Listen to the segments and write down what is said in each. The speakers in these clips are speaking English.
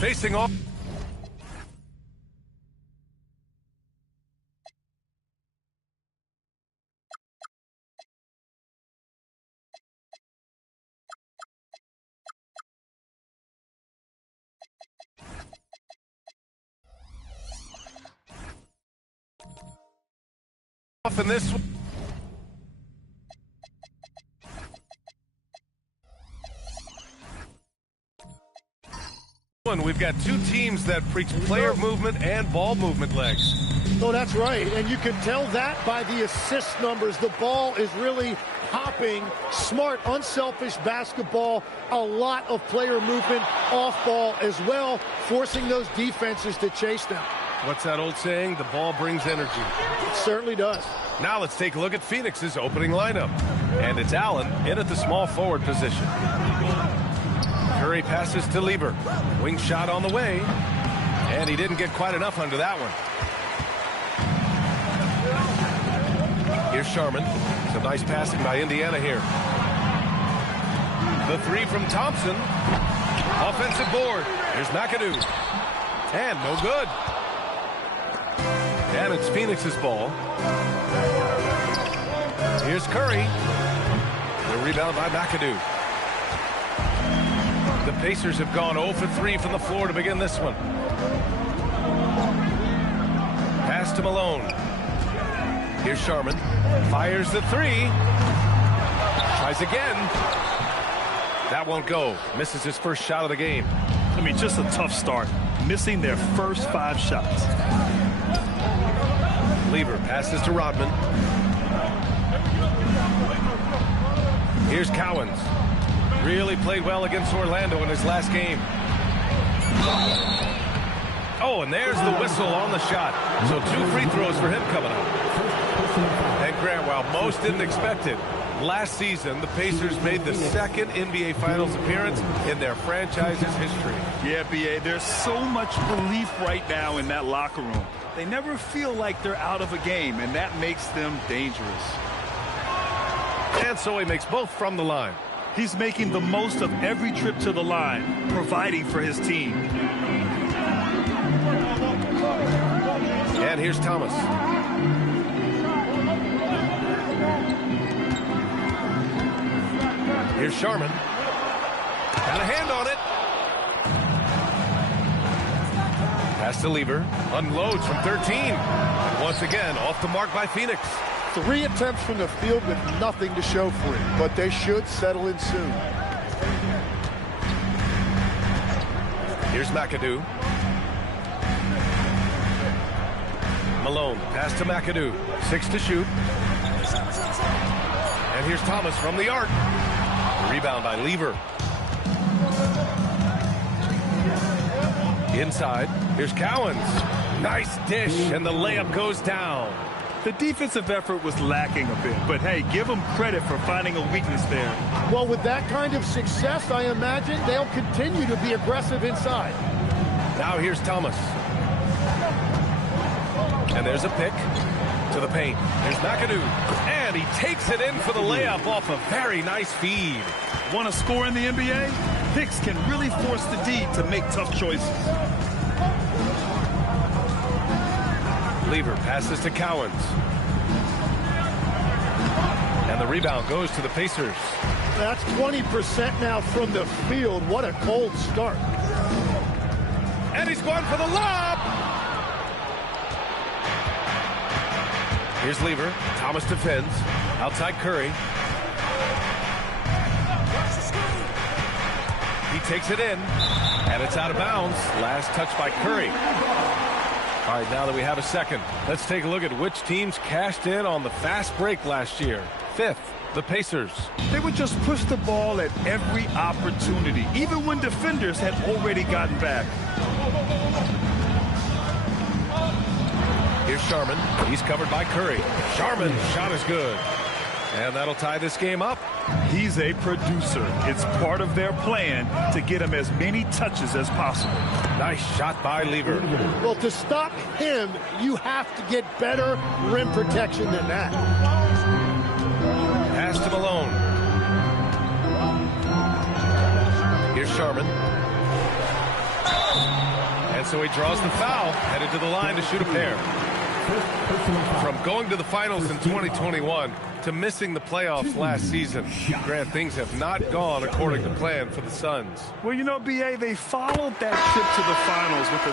Facing off. Off in this one. We've got two teams that preach player movement and ball movement legs. Oh, that's right. And you can tell that by the assist numbers. The ball is really hopping. Smart, unselfish basketball. A lot of player movement off ball as well, forcing those defenses to chase them. What's that old saying? The ball brings energy. It certainly does. Now let's take a look at Phoenix's opening lineup. And it's Allen in at the small forward position. Curry passes to Lieber. Wing shot on the way. And he didn't get quite enough under that one. Here's Sharman. Some nice passing by Indiana here. The three from Thompson. Offensive board. Here's McAdoo. And no good. And it's Phoenix's ball. Here's Curry. The rebound by McAdoo. The Pacers have gone 0 for 3 from the floor to begin this one. Pass to Malone. Here's Sharman. Fires the three. Tries again. That won't go. Misses his first shot of the game. I mean, just a tough start. Missing their first 5 shots. Lieber passes to Rodman. Here's Cowens. Really played well against Orlando in his last game. Oh, and there's the whistle on the shot. So 2 free throws for him coming up. And Grant, while most didn't expect it, last season the Pacers made the second NBA Finals appearance in their franchise's history. Yeah, B.A., there's so much belief right now in that locker room. They never feel like they're out of a game, and that makes them dangerous. And so he makes both from the line. He's making the most of every trip to the line, providing for his team. And here's Thomas. Here's Sharman. Got a hand on it. Pass to Lieber. Unloads from 13. And once again, off the mark by Phoenix. 3 attempts from the field with nothing to show for it, but they should settle in soon. Here's McAdoo. Malone, pass to McAdoo. 6 to shoot. And here's Thomas from the arc. Rebound by Lieber. Inside, here's Cowens. Nice dish, and the layup goes down. The defensive effort was lacking a bit, but hey, give them credit for finding a weakness there. Well, with that kind of success, I imagine they'll continue to be aggressive inside. Now here's Thomas. And there's a pick to the paint. Here's McAdoo. And he takes it in for the layup off a very nice feed. Want to score in the NBA? Picks can really force the D to make tough choices. Lieber passes to Cowens. And the rebound goes to the Pacers. That's 20% now from the field. What a cold start. And he's going for the lob. Here's Lieber. Thomas defends. Outside Curry. He takes it in. And it's out of bounds. Last touch by Curry. All right, now that we have a second, let's take a look at which teams cashed in on the fast break last year. 5th, the Pacers. They would just push the ball at every opportunity, even when defenders had already gotten back. Here's Sharman. He's covered by Curry. Sharman, shot is good. And that'll tie this game up. He's a producer. It's part of their plan to get him as many touches as possible. Nice shot by Lieber. Well, to stop him, you have to get better rim protection than that. Pass to Malone. Here's Sharman. so he draws the foul, headed to the line to shoot a pair. From going to the finals in 2021 to missing the playoffs last season, Grant, things have not gone according to plan for the Suns. Well, you know, B.A., they followed that trip to the finals with a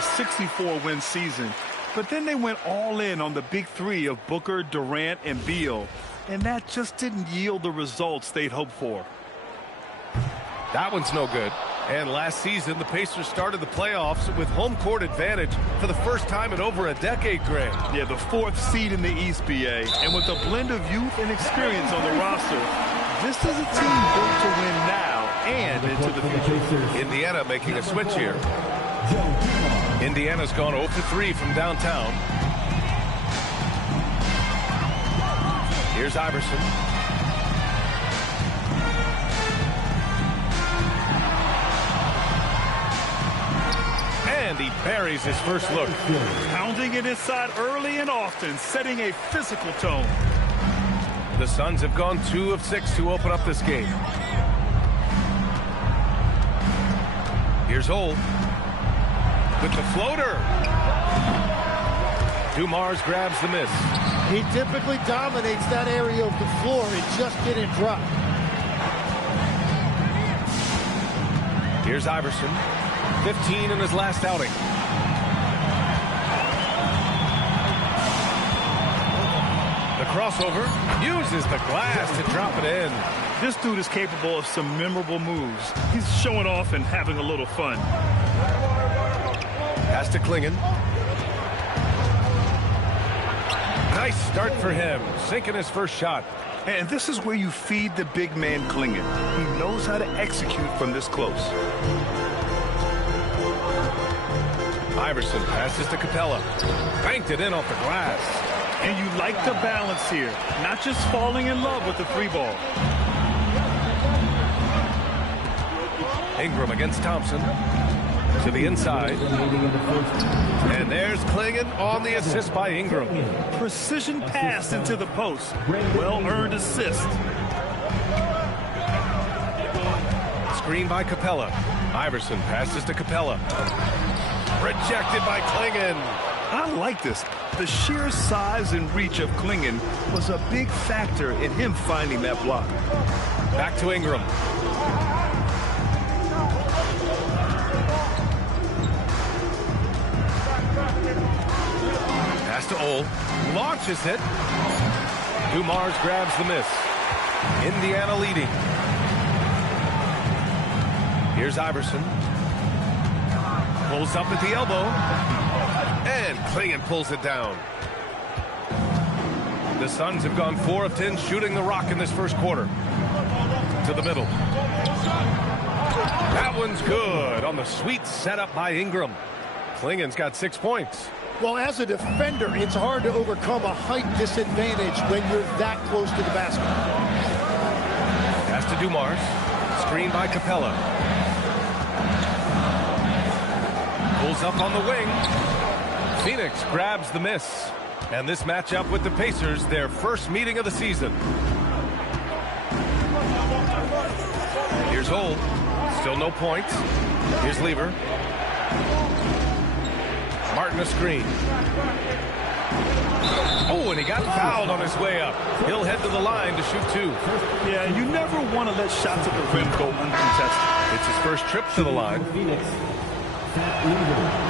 64-win season, but then they went all in on the big three of Booker, Durant, and Beal, and that just didn't yield the results they'd hoped for. That one's no good. And last season, the Pacers started the playoffs with home court advantage for the first time in over a decade, Grant. Yeah, the 4th seed in the East, B.A., and with a blend of youth and experience on the roster, this is a team built to win now and into the future. Indiana making a switch here. Indiana's gone 0 for 3 from downtown. Here's Iverson. And he buries his first look. Pounding it inside early and often, setting a physical tone. The Suns have gone 2 of 6 to open up this game. Here's Ole with the floater. Dumars grabs the miss. He typically dominates that area of the floor. It just didn't drop. Here's Iverson. 15 in his last outing. The crossover uses the glass to drop it in. This dude is capable of some memorable moves. He's showing off and having a little fun. Pass to Klingon. Nice start for him, sinking his first shot. And this is where you feed the big man Klingon. He knows how to execute from this close. Iverson passes to Capella. Banked it in off the glass. And you like the balance here, not just falling in love with the 3-ball. Ingram against Thompson. To the inside. And there's Klingon on the assist by Ingram. Precision pass into the post. Well-earned assist. Screen by Capella. Iverson passes to Capella. Rejected by Klingon. I like this. The sheer size and reach of Klingon was a big factor in him finding that block. Back to Ingram. Pass to Ole. Launches it. Dumars grabs the miss. Indiana leading. Here's Iverson. Pulls up at the elbow. And Klingon pulls it down. The Suns have gone 4 of 10 shooting the rock in this first quarter. To the middle. That one's good on the sweet setup by Ingram. Klingon's got 6 points. Well, as a defender, it's hard to overcome a height disadvantage when you're that close to the basket. Pass to Dumars. Screen by Capella. Pulls up on the wing. Phoenix grabs the miss. And this matchup with the Pacers, their first meeting of the season. Here's Ole. Still no points. Here's Lever. Martin a screen. Oh, and he got fouled on his way up. He'll head to the line to shoot 2. Yeah, you never want to let shots at the rim go uncontested. It's his first trip to the line.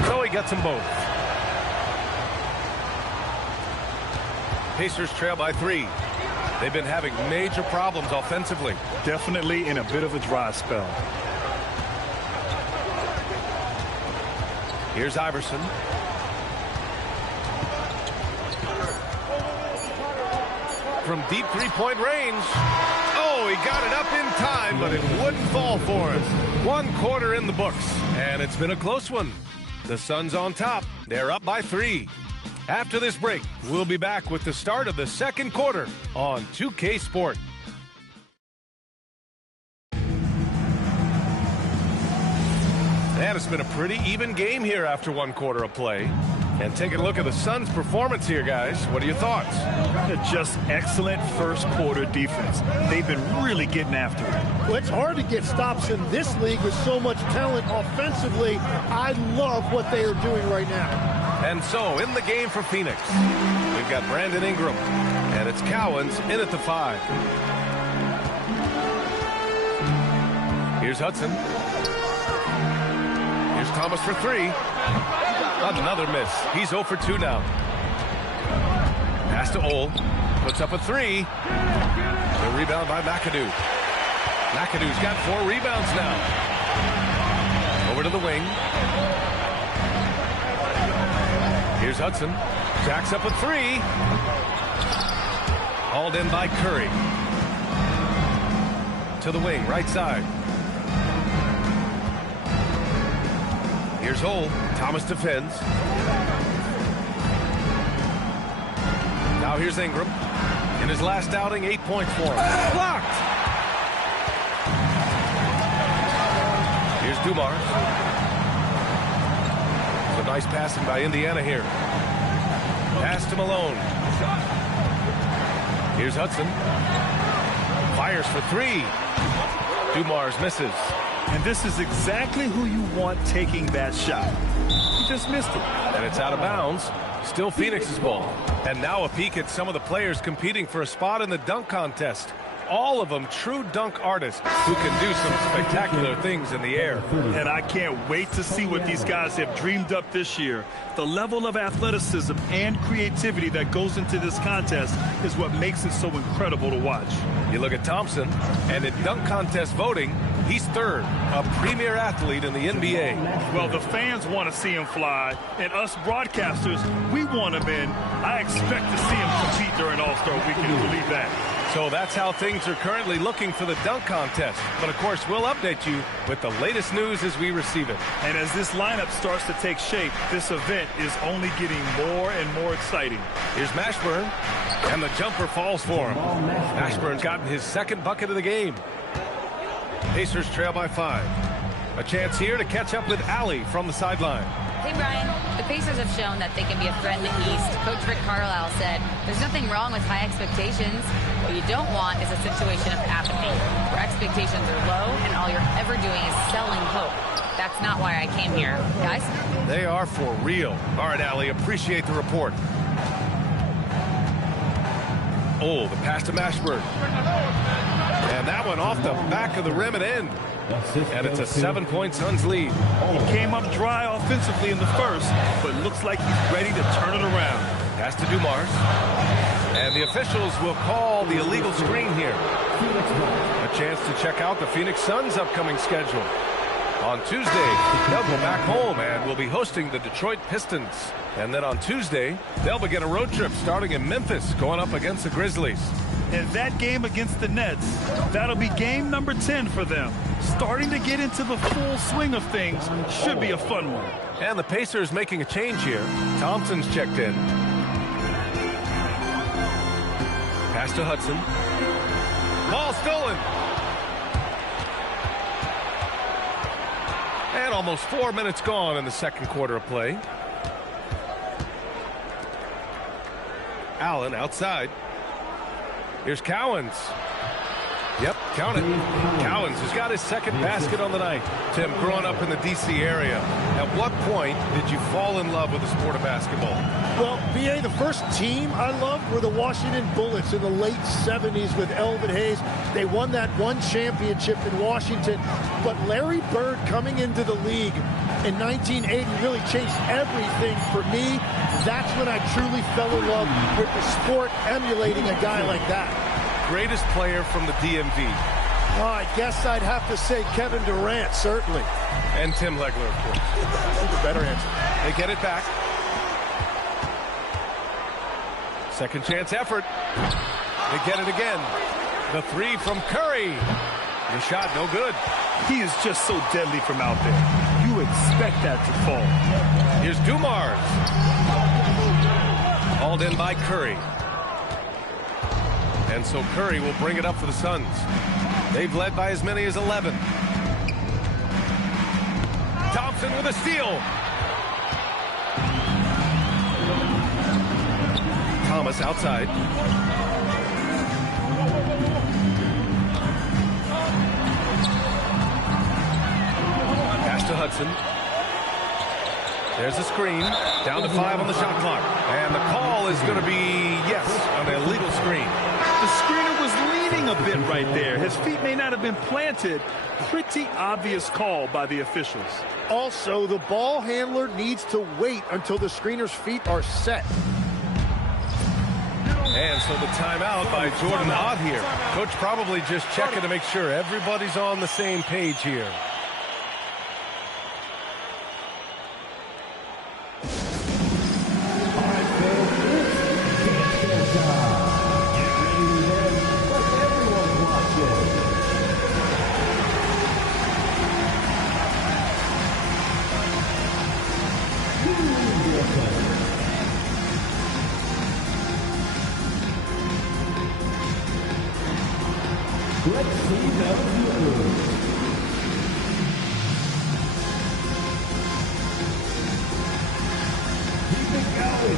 So he gets them both. Pacers trail by 3. They've been having major problems offensively. Definitely in a bit of a dry spell. Here's Iverson. From deep three-point range. Oh, he got it up in time, but it wouldn't fall for him. 1 quarter in the books, and it's been a close one. The Suns on top. They're up by 3. After this break, we'll be back with the start of the second quarter on 2K Sport. And it's been a pretty even game here after 1 quarter of play. And taking a look at the Suns' performance here, guys. What are your thoughts? Just excellent first quarter defense. They've been really getting after it. Well, it's hard to get stops in this league with so much talent offensively. I love what they are doing right now. And so, in the game for Phoenix, we've got Brandon Ingram, and it's Cowens in at the 5. Here's Hudson. Here's Thomas for 3. Another miss. He's 0 for 2 now. Pass to Ole. Puts up a 3. The rebound by McAdoo. McAdoo's got 4 rebounds now. Over to the wing. Here's Hudson. Jacks up a 3. Hauled in by Curry. To the wing, right side. Here's Ole. Thomas defends. Now here's Ingram. In his last outing, 8 points for him. Blocked! Here's Dumars. So nice passing by Indiana here. Pass to Malone. Here's Hudson. Fires for 3. Dumars misses. And this is exactly who you want taking that shot. He just missed it. And it's out of bounds. Still Phoenix's ball. And now a peek at some of the players competing for a spot in the dunk contest. All of them true dunk artists who can do some spectacular things in the air. And I can't wait to see what these guys have dreamed up this year. The level of athleticism and creativity that goes into this contest is what makes it so incredible to watch. You look at Thompson, and in dunk contest voting, he's 3rd, a premier athlete in the NBA. Well, the fans want to see him fly, and us broadcasters, we want him in. I expect to see him compete during All-Star Weekend, believe that. So that's how things are currently looking for the dunk contest. But, of course, we'll update you with the latest news as we receive it. And as this lineup starts to take shape, this event is only getting more and more exciting. Here's Mashburn, and the jumper falls for him. Mashburn's gotten his 2nd bucket of the game. Pacers trail by 5. A chance here to catch up with Allie from the sideline. Hey, Brian. The Pacers have shown that they can be a threat in the East. Coach Rick Carlisle said, there's nothing wrong with high expectations. What you don't want is a situation of apathy, where expectations are low and all you're ever doing is selling hope. That's not why I came here. Guys? They are for real. All right, Allie, appreciate the report. Oh, the pass to Mashburn. And that one off the back of the rim and in. And it's a 7-point Suns lead. He came up dry offensively in the first, but looks like he's ready to turn it around. Pass to Dumars. And the officials will call the illegal screen here. A chance to check out the Phoenix Suns' upcoming schedule. On Tuesday, they'll go back home and will be hosting the Detroit Pistons. And then on Tuesday, they'll begin a road trip starting in Memphis, going up against the Grizzlies. And that game against the Nets, that'll be game number 10 for them. Starting to get into the full swing of things. Should be a fun one. And the Pacers making a change here. Thompson's checked in. Pass to Hudson. Ball stolen. And almost 4 minutes gone in the second quarter of play. Allen outside. Here's Cowens. Yep, count it. Cowens has got his 2nd basket on the night. Tim, growing up in the D.C. area, at what point did you fall in love with the sport of basketball? Well, B.A., the first team I loved were the Washington Bullets in the late 70s with Elvin Hayes. They won that one championship in Washington. But Larry Bird coming into the league in 1980 really changed everything for me. That's when I truly fell in love with the sport, emulating a guy like that. Greatest player from the DMV. Oh, I guess I'd have to say Kevin Durant, certainly. And Tim Legler, of course. That's the better answer. They get it back. Second chance effort. They get it again. The 3 from Curry. The shot no good. He is just so deadly from out there. You expect that to fall. Here's Dumars. Hauled in by Curry. And so Curry will bring it up for the Suns. They've led by as many as 11. Thompson with a steal. Thomas outside. Pass to Hudson. There's a screen. Down to 5 on the shot clock. And the call is going to be, yes, an illegal screen. The screener was leaning a bit right there. His feet may not have been planted. Pretty obvious call by the officials. Also, the ball handler needs to wait until the screener's feet are set. And so the timeout by Jordan Ott here. Coach probably just checking to make sure everybody's on the same page here. Let's see them. Keep it going.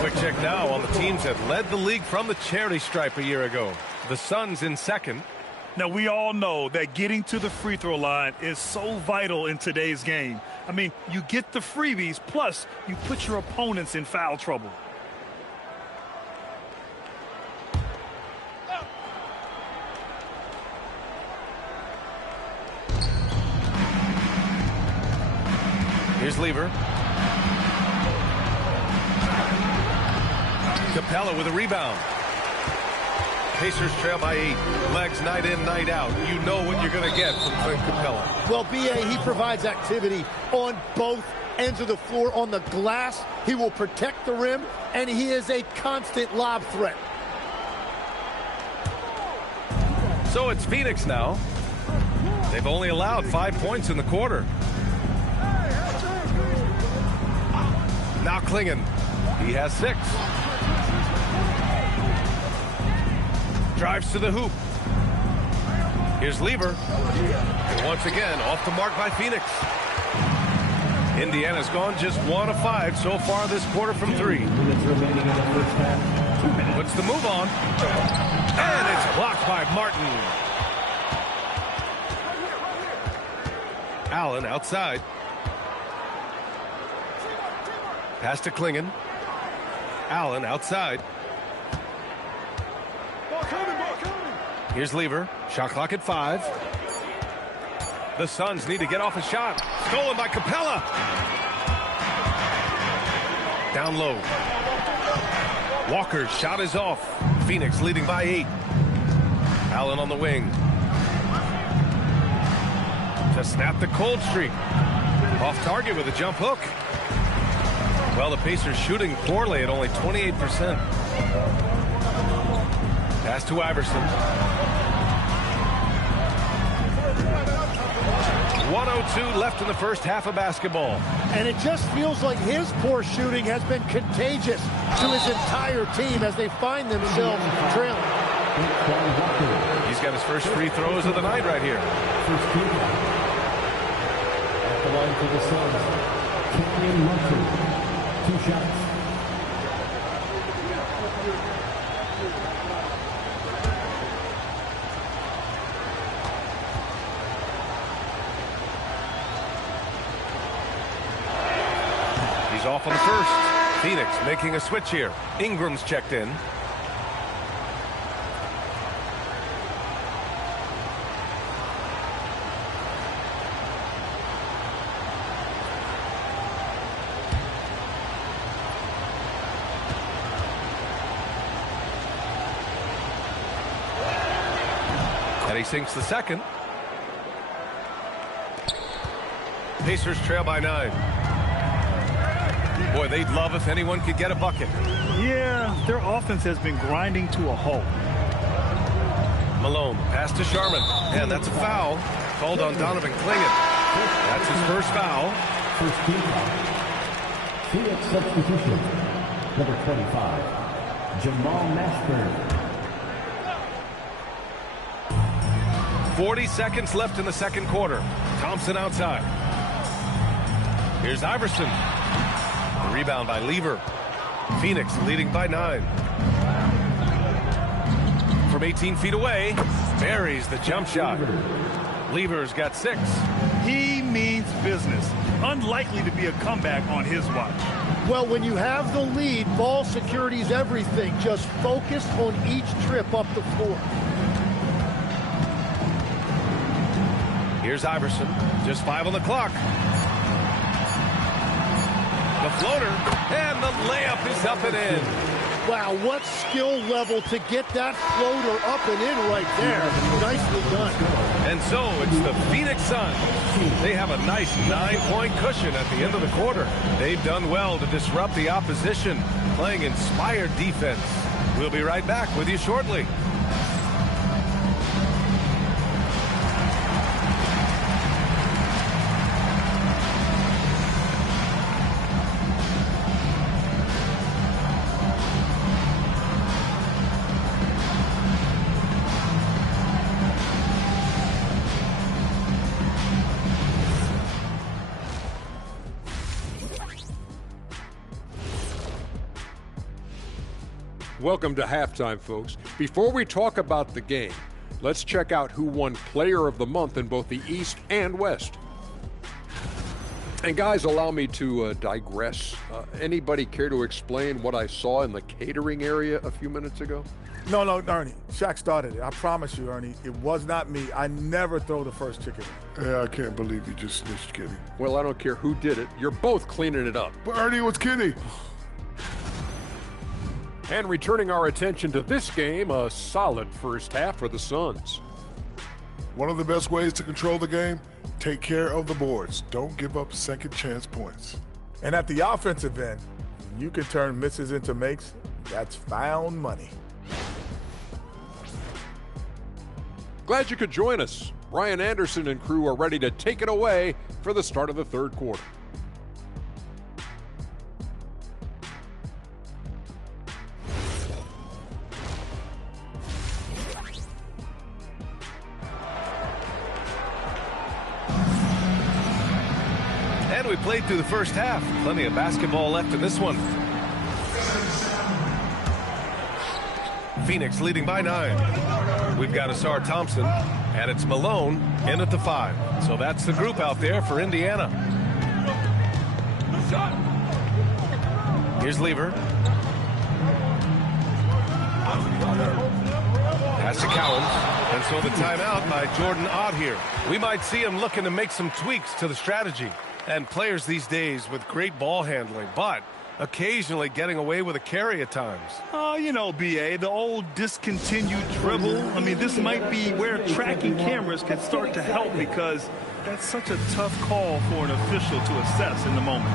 Quick check now on the teams that led the league from the charity stripe a year ago. The Suns in second. Now, we all know that getting to the free throw line is so vital in today's game. I mean, you get the freebies, plus you put your opponents in foul trouble. Here's Lever. Capella with a rebound. Pacers trail by 8. Legs night in, night out. You know what you're going to get from Clint Capella. Well, B.A., he provides activity on both ends of the floor. On the glass, he will protect the rim, and he is a constant lob threat. So it's Phoenix now. They've only allowed 5 points in the quarter. Now Klingon. He has 6. Drives to the hoop. Here's Lever. And once again, off the mark by Phoenix. Indiana's gone just 1 of 5 so far this quarter from 3. Puts the move on. And it's blocked by Martin. Allen outside. Pass to Klingon. Allen outside. Here's Lever. Shot clock at 5. The Suns need to get off a shot. Stolen by Capella. Down low. Walker's shot is off. Phoenix leading by 8. Allen on the wing. To snap the cold streak. Off target with a jump hook. Well, the Pacers shooting poorly at only 28%. Pass to Iverson. 1:02 left in the first half of basketball. And it just feels like his poor shooting has been contagious to his entire team as they find themselves trailing. He's got his first free throws of the night right here. At the line for the Suns, Kenyon Martin. 2 shots. He's off on the first. Phoenix making a switch here. Ingram's checked in. And he sinks the second. Pacers trail by 9. Boy, they'd love if anyone could get a bucket. Yeah, their offense has been grinding to a halt. Malone, pass to Sharman. And that's a foul. Called on Donovan Clingan. That's his first foul. First team foul. Phoenix substitution. Number 25, Jamal Mashburn. 40 seconds left in the second quarter. Thompson outside. Here's Iverson. Rebound by Lever. Phoenix leading by 9. From 18 feet away, buries the jump shot. Lever's got 6. He means business. Unlikely to be a comeback on his watch. Well, when you have the lead, ball security is everything. Just focus on each trip up the floor. Here's Iverson. Just 5 on the clock. The floater, and the layup is up and in. Wow, what skill level to get that floater up and in right there. Nicely done. And so it's the Phoenix Suns. They have a nice 9-point cushion at the end of the quarter. They've done well to disrupt the opposition, playing inspired defense. We'll be right back with you shortly. Welcome to halftime, folks. Before we talk about the game, let's check out who won Player of the Month in both the East and West. And guys, allow me to digress. Anybody care to explain what I saw in the catering area a few minutes ago? No, Ernie. Shaq started it. I promise you, Ernie, it was not me. I never throw the first chicken. Yeah, I can't believe you just snitched, Kenny. Well, I don't care who did it. You're both cleaning it up. But Ernie, it was Kenny. And returning our attention to this game, a solid first half for the Suns. One of the best ways to control the game, take care of the boards. Don't give up second chance points. And at the offensive end, you can turn misses into makes. That's found money. Glad you could join us. Brian Anderson and crew are ready to take it away for the start of the third quarter. And we played through the first half. Plenty of basketball left in this one. Phoenix leading by 9. We've got Asar Thompson, and it's Malone in at the 5. So that's the group out there for Indiana. Here's Lever. Pass to Cowens. And so the timeout by Jordan Ott here. We might see him looking to make some tweaks to the strategy. And players these days with great ball handling, but occasionally getting away with a carry at times. Oh, you know, B.A., the old discontinued dribble. I mean, this might be where tracking cameras can start to help because that's such a tough call for an official to assess in the moment.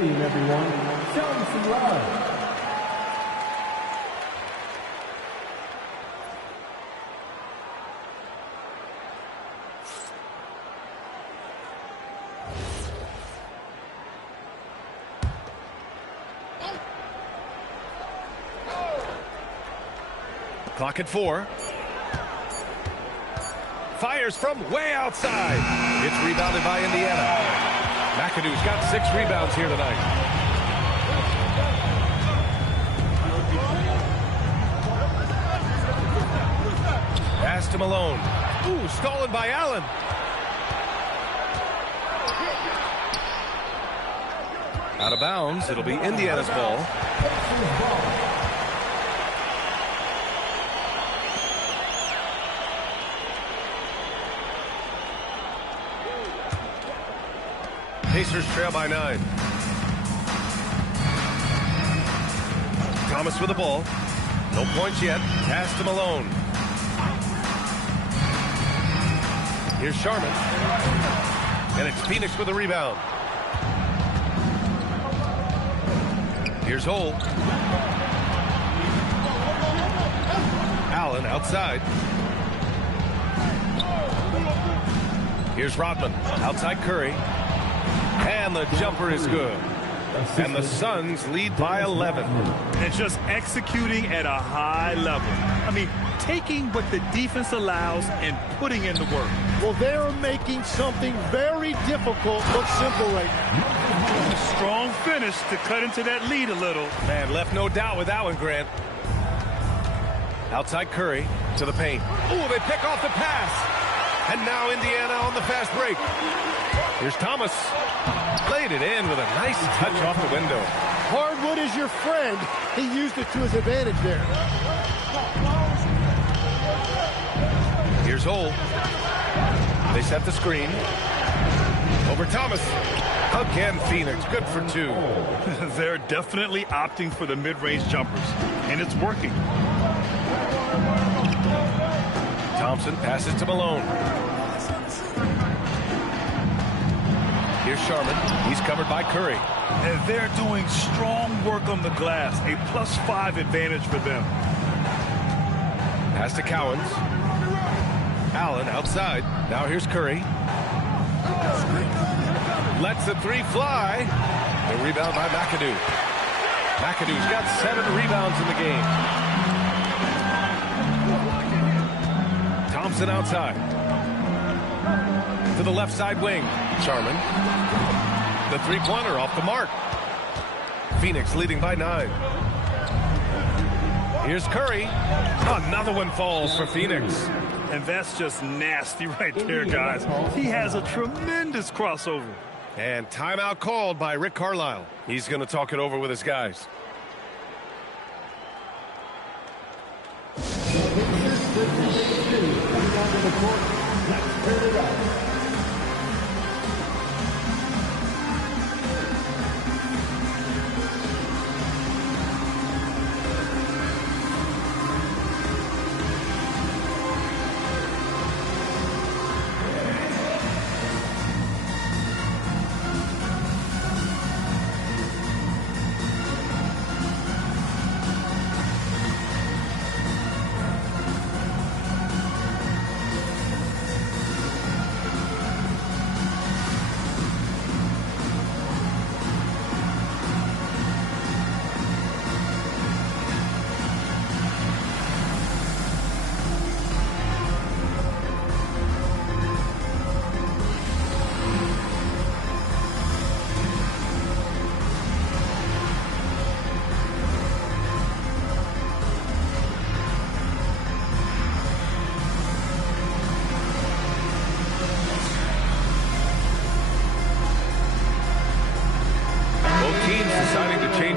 Everyone, show them some love. Clock at 4. Fires from way outside. It's rebounded by Indiana. McAdoo's got 6 rebounds here tonight. Pass to Malone. Ooh, stolen by Allen. Out of bounds. It'll be Indiana's ball. Pacers trail by 9. Thomas with the ball. No points yet. Pass to Malone. Here's Sharman. And it's Phoenix with the rebound. Here's Hole. Allen outside. Here's Rodman. Outside Curry. And the jumper is good. And the Suns lead by 11. And just executing at a high level. I mean, taking what the defense allows and putting in the work. Well, they're making something very difficult look simple right now. Strong finish to cut into that lead a little. Man, left no doubt with that one, Grant. Outside Curry to the paint. Ooh, they pick off the pass. And now Indiana on the fast break. Here's Thomas. Played it in with a nice touch off the window. Hardwood is your friend. He used it to his advantage there. Here's Hole. They set the screen. Over Thomas. Again, Phoenix. Good for 2. They're definitely opting for the mid-range jumpers, and it's working. Thompson passes to Malone. Here's Sharman. He's covered by Curry. And they're doing strong work on the glass. A +5 advantage for them. Pass to Cowens. Allen outside. Now here's Curry. Lets the 3 fly. The rebound by McAdoo. McAdoo's got 7 rebounds in the game. Thompson outside. To the left side wing. Sharman. The 3-pointer off the mark. Phoenix leading by 9. Here's Curry. Another one falls for Phoenix. And that's just nasty right there, guys. He has a tremendous crossover. And timeout called by Rick Carlisle. He's going to talk it over with his guys.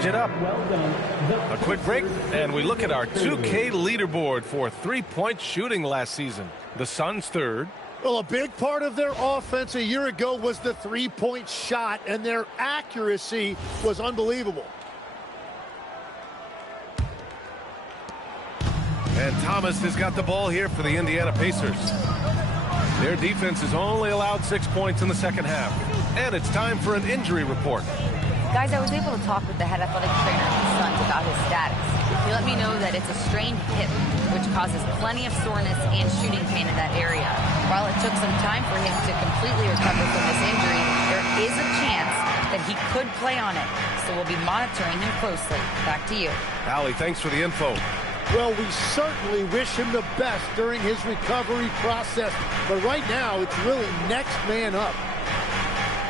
It up. A quick break, and we look at our 2K leaderboard for 3-point shooting last season. The Suns 3rd. Well, a big part of their offense a year ago was the 3-point shot, and their accuracy was unbelievable. And Thomas has got the ball here for the Indiana Pacers. Their defense has only allowed 6 points in the second half. And it's time for an injury report. Guys, I was able to talk with the head athletic trainer of the Suns about his status. He let me know that it's a strained hip, which causes plenty of soreness and shooting pain in that area. While it took some time for him to completely recover from this injury, there is a chance that he could play on it. So we'll be monitoring him closely. Back to you. Allie, thanks for the info. Well, we certainly wish him the best during his recovery process. But right now, it's really next man up.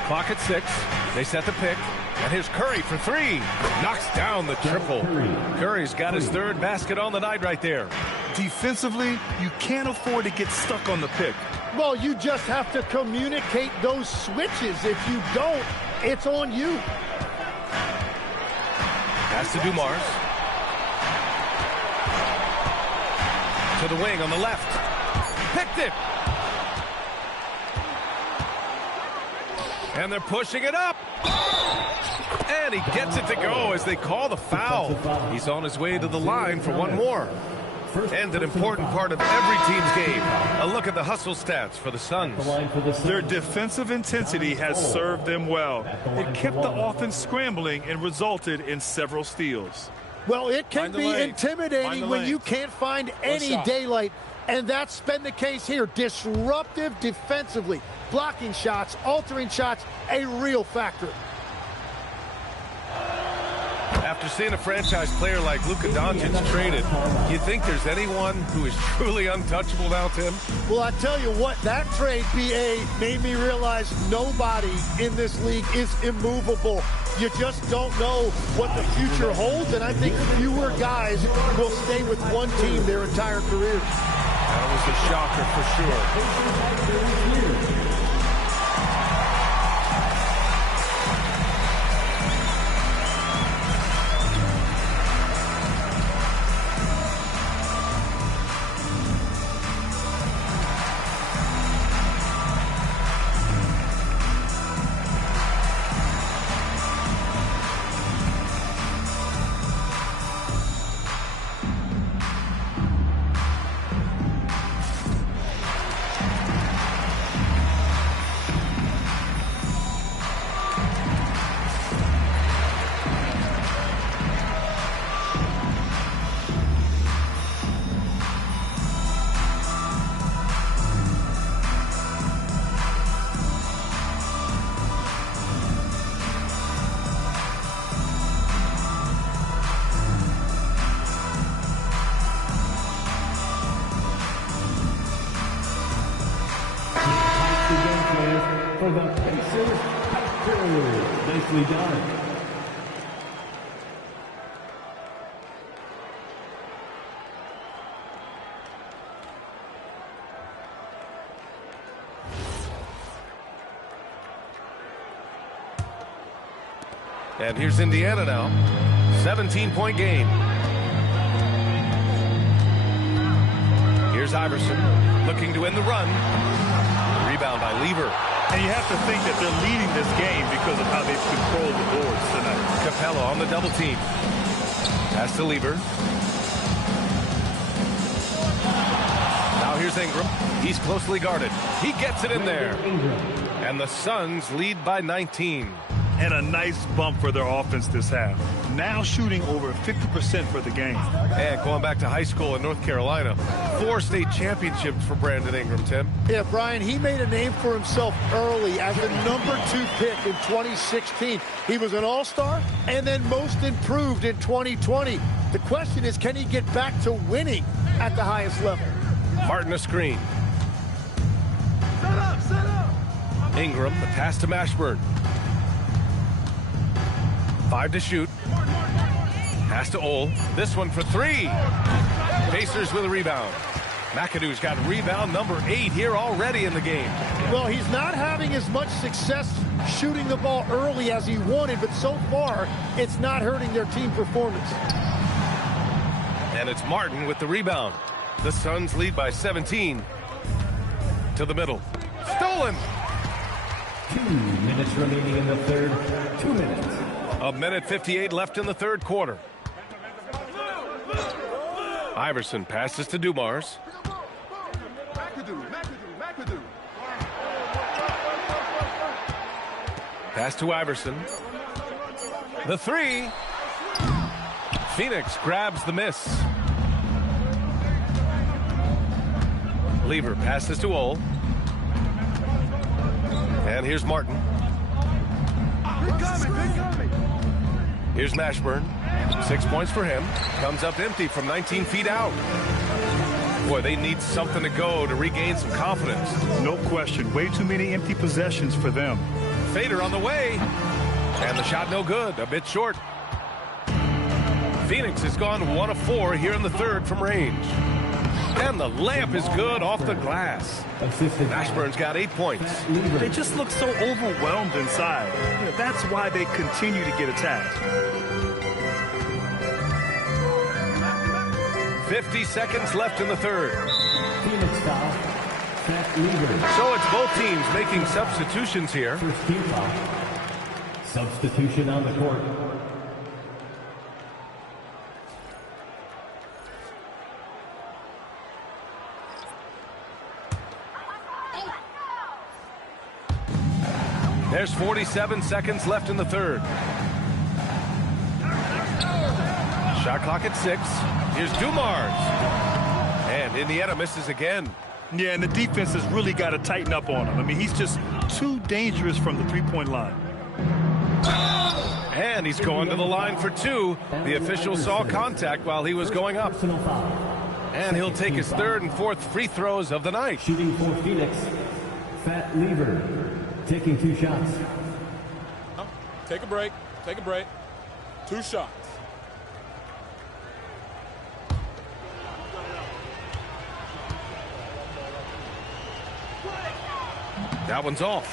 Clock at 6. They set the pick. And here's Curry for 3. Knocks down the triple. Curry's got his 3rd basket on the night right there. Defensively, you can't afford to get stuck on the pick. Well, you just have to communicate those switches. If you don't, it's on you. Pass to Dumars. To the wing on the left. Picked it. And they're pushing it up. And he gets it to go as they call the foul. He's on his way to the line for one more. And an important part of every team's game. A look at the hustle stats for the Suns. Their defensive intensity has served them well. It kept the offense scrambling and resulted in several steals. Well, it can be intimidating when you can't find any daylight. And that's been the case here. Disruptive defensively. Blocking shots, altering shots, a real factor. After seeing a franchise player like Luka Doncic traded, you think there's anyone who is truly untouchable now, Tim? Well, I tell you what, that trade, BA, made me realize nobody in this league is immovable. You just don't know what the future holds, and I think fewer guys will stay with one team their entire career. That was a shocker for sure. For the Pacers, nicely done. And here's Indiana now. 17-point game. Here's Iverson looking to win the run. Rebound by Lever. And you have to think that they're leading this game because of how they've controlled the boards tonight. Capella on the double team. Pass to Lever. Now here's Ingram. He's closely guarded. He gets it in there. And the Suns lead by 19. And a nice bump for their offense this half. Now shooting over 50% for the game. And going back to high school in North Carolina, 4 state championships for Brandon Ingram, Tim. Yeah, Brian, he made a name for himself early as the #2 pick in 2016. He was an all-star and then most improved in 2020. The question is, can he get back to winning at the highest level? Martin a screen. Set up, set up. Ingram, the pass to Mashburn. 5 to shoot. Pass to Ole. This one for 3. Pacers with a rebound. McAdoo's got rebound number 8 here already in the game. Well, he's not having as much success shooting the ball early as he wanted, but so far, it's not hurting their team performance. And it's Martin with the rebound. The Suns lead by 17. To the middle. Stolen! 2 minutes remaining in the third. 2 minutes. 1:58 left in the third quarter. Iverson passes to Dumars. Pass to Iverson. The 3. Phoenix grabs the miss. Lever passes to Ole. And here's Martin. Here's Mashburn. 6 points for him. Comes up empty from 19 feet out. Boy, they need something to go to regain some confidence. No question. Way too many empty possessions for them. Fader on the way. And the shot no good. A bit short. Phoenix has gone 1 of 4 here in the third from range. And the layup is good off the glass. Mashburn's got 8 points. They just look so overwhelmed inside. That's why they continue to get attacked. 50 seconds left in the third. Phoenix foul. So it's both teams making substitutions here. First team foul. Substitution on the court. There's 47 seconds left in the third. Shot clock at 6. Here's Dumars. And Indiana misses again. Yeah, and the defense has really got to tighten up on him. I mean, he's just too dangerous from the three-point line. And he's going to the line for 2. The official saw contact while he was going up. And he'll take his third and fourth free throws of the night. Shooting for Phoenix, Fat Lever, taking 2 shots. Take a break. Take a break. 2 shots. That one's off.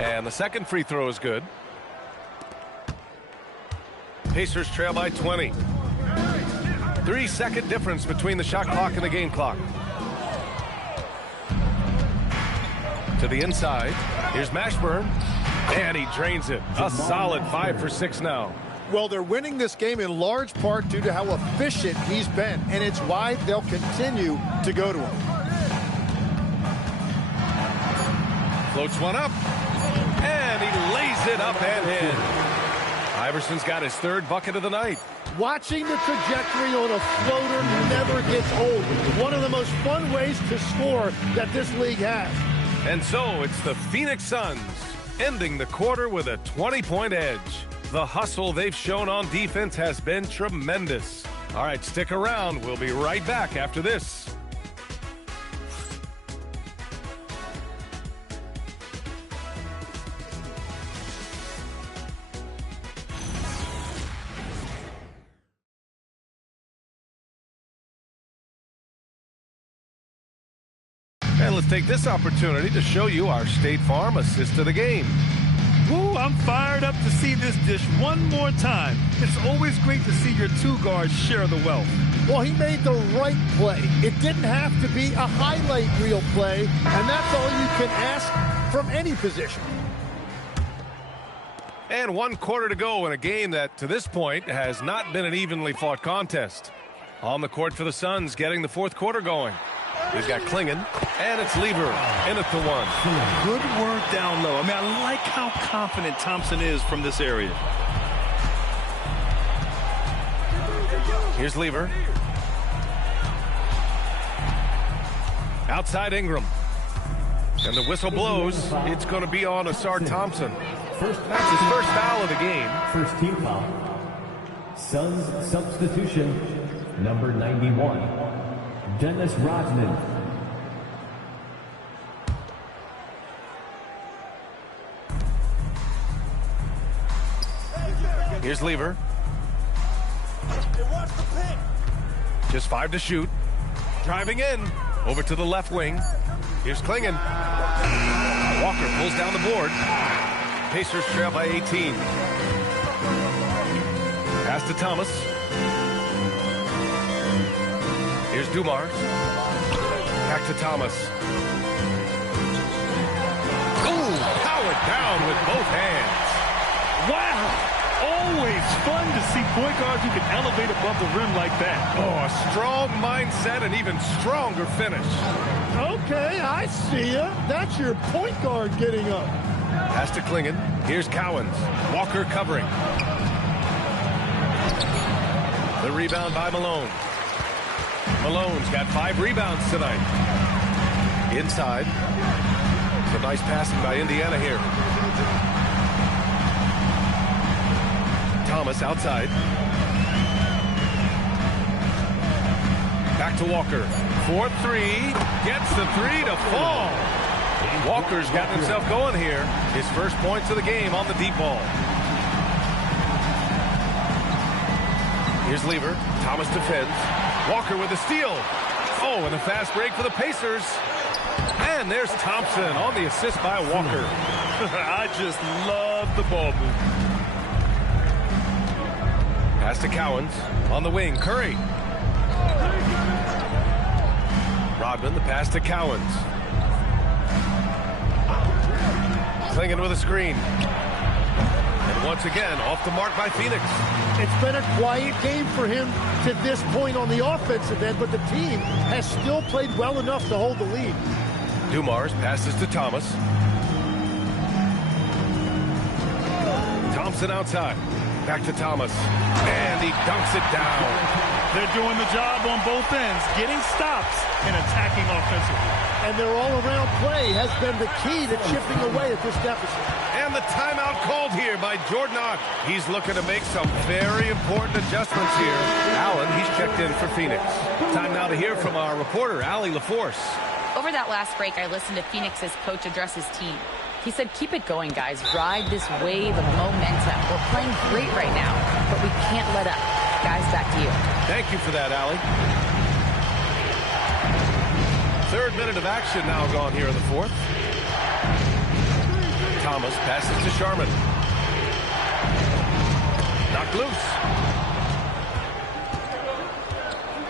And the second free throw is good. Pacers trail by 20. 3-second difference between the shot clock and the game clock. To the inside. Here's Mashburn. And he drains it. A solid 5 for 6 now. Well, they're winning this game in large part due to how efficient he's been, and it's why they'll continue to go to him. Floats one up. And he lays it up and in. Iverson's got his third bucket of the night. Watching the trajectory on a floater never gets old. One of the most fun ways to score that this league has. And so it's the Phoenix Suns ending the quarter with a 20-point edge. The hustle they've shown on defense has been tremendous. All right, stick around. We'll be right back after this. And let's take this opportunity to show you our State Farm assist of the game. Woo, I'm fired up to see this dish one more time. It's always great to see your 2 guards share the wealth. Well, he made the right play. It didn't have to be a highlight reel play, and that's all you can ask from any position. And 1 quarter to go in a game that, to this point, has not been an evenly fought contest. On the court for the Suns, getting the fourth quarter going. He's got Klingon, and it's Lever in at the 1. Good work down low. I mean, I like how confident Thompson is from this area. Here's Lever. Outside Ingram. And the whistle blows. It's going to be on Asar Thompson. That's his first foul of the game. First team foul. Suns substitution, number 91, Dennis Rodman. Here's Lever. Just 5 to shoot. Driving in. Over to the left wing. Here's Klingon. Walker pulls down the board. Pacers trail by 18. Pass to Thomas. Here's Dumars. Back to Thomas. Ooh, powered down with both hands. Wow! always fun to see point guards who can elevate above the rim like that. Oh, a strong mindset and even stronger finish. Okay, I see ya. That's your point guard getting up. Pass to Klingon. Here's Cowens. Walker covering. The rebound by Malone. Malone's got 5 rebounds tonight. Inside. Some nice passing by Indiana here. Thomas outside. Back to Walker. 4-3. Gets the 3 to fall. Walker's got himself going here. His first points of the game on the deep ball. Here's Lever. Thomas defends. Walker with a steal. Oh, and a fast break for the Pacers. And there's Thompson on the assist by Walker. I just love the ball movement. Pass to Cowens. On the wing, Curry. Rodman, the pass to Cowens. Klingon with a screen. And once again, off the mark by Phoenix. It's been a quiet game for him to this point on the offensive end, but the team has still played well enough to hold the lead. Dumars passes to Thomas. Thompson outside. Back to Thomas. And he dunks it down. They're doing the job on both ends, getting stops and attacking offensively. And their all-around play has been the key to chipping away at this deficit. And the timeout called here by Jordan Ott. He's looking to make some very important adjustments here. Allen, he's checked in for Phoenix. Time now to hear from our reporter, Allie LaForce. Over that last break, I listened to Phoenix's coach address his team. He said, keep it going, guys. Ride this wave of momentum. We're playing great right now, but we can't let up. Guys, back to you. Thank you for that, Allie. Third minute of action now gone here in the fourth. Thomas passes to Sharman. Knocked loose.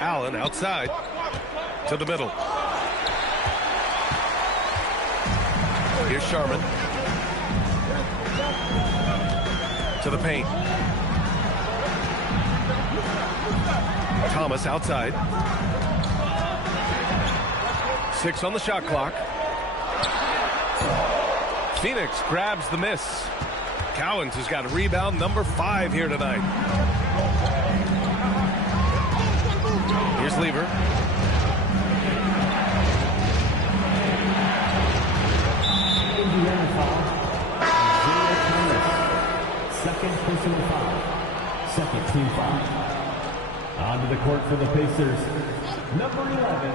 Allen outside to the middle. Here's Sharman. To the paint. Thomas outside. 6 on the shot clock. Phoenix grabs the miss. Cowens has got a rebound number 5 here tonight. Here's Lever. Indiana foul. Second personal foul. Second team foul. Onto the court for the Pacers. Number 11.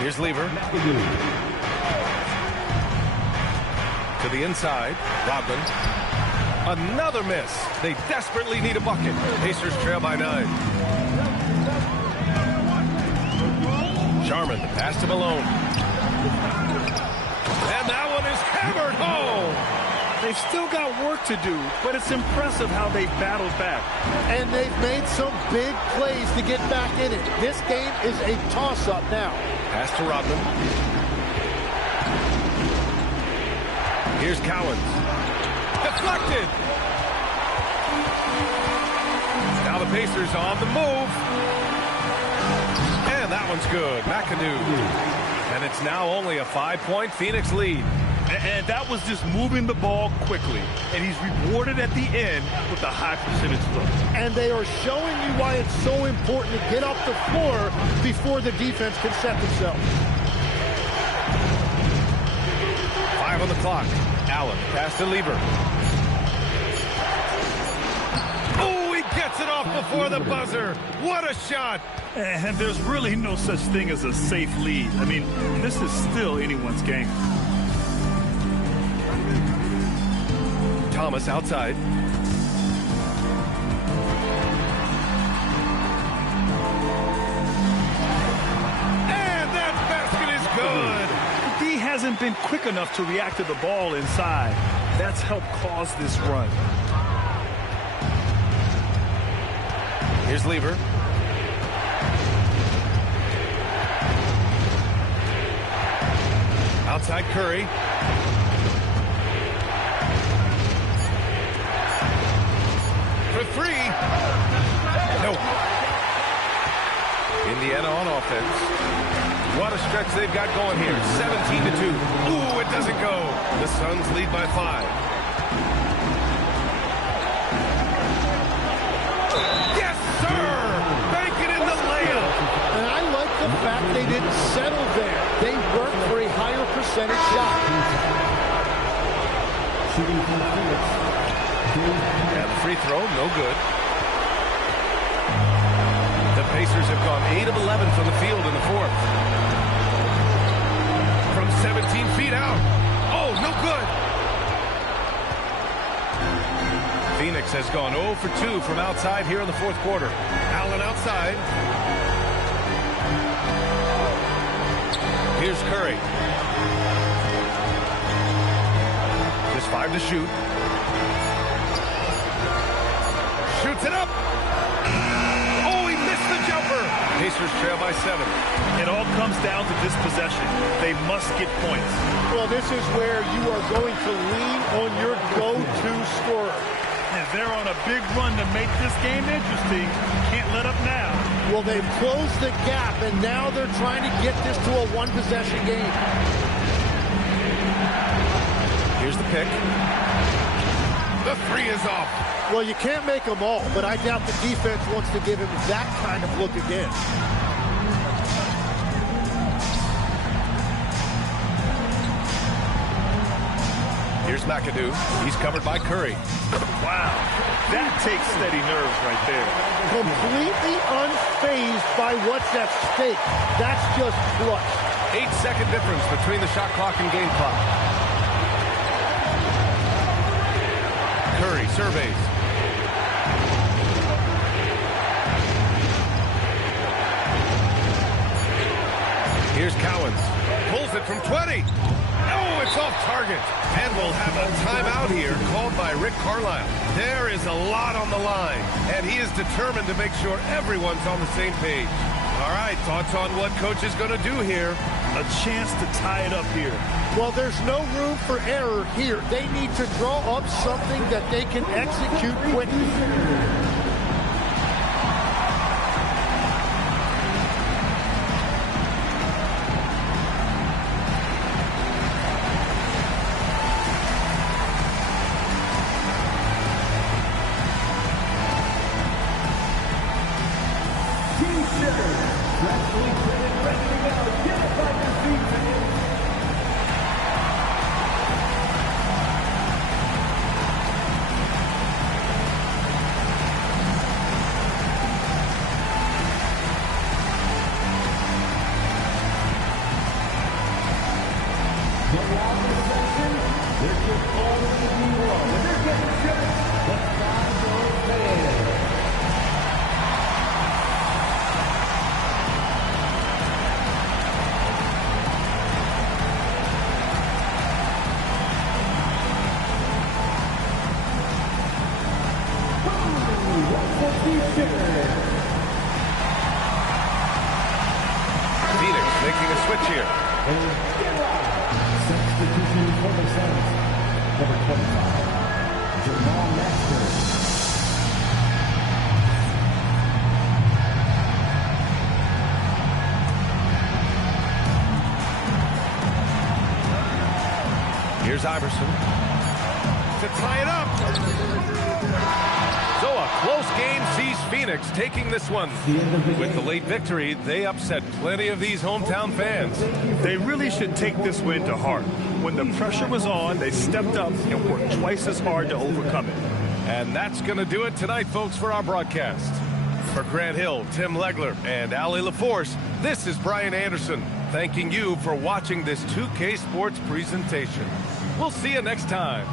Here's Lever. To the inside. Rodman. Another miss. They desperately need a bucket. Pacers trail by 9. Sharman, the pass to Malone. And that one is hammered home. They've still got work to do, but it's impressive how they battled back. And they've made some big plays to get back in it. This game is a toss-up now. Pass to Rodman. Here's Cowens. Deflected. Now the Pacers on the move. And that one's good. McAdoo. And it's now only a 5-point Phoenix lead. And that was just moving the ball quickly. And he's rewarded at the end with a high percentage look. And they are showing you why it's so important to get off the floor before the defense can set themselves. 5 on the clock. Allen, pass to Lever. Oh, he gets it off before the buzzer. What a shot. And there's really no such thing as a safe lead. I mean, this is still anyone's game. Thomas outside. And that basket is good. D hasn't been quick enough to react to the ball inside. That's helped cause this run. Here's Lever. Outside Curry. For Indiana on offense. What a stretch they've got going here. 17-2. Ooh, it doesn't go. The Suns lead by 5. Yes, sir! Bank it in the layup. And I like the fact they didn't settle there. They worked for a higher percentage shot. And the free throw, no good. The Pacers have gone 8 of 11 from the field in the fourth. From 17 feet out. Oh, no good. Phoenix has gone 0 for 2 from outside here in the fourth quarter. Allen outside. Here's Curry. Just 5 to shoot. Shoots it up. Oh, he missed the jumper. Pacers trail by 7. It all comes down to this possession. They must get points. Well, this is where you are going to lean on your go-to scorer. And they're on a big run to make this game interesting. Can't let up now. Well, they've closed the gap, and now they're trying to get this to a one-possession game. Here's the pick. The 3 is off. Well, you can't make them all, but I doubt the defense wants to give him that kind of look again. Here's McAdoo. He's covered by Curry. Wow. That takes steady nerves right there. Completely unfazed by what's at stake. That's just clutch. 8-second difference between the shot clock and game clock. Curry surveys. Here's Cowens. Pulls it from 20. Oh, it's off target. And we'll have a timeout here called by Rick Carlisle. There is a lot on the line, and he is determined to make sure everyone's on the same page. All right, thoughts on what coach is going to do here? A chance to tie it up here. Well, there's no room for error here. They need to draw up something that they can execute quickly. Phoenix making a switch here. Substitution for the Suns. Number 25, Jamal Masters. Here's Iverson to tie it up. So a close game sees Phoenix taking this one. With the late victory, they upset plenty of these hometown fans. They really should take this win to heart. When the pressure was on, they stepped up and worked twice as hard to overcome it. And that's going to do it tonight, folks, for our broadcast. For Grant Hill, Tim Legler, and Ali LaForce, this is Brian Anderson, thanking you for watching this 2K Sports presentation. We'll see you next time.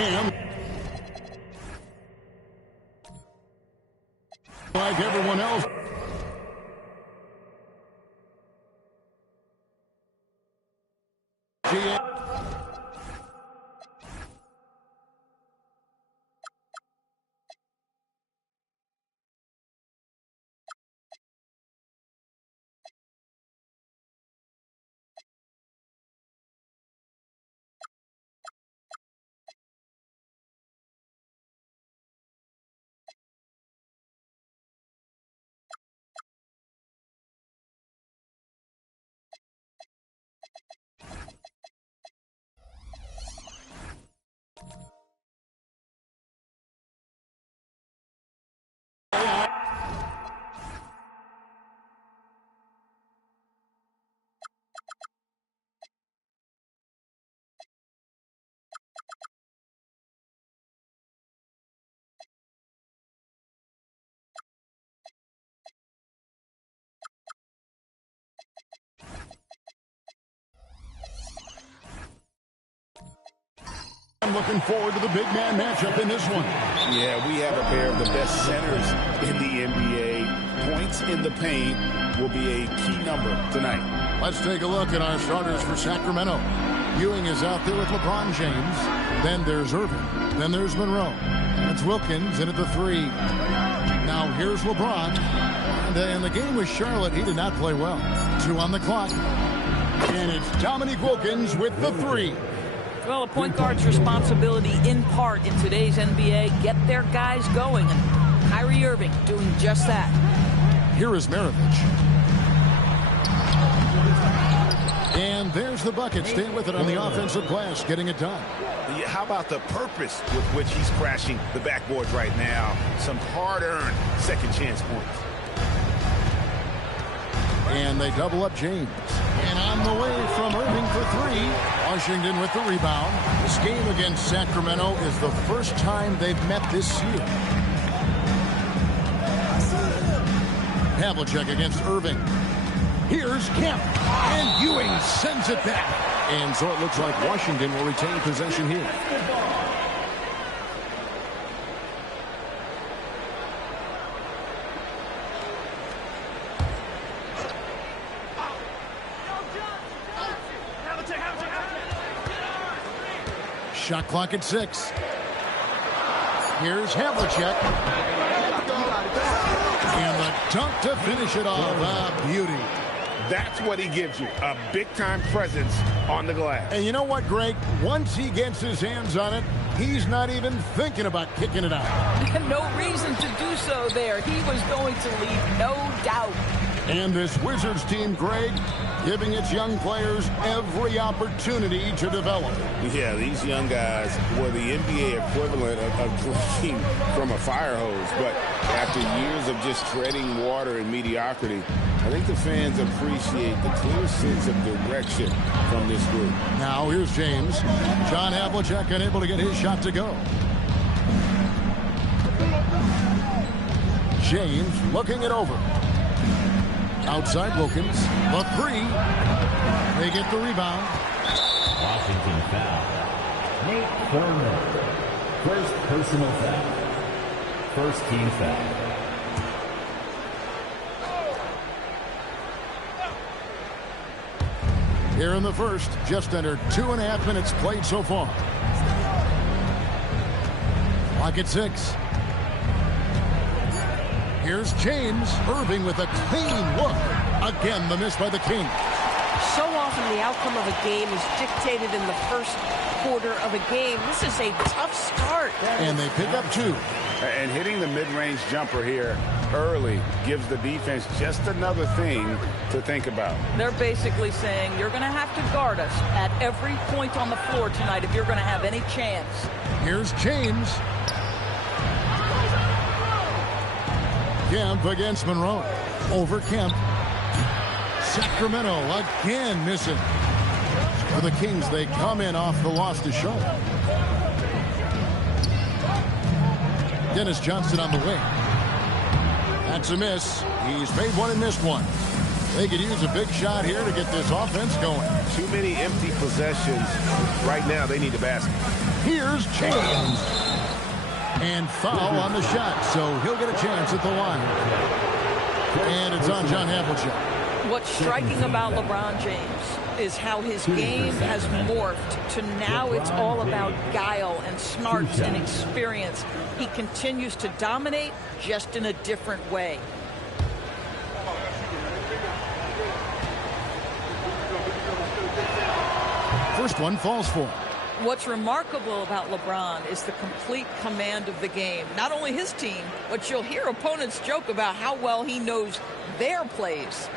And like everyone else, I'm looking forward to the big man matchup in this one. Yeah, we have a pair of the best centers in the NBA. Points in the paint will be a key number tonight. Let's take a look at our starters for Sacramento. Ewing is out there with LeBron James. Then there's Irving. Then there's Monroe. It's Wilkins in at the 3. Now here's LeBron. And in the game with Charlotte, he did not play well. 2 on the clock. And it's Dominique Wilkins with the 3. Well, a point guard's responsibility in part in today's NBA, get their guys going. And Kyrie Irving doing just that. Here is Maravich. And there's the bucket. Staying with it on the offensive glass, getting it done. Yeah, how about the purpose with which he's crashing the backboards right now? Some hard-earned second chance points. And they double up James. And on the way from Irving for 3. Washington with the rebound. This game against Sacramento is the first time they've met this year. Havlicek against Irving. Here's Kemp. And Ewing sends it back. And so it looks like Washington will retain possession here. Shot clock at 6. Here's Havlicek. And the dunk to finish it off. Beauty. That's what he gives you, a big-time presence on the glass. And you know what, Greg? Once he gets his hands on it, he's not even thinking about kicking it out. No reason to do so there. He was going to leave, no doubt. And this Wizards team, Greg, giving its young players every opportunity to develop. Yeah, these young guys were the NBA equivalent of drinking from a fire hose. But after years of just treading water in mediocrity, I think the fans appreciate the clear sense of direction from this group. Now here's James. John Havlicek unable to get his shot to go. James looking it over. Outside Wilkins. The 3. They get the rebound. Washington foul. Nate Thurman. First personal foul. First team foul. Here in the first, just under 2.5 minutes played so far. Clock at 6. Here's James. Irving with a clean look. Again, the miss by the King. So often the outcome of a game is dictated in the first quarter of a game. This is a tough start. And they pick up 2. And hitting the mid-range jumper here early gives the defense just another thing to think about. They're basically saying you're going to have to guard us at every point on the floor tonight if you're going to have any chance. Here's James. Kemp against Monroe. Over Kemp. Sacramento again missing. For the Kings, they come in off the loss to Charlotte. Dennis Johnson on the wing. That's a miss. He's made one and missed one. They could use a big shot here to get this offense going. Too many empty possessions. Right now, they need a basket. Here's James. And foul on the shot, so he'll get a chance at the line. And it's on John Havlicek. What's striking about LeBron James is how his game has morphed to now it's all about guile and smarts and experience. He continues to dominate, just in a different way. First one falls for him. What's remarkable about LeBron is the complete command of the game. Not only his team, but you'll hear opponents joke about how well he knows their plays.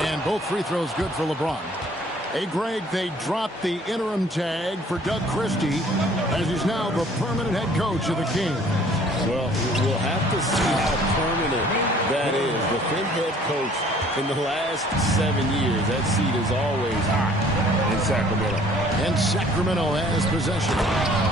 And both free throws good for LeBron. Hey, Greg, they dropped the interim tag for Doug Christie as he's now the permanent head coach of the Kings. Well, we'll have to see how permanent that is. The fifth head coach in the last 7 years. That seat is always hot in Sacramento. And Sacramento has possession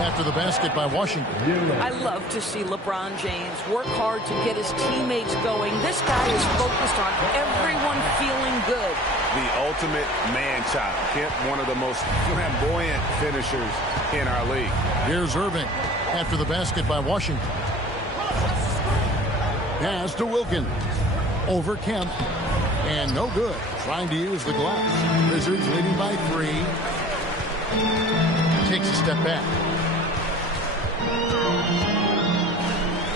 after the basket by Washington. I love to see LeBron James work hard to get his teammates going. This guy is focused on everyone feeling good. The ultimate man-child. Kemp, one of the most flamboyant finishers in our league. Here's Irving after the basket by Washington. Pass to Wilkins. Over Kemp. And no good. Trying to use the glass. Wizards leading by 3. Takes a step back.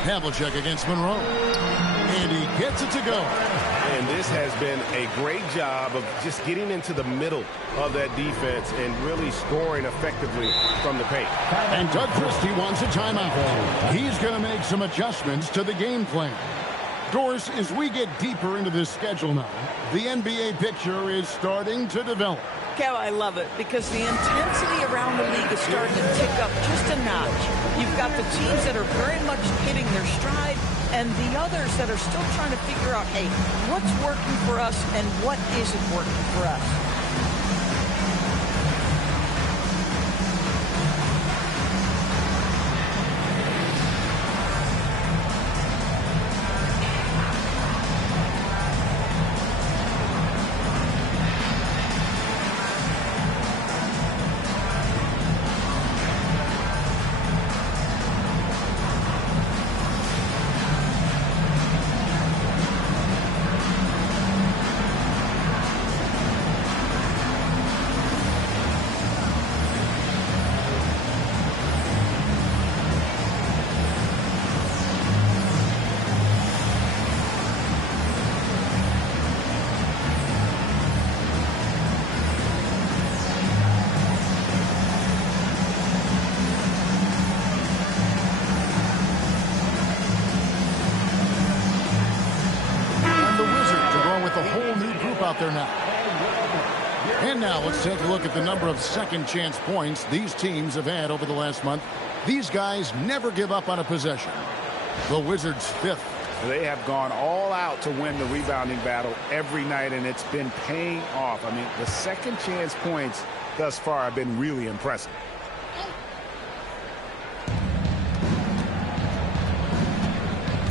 Havlicek against Monroe. And he gets it to go. And this has been a great job of just getting into the middle of that defense and really scoring effectively from the paint. And Doug Christie wants a timeout. He's going to make some adjustments to the game plan. Doris, as we get deeper into this schedule now, the NBA picture is starting to develop. Kev, I love it because the intensity around the league is starting to tick up just a notch. You've got the teams that are very much hitting their stride and the others that are still trying to figure out, hey, what's working for us and what isn't working for us. Out there now. And now let's take a look at the number of second chance points these teams have had over the last month. These guys never give up on a possession. The Wizards 5th. They have gone all out to win the rebounding battle every night, and it's been paying off. I mean, the second chance points thus far have been really impressive.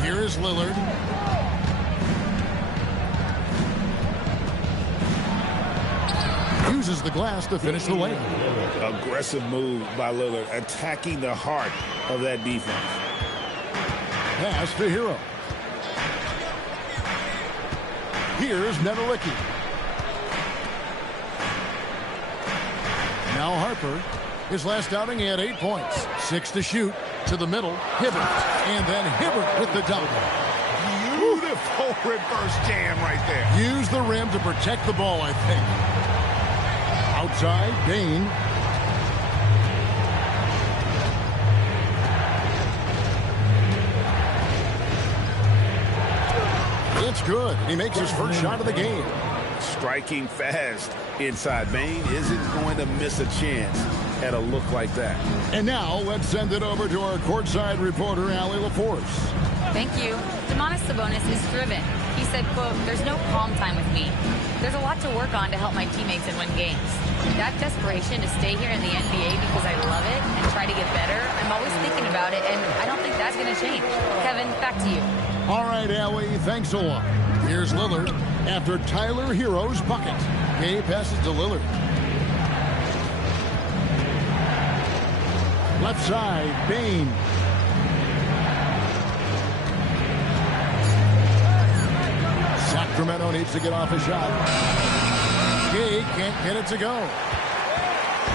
Here is Lillard. Uses the glass to finish the lane. Aggressive move by Lillard, attacking the heart of that defense. Pass to Hero. Here's Nedelicki. Now Harper. His last outing, he had 8 points. 6 to shoot. To the middle. Hibbert. And then Hibbert with the double. Beautiful reverse jam right there. Use the rim to protect the ball, I think. Outside, Bain. It's good. He makes his first shot of the game. Striking fast inside. Bain isn't going to miss a chance at a look like that. And now let's send it over to our courtside reporter, Allie LaForce. Thank you. Domantas Sabonis is driven. He said, quote, "There's no calm time with me. There's a lot to work on to help my teammates and win games. That desperation to stay here in the NBA because I love it and try to get better going to change. Kevin, back to you. All right, Allie, thanks a lot. Here's Lillard after Tyler Hero's bucket. Gay passes to Lillard. Left side, Bain. Sacramento needs to get off a shot. Gay can't get it to go.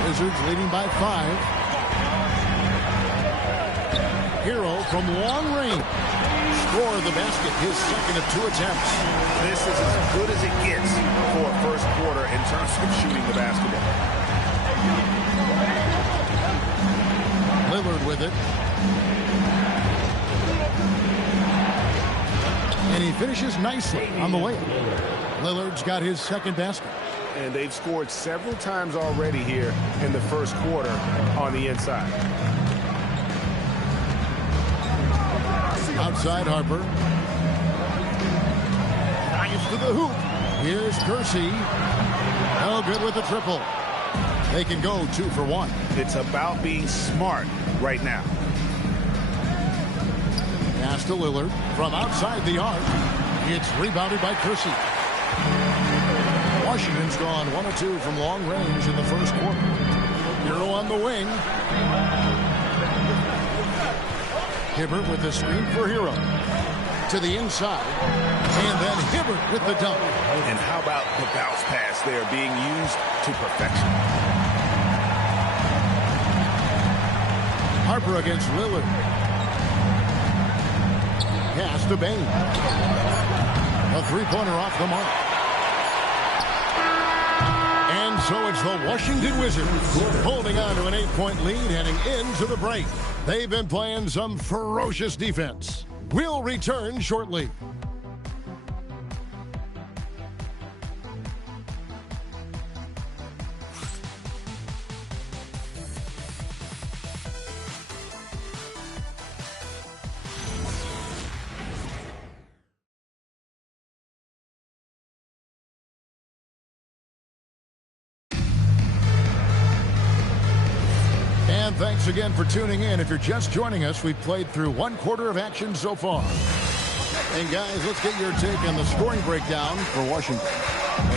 Wizards leading by 5. Hero from long range. Score the basket, his second of 2 attempts. This is as good as it gets for a first quarter in terms of shooting the basketball. Lillard with it. And he finishes nicely on the layup. Lillard's got his second basket. And they've scored several times already here in the first quarter on the inside. Outside Harper. Drives to the hoop. Here's Kersey. No good with the triple. They can go 2 for 1. It's about being smart right now. Pass to Lillard from outside the arc. It's rebounded by Kersey. Washington's gone 1 of 2 from long range in the first quarter. Hero on the wing. Hibbert with the screen for Hero. To the inside. And then Hibbert with the dunk. And how about the bounce pass there being used to perfection? Harper against Lillard. Pass to Bain. A three-pointer off the mark. And so it's the Washington Wizards holding on to an 8-point lead heading into the break. They've been playing some ferocious defense. We'll return shortly. Thanks again for tuning in. If you're just joining us, we've played through 1 quarter of action so far. And guys, let's get your take on the scoring breakdown for Washington.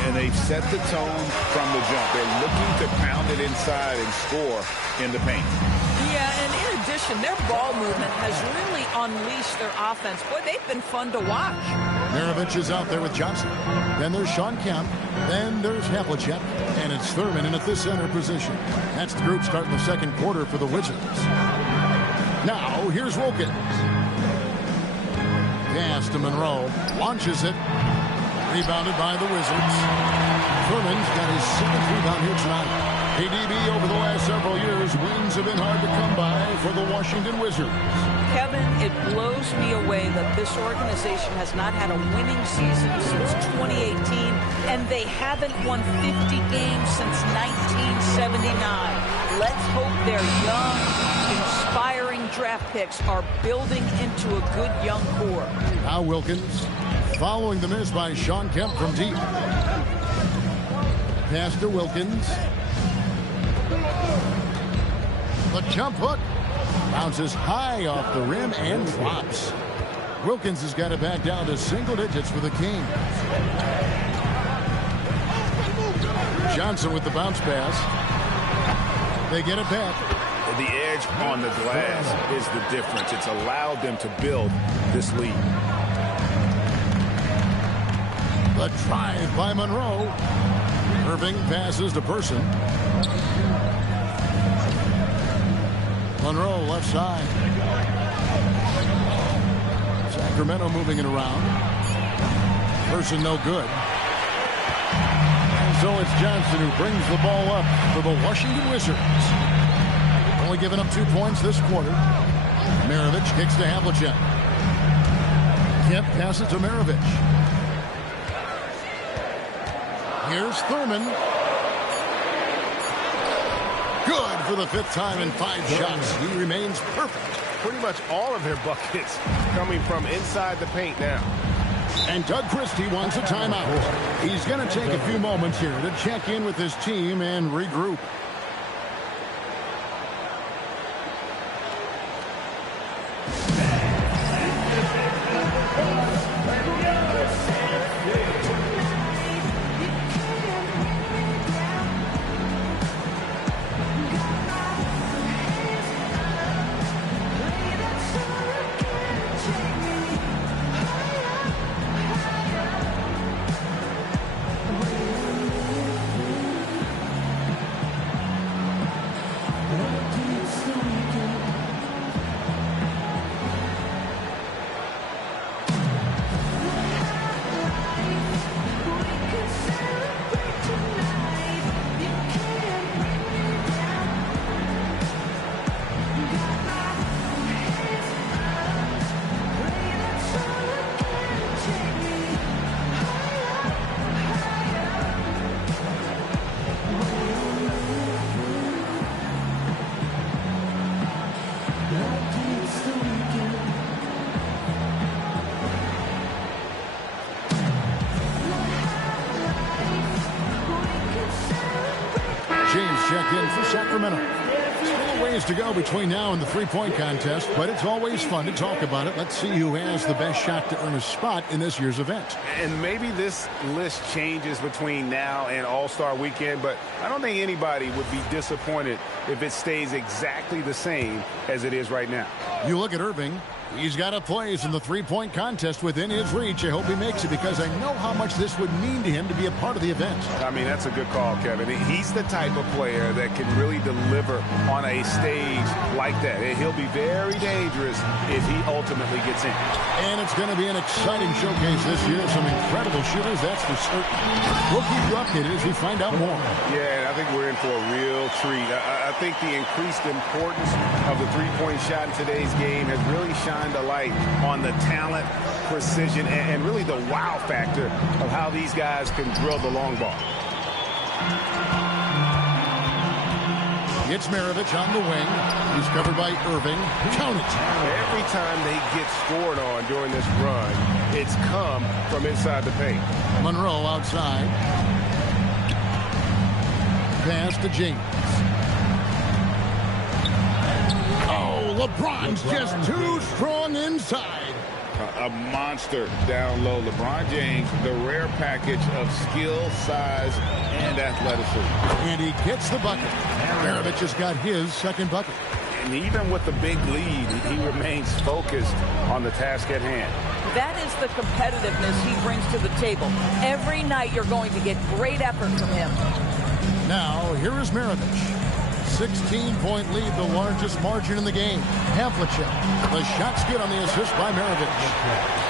And they've set the tone from the jump. They're looking to pound it inside and score in the paint. Yeah, and in addition, their ball movement has really unleashed their offense. Boy, they've been fun to watch. Maravich is out there with Johnson. Then there's Sean Kemp. Then there's Havlicek. And it's Thurman in at the center position. That's the group starting the second quarter for the Wizards. Now, here's Wilkins. Pass to Monroe. Launches it. Rebounded by the Wizards. Thurman's got his 7th rebound here tonight. ADB over the last several years, wins have been hard to come by for the Washington Wizards. Kevin, it blows me away that this organization has not had a winning season since 2018, and they haven't won 50 games since 1979. Let's hope their young, inspiring draft picks are building into a good young core. Now Wilkins, following the miss by Sean Kemp from deep. Pass to Wilkins. The jump hook bounces high off the rim and drops. Wilkins has got it back down to single digits for the Kings. Johnson with the bounce pass. They get it back. The edge on the glass is the difference. It's allowed them to build this lead. The drive by Monroe. Irving passes to Person. Monroe left side. Sacramento moving it around. Person no good. And so it's Johnson who brings the ball up for the Washington Wizards. Only giving up 2 points this quarter. Maravich kicks to Havlicek. Kemp passes to Maravich. Here's Thurman. Good for the 5th time in 5 shots. He remains perfect. Pretty much all of their buckets coming from inside the paint now. And Doug Christie wants a timeout. He's going to take a few moments here to check in with his team and regroup. check in for Sacramento. Still a ways to go between now and the three-point contest, but it's always fun to talk about it. Let's see who has the best shot to earn a spot in this year's event. And maybe this list changes between now and All-Star Weekend, but I don't think anybody would be disappointed if it stays exactly the same as it is right now. You look at Irving. He's got a place in the three-point contest within his reach. I hope he makes it because I know how much this would mean to him to be a part of the event. I mean, that's a good call, Kevin. He's the type of player that can really deliver on a stage like that. He'll be very dangerous if he ultimately gets in. And it's going to be an exciting showcase this year. Some incredible shooters, that's for certain. We'll keep you updated as we find out more. Yeah, I think we're in for a real treat. I think the increased importance of the three-point shot in today's game has really shined a light on the talent, precision, and really the wow factor of how these guys can drill the long ball. It's Maravich on the wing. He's covered by Irving. Count it. Every time they get scored on during this run, it's come from inside the paint. Monroe outside. Pass to James. LeBron's just too strong inside. A monster down low. LeBron James, the rare package of skill, size, and athleticism. And he gets the bucket. Maravich has got his second bucket. And even with the big lead, he remains focused on the task at hand. That is the competitiveness he brings to the table. Every night you're going to get great effort from him. Now, here is Maravich. 16-point lead, the largest margin in the game. Havlicek. The shot's good on the assist by Maravich.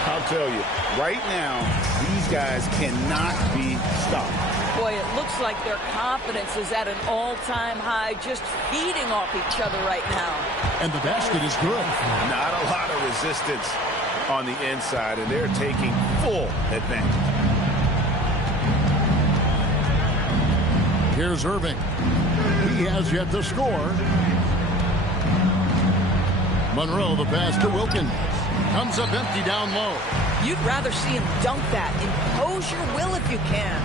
I'll tell you, right now, these guys cannot be stopped. Boy, it looks like their confidence is at an all-time high, just feeding off each other right now. And the basket is good. Not a lot of resistance on the inside, and they're taking full advantage. Here's Irving. He has yet to score. Monroe, the pass to Wilkins. Comes up empty down low. You'd rather see him dunk that. Impose your will if you can.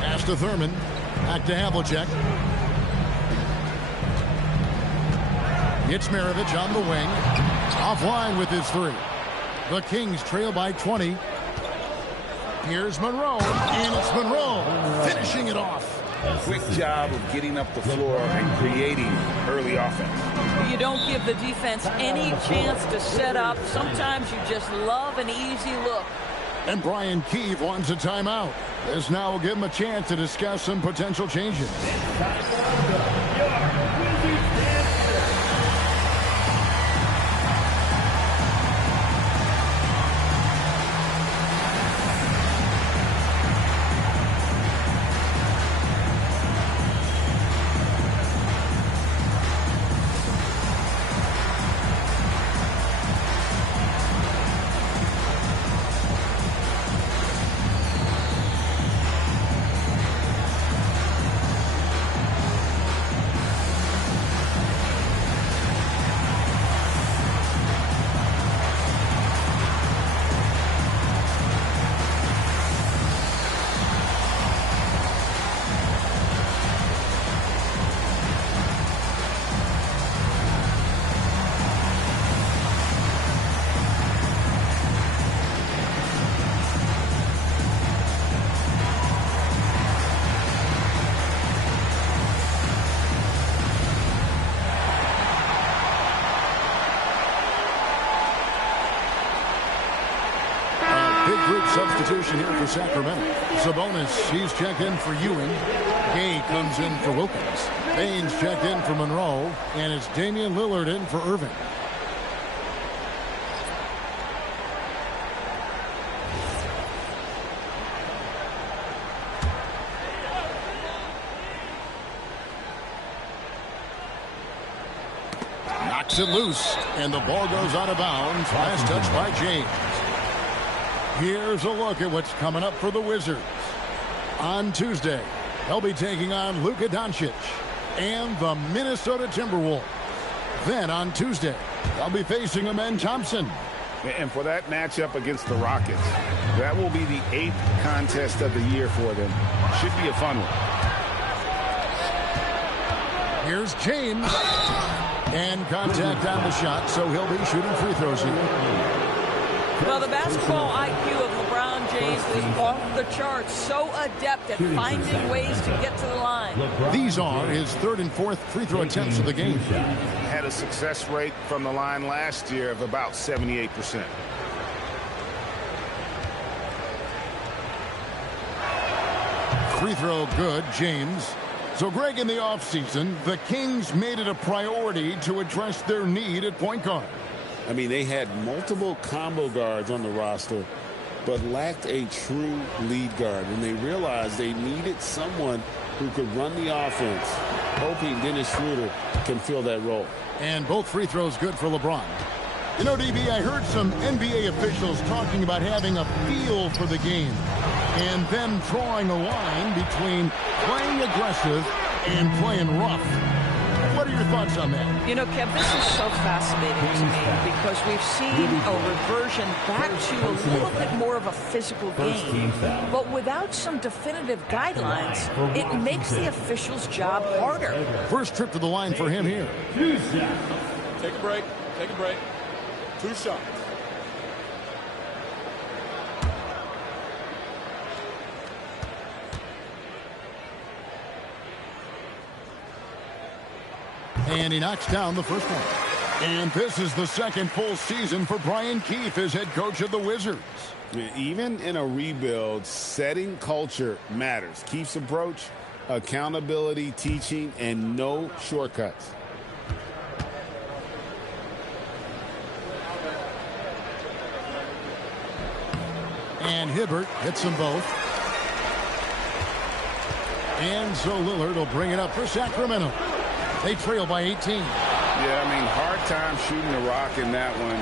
Pass to Thurman. Back to Havlicek. It's Maravich on the wing. Offline with his three. The Kings trail by 20. Here's Monroe. And it's Monroe finishing it off. Quick job of getting up the floor and creating early offense. You don't give the defense any chance to set up. Sometimes you just love an easy look. And Brian Keefe wants a timeout. This now will give him a chance to discuss some potential changes. substitution here for Sacramento. Sabonis, he's checked in for Ewing. Gay comes in for Wilkins. Baines checked in for Monroe. And it's Damian Lillard in for Irving. Knocks it loose, and the ball goes out of bounds. Last touch by James. Here's a look at what's coming up for the Wizards. On Tuesday, they'll be taking on Luka Doncic and the Minnesota Timberwolves. Then on Tuesday, they'll be facing Amen Thompson. And for that matchup against the Rockets, that will be the 8th contest of the year for them. Should be a fun one. Here's James. And contact on the shot, so he'll be shooting free throws here. Well, the basketball IQ of LeBron James is off the charts. So adept at finding ways to get to the line. These are his 3rd and 4th free throw attempts of the game. Had a success rate from the line last year of about 78%. Free throw good, James. So, Greg, in the offseason, the Kings made it a priority to address their need at point guard. I mean, they had multiple combo guards on the roster, but lacked a true lead guard. And they realized they needed someone who could run the offense, hoping Dennis Schroeder can fill that role. And both free throws good for LeBron. You know, DB, I heard some NBA officials talking about having a feel for the game and then drawing a line between playing aggressive and playing rough. What are your thoughts on that? You know, Kev, this is so fascinating to me because we've seen a reversion back to a little bit more of a physical game. But without some definitive guidelines, it makes the officials' job harder. First trip to the line for him here. Take a break. Take a break. 2 shots. And he knocks down the first one. And this is the second full season for Brian Keefe as head coach of the Wizards. Even in a rebuild, setting culture matters. Keefe's approach, accountability, teaching, and no shortcuts. And Hibbert hits them both. And so Lillard will bring it up for Sacramento. They trail by 18. Yeah, I mean, hard time shooting the rock in that one.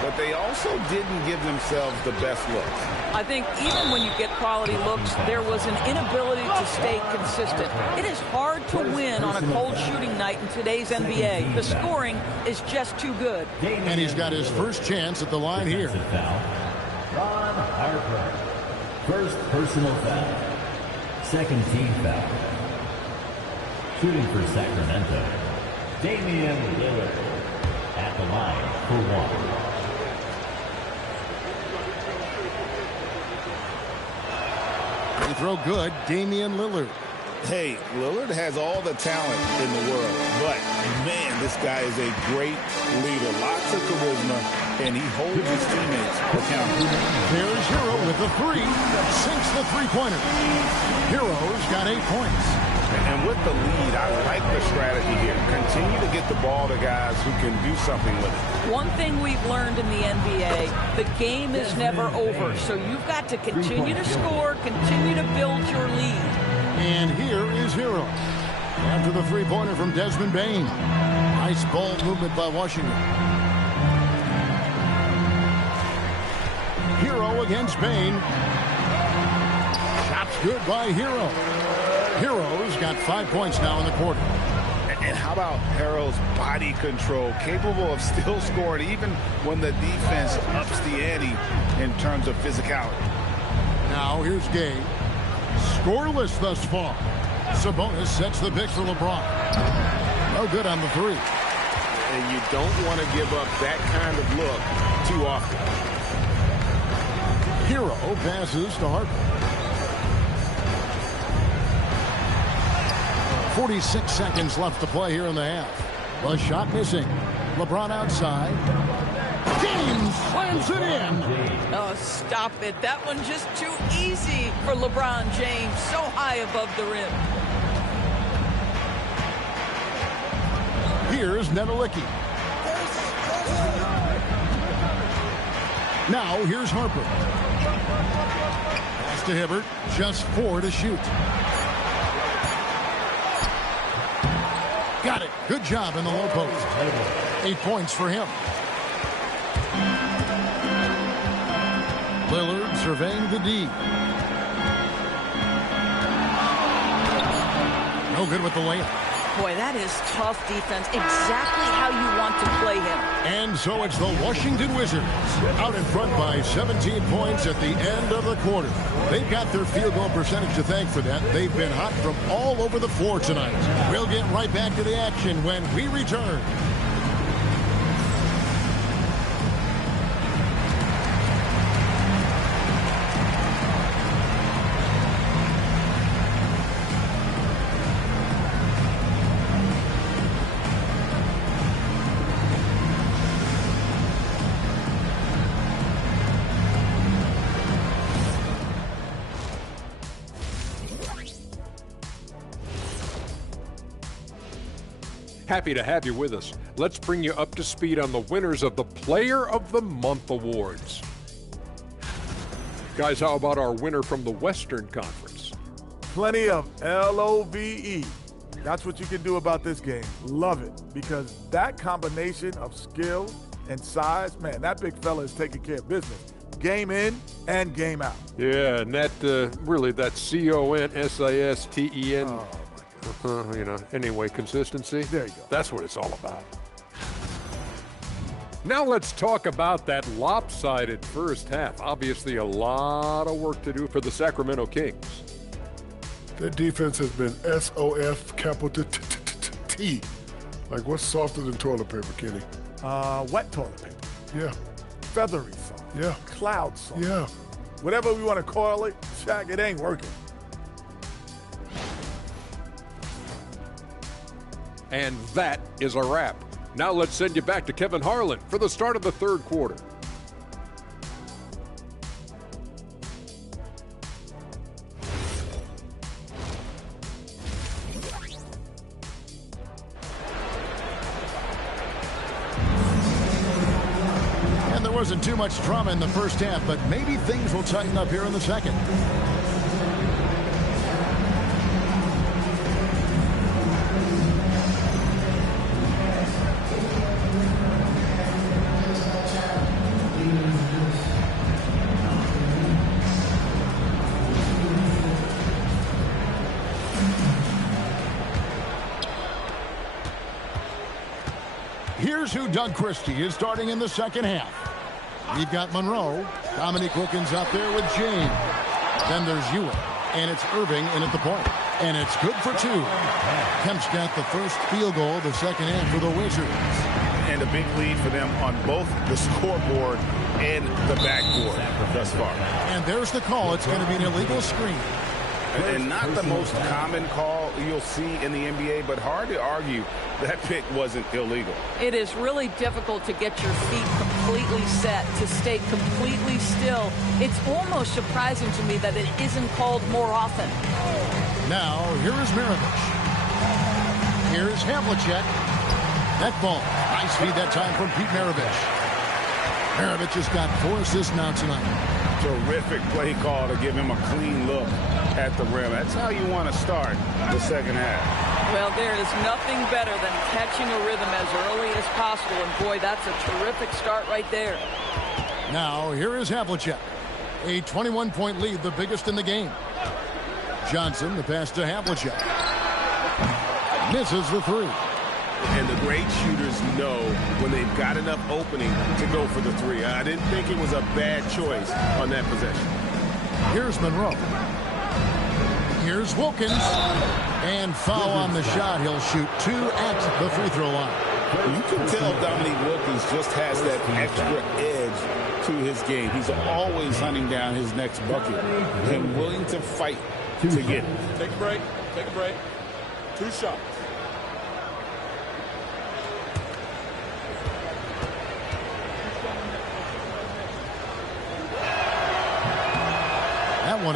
But they also didn't give themselves the best looks. I think even when you get quality looks, there was an inability to stay consistent. It is hard to win on a cold shooting night in today's NBA. The scoring is just too good. And he's got his first chance at the line here. Ron Harper. First personal foul. Second team foul. Shooting for Sacramento, Damian Lillard at the line for 1. Free throw good, Damian Lillard. Hey, Lillard has all the talent in the world, but, man, this guy is a great leader. Lots of charisma, and he holds his teammates accountable. There's Hero with the three. Sinks the three-pointer. Hero's got 8 points. And with the lead, I like the strategy here. Continue to get the ball to guys who can do something with it. One thing we've learned in the NBA, the game is never over. So you've got to continue to score, continue to build your lead. And here is Hero. After the three-pointer from Desmond Bane. Nice ball movement by Washington. Hero against Bane. Shots good by Hero. Hero's got 5 points now in the quarter. And how about Hero's body control, capable of still scoring even when the defense ups the ante in terms of physicality. Now here's Gay. Scoreless thus far. Sabonis sets the pick for LeBron. No good on the three. And you don't want to give up that kind of look too often. Hero passes to Harper. 46 seconds left to play here in the half. The shot missing. LeBron outside. James slams it in. Oh, stop it. That one just too easy for LeBron James. So high above the rim. Here's Nedelicki. Now here's Harper. Pass to Hibbert. Just 4 to shoot. Got it. Good job in the low post. 8 points for him. Lillard surveying the D. No good with the layup. Boy, that is tough defense. Exactly how you want to play him. And so it's the Washington Wizards out in front by 17 points at the end of the quarter. They've got their field goal percentage to thank for that. They've been hot from all over the floor tonight. We'll get right back to the action when we return. Happy to have you with us. Let's bring you up to speed on the winners of the Player of the Month awards. Guys, how about our winner from the Western Conference? Plenty of LOVE. That's what you can do about this game. Love it, because that combination of skill and size, man, that big fella is taking care of business. Game in and game out. Yeah, and that really, that CONSISTEN. You know, anyway, consistency. There you go. That's what it's all about. Now let's talk about that lopsided first half. Obviously, a lot of work to do for the Sacramento Kings. Their defense has been SOF capital T. Like, what's softer than toilet paper, Kenny? Wet toilet paper. Yeah. Feathery soft. Yeah. Cloud soft. Yeah. Whatever we want to call it, Shaq, it ain't working. And that is a wrap. Now let's send you back to Kevin Harlan for the start of the third quarter. And there wasn't too much drama in the first half, but maybe things will tighten up here in the second. Here's who Doug Christie is starting in the second half. We've got Monroe. Dominique Wilkins out there with James. Then there's Ewing. And it's Irving in at the point. And it's good for 2. Kemp's got the first field goal the second half for the Wizards. And a big lead for them on both the scoreboard and the backboard thus far. And there's the call. It's going to be an illegal screen. And not the most common call you'll see in the NBA, but hard to argue that pick wasn't illegal. It is really difficult to get your feet completely set, to stay completely still. It's almost surprising to me that it isn't called more often. Now, here is Maravich. Here's Havlicek. That ball. Nice feed that time from Pete Maravich. Maravich has got 4 assists now tonight. Terrific play call to give him a clean look at the rim. That's how you want to start the second half. Well, there is nothing better than catching a rhythm as early as possible. And, boy, that's a terrific start right there. Now, here is Havlicek. A 21-point lead, the biggest in the game. Johnson, the pass to Havlicek. Misses the 3. And the great shooters know when they've got enough opening to go for the 3. I didn't think it was a bad choice on that possession. Here's Monroe. Here's Wilkins. And foul on the shot. He'll shoot 2 at the free throw line. You can tell Dominique Wilkins just has that extra edge to his game. He's always hunting down his next bucket and willing to fight to get it. Take a break. Take a break. 2 shots.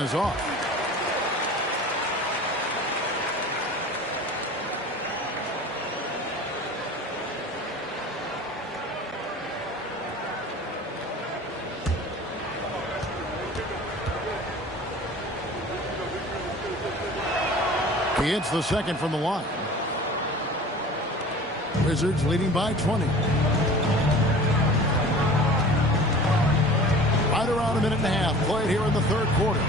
is off. He hits the second from the line. Wizards leading by 20. Right around a minute and a half played here in the third quarter.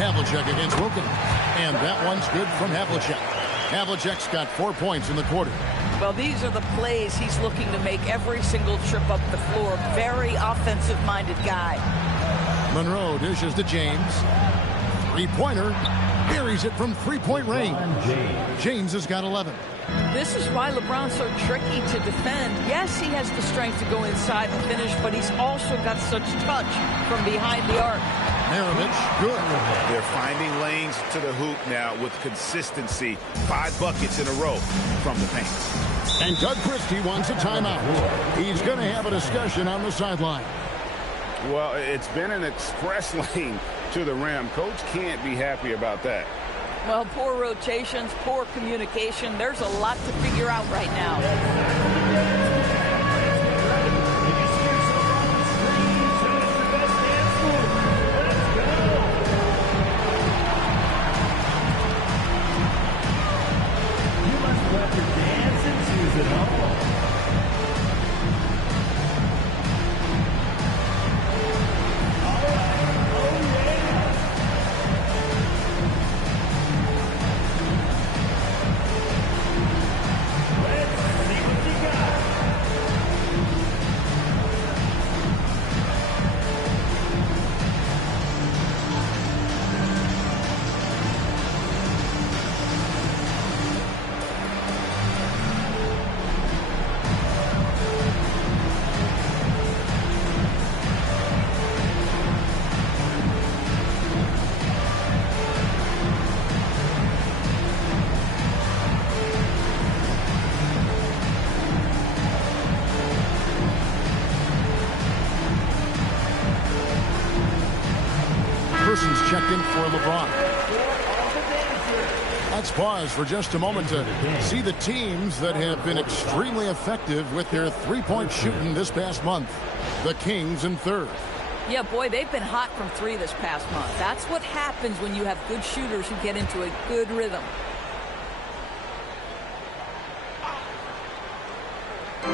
Havlicek against Wilkins. And that one's good from Havlicek. Havlicek's got 4 points in the quarter. Well, these are the plays he's looking to make every single trip up the floor. Very offensive-minded guy. Monroe dishes to James. Three-pointer. Buries it from three-point range. James has got 11. This is why LeBron's so tricky to defend. Yes, he has the strength to go inside and finish, but he's also got such touch from behind the arc. Maravich, good. They're finding lanes to the hoop now with consistency. 5 buckets in a row from the paint. And Doug Christie wants a timeout. He's going to have a discussion on the sideline. Well, it's been an express lane to the rim. Coach can't be happy about that. Well, poor rotations, poor communication. There's a lot to figure out right now. You must let your dance and choose it all. Checked in for LeBron. Let's pause for just a moment to see the teams that have been extremely effective with their three-point shooting this past month. The Kings in third. Yeah, boy, they've been hot from three this past month. That's what happens when you have good shooters who get into a good rhythm.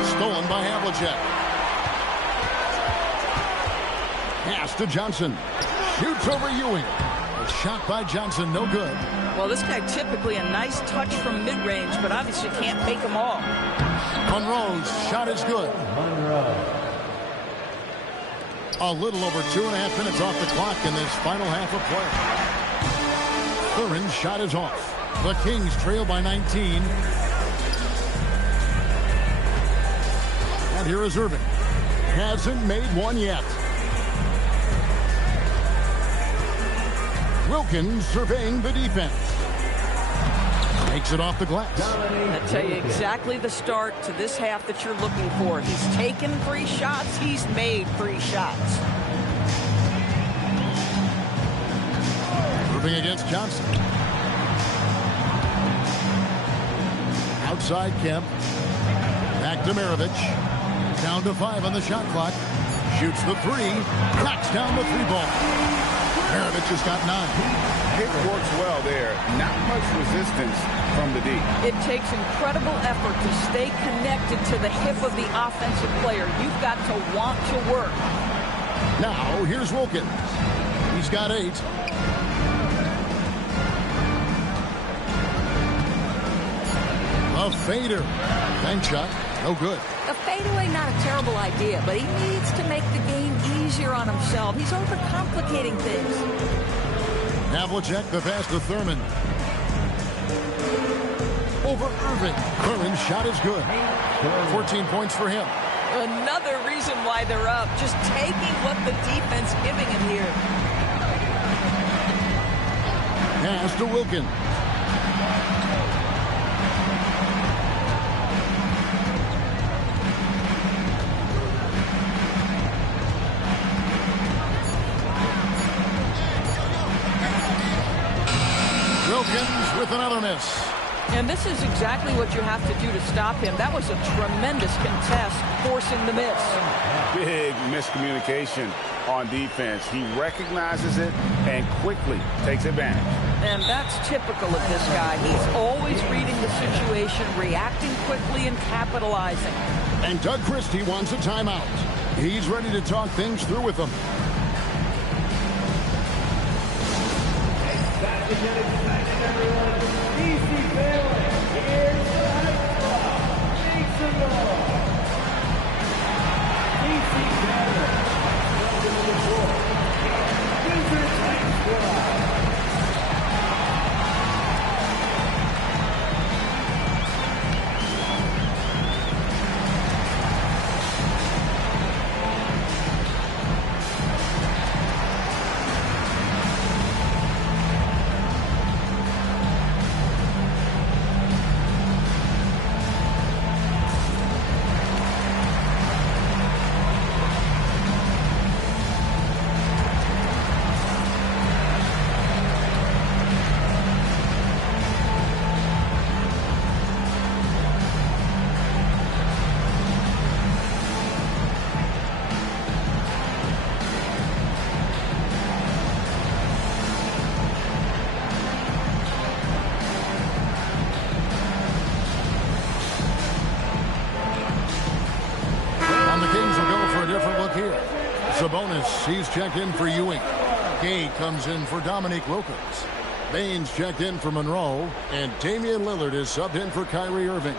Stolen by Havlicek. Pass to Johnson. Shoots over Ewing. A shot by Johnson, no good. Well, this guy typically a nice touch from mid-range, but obviously can't make them all. Monroe's shot is good. Monroe. A little over 2.5 minutes off the clock in this final half of play. Thurin's shot is off. The Kings trail by 19. And here is Irving. Hasn't made one yet. Wilkins surveying the defense. Takes it off the glass. I tell you exactly the start to this half that you're looking for. He's taken 3 shots. He's made 3 shots. Irving against Johnson. Outside Kemp. Back to Maravich. Down to 5 on the shot clock. Shoots the 3. Knocks down the 3-ball. Maravich has got 9. It works well there. Not much resistance from the D. It takes incredible effort to stay connected to the hip of the offensive player. You've got to want to work. Now, here's Wilkins. He's got 8. A fader. Bank shot. No good. A fadeaway, not a terrible idea, but he needs to make the game easier on himself. He's overcomplicating things. Havlicek, the pass to Thurman. Over Irving. Thurman's shot is good. 14 points for him. Another reason why they're up. Just taking what the defense giving him here. Pass to Wilkins. Another miss. And this is exactly what you have to do to stop him. That was a tremendous contest, forcing the miss. Big miscommunication on defense. He recognizes it and quickly takes advantage. And that's typical of this guy. He's always reading the situation, reacting quickly, and capitalizing. And Doug Christie wants a timeout. He's ready to talk things through with them. Sabonis, he's checked in for Ewing. Gay comes in for Dominique Wilkins. Baines checked in for Monroe. And Damian Lillard is subbed in for Kyrie Irving.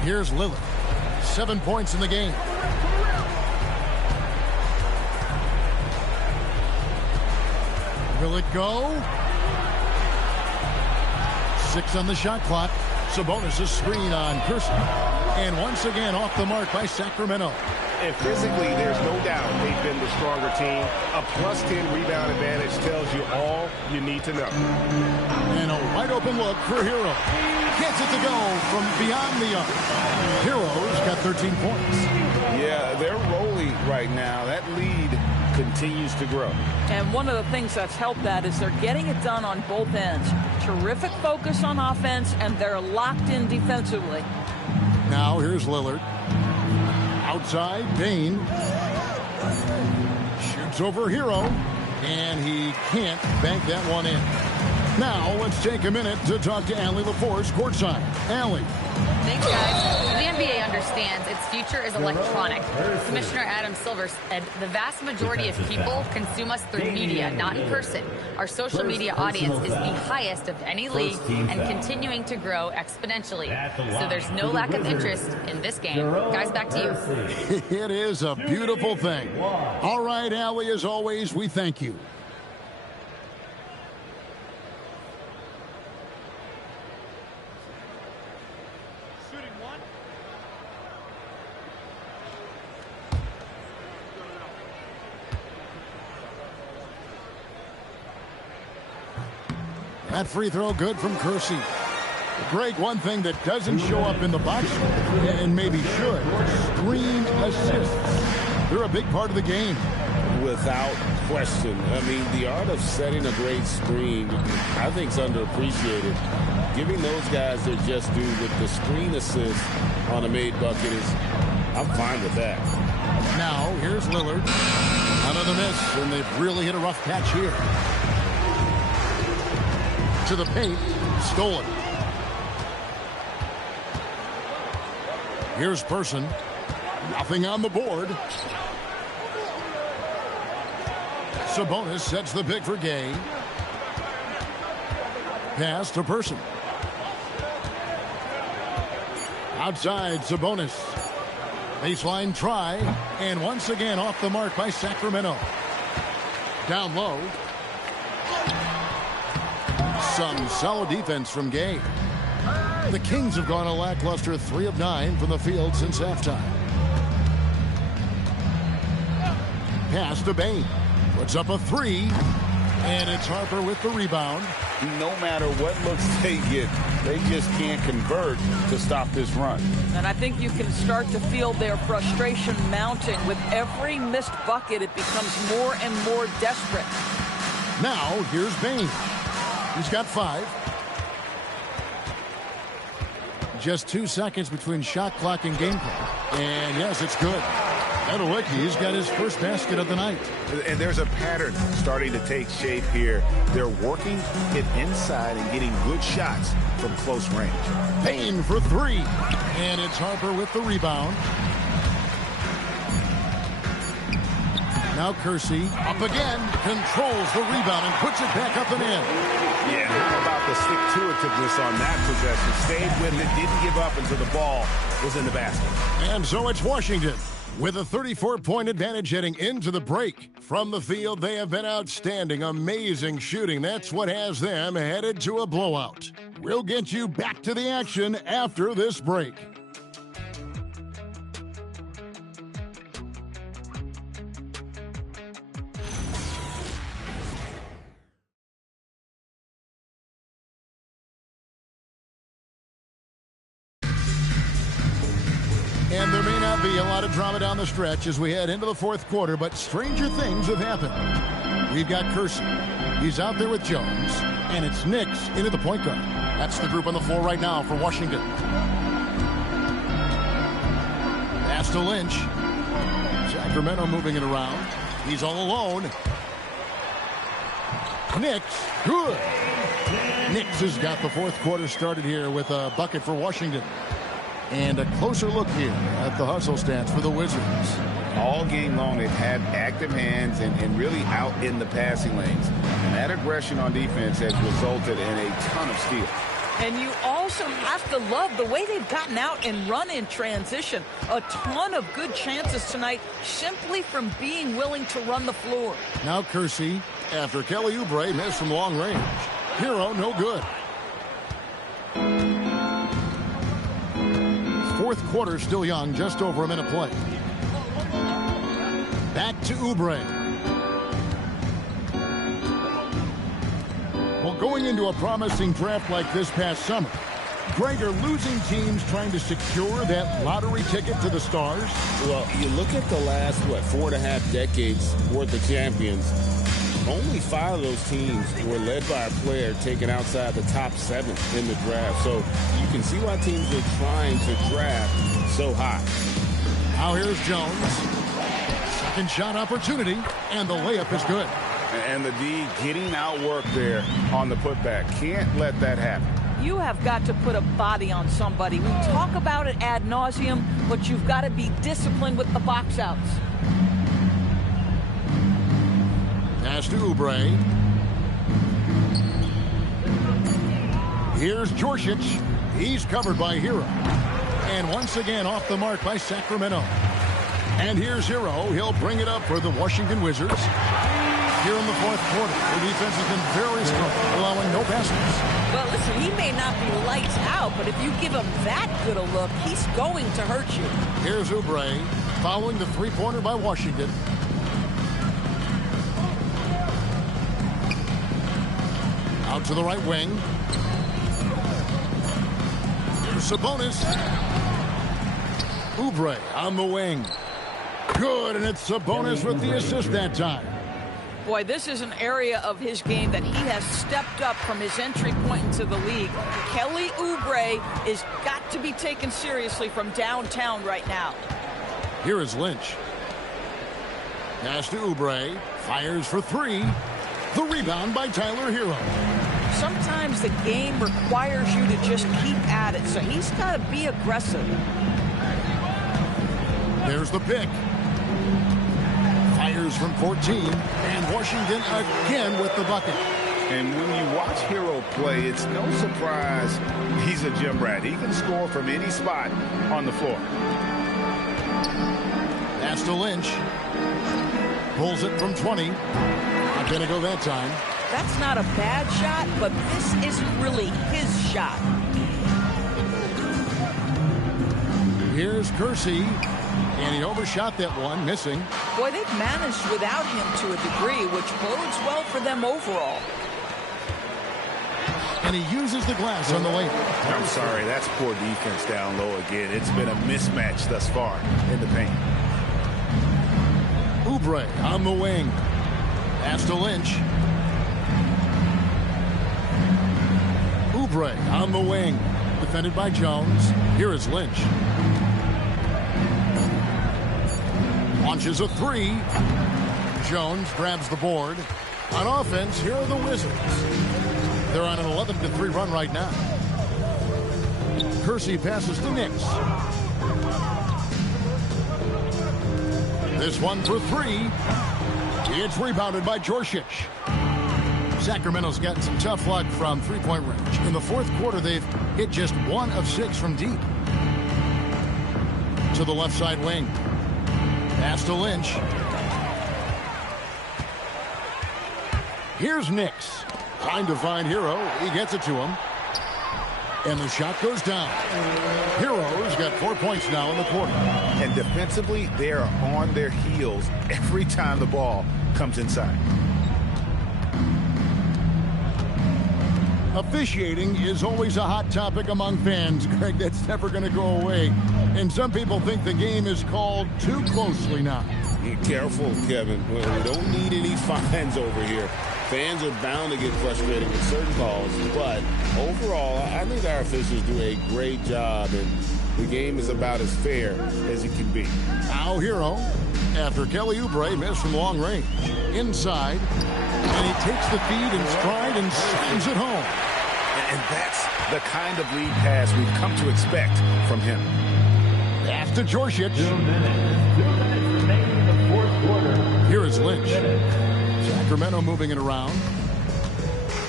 Here's Lillard. 7 points in the game. Will it go? 6 on the shot clock. Sabonis' screen on Person. And once again off the mark by Sacramento. And physically, there's no doubt they've been the stronger team. A +10 rebound advantage tells you all you need to know. And a wide open look for Hero. Gets it to go from beyond the arc. Hero's got 13 points. Yeah, they're rolling right now. That lead continues to grow. And one of the things that's helped that is they're getting it done on both ends. Terrific focus on offense, and they're locked in defensively. Now here's Lillard. Outside, Bain. Shoots over Hero, and he can't bank that one in. Now let's take a minute to talk to Allie LaForce courtside. Allie. Thanks, guys. The NBA understands its future is electronic. Commissioner Adam Silver said the vast majority of people consume us through media, not in person. Our social media audience is the highest of any league and continuing to grow exponentially. So there's no lack of interest in this game. Guys, back to you. It is a beautiful thing. All right, Allie, as always, we thank you. That free throw good from Kersey. Greg, one thing that doesn't show up in the box, and maybe should, screen assists. They're a big part of the game. Without question. I mean, the art of setting a great screen, I think, is underappreciated. Giving those guys their just due with the screen assist on a made bucket is, I'm fine with that. Now, here's Lillard. Another miss, and they've really hit a rough patch here. To the paint, stolen. Here's Person. Nothing on the board. Sabonis sets the pick for Gay. Pass to Person. Outside, Sabonis. Baseline try, and once again off the mark by Sacramento. Down low. Some solid defense from Gay. The Kings have gone a lackluster 3 of 9 from the field since halftime. Pass to Bain. Puts up a 3. And it's Harper with the rebound. No matter what looks they get, they just can't convert to stop this run. And I think you can start to feel their frustration mounting. With every missed bucket, it becomes more and more desperate. Now, here's Bain. He's got 5. Just 2 seconds between shot clock and gameplay. And yes, it's good. He's got his first basket of the night. And there's a pattern starting to take shape here. They're working it inside and getting good shots from close range. Bain for 3. And it's Harper with the rebound. Now Kersey up again, controls the rebound and puts it back up and in. Yeah, how about the stick-to-itiveness on that possession? Stayed with it, didn't give up until the ball was in the basket. And so it's Washington with a 34-point advantage heading into the break. From the field, they have been outstanding, amazing shooting. That's what has them headed to a blowout. We'll get you back to the action after this break. And there may not be a lot of drama down the stretch as we head into the fourth quarter, but stranger things have happened. We've got Kersey. He's out there with Jones, and it's Nix into the point guard. That's the group on the floor right now for Washington. Pass to Lynch. Sacramento moving it around. He's all alone. Nix, good. Nix has got the fourth quarter started here with a bucket for Washington. And a closer look here at the hustle stats for the Wizards. All game long, they've had active hands and really out in the passing lanes. And that aggression on defense has resulted in a ton of steals. And you also have to love the way they've gotten out and run in transition. A ton of good chances tonight simply from being willing to run the floor. Now Kersey, after Kelly Oubre missed from long range. Hero, no good. Fourth quarter still young, just over a minute play. Back to Oubre. Well, going into a promising draft like this past summer, Greg, are losing teams trying to secure that lottery ticket to the stars? Well, you look at the last, 4.5 decades worth of champions, only 5 of those teams were led by a player taken outside the top 7 in the draft. So you can see why teams are trying to draft so high. Now here's Jones. Second shot opportunity, and the layup is good. And the D getting outwork there on the putback. Can't let that happen. You have got to put a body on somebody. We talk about it ad nauseum, but you've got to be disciplined with the box outs. Pass to Oubre. Here's Djorcic. He's covered by Hero. And once again off the mark by Sacramento. And here's Hero. He'll bring it up for the Washington Wizards. Here in the fourth quarter, the defense has been very strong, allowing no baskets. Well, listen, he may not be lights out, but if you give him that good a look, he's going to hurt you. Here's Oubre following the three-pointer by Washington. Out to the right wing. Here's Sabonis. Oubre on the wing. Good, and it's Sabonis with the assist that time. Boy, this is an area of his game that he has stepped up from his entry point into the league. Kelly Oubre is got to be taken seriously from downtown right now. Here is Lynch. Pass to Oubre. Fires for 3. The rebound by Tyler Hero. Sometimes the game requires you to just keep at it, so he's got to be aggressive. There's the pick. Fires from 14, and Washington again with the bucket. And when you watch Hero play, it's no surprise he's a gym rat. He can score from any spot on the floor. Pass to Lynch. Pulls it from 20. Not going to go that time. That's not a bad shot, but this isn't really his shot. Here's Kersey. And he overshot that one, missing. Boy, they've managed without him to a degree, which bodes well for them overall. And he uses the glass on the lane. I'm sorry, that's poor defense down low again. It's been a mismatch thus far in the paint. Oubre on the wing. Pass to Lynch. Oubre on the wing. Defended by Jones. Here is Lynch. Launches a three. Jones grabs the board. On offense, here are the Wizards. They're on an 11-3 run right now. Kersey passes to Nix. This one for three. It's rebounded by Djorcic. Sacramento's gotten some tough luck from three-point range. In the fourth quarter, they've hit just 1 of 6 from deep. To the left side wing. Pass to Lynch. Here's Nix. Trying to find Hero. He gets it to him. And the shot goes down. Hero's got 4 points now in the quarter. And defensively, they are on their heels every time the ball comes inside. Officiating is always a hot topic among fans, Greg. That's never going to go away. And some people think the game is called too closely now. Be careful, Kevin. We don't need any fines over here. Fans are bound to get frustrated with certain calls, but overall, I think our officials do a great job, and the game is about as fair as it can be. Now Hero, after Kelly Oubre missed from long range. Inside, and he takes the feed in stride and slams it home. And that's the kind of lead pass we've come to expect from him. Pass to Djorcic. 2 minutes remaining in the fourth quarter. Here is Lynch. Sacramento moving it around.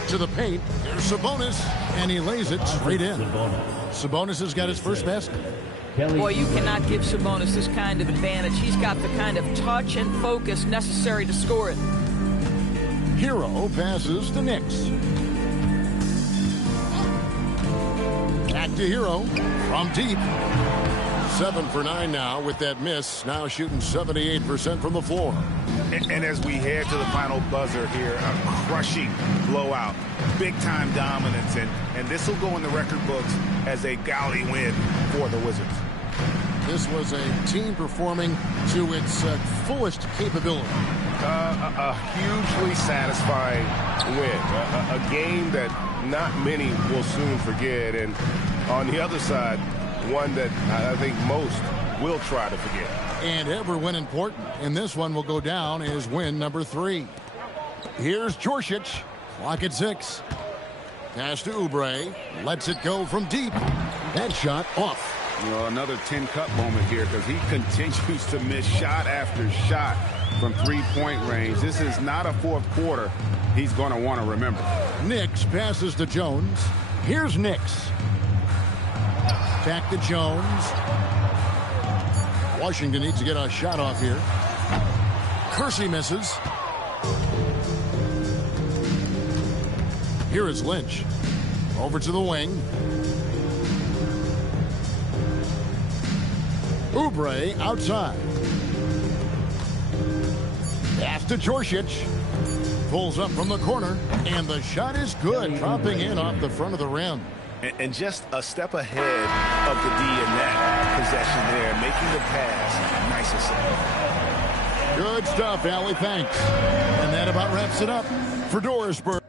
To the paint. There's Sabonis. And he lays it straight in. Sabonis has got his first basket. Boy, you cannot give Sabonis this kind of advantage. He's got the kind of touch and focus necessary to score it. Hero passes to Nix. Back to Hero from deep. 7 for 9 now with that miss. Now shooting 78% from the floor. And as we head to the final buzzer here, a crushing blowout, big-time dominance, and this will go in the record books as a gaudy win for the Wizards. This was a team performing to its fullest capability. A hugely satisfying win, a game that not many will soon forget, and on the other side, one that I think most will try to forget. And ever when important, and this one will go down as win number 3. Here's Djorcic, clock at 6. Pass to Oubre, lets it go from deep. That shot off. You know, another 10-cup moment here because he continues to miss shot after shot from three-point range. This is not a fourth quarter he's going to want to remember. Nix passes to Jones. Here's Nix. Back to Jones. Washington needs to get a shot off here. Kersey misses. Here is Lynch. Over to the wing. Oubre outside. Pass to Djorcic. Pulls up from the corner, and the shot is good, dropping in off the front of the rim. And just a step ahead of the D in that possession there, making the pass nice and simple. Good stuff, Allie. Thanks. And that about wraps it up for Dorisburg.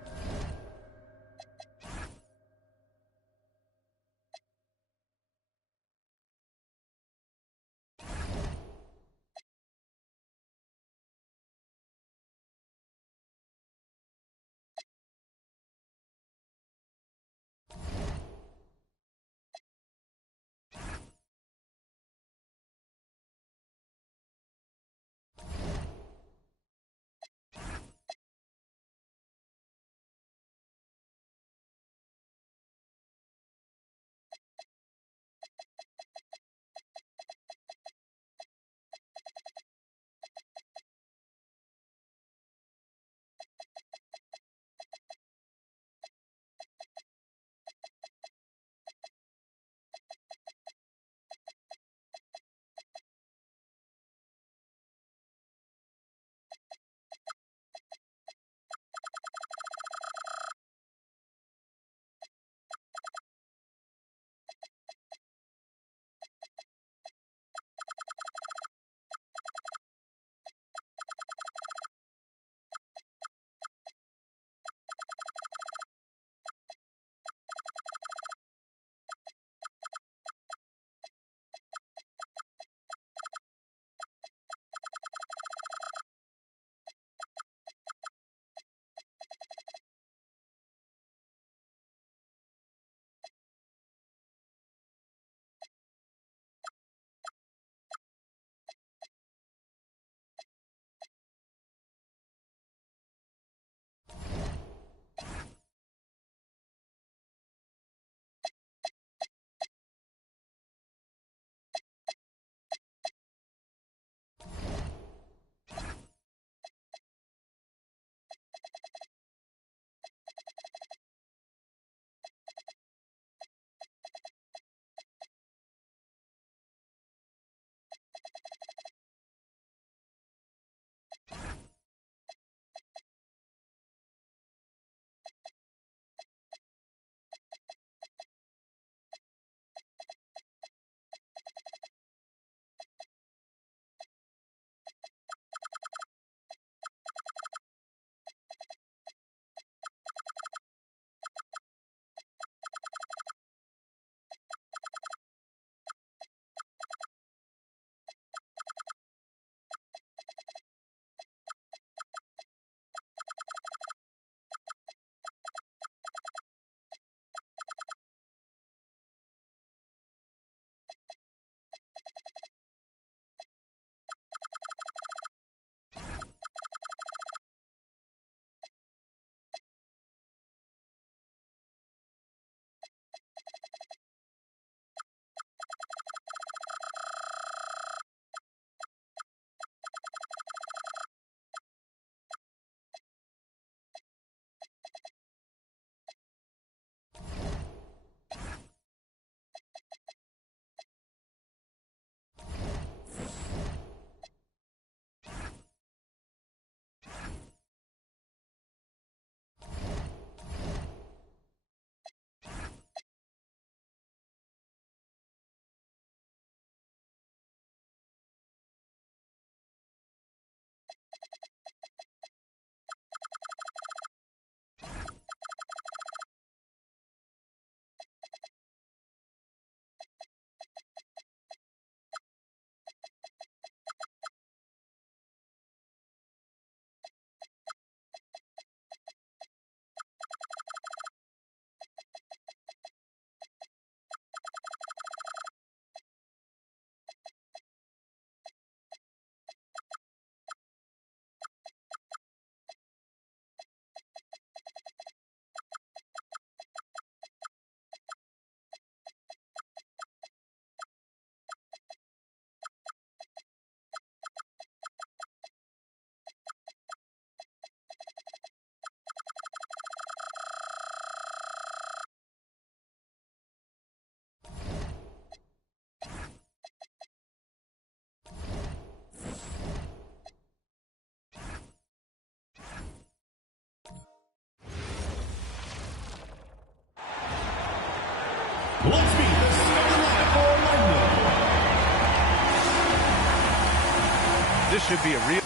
This should be a real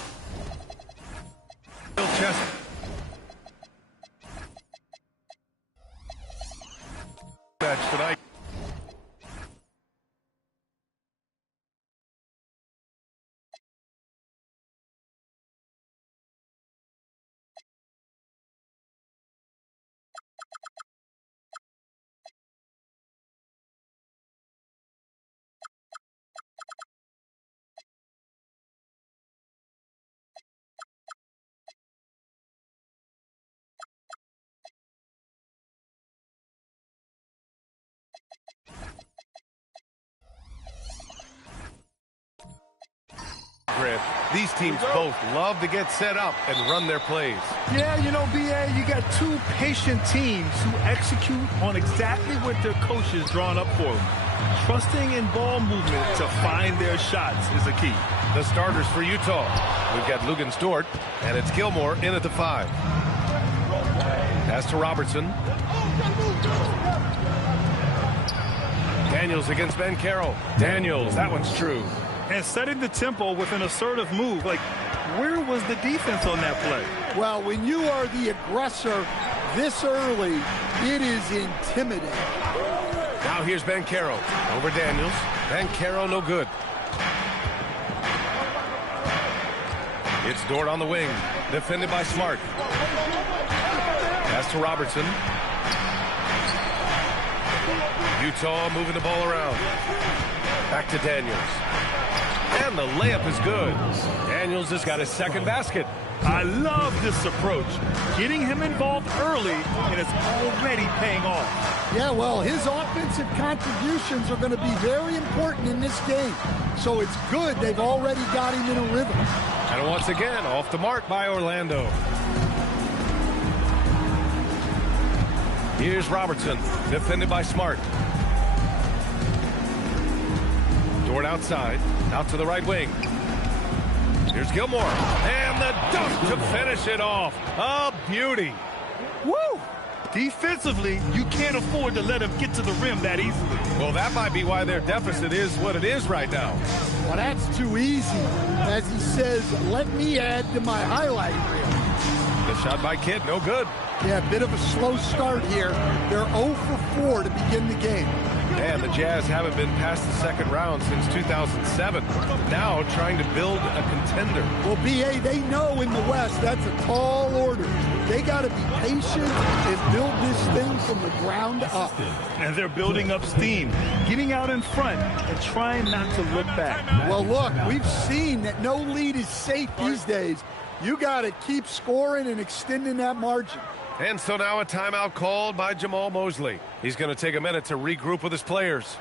chess match tonight. These teams both love to get set up and run their plays. Yeah, you know, B.A., you got two patient teams who execute on exactly what their coaches drawn up for them. Trusting in ball movement to find their shots is a key. The starters for Utah. We've got Lugens Dort, and it's Gilmore in at the 5. Pass to Robertson. Daniels against Ben Carroll. Daniels, that one's true. And setting the tempo with an assertive move. Like, where was the defense on that play? Well, when you are the aggressor this early, it is intimidating. Now here's Ben Carroll over Daniels. Ben Carroll, no good. It's Dort on the wing, defended by Smart. Pass to Robertson. Utah moving the ball around. Back to Daniels. And the layup is good. Daniels has got his second basket. I love this approach. Getting him involved early, and it's already paying off. Yeah, well, his offensive contributions are going to be very important in this game. So it's good they've already got him in a rhythm. And once again, off the mark by Orlando. Here's Robertson, defended by Smart. Dort outside, out to the right wing. Here's Gilmore, and the dunk to finish it off. A beauty. Woo! Defensively, you can't afford to let him get to the rim that easily. Well, that might be why their deficit is what it is right now. Well, that's too easy. As he says, let me add to my highlight reel. The shot by Kidd, no good. Yeah, a bit of a slow start here. They're 0 for 4 to begin the game. And the Jazz haven't been past the second round since 2007. Now trying to build a contender. Well, B.A., they know in the West that's a tall order. They got to be patient and build this thing from the ground up. And they're building up steam, getting out in front and trying not to look back. Well, look, we've seen that no lead is safe these days. You got to keep scoring and extending that margin. And so now a timeout called by Jamal Mosley. He's going to take a minute to regroup with his players.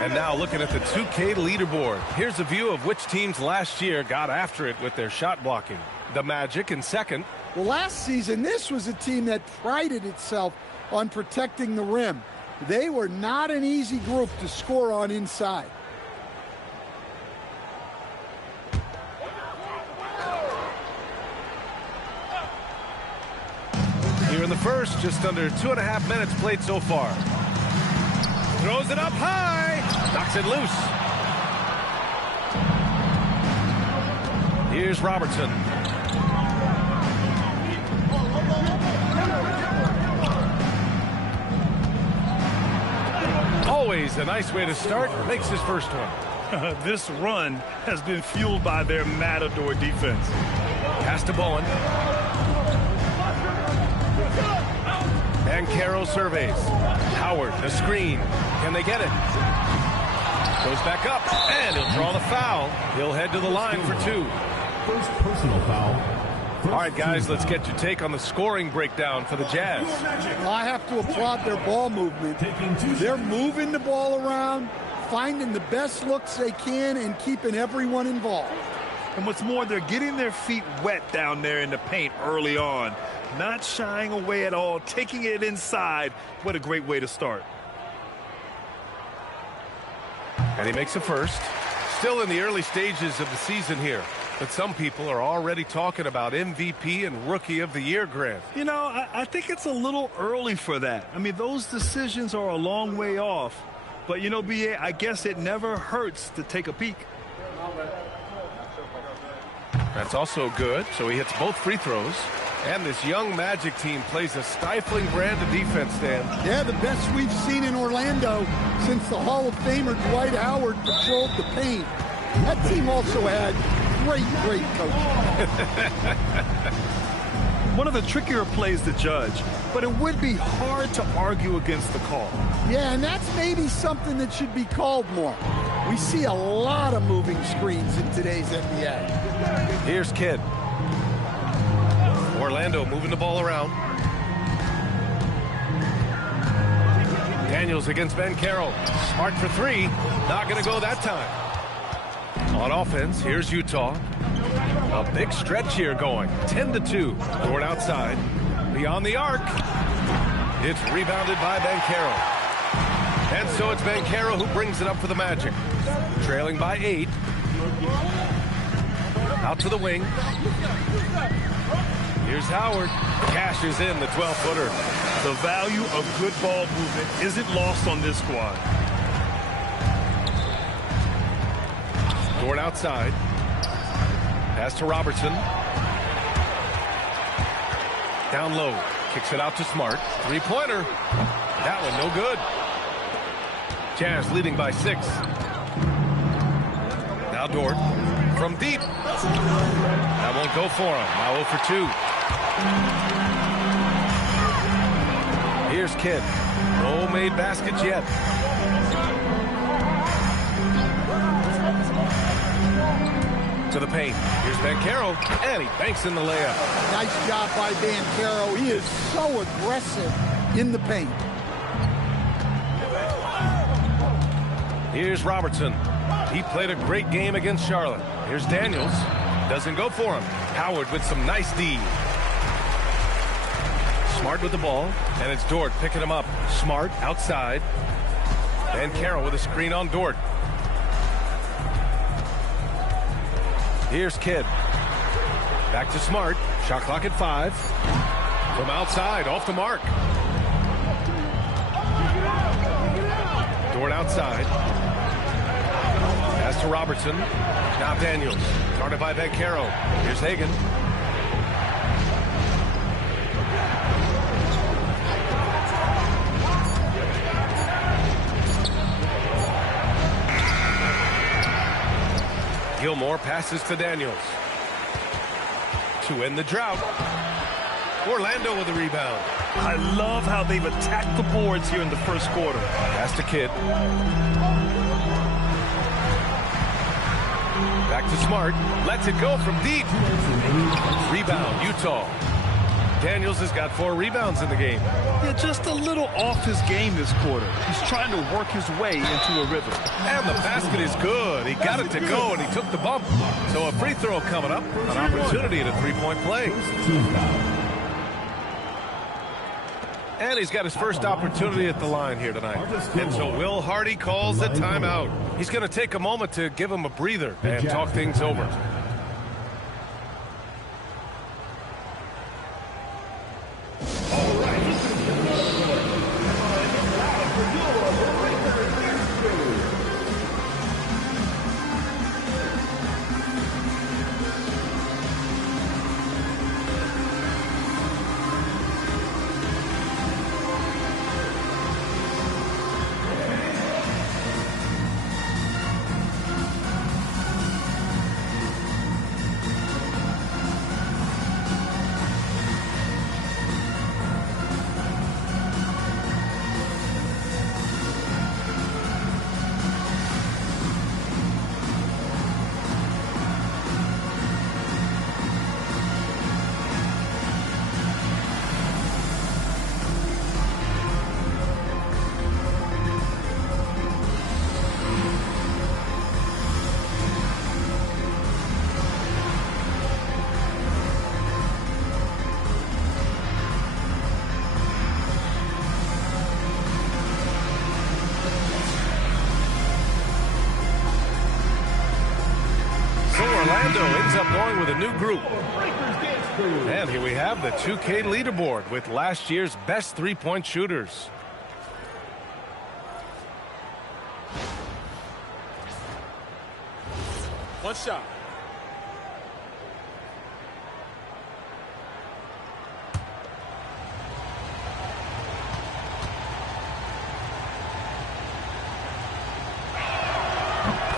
And now looking at the 2K leaderboard. Here's a view of which teams last year got after it with their shot blocking. The Magic in second. Well, last season, this was a team that prided itself on protecting the rim. They were not an easy group to score on inside. Here in the first, just under 2.5 minutes played so far. Throws it up high. Knocks it loose. Here's Robertson. Always a nice way to start. Makes his first one. This run has been fueled by their Matador defense. Pass to Bowen. Banchero surveys. Howard, the screen. Can they get it? Goes back up, and he'll draw the foul. He'll head to the line for 2. First personal foul. All right, guys, let's get your take on the scoring breakdown for the Jazz. Well, I have to applaud their ball movement. They're moving the ball around, finding the best looks they can, and keeping everyone involved. And what's more, they're getting their feet wet down there in the paint early on. Not shying away at all, taking it inside. What a great way to start. And he makes a first. Still in the early stages of the season here. But some people are already talking about MVP and Rookie of the Year, Grant. You know, I think it's a little early for that. I mean, those decisions are a long way off. But, you know, B.A., I guess it never hurts to take a peek. That's also good. So he hits both free throws. And this young Magic team plays a stifling brand of defense, Dan. Yeah, the best we've seen in Orlando since the Hall of Famer Dwight Howard patrolled the paint. That team also had great coaching. One of the trickier plays to judge, but it would be hard to argue against the call. Yeah, and that's maybe something that should be called more. We see a lot of moving screens in today's NBA. Here's Kidd. Orlando moving the ball around. Daniels against Banchero. Smart for 3. Not going to go that time. On offense, here's Utah. A big stretch here going. 10-2. Dort outside. Beyond the arc. It's rebounded by Banchero. And so it's Banchero who brings it up for the Magic. Trailing by 8. Out to the wing. Here's Howard. Cashes in the 12-footer. The value of good ball movement isn't lost on this squad. Dort outside. Pass to Robertson. Down low. Kicks it out to Smart. 3-pointer. That one no good. Jazz leading by 6. Now Dort. From deep. That won't go for him. Now 0 for 2. Here's Kidd. No made baskets yet. To the paint. Here's Banchero, and he banks in the layup. Nice job by Banchero. He is so aggressive in the paint. Here's Robertson. He played a great game against Charlotte. Here's Daniels. Doesn't go for him. Howard with some nice D. Smart with the ball, and it's Dort picking him up. Smart outside. Banchero with a screen on Dort. Here's Kidd. Back to Smart. Shot clock at 5. From outside, off the mark. Dort outside. Pass to Robertson. Now Daniels. Guarded by Banchero. Here's Hagan. Gilmore passes to Daniels. To end the drought. Orlando with a rebound. I love how they've attacked the boards here in the first quarter. Pass to Kidd. Back to Smart. Lets it go from deep. Rebound, Utah. Daniels has got 4 rebounds in the game. Yeah, just a little off his game this quarter. He's trying to work his way into a rhythm. And the basket is good. He got it to go, and he took the bump. So a free throw coming up. An opportunity at a 3-point play. And he's got his first opportunity at the line here tonight. And so Will Hardy calls the timeout. He's going to take a moment to give him a breather and talk things over. up going with a new group. And here we have the 2K leaderboard with last year's best three-point shooters. One shot.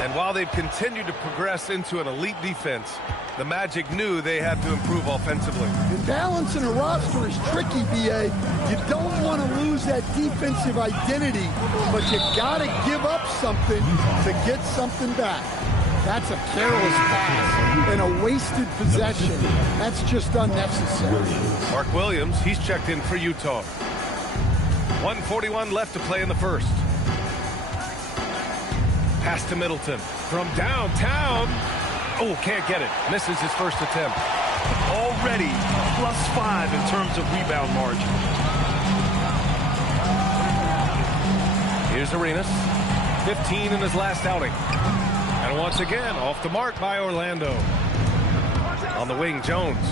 And while they've continued to progress into an elite defense, the Magic knew they had to improve offensively. And balancing a roster is tricky, BA. You don't want to lose that defensive identity, but you got to give up something to get something back. That's a careless pass and a wasted possession. That's just unnecessary. Mark Williams, he's checked in for Utah. 1:41 left to play in the first. Pass to Middleton from downtown. Oh, can't get it. Misses his first attempt. Already +5 in terms of rebound margin. Here's Arenas. 15 in his last outing. And once again, off the mark by Orlando. On the wing, Jones.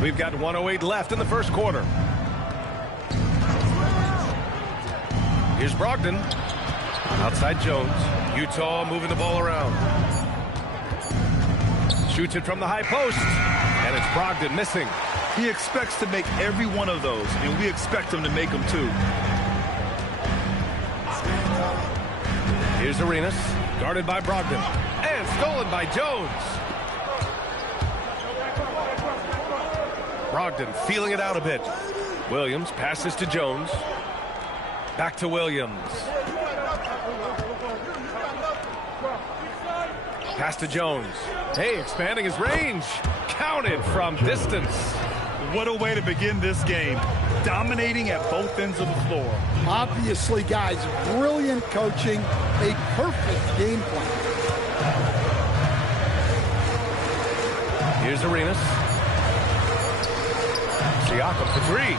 We've got 1:08 left in the first quarter. Here's Brogdon. Outside Jones. Utah moving the ball around. Shoots it from the high post. And it's Brogdon missing. He expects to make every one of those, and we expect him to make them too. Here's Arenas. Guarded by Brogdon. And stolen by Jones. Brogdon feeling it out a bit. Williams passes to Jones. Back to Williams. Pass to Jones. Hey, expanding his range. Counted from distance. What a way to begin this game. Dominating at both ends of the floor. Obviously, guys, brilliant coaching. A perfect game plan. Here's Arenas. Siakam for three.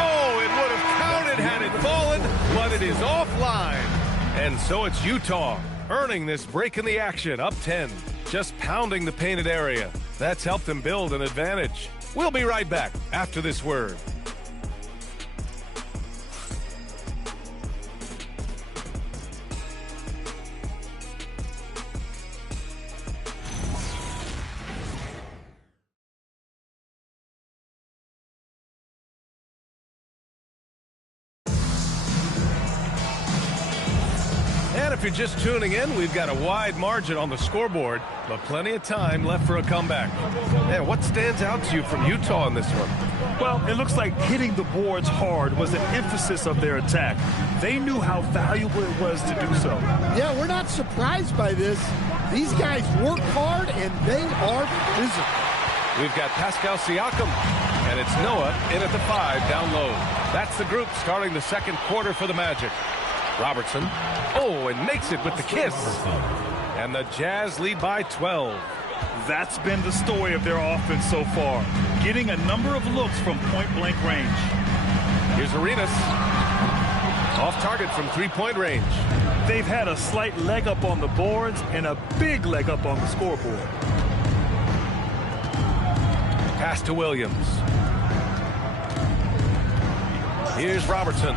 Oh, it would have counted had it fallen, but it is offline. And so it's Utah earning this break in the action, up 10. Just pounding the painted area. That's helped them build an advantage. We'll be right back after this word. And if you're just tuning in, we've got a wide margin on the scoreboard, but plenty of time left for a comeback. And what stands out to you from Utah in this one? Well, it looks like hitting the boards hard was an emphasis of their attack. They knew how valuable it was to do so. Yeah, we're not surprised by this. These guys work hard, and they are physical. We've got Pascal Siakam, and it's Noah in at the 5 down low. That's the group starting the second quarter for the Magic. Robertson, and makes it with the kiss. And the Jazz lead by 12. That's been the story of their offense so far, getting a number of looks from point-blank range. Here's Arenas. Off target from three-point range. They've had a slight leg up on the boards and a big leg up on the scoreboard. Pass to Williams. Here's Robertson.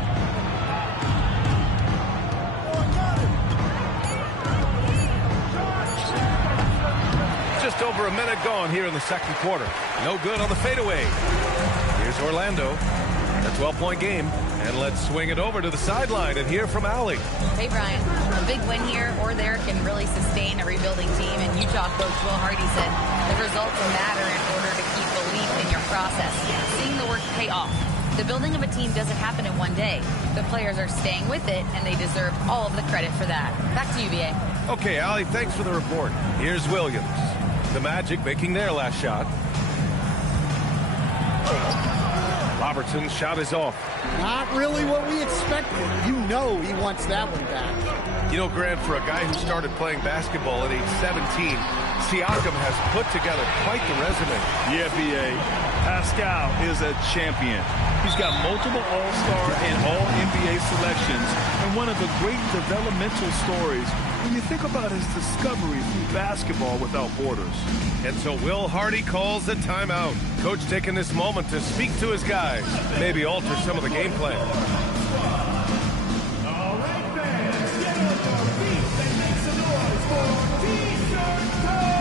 Just over a minute gone here in the second quarter. No good on the fadeaway. Here's Orlando. A 12-point game. And let's swing it over to the sideline and hear from Allie. Hey, Brian. A big win here or there can really sustain a rebuilding team. And Utah coach Will Hardy said the results matter in order to keep belief in your process. Seeing the work pay off. The building of a team doesn't happen in one day. The players are staying with it, and they deserve all of the credit for that. Back to you, BA. Okay, Allie, thanks for the report. Here's Williams. The Magic making their last shot. Robertson's shot is off. Not really what we expected. You know he wants that one back. You know, Grant, for a guy who started playing basketball at age 17, Siakam has put together quite the resume. Yeah, B.A. Pascal is a champion. He's got multiple All-Star and All-NBA selections, and one of the great developmental stories when you think about his discovery through basketball without borders. And so Will Hardy calls a timeout. Coach taking this moment to speak to his guys, maybe alter some of the game plan. All right, fans, get on your feet and make some noise for T-shirt time!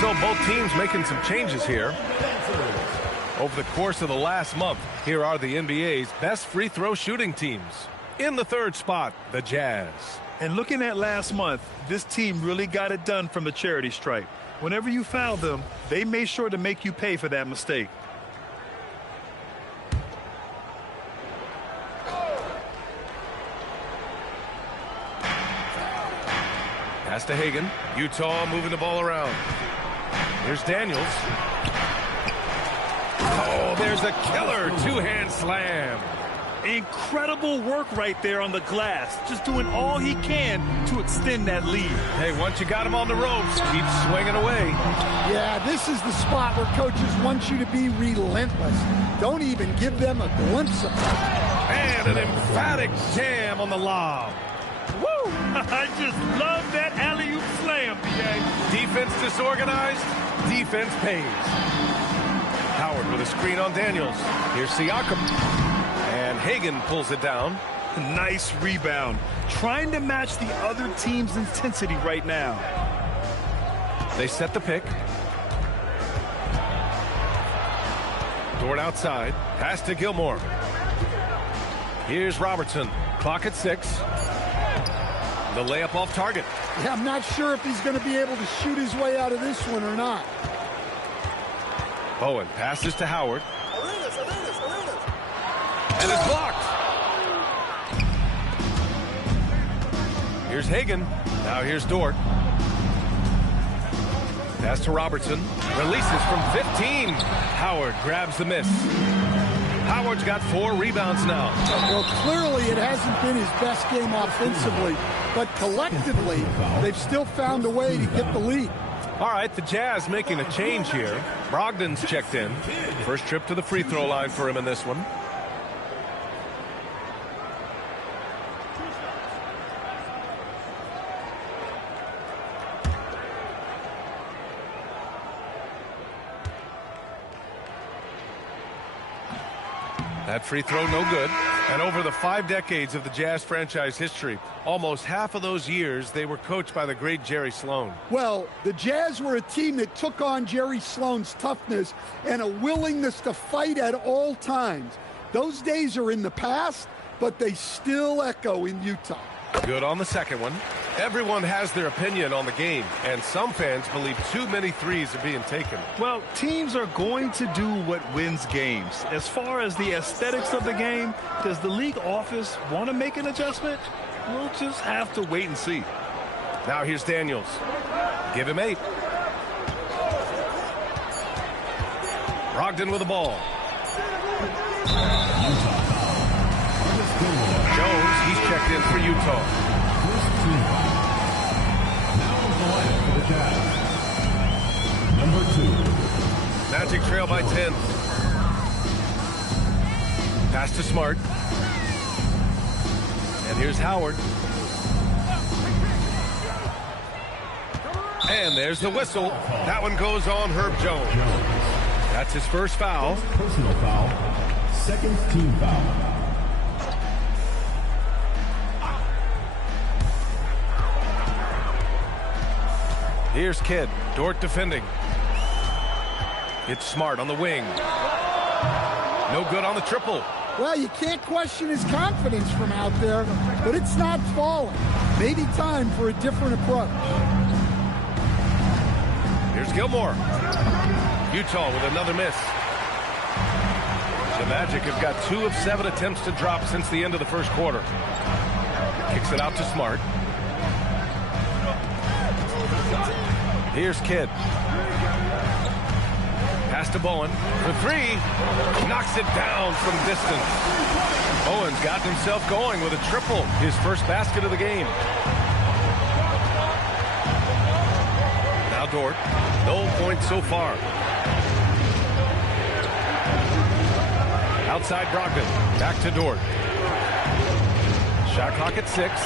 So both teams making some changes here. Over the course of the last month, here are the NBA's best free throw shooting teams. In the third spot, the Jazz. And looking at last month, this team really got it done from the charity stripe. Whenever you foul them, they made sure to make you pay for that mistake. Pass to Hagan. Utah moving the ball around. Here's Daniels. Oh, there's a killer two-hand slam. Incredible work right there on the glass. Just doing all he can to extend that lead. Hey, once you got him on the ropes, keep swinging away. Yeah, this is the spot where coaches want you to be relentless. Don't even give them a glimpse of it. And an emphatic jam on the lob. Woo! I just love that alley-oop slam, B.A. Defense disorganized, defense pays. Howard with a screen on Daniels. Here's Siakam. And Hagan pulls it down. Nice rebound. Trying to match the other team's intensity right now. They set the pick. Dort outside. Pass to Gilmore. Here's Robertson. Clock at 6. The layup off target. Yeah, I'm not sure if he's going to be able to shoot his way out of this one or not. Bowen passes to Howard. And it's blocked. Here's Hagan. Now here's Dort. Pass to Robertson. Releases from 15. Howard grabs the miss. Howard's got 4 rebounds now. Well, clearly it hasn't been his best game offensively, but collectively, they've still found a way to get the lead. All right, the Jazz making a change here. Brogdon's checked in. First trip to the free throw line for him in this one. That free throw no good. And over the 5 decades of the Jazz franchise history, almost half of those years they were coached by the great Jerry Sloan. Well, the Jazz were a team that took on Jerry Sloan's toughness and a willingness to fight at all times. Those days are in the past, but they still echo in Utah. Good on the second one. Everyone has their opinion on the game, and some fans believe too many threes are being taken. Well, teams are going to do what wins games. As far as the aesthetics of the game, does the league office want to make an adjustment? We'll just have to wait and see. Now here's Daniels. Give him 8. Brogdon with the ball. Jones, he's checked in for Utah. Number 2. Magic trail by 10. Pass to Smart. And here's Howard. And there's the whistle. That one goes on Herb Jones. That's his first foul. Personal foul. Second team foul. Here's Kidd. Dort defending. It's Smart on the wing. No good on the triple. Well, you can't question his confidence from out there, but it's not falling. Maybe time for a different approach. Here's Gilmore. Utah with another miss. The Magic have got 2 of 7 attempts to drop since the end of the first quarter. Kicks it out to Smart. Here's Kidd. Pass to Bowen for 3. Knocks it down from distance. Bowen's got himself going with a triple. His first basket of the game. Now Dort. No points so far. Outside Brogdon. Back to Dort. Shot clock at 6.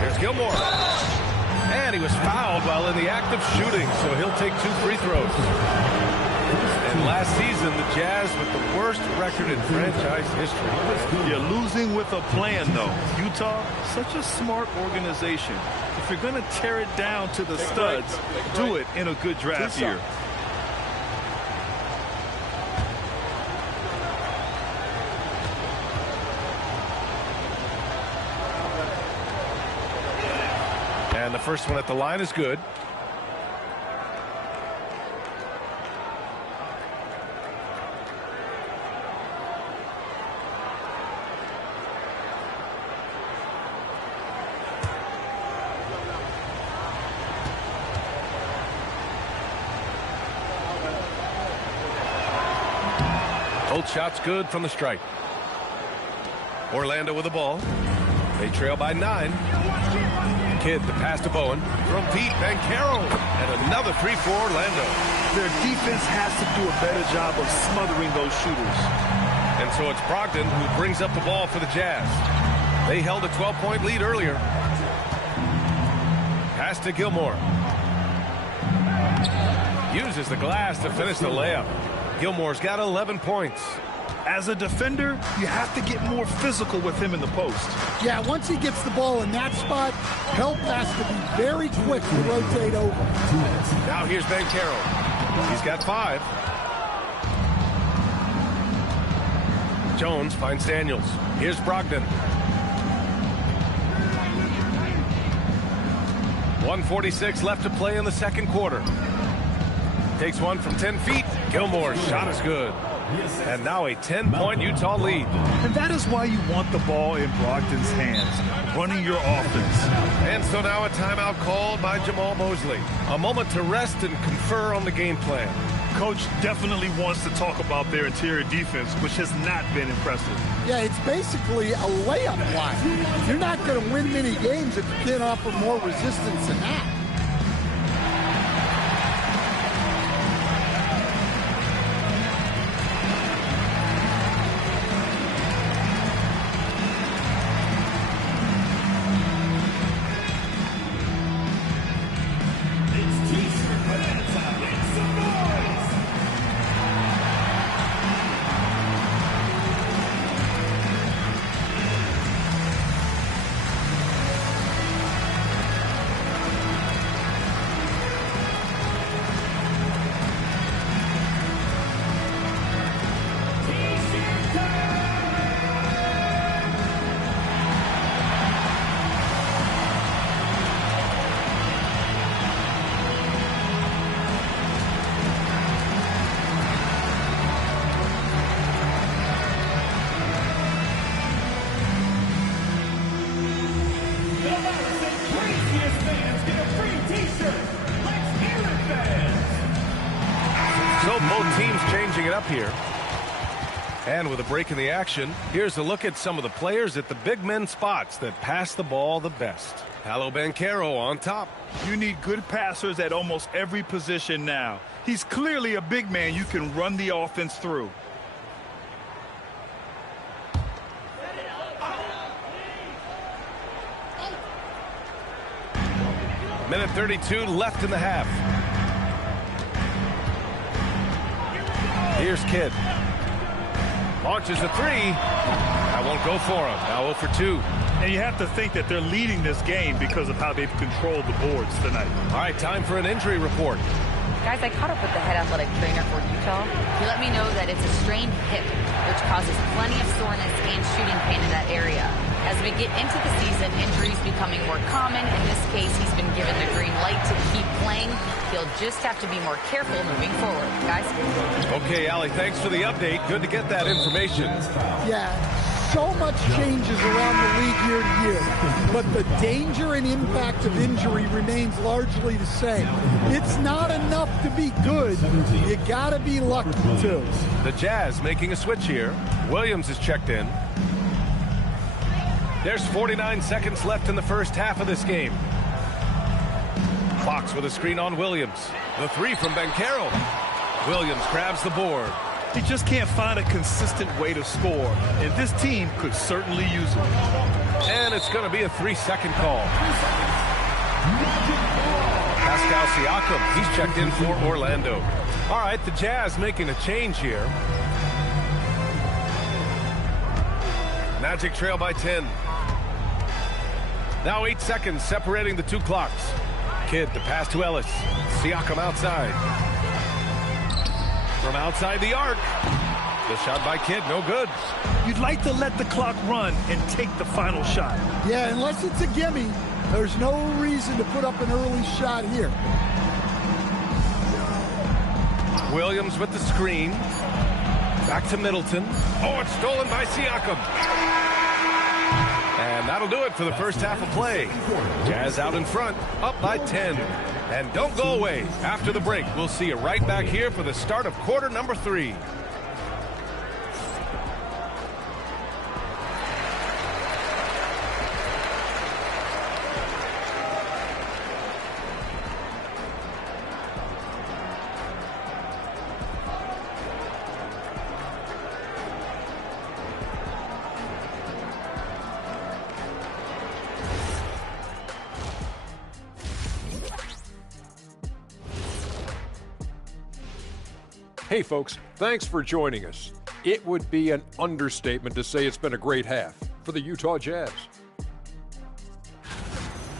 Here's Gilmore. And he was fouled while in the act of shooting, so he'll take 2 free throws. And last season, the Jazz with the worst record in franchise history. You're losing with a plan, though. Utah, such a smart organization. If you're going to tear it down to the studs, do it in a good draft year. And the first one at the line is good. Both shots good from the stripe. Orlando with the ball. They trail by 9. Kidd, the pass to Bowen. From deep, Banchero. And another 3 for Orlando. Their defense has to do a better job of smothering those shooters. And so it's Brogdon who brings up the ball for the Jazz. They held a 12-point lead earlier. Pass to Gilmore. Uses the glass to finish the layup. Gilmore's got 11 points. As a defender, you have to get more physical with him in the post. Yeah, once he gets the ball in that spot, help has to be very quick to rotate over. Now here's Banchero. He's got 5. Jones finds Daniels. Here's Brogdon. 1:46 left to play in the second quarter. Takes one from 10 feet. Gilmore's shot is good. And now a 10-point Utah lead. And that is why you want the ball in Brogdon's hands, running your offense. And so now a timeout called by Jamal Mosley. A moment to rest and confer on the game plan. Coach definitely wants to talk about their interior defense, which has not been impressive. Yeah, it's basically a layup line. You're not going to win many games if you can't offer more resistance than that. So both teams changing it up here. And with a break in the action, here's a look at some of the players at the big men spots that pass the ball the best. Paolo Banchero on top. You need good passers at almost every position now. He's clearly a big man you can run the offense through. Minute 32 left in the half. Here's Kidd. Launches a three. That won't go for him. Now 0 for 2. And you have to think that they're leading this game because of how they've controlled the boards tonight. All right, time for an injury report. Guys, I caught up with the head athletic trainer for Utah. He let me know that it's a strained hip, which causes plenty of soreness and shooting pain in that area. As we get into the season, injuries becoming more common. In this case, he's been given the green light to keep playing. He'll just have to be more careful moving forward. Guys? Okay, Allie, thanks for the update. Good to get that information. Yeah, so much changes around the league year to year, but the danger and impact of injury remains largely the same. It's not enough to be good. You got to be lucky, too. The Jazz making a switch here. Williams is checked in. There's 49 seconds left in the first half of this game. Fox with a screen on Williams. The three from Banchero. Williams grabs the board. He just can't find a consistent way to score, and this team could certainly use it. And it's going to be a 3-second call. Pascal Siakam, he's checked in for Orlando. All right, the Jazz making a change here. Magic trail by 10. Now 8 seconds separating the two clocks. Kidd to pass to Ellis. Siakam outside. From outside the arc. The shot by Kidd, no good. You'd like to let the clock run and take the final shot. Yeah, unless it's a gimme, there's no reason to put up an early shot here. Williams with the screen. Back to Middleton. Oh, it's stolen by Siakam. And that'll do it for the first half of play. Jazz out in front, up by 10. And don't go away. After the break, we'll see you right back here for the start of quarter number 3. Hey folks, thanks for joining us. It would be an understatement to say it's been a great half for the Utah Jazz.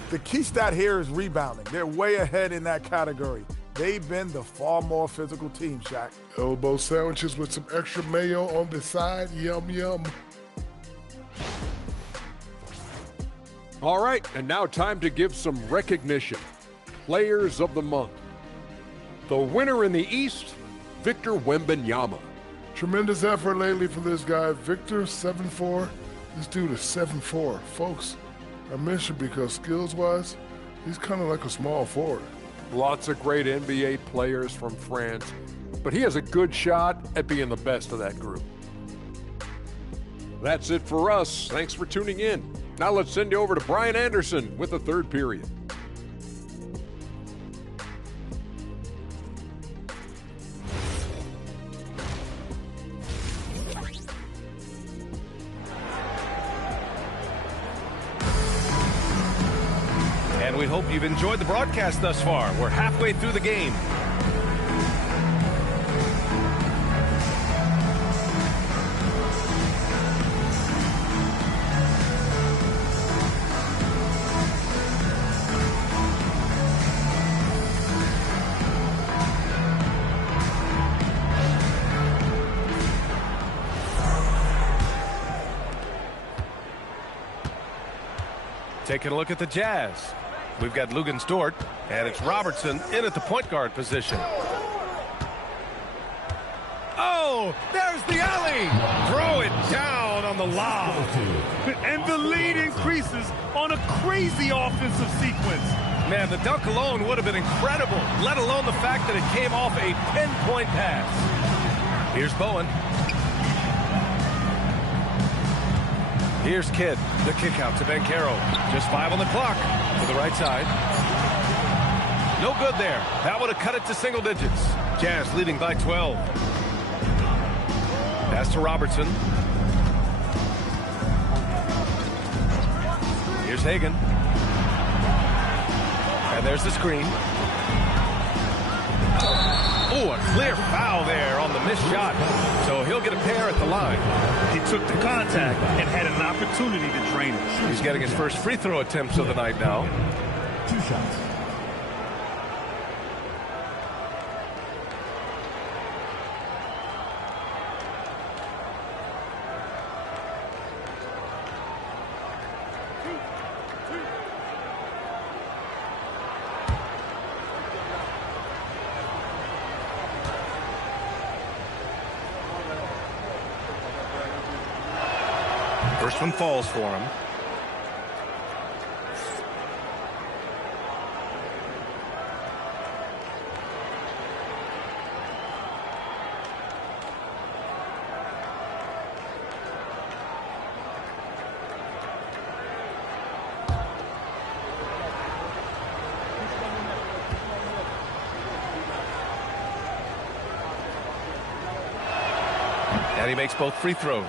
The key stat here is rebounding. They're way ahead in that category. They've been the far more physical team, Shaq. Elbow sandwiches with some extra mayo on the side. Yum, yum. All right, and now time to give some recognition. Players of the month. The winner in the East, Victor Wembanyama. Tremendous effort lately for this guy, Victor, 7'4". This dude is 7'4". Folks, I mentioned because skills-wise, he's kind of like a small forward. Lots of great NBA players from France, but he has a good shot at being the best of that group. That's it for us. Thanks for tuning in. Now let's send you over to Brian Anderson with the third period. And we hope you've enjoyed the broadcast thus far. We're halfway through the game. Taking a look at the Jazz. We've got Lugens Dort, and it's Robertson in at the point guard position. Oh, there's the alley. Throw it down on the lob. And the lead increases on a crazy offensive sequence. Man, the dunk alone would have been incredible, let alone the fact that it came off a pinpoint pass. Here's Bowen. Here's Kidd, the kick out to Banchero. Just 5 on the clock to the right side. No good there. That would have cut it to single digits. Jazz leading by 12. Pass to Robertson. Here's Hagan. And there's the screen. Oh, a clear foul there on the missed shot. So he'll get a pair at the line. He took the contact and had an opportunity to drain it. He's getting his first free throw attempts of the night now. 2 shots. First one falls for him. And he makes both free throws.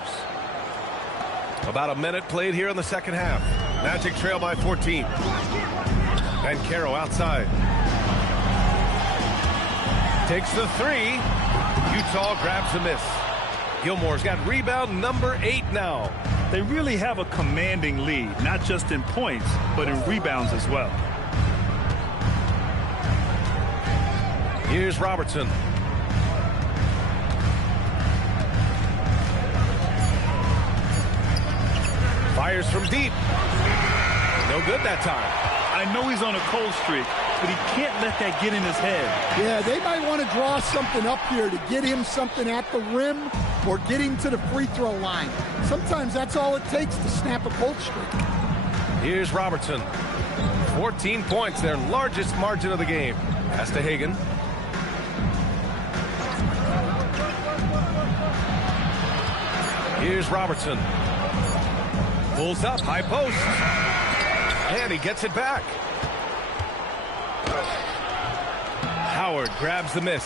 About a minute played here in the second half. Magic trail by 14. Banchero outside. Takes the 3. Utah grabs the miss. Gilmore's got rebound number 8 now. They really have a commanding lead, not just in points, but in rebounds as well. Here's Robertson. Fires from deep. No good that time. I know he's on a cold streak, but he can't let that get in his head. Yeah, they might want to draw something up here to get him something at the rim or get him to the free throw line. Sometimes that's all it takes to snap a cold streak. Here's Robertson. 14 points, their largest margin of the game. Pass to Hagan. Here's Robertson. Pulls up, high post. And he gets it back. Howard grabs the miss.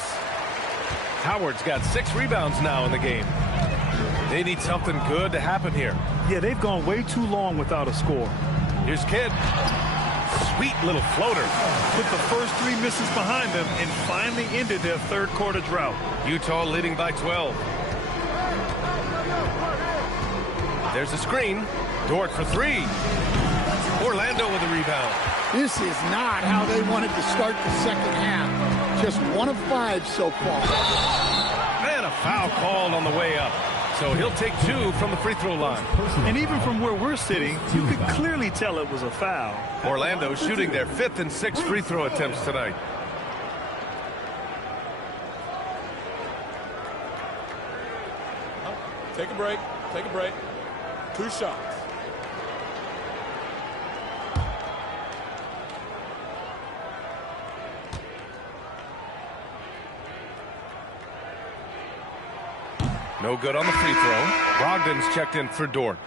Howard's got 6 rebounds now in the game. They need something good to happen here. Yeah, they've gone way too long without a score. Here's Kidd. Sweet little floater. Put the first 3 misses behind them and finally ended their third quarter drought. Utah leading by 12. There's a screen. Dort for 3. Orlando with a rebound. This is not how they wanted to start the second half. Just 1 of 5 so far. And a foul called on the way up. So he'll take 2 from the free throw line. And even from where we're sitting, you could clearly tell it was a foul. Orlando shooting their 5th and 6th free throw attempts tonight. Take a break. Take a break. 2 shots. No good on the free throw. Brogdon's checked in for Dort.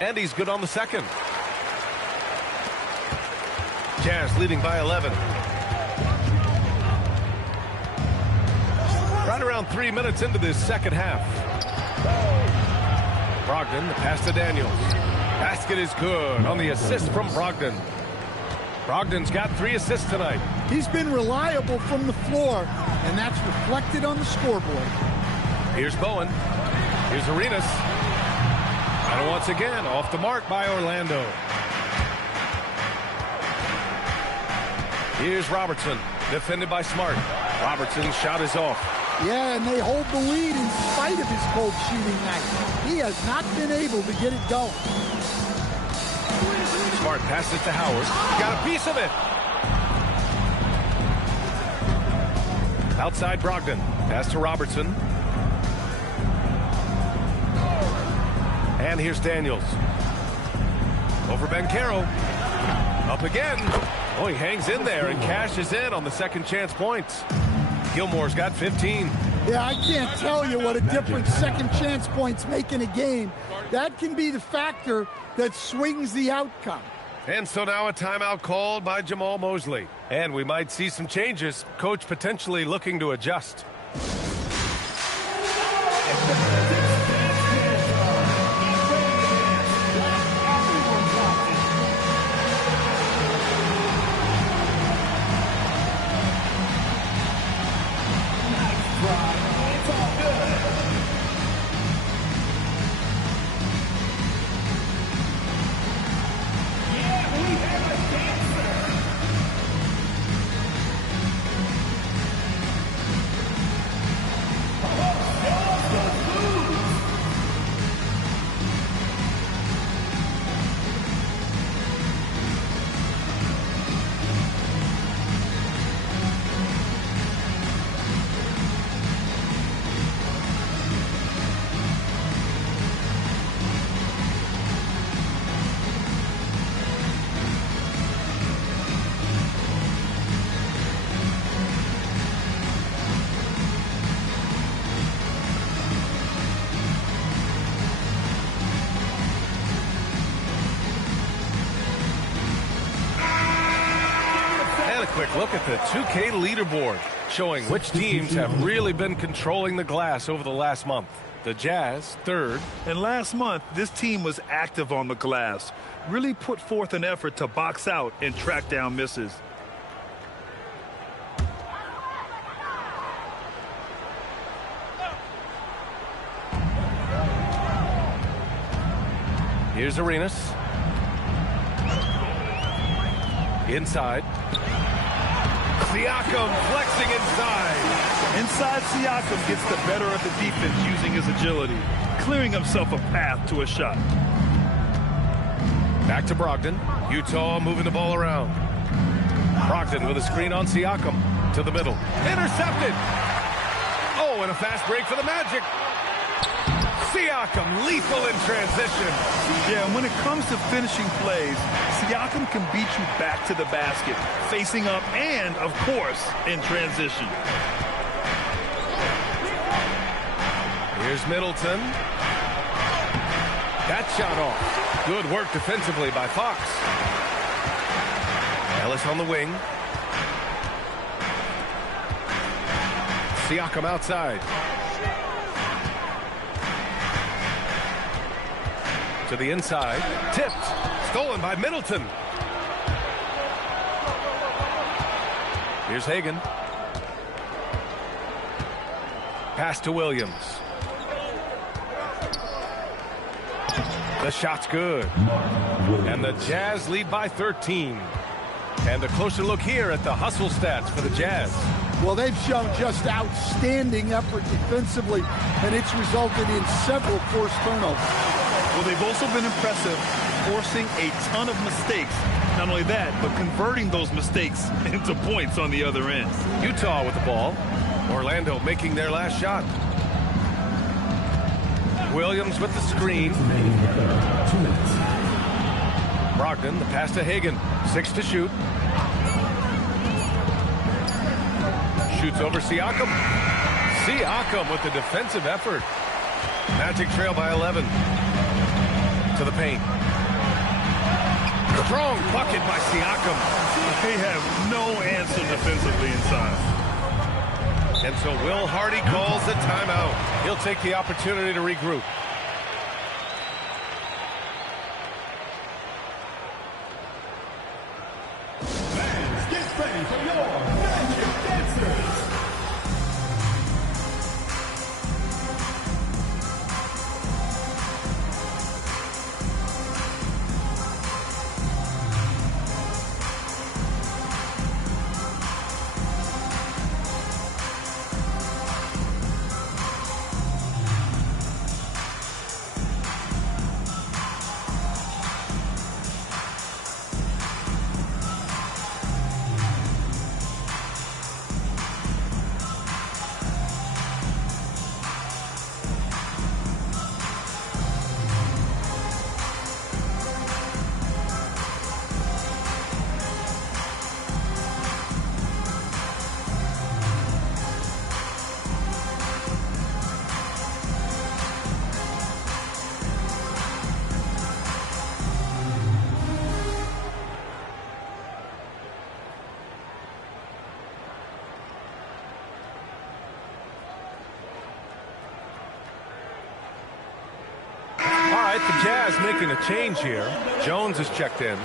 And he's good on the second. Jazz leading by 11. Right around 3 minutes into this second half. Brogdon, the pass to Daniels. Basket is good on the assist from Brogdon. Brogdon's got 3 assists tonight. He's been reliable from the floor, and that's reflected on the scoreboard. Here's Bowen. Here's Arenas. And once again, off the mark by Orlando. Here's Robertson, defended by Smart. Robertson's shot is off. Yeah, and they hold the lead in spite of his cold shooting night. He has not been able to get it going. Smart passes to Howard. Got a piece of it. Outside Brogdon. Pass to Robertson. And here's Daniels. Over Banchero. Up again. Oh, he hangs in there and cashes in on the second chance points. Gilmore's got 15. Yeah, I can't tell you what a difference second chance points make in a game. That can be the factor that swings the outcome. And so now a timeout called by Jamal Mosley. And we might see some changes. Coach potentially looking to adjust. Quick look at the 2K leaderboard, showing which teams have really been controlling the glass over the last month. The Jazz, third. And last month, this team was active on the glass, really put forth an effort to box out and track down misses. Here's Arenas. Inside. Siakam flexing inside. Inside, Siakam gets the better of the defense using his agility, clearing himself a path to a shot. Back to Brogdon. Utah moving the ball around. Brogdon with a screen on Siakam to the middle. Intercepted. Oh, and a fast break for the Magic. Siakam lethal in transition. Yeah, and when it comes to finishing plays, Siakam can beat you back to the basket, facing up and, of course, in transition. Here's Middleton. That shot off. Good work defensively by Fox. Ellis on the wing. Siakam outside. To the inside. Tipped. Stolen by Middleton. Here's Hagan. Pass to Williams. The shot's good. And the Jazz lead by 13. And a closer look here at the hustle stats for the Jazz. Well, they've shown just outstanding effort defensively, and it's resulted in several forced turnovers. Well, they've also been impressive, forcing a ton of mistakes. Not only that, but converting those mistakes into points on the other end. Utah with the ball. Orlando making their last shot. Williams with the screen. Brogdon, the pass to Hagan. 6 to shoot. Shoots over Siakam. Siakam with the defensive effort. Magic trail by 11. To the paint. Strong bucket by Siakam. They have no answer defensively inside. And so Will Hardy calls the timeout. He'll take the opportunity to regroup. Fans, get ready for your Magic Dancers. right, the Jazz making a change here. Jones is checked in.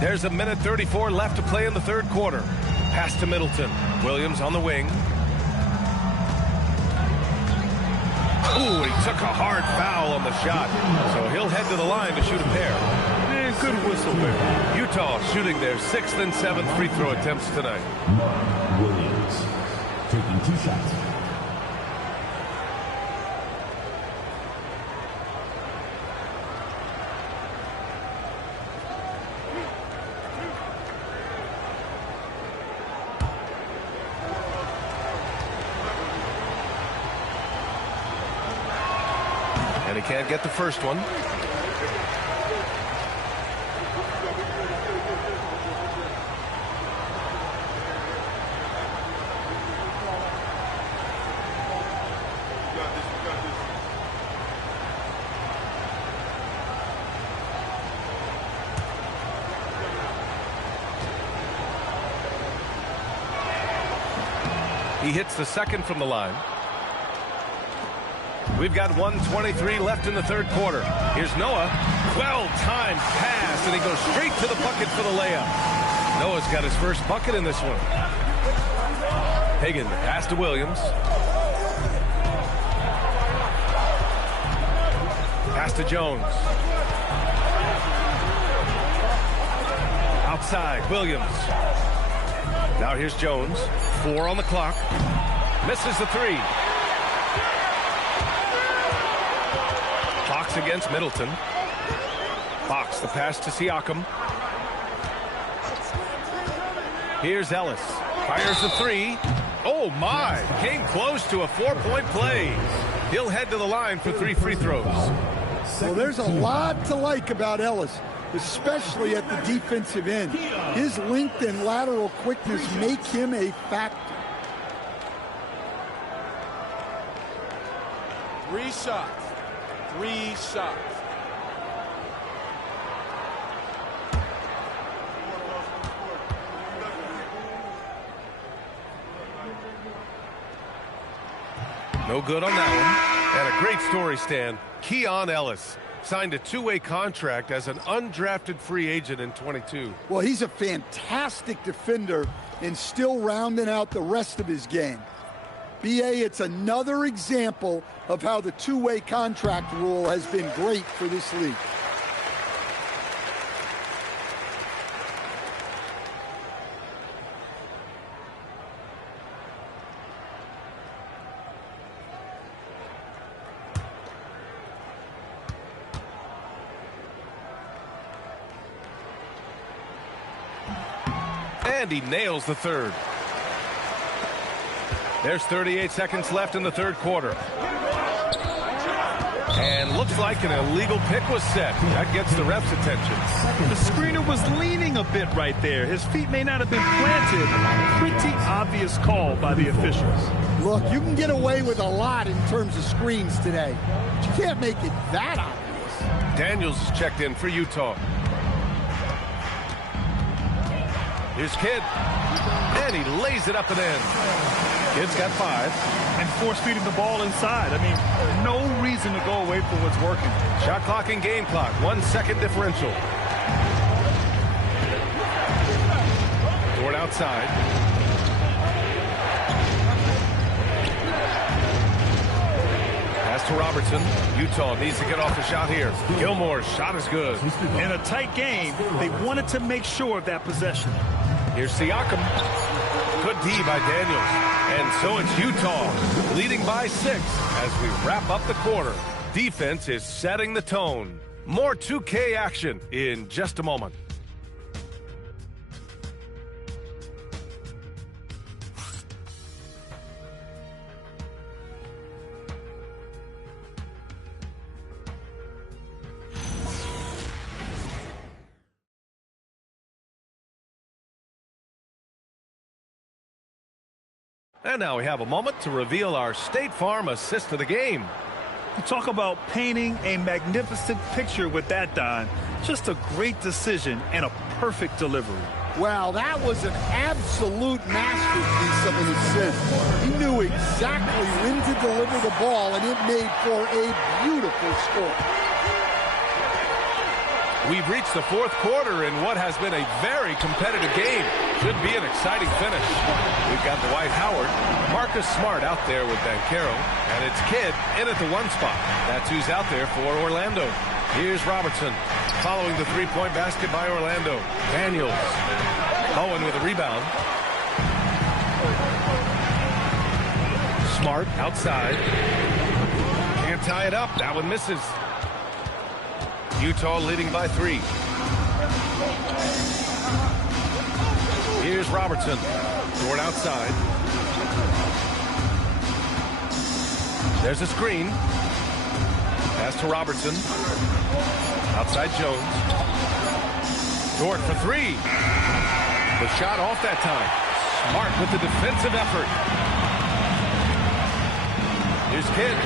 There's a minute 34 left to play in the third quarter. Pass to Middleton. Williams on the wing. Ooh, he took a hard foul on the shot. So he'll head to the line to shoot a pair. And good whistle there. Utah shooting their 6th and 7th free throw attempts tonight. Mark Williams taking 2 shots. And he can't get the first one. He hits the second from the line. We've got 1:23 left in the third quarter. Here's Noah. Well-timed pass, and he goes straight to the bucket for the layup. Noah's got his first bucket in this one. Hagan, pass to Williams. Pass to Jones. Outside, Williams. Now here's Jones. 4 on the clock. Misses the 3. Fox against Middleton. Fox, the pass to Siakam. Here's Ellis. Fires the 3. Oh, my. Came close to a 4-point play. He'll head to the line for 3 free throws. Well, there's a lot to like about Ellis, especially at the defensive end. His length and lateral quickness make him a factor. 3 shots. 3 shots. No good on that one. And a great story, Stan. Keon Ellis signed a 2-way contract as an undrafted free agent in 22. Well, he's a fantastic defender and still rounding out the rest of his game. B.A., it's another example of how the 2-way contract rule has been great for this league. And he nails the third. There's 38 seconds left in the third quarter. And looks like an illegal pick was set. That gets the ref's attention. The screener was leaning a bit right there. His feet may not have been planted. Pretty obvious call by the officials. Look, you can get away with a lot in terms of screens today, but you can't make it that obvious. Daniels is checked in for Utah. Here's Kidd. And he lays it up and in. Kidd's got 5. And force-feeding the ball inside. I mean, no reason to go away from what's working. Shot clock and game clock. 1 second differential. Dort outside. Pass to Robertson. Utah needs to get off the shot here. Gilmore's shot is good. In a tight game, they wanted to make sure of that possession. Here's Siakam. Good D by Daniels. And so it's Utah leading by 6 as we wrap up the quarter. Defense is setting the tone. More 2K action in just a moment. And now we have a moment to reveal our State Farm assist of the game. You talk about painting a magnificent picture with that, Don. Just a great decision and a perfect delivery. Well, that was an absolute masterpiece of an assist. He knew exactly when to deliver the ball, and it made for a beautiful score. We've reached the fourth quarter in what has been a very competitive game. Should be an exciting finish. We've got Dwight Howard, Marcus Smart out there with Banchero, and it's Kidd in at the 1 spot. That's who's out there for Orlando. Here's Robertson, following the three-point basket by Orlando. Daniels, Bowen with a rebound. Smart outside. Can't tie it up. That one misses. Utah leading by 3. Here's Robertson. Toward outside. There's a screen. Pass to Robertson. Outside Jones. Dort for 3. The shot off that time. Smart with the defensive effort. Here's Kidd.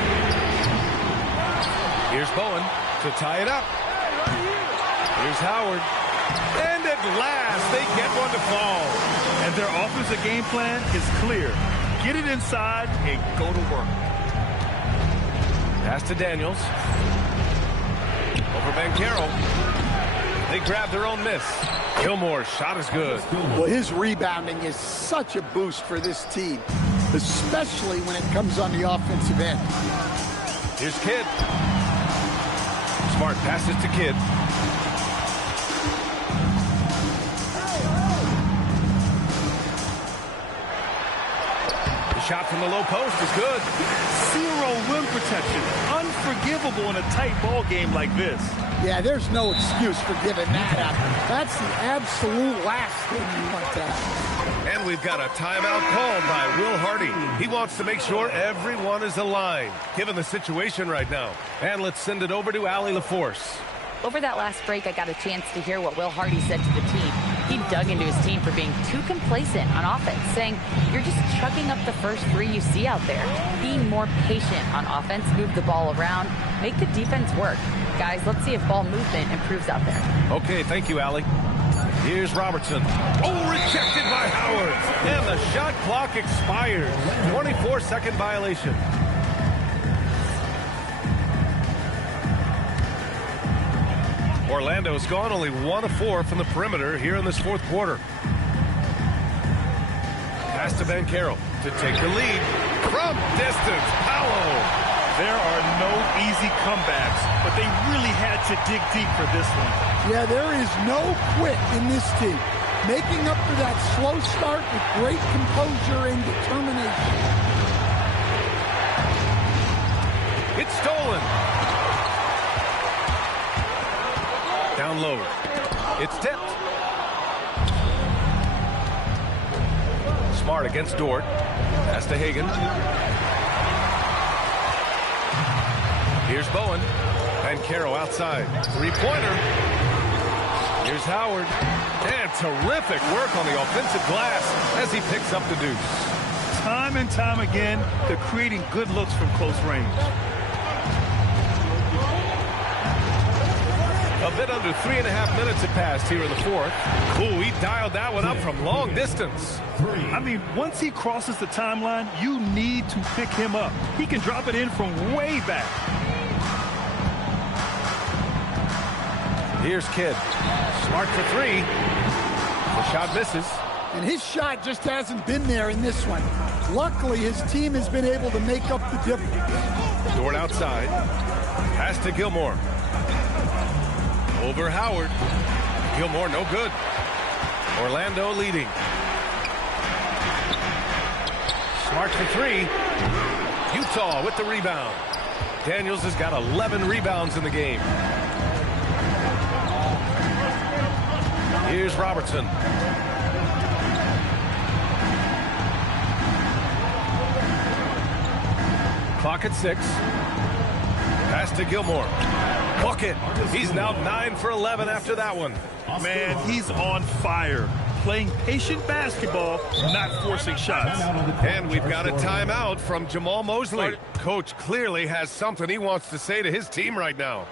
Here's Bowen to tie it up. Here's Howard. And at last, they get one to fall. And their offensive game plan is clear. Get it inside and go to work. Pass to Daniels. Over Banchero. They grab their own miss. Gilmore's shot is good. Well, his rebounding is such a boost for this team, especially when it comes on the offensive end. Here's Kidd. Smart passes to Kidd. The shot from the low post is good. 0 rim protection. Unforgivable in a tight ball game like this. Yeah, there's no excuse for giving that up. That's the absolute last thing you want to have. And we've got a timeout called by Will Hardy. He wants to make sure everyone is aligned, given the situation right now. And let's send it over to Allie LaForce. Over that last break, I got a chance to hear what Will Hardy said to the team. He dug into his team for being too complacent on offense, saying, you're just chucking up the first 3 you see out there. Be more patient on offense, move the ball around, make the defense work. Guys, let's see if ball movement improves out there. Okay, thank you, Allie. Here's Robertson. Oh, rejected by Howard. And the shot clock expires. 24-second violation. Orlando's gone only 1 of 4 from the perimeter here in this fourth quarter. Pass to Banchero to take the lead. From distance, Paolo. There are no easy comebacks, but they really had to dig deep for this one. Yeah, there is no quit in this team. Making up for that slow start with great composure and determination. It's stolen. Down low. It's tipped. Smart against Dort. Pass to Hagan. Here's Bowen. Banchero outside. Three-pointer. Here's Howard. And terrific work on the offensive glass as he picks up the deuce. Time and time again, they're creating good looks from close range. A bit under 3.5 minutes had passed here in the fourth. Ooh, he dialed that one up from long distance. I mean, once he crosses the timeline, you need to pick him up. He can drop it in from way back. Here's Kidd. Smart for 3. The shot misses. And his shot just hasn't been there in this one. Luckily, his team has been able to make up the difference. Dort outside. Pass to Gilmore. Over Howard. Gilmore no good. Orlando leading. Smart for 3. Utah with the rebound. Daniels has got 11 rebounds in the game. Here's Robertson. Clock at 6. Pass to Gilmore. Bucket. He's now 9 for 11 after that one. Man, he's on fire. playing patient basketball, not forcing shots. And we've got a timeout from Jamal Mosley. Coach clearly has something he wants to say to his team right now.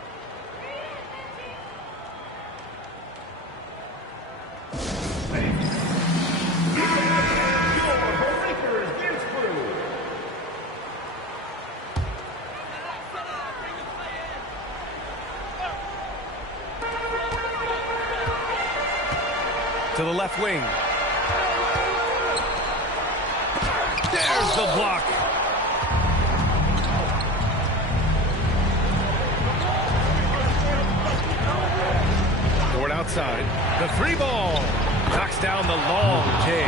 To the left wing. There's the block. Ford outside. The three ball. Knocks down the long J.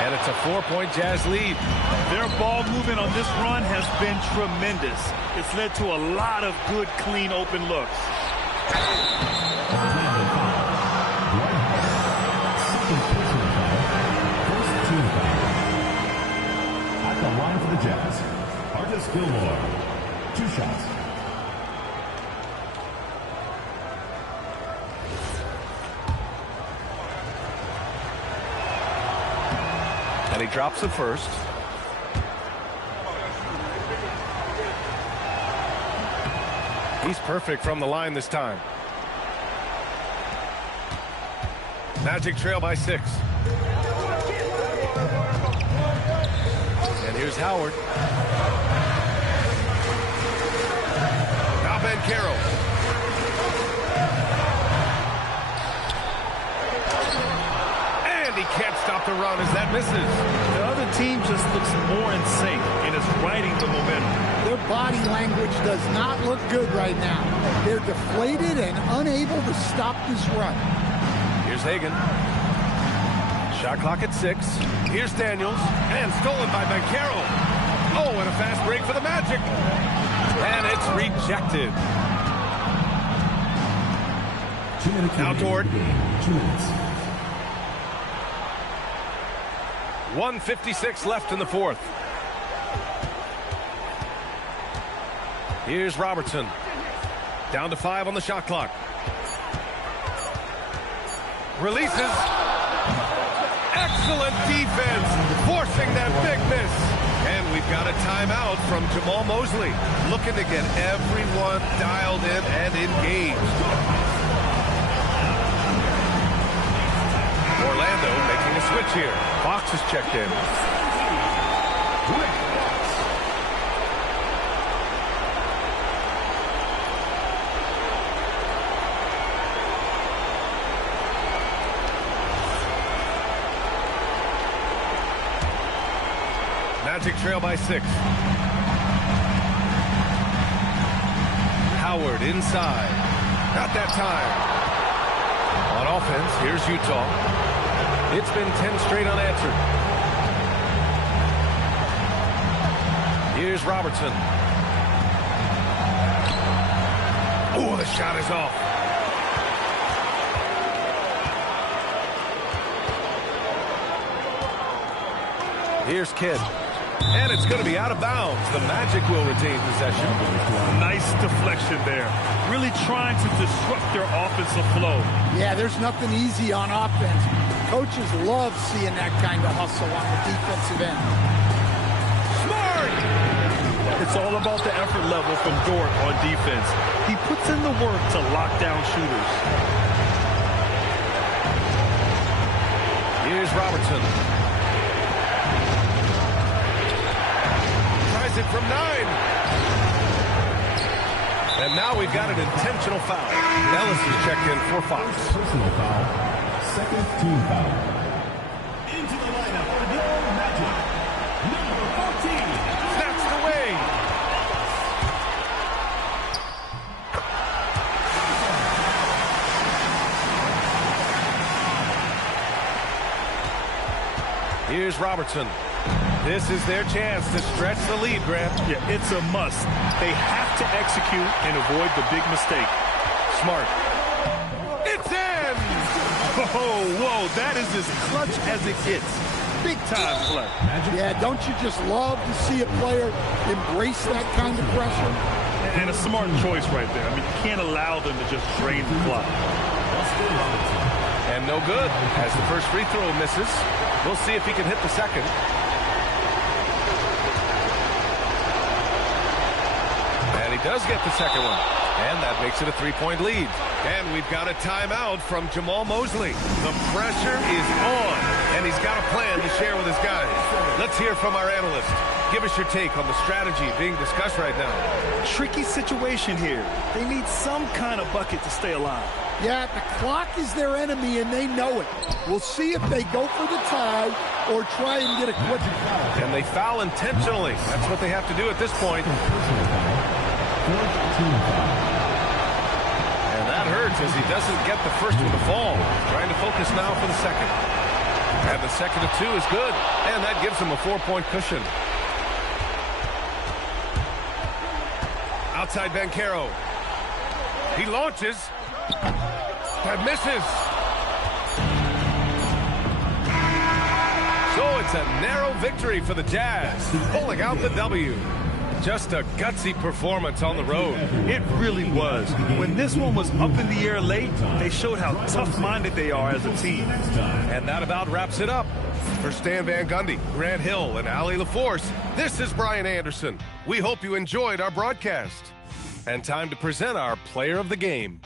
And it's a 4-point Jazz lead. Their ball movement on this run has been tremendous. It's led to a lot of good, clean, open looks. At the line for the Jazz, Artis Gilmore, 2 shots. And he drops it first. He's perfect from the line this time. Magic trail by 6. And here's Howard. Now Ben Carroll. And he can't stop the run as that misses. The other team just looks more in sync and is riding the momentum. Their body language does not look good right now. They're deflated and unable to stop this run. Here's Hagan. Shot clock at 6. Here's Daniels. And stolen by Carroll. Oh, and a fast break for the Magic. And it's rejected. 2 minutes. Now Dort. 2 minutes. 1:56 left in the fourth. Here's Robertson. Down to 5 on the shot clock. Releases. Excellent defense, forcing that big miss. And we've got a timeout from Jamal Mosley, looking to get everyone dialed in and engaged. Orlando making a switch here. Fox is checked in. Magic trail by 6. Howard inside. Not that time. On offense, here's Utah. It's been 10 straight unanswered. Here's Robertson. Oh, the shot is off. Here's Kidd. And it's going to be out of bounds. The Magic will retain possession. Nice deflection there. Really trying to disrupt their offensive flow. Yeah, there's nothing easy on offense. Coaches love seeing that kind of hustle on the defensive end. Smart! It's all about the effort level from Dort on defense. He puts in the work to lock down shooters. Here's Robertson. Tries it from 9. And now we've got an intentional foul. Ellis is checked in for Fox. Personal foul. Second team foul. Into the lineup for the Magic. Number 14. Snatched away. Here's Robertson. This is their chance to stretch the lead, Grant. Yeah, it's a must. They have to execute and avoid the big mistake. Smart. It's in! Whoa, that is as clutch as it gets. Big time play. Yeah, don't you just love to see a player embrace that kind of pressure? And a smart choice right there. I mean, you can't allow them to just drain the clock. And no good as the first free throw misses. We'll see if he can hit the second. And he does get the second one. And that makes it a 3-point lead. And we've got a timeout from Jamal Mosley. The pressure is on, and he's got a plan to share with his guys. Let's hear from our analyst. Give us your take on the strategy being discussed right now. Tricky situation here. They need some kind of bucket to stay alive. Yeah, the clock is their enemy, and they know it. We'll see if they go for the tie or try and get a quick foul. And they foul intentionally. That's what they have to do at this point. And that hurts as he doesn't get the first one to fall. Trying to focus now for the second. And the second of two is good. And that gives him a 4-point cushion. Outside Banchero. He launches. That misses. So it's a narrow victory for the Jazz, pulling out the W. Just a gutsy performance on the road. It really was. When this one was up in the air late, they showed how tough-minded they are as a team. And that about wraps it up. For Stan Van Gundy, Grant Hill, and Allie LaForce, this is Brian Anderson. We hope you enjoyed our broadcast. And time to present our player of the game.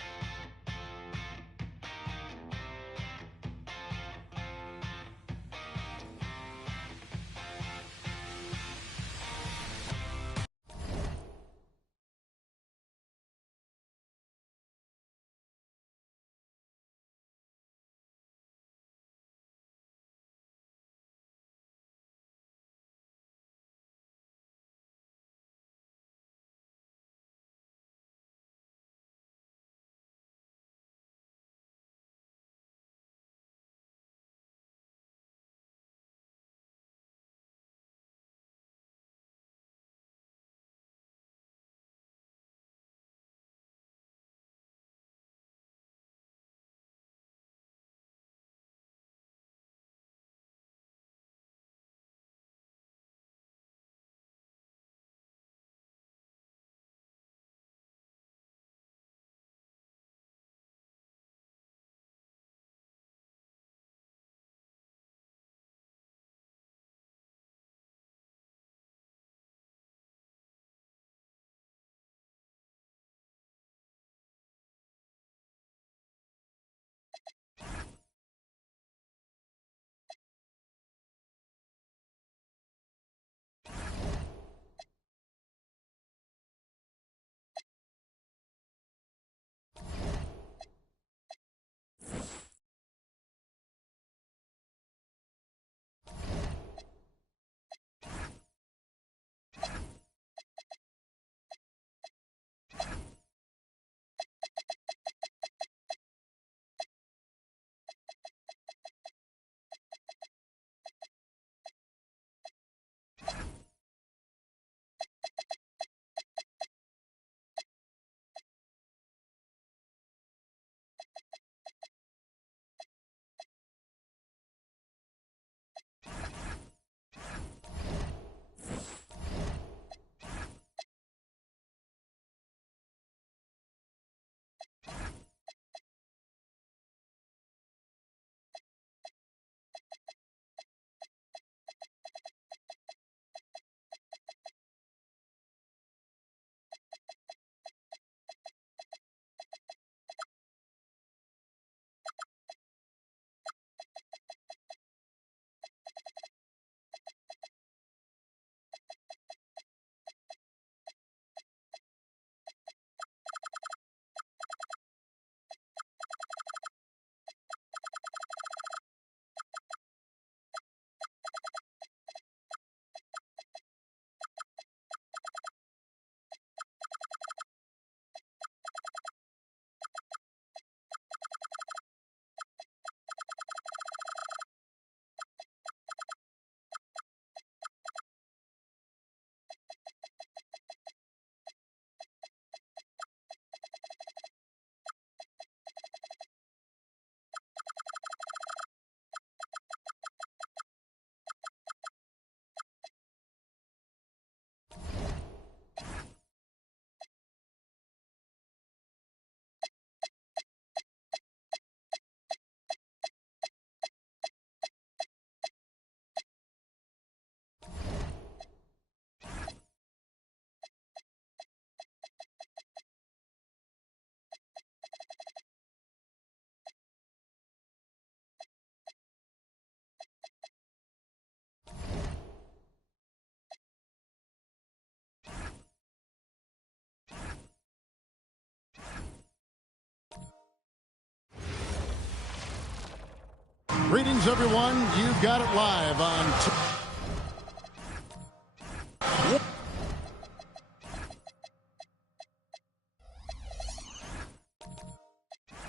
Greetings, everyone. You've got it live on...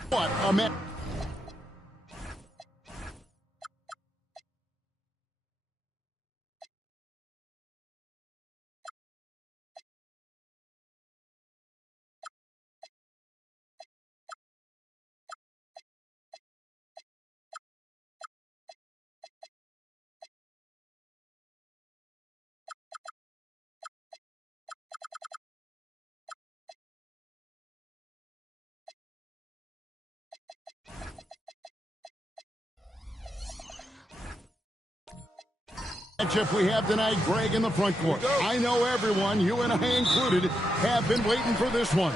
What a man. Matchup we have tonight, Greg in the front court. I know everyone, you and I included, have been waiting for this one.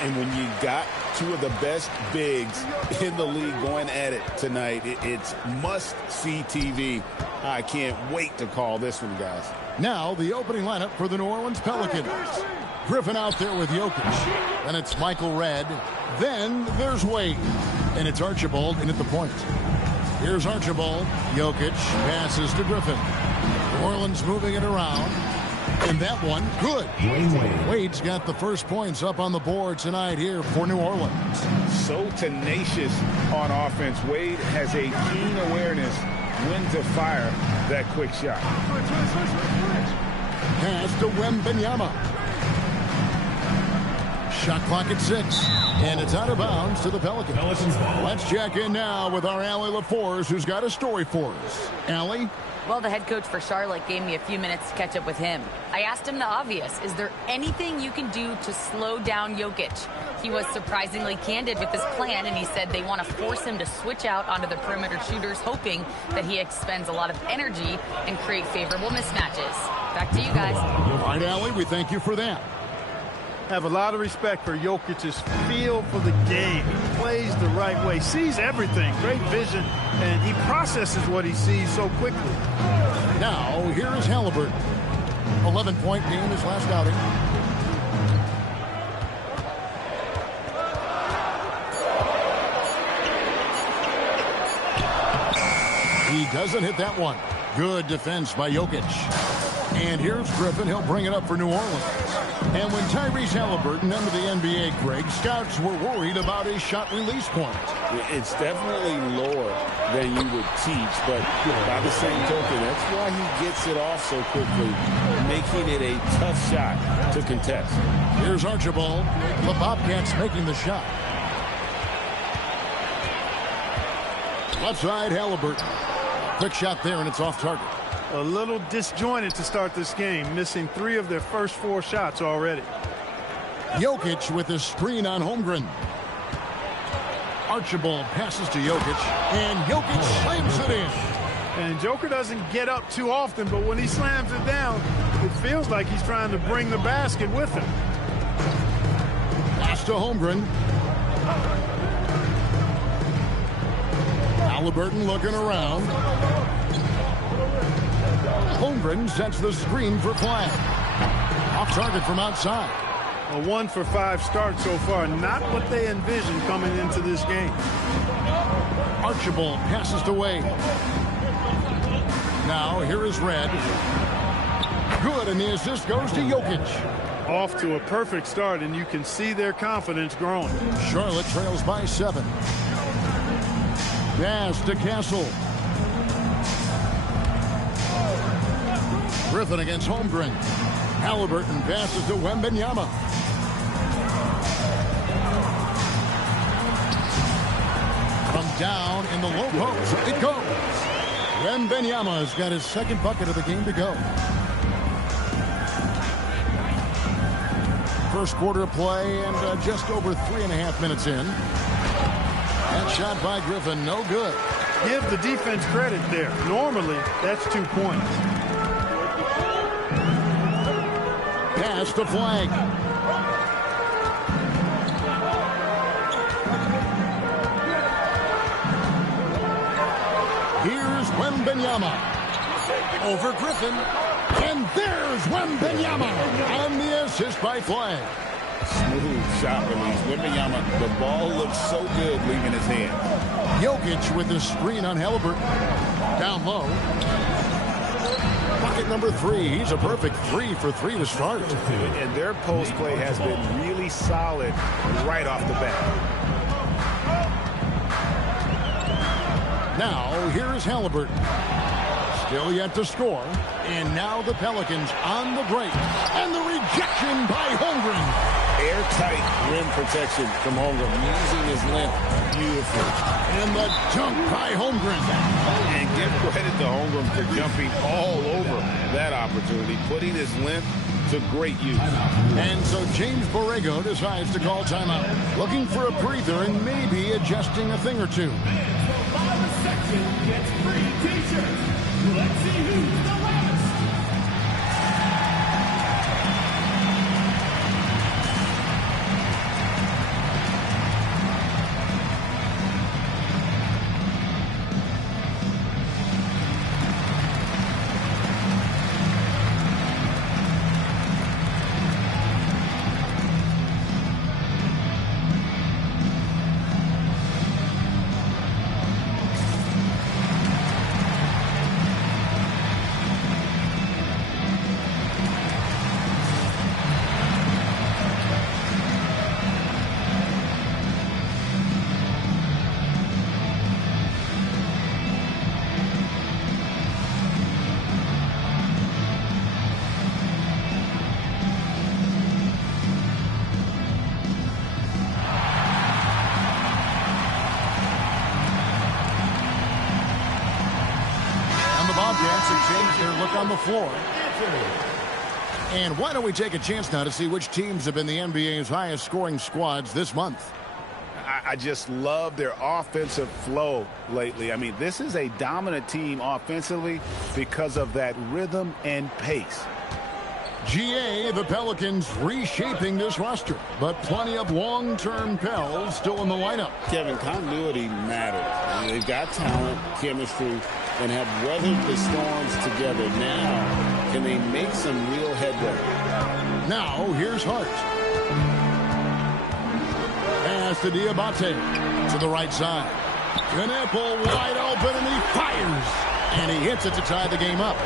And when you got two of the best bigs in the league going at it tonight, it's must-see TV. I can't wait to call this one, guys. Now, the opening lineup for the New Orleans Pelicans. Griffin out there with Jokic. Then it's Michael Redd. Then there's Wade. And it's Archibald in at the point. Here's Archibald. Jokic passes to Griffin. New Orleans moving it around. And that one, good. Wade's got the first points up on the board tonight here for New Orleans. So tenacious on offense. Wade has a keen awareness when to fire that quick shot. Pass to Wembanyama. Shot clock at 6. And it's out of bounds to the Pelicans. Let's check in now with our Allie LaForce, who's got a story for us. Allie? Well, the head coach for Charlotte gave me a few minutes to catch up with him. I asked him the obvious. Is there anything you can do to slow down Jokic? He was surprisingly candid with his plan, and he said they want to force him to switch out onto the perimeter shooters, hoping that he expends a lot of energy and create favorable mismatches. Back to you guys. All right, Allie, we thank you for that. Have a lot of respect for Jokic's feel for the game. He plays the right way, sees everything, great vision, and he processes what he sees so quickly. Now, here is Halliburton. 11-point game his last outing. He doesn't hit that one. Good defense by Jokic. And here's Griffin. He'll bring it up for New Orleans. And when Tyrese Halliburton entered the NBA, Greg, scouts were worried about his shot release point. It's definitely lower than you would teach, but by the same token, that's why he gets it off so quickly, making it a tough shot to contest. Here's Archibald. The Bobcats making the shot. Left side, Halliburton. Quick shot there, and it's off target. A little disjointed to start this game, missing 3 of their first 4 shots already. Jokic with a screen on Holmgren. Archibald passes to Jokic, and Jokic slams it in. And Joker doesn't get up too often, but when he slams it down, it feels like he's trying to bring the basket with him. Pass to Holmgren. Halliburton looking around. Holmgren sets the screen for Flag. Off target from outside. A 1 for 5 start so far. Not what they envisioned coming into this game. Archibald passes to Wade. Now here is Redd. Good, and the assist goes to Jokic. Off to a perfect start, and you can see their confidence growing. Charlotte trails by 7. Pass to Castle. Griffin against Holmgren. Halliburton passes to Wembanyama. From down in the low post, it goes. Wembanyama has got his second bucket of the game to go. First quarter of play and just over 3.5 minutes in. That shot by Griffin, no good. Give the defense credit there. Normally, that's 2 points. Pass to Flag. Here's Wembanyama. Over Griffin. And there's Wembanyama. And the assist by Flag. Smooth shot release. Wembanyama, the ball looks so good leaving his hand. Jokic with the screen on Halliburton. Down low. Bucket number 3. He's a perfect 3 for 3 to start. And their post play has been really solid right off the bat. Now, here's Halliburton. Still yet to score. And now the Pelicans on the break. And the rejection by Holmgren. Airtight rim protection from Holmgren, using his length beautifully. And the dunk by Holmgren. And give credit to Holmgren for jumping all over that opportunity, putting his length to great use. And so James Borrego decides to call timeout, looking for a breather and maybe adjusting a thing or two. Section gets free t-shirts. Let's see who's the loudest. On the floor. And why don't we take a chance now to see which teams have been the NBA's highest scoring squads this month? I just love their offensive flow lately. I mean, this is a dominant team offensively because of that rhythm and pace. GA, the Pelicans reshaping this roster, but plenty of long-term Pels still in the lineup. Kevin, continuity matters. They've got talent, chemistry, and have weathered the storms together. Now, can they make some real headway? Now, here's Hart. Pass to Diabate to the right side. Knappel wide open, and he fires. And he hits it to tie the game up.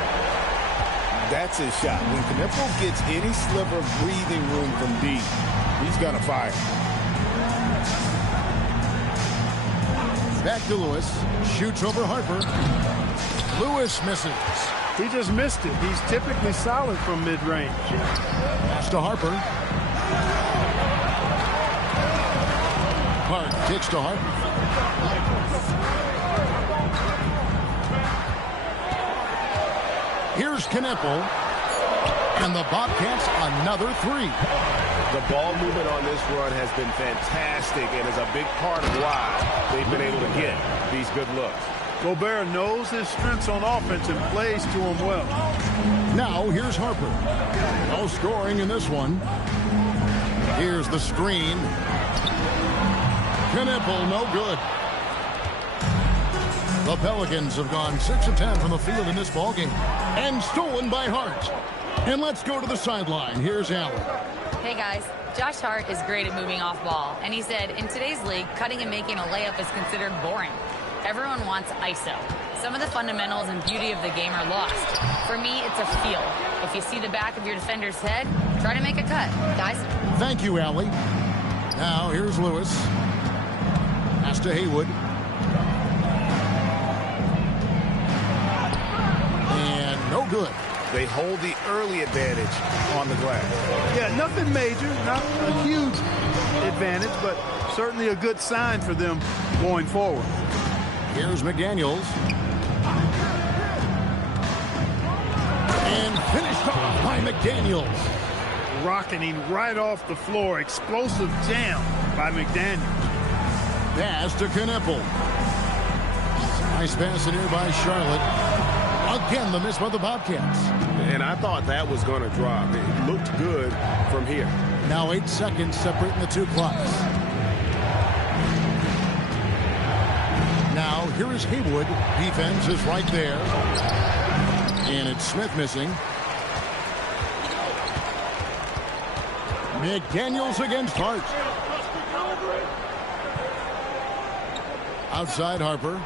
That's his shot. When Knappel gets any sliver of breathing room from deep, he's going to fire. Back to Lewis. Shoots over Harper. Lewis misses. He just missed it. He's typically solid from mid-range. Pass to Harper. Hart kicks to Harper. Here's Knappel. And the Bobcats another 3. The ball movement on this run has been fantastic and is a big part of why they've been able to get these good looks. Gobert knows his strengths on offense and plays to him well. Now here's Harper. No scoring in this one. Here's the screen. Knappel, no good. The Pelicans have gone 6 of 10 from the field in this ballgame. And stolen by Hart. And let's go to the sideline. Here's Allen. Hey guys, Josh Hart is great at moving off ball, and he said in today's league, cutting and making a layup is considered boring. Everyone wants ISO. Some of the fundamentals and beauty of the game are lost. For me, it's a feel. If you see the back of your defender's head, try to make a cut, guys. Thank you, Allie. Now here's Lewis. Pass to Haywood. And no good. They hold the early advantage on the glass. Yeah, nothing major, not a huge advantage, but certainly a good sign for them going forward. Here's McDaniels. And finished off by McDaniels. Rocketing right off the floor. Explosive jam by McDaniels. Pass to Knappel. Nice pass in here by Charlotte. Again, the miss by the Bobcats. And I thought that was going to drop. It looked good from here. Now 8 seconds separating the two clocks. Now here is Haywood. Defense is right there. And it's Smith missing. McDaniels against Hart. Outside Harper.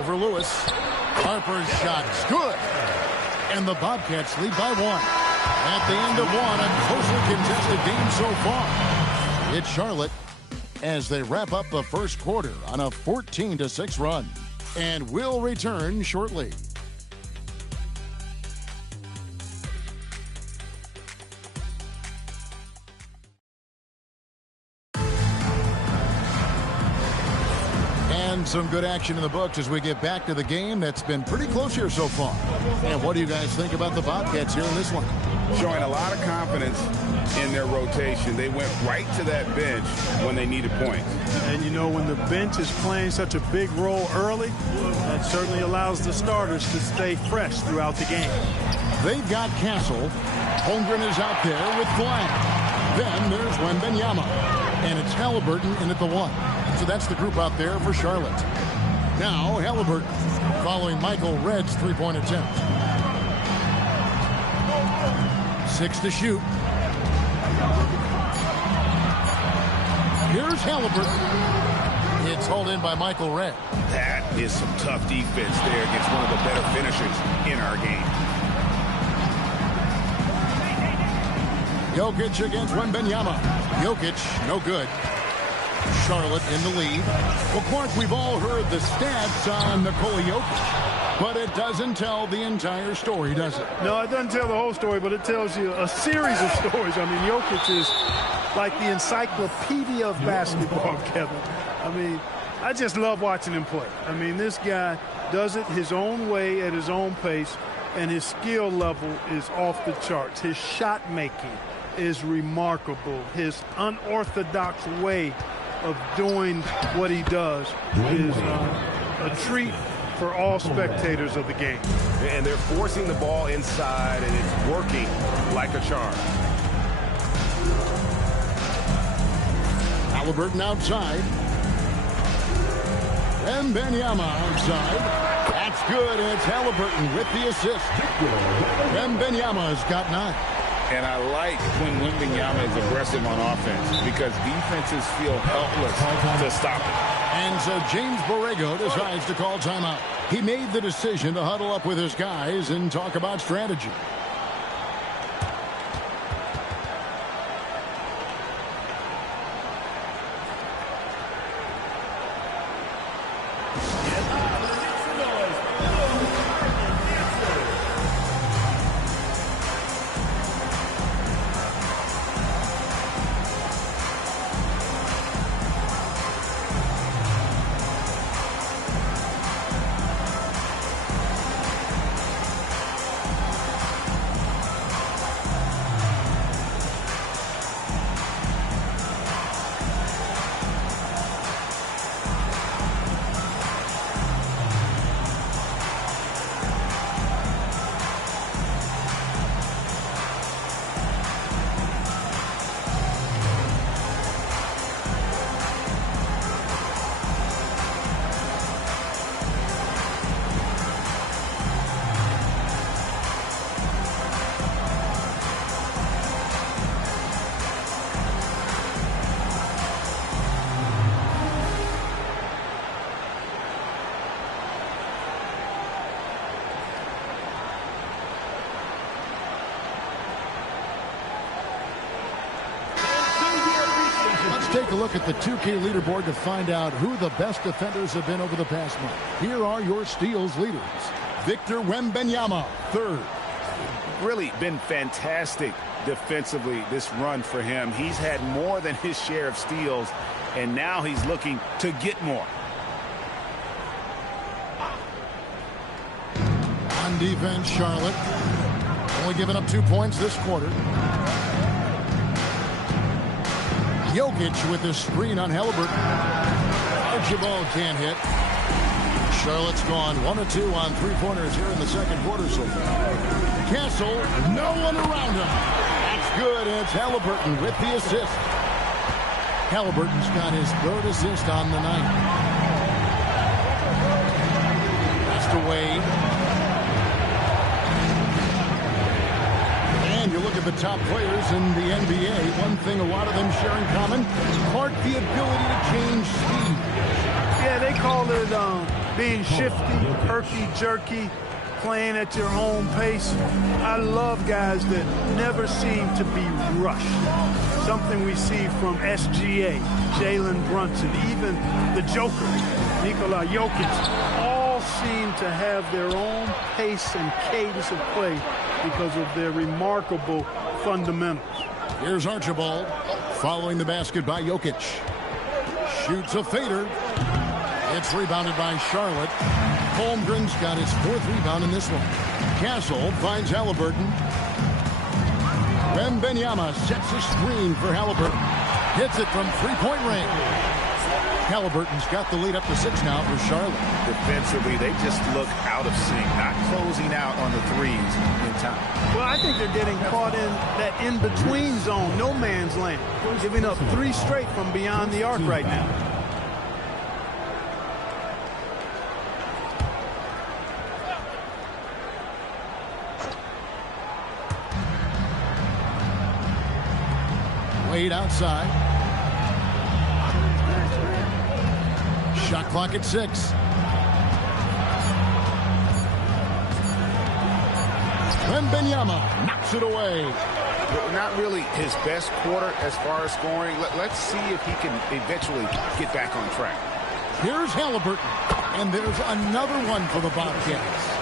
Over Lewis. Harper's shot is good. And the Bobcats lead by 1. At the end of 1, a closely contested game so far. It's Charlotte as they wrap up the first quarter on a 14-6 run. And we'll return shortly. And some good action in the books as we get back to the game that's been pretty close here so far. And what do you guys think about the Bobcats here in this one? Showing a lot of confidence in their rotation. They went right to that bench when they needed points. And you know, when the bench is playing such a big role early, that certainly allows the starters to stay fresh throughout the game. They've got Castle. Holmgren is out there with Bland. Then there's Wembanyama. And it's Halliburton in at the 1. So that's the group out there for Charlotte. Now Halliburton following Michael Redd's three-point attempt. 6 to shoot. Here's Halliburton. It's hauled in by Michael Redd. That is some tough defense there against one of the better finishers in our game. Jokic against Wembanyama. Jokic, no good. Charlotte in the lead. Well, Clark, we've all heard the stats on Nikola Jokic, but it doesn't tell the entire story, does it? No, it doesn't tell the whole story, but it tells you a series of stories. I mean, Jokic is like the encyclopedia of basketball, Kevin. I mean, I just love watching him play. I mean, this guy does it his own way at his own pace, and his skill level is off the charts. His shot making is remarkable. His unorthodox way of doing what he does is a treat for all spectators of the game. And they're forcing the ball inside, and it's working like a charm. Halliburton outside. And Wembanyama outside. That's good, and it's Halliburton with the assist. And Wembanyama's got 9. And I like when Wembanyama is aggressive on offense because defenses feel helpless to stop it. And so James Borrego decides to call timeout. He made the decision to huddle up with his guys and talk about strategy. Take a look at the 2K leaderboard to find out who the best defenders have been over the past month. Here are your steals leaders. Victor Wembanyama, 3rd. Really been fantastic defensively this run for him. He's had more than his share of steals, and now he's looking to get more. On defense, Charlotte only giving up 2 points this quarter. Jokic with the screen on Halliburton. Archibald can't hit. Charlotte's gone 1 of 2 on 3-pointers here in the second quarter so far. Castle, no one around him. That's good. It's Halliburton with the assist. Halliburton's got his 3rd assist on the night. That's to Wade. And you look at the top players in the NBA. One thing a lot of them share in common, Clark, the ability to change speed. Yeah, they call it being shifty, herky-jerky, playing at your own pace. I love guys that never seem to be rushed. Something we see from SGA, Jalen Brunson, even the Joker, Nikola Jokic, all seem to have their own pace and cadence of play because of their remarkable fundamentals. Here's Archibald following the basket by Jokic. Shoots a fader. It's rebounded by Charlotte. Holmgren's got his 4th rebound in this one. Castle finds Halliburton. Wembanyama sets a screen for Halliburton. Hits it from three-point range. Halliburton's got the lead up to 6 now for Charlotte. Defensively, they just look out of sync, not closing out on the threes in time. Well, I think they're getting caught in that in-between zone, no man's land, giving up 3 straight from beyond the arc right now. Wade outside. Shot clock at 6. Wembanyama knocks it away. Not really his best quarter as far as scoring. Let's see if he can eventually get back on track. Here's Halliburton. And there's another one for the Bobcats.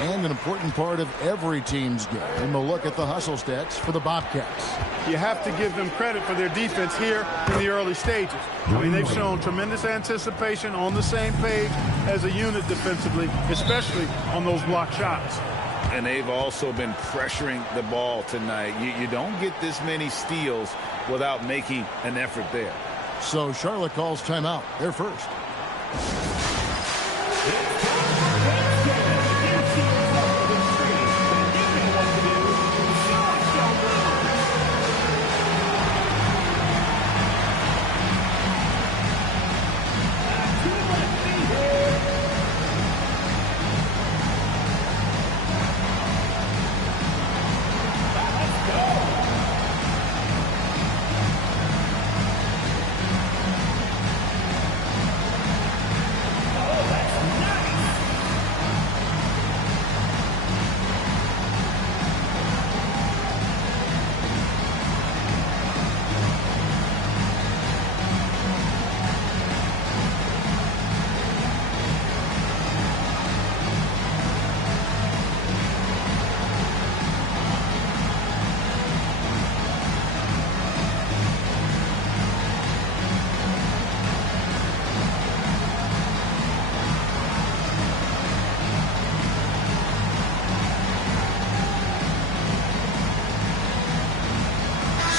And an important part of every team's game, a look at the hustle stats for the Bobcats. You have to give them credit for their defense here in the early stages. I mean, they've shown tremendous anticipation, on the same page as a unit defensively, especially on those block shots. And they've also been pressuring the ball tonight. You don't get this many steals without making an effort there. So Charlotte calls timeout. They're first.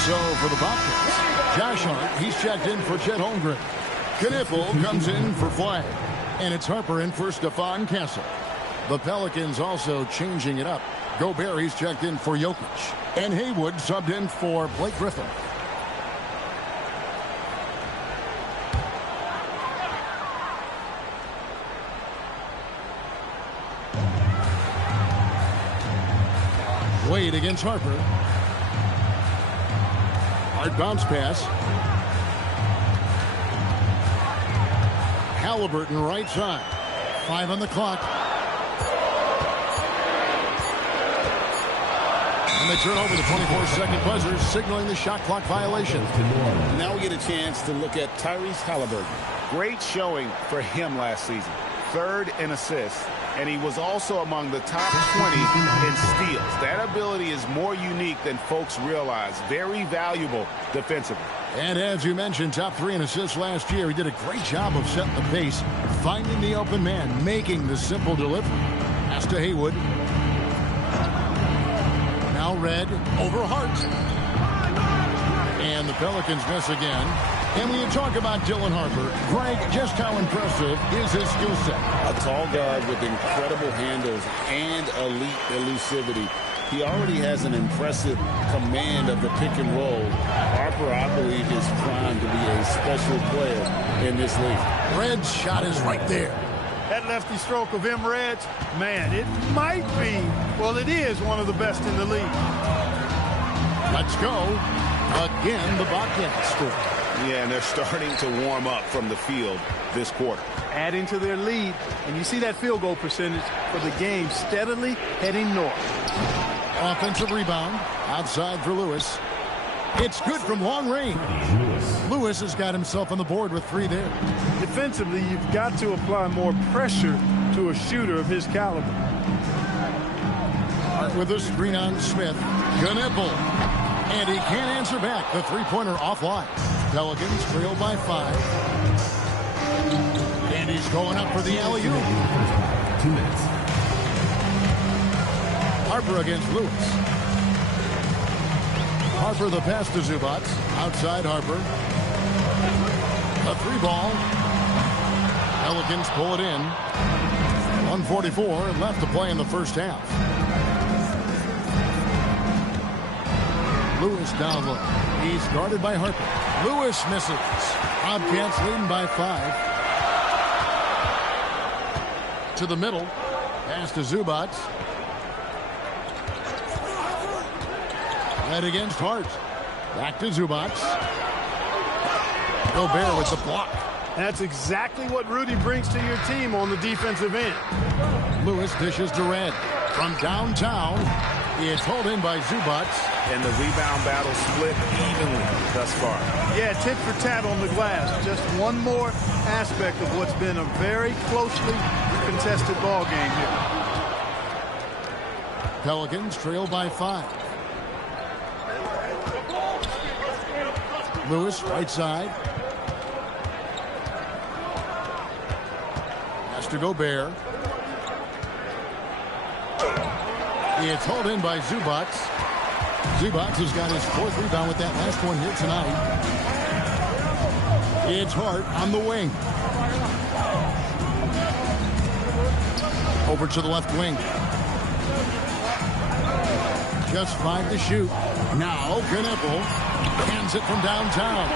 So for the Bobcats, Josh Hart, he's checked in for Chet Holmgren. Kniffel comes in for Flag. And it's Harper in for Stephon Castle. The Pelicans also changing it up. Gobert, he's checked in for Jokic. And Haywood subbed in for Blake Griffin. Wade against Harper. Hard bounce pass. Halliburton right side. 5 on the clock. And they turn over the 24-second buzzer, signaling the shot clock violation. Now we get a chance to look at Tyrese Halliburton. Great showing for him last season. 3rd in assists. And he was also among the top 20 in steals. That ability is more unique than folks realize. Very valuable defensively. And as you mentioned, top 3 in assists last year. He did a great job of setting the pace, finding the open man, making the simple delivery. Pass to Haywood. Now Red over Hart. And the Pelicans miss again. And when you talk about Dylan Harper, Greg, just how impressive is his skill set? A tall guard with incredible handles and elite elusivity. He already has an impressive command of the pick and roll. Harper, I believe, is primed to be a special player in this league. Red's shot is right there. That lefty stroke of Red's, man, it might be, well, it is one of the best in the league. Let's go. Again, the Bobcats score. Yeah, and they're starting to warm up from the field this quarter. Adding to their lead, and you see that field goal percentage for the game steadily heading north. Offensive rebound outside for Lewis. It's good from long range. Lewis has got himself on the board with 3 there. Defensively, you've got to apply more pressure to a shooter of his caliber. Hart with a screen on Smith. Gunniple. And he can't answer back. The three-pointer offline. Pelicans trail by 5. And he's going up for the alley-oop. 2 minutes. Harper against Lewis. Harper the pass to Zubac. Outside Harper. A 3-ball. Pelicans pull it in. 1:44 left to play in the first half. Lewis down low. He's guarded by Harper. Lewis misses. Bobcats leading by 5. To the middle. Pass to Zubac. Right against Hart. Back to Zubac. Gobert with the block. That's exactly what Rudy brings to your team on the defensive end. Lewis dishes to Red. From downtown, it's held in by Zubac. And the rebound battle split evenly thus far. Yeah, tit for tat on the glass. Just one more aspect of what's been a very closely contested ball game here. Pelicans trail by 5. Lewis, right side. Has to Gobert. It's hauled in by Zubac. Zubac has got his 4th rebound with that last one here tonight. It's Hart on the wing. Over to the left wing. Just 5 to shoot. Now, Gunniple hands it from downtown.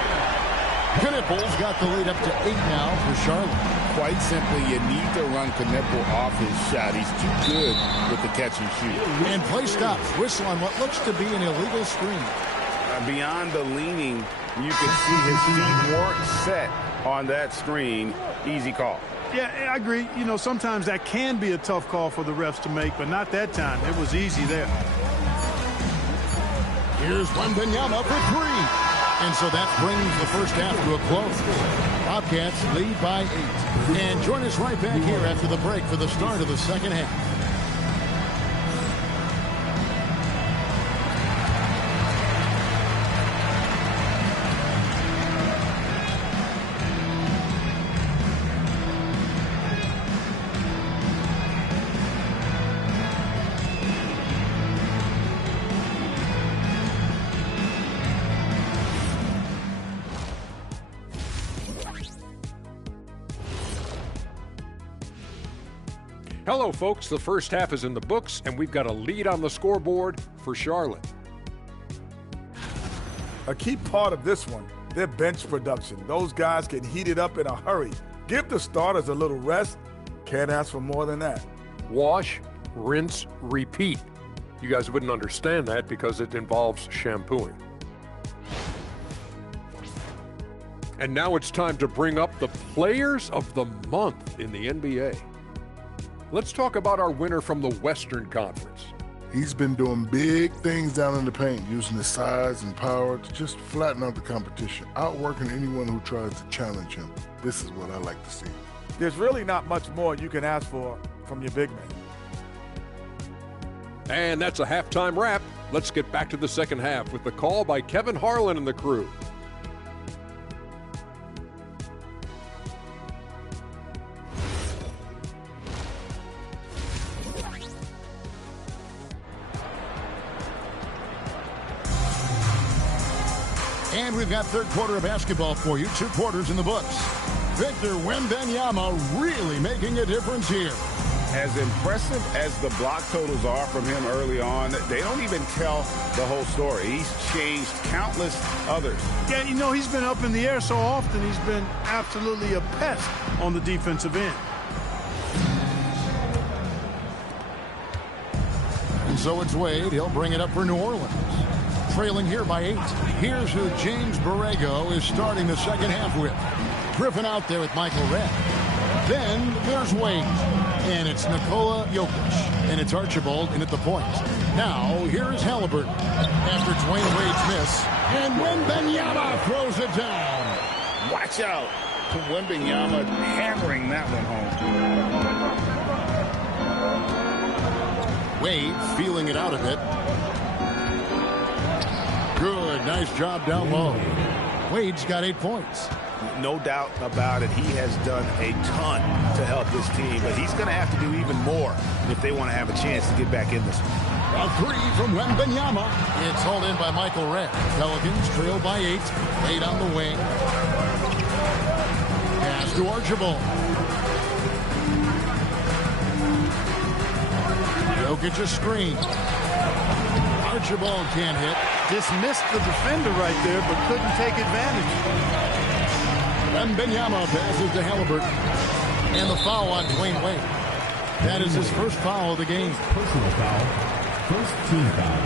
Knipple's got the lead up to 8 now for Charlotte. Quite simply, you need to run Knipple off his shot. He's too good with the catch and shoot. And play stops. Whistle on what looks to be an illegal screen. Beyond the leaning, you can see his feet weren't set on that screen. Easy call. Yeah, I agree. You know, sometimes that can be a tough call for the refs to make, but not that time. It was easy there. Here's Wembanyama for 3. And so that brings the first half to a close. Bobcats lead by 8. And join us right back here after the break for the start of the second half. Hello, folks. The first half is in the books, and we've got a lead on the scoreboard for Charlotte. A key part of this one, their bench production. Those guys can heat it up in a hurry. Give the starters a little rest. Can't ask for more than that. Wash, rinse, repeat. You guys wouldn't understand that because it involves shampooing. And now it's time to bring up the players of the month in the NBA. Let's talk about our winner from the Western Conference. He's been doing big things down in the paint, using his size and power to just flatten out the competition, outworking anyone who tries to challenge him. This is what I like to see. There's really not much more you can ask for from your big man. And that's a halftime wrap. Let's get back to the second half with the call by Kevin Harlan and the crew. And we've got third quarter of basketball for you. 2 quarters in the books. Victor Wembanyama really making a difference here. As impressive as the block totals are from him early on, they don't even tell the whole story. He's changed countless others. Yeah, you know, he's been up in the air so often, he's been absolutely a pest on the defensive end. And so it's Wade. He'll bring it up for New Orleans. trailing here by 8. Here's who James Borrego is starting the second half with. Griffin out there with Michael Redd. Then there's Wade. And it's Nikola Jokic. And it's Archibald in at the point. Now, here's Halliburton. After Dwayne Wade's miss. And Wembanyama throws it down. Watch out. Wembanyama hammering that one home. Wade feeling it out a bit. Good, nice job down low. Wade's got 8 points. No doubt about it. He has done a ton to help this team, but he's going to have to do even more if they want to have a chance to get back in this one. A 3 from Wembanyama. It's hauled in by Michael Redd. Pelicans trail by 8. Wade on the wing. Pass to Archibald. Jokic a screen. Archibald can't hit. Dismissed the defender right there, but couldn't take advantage. Wembanyama passes to Halliburton. And the foul on Dwayne Wade. That is his first foul of the game. Personal foul. First team foul.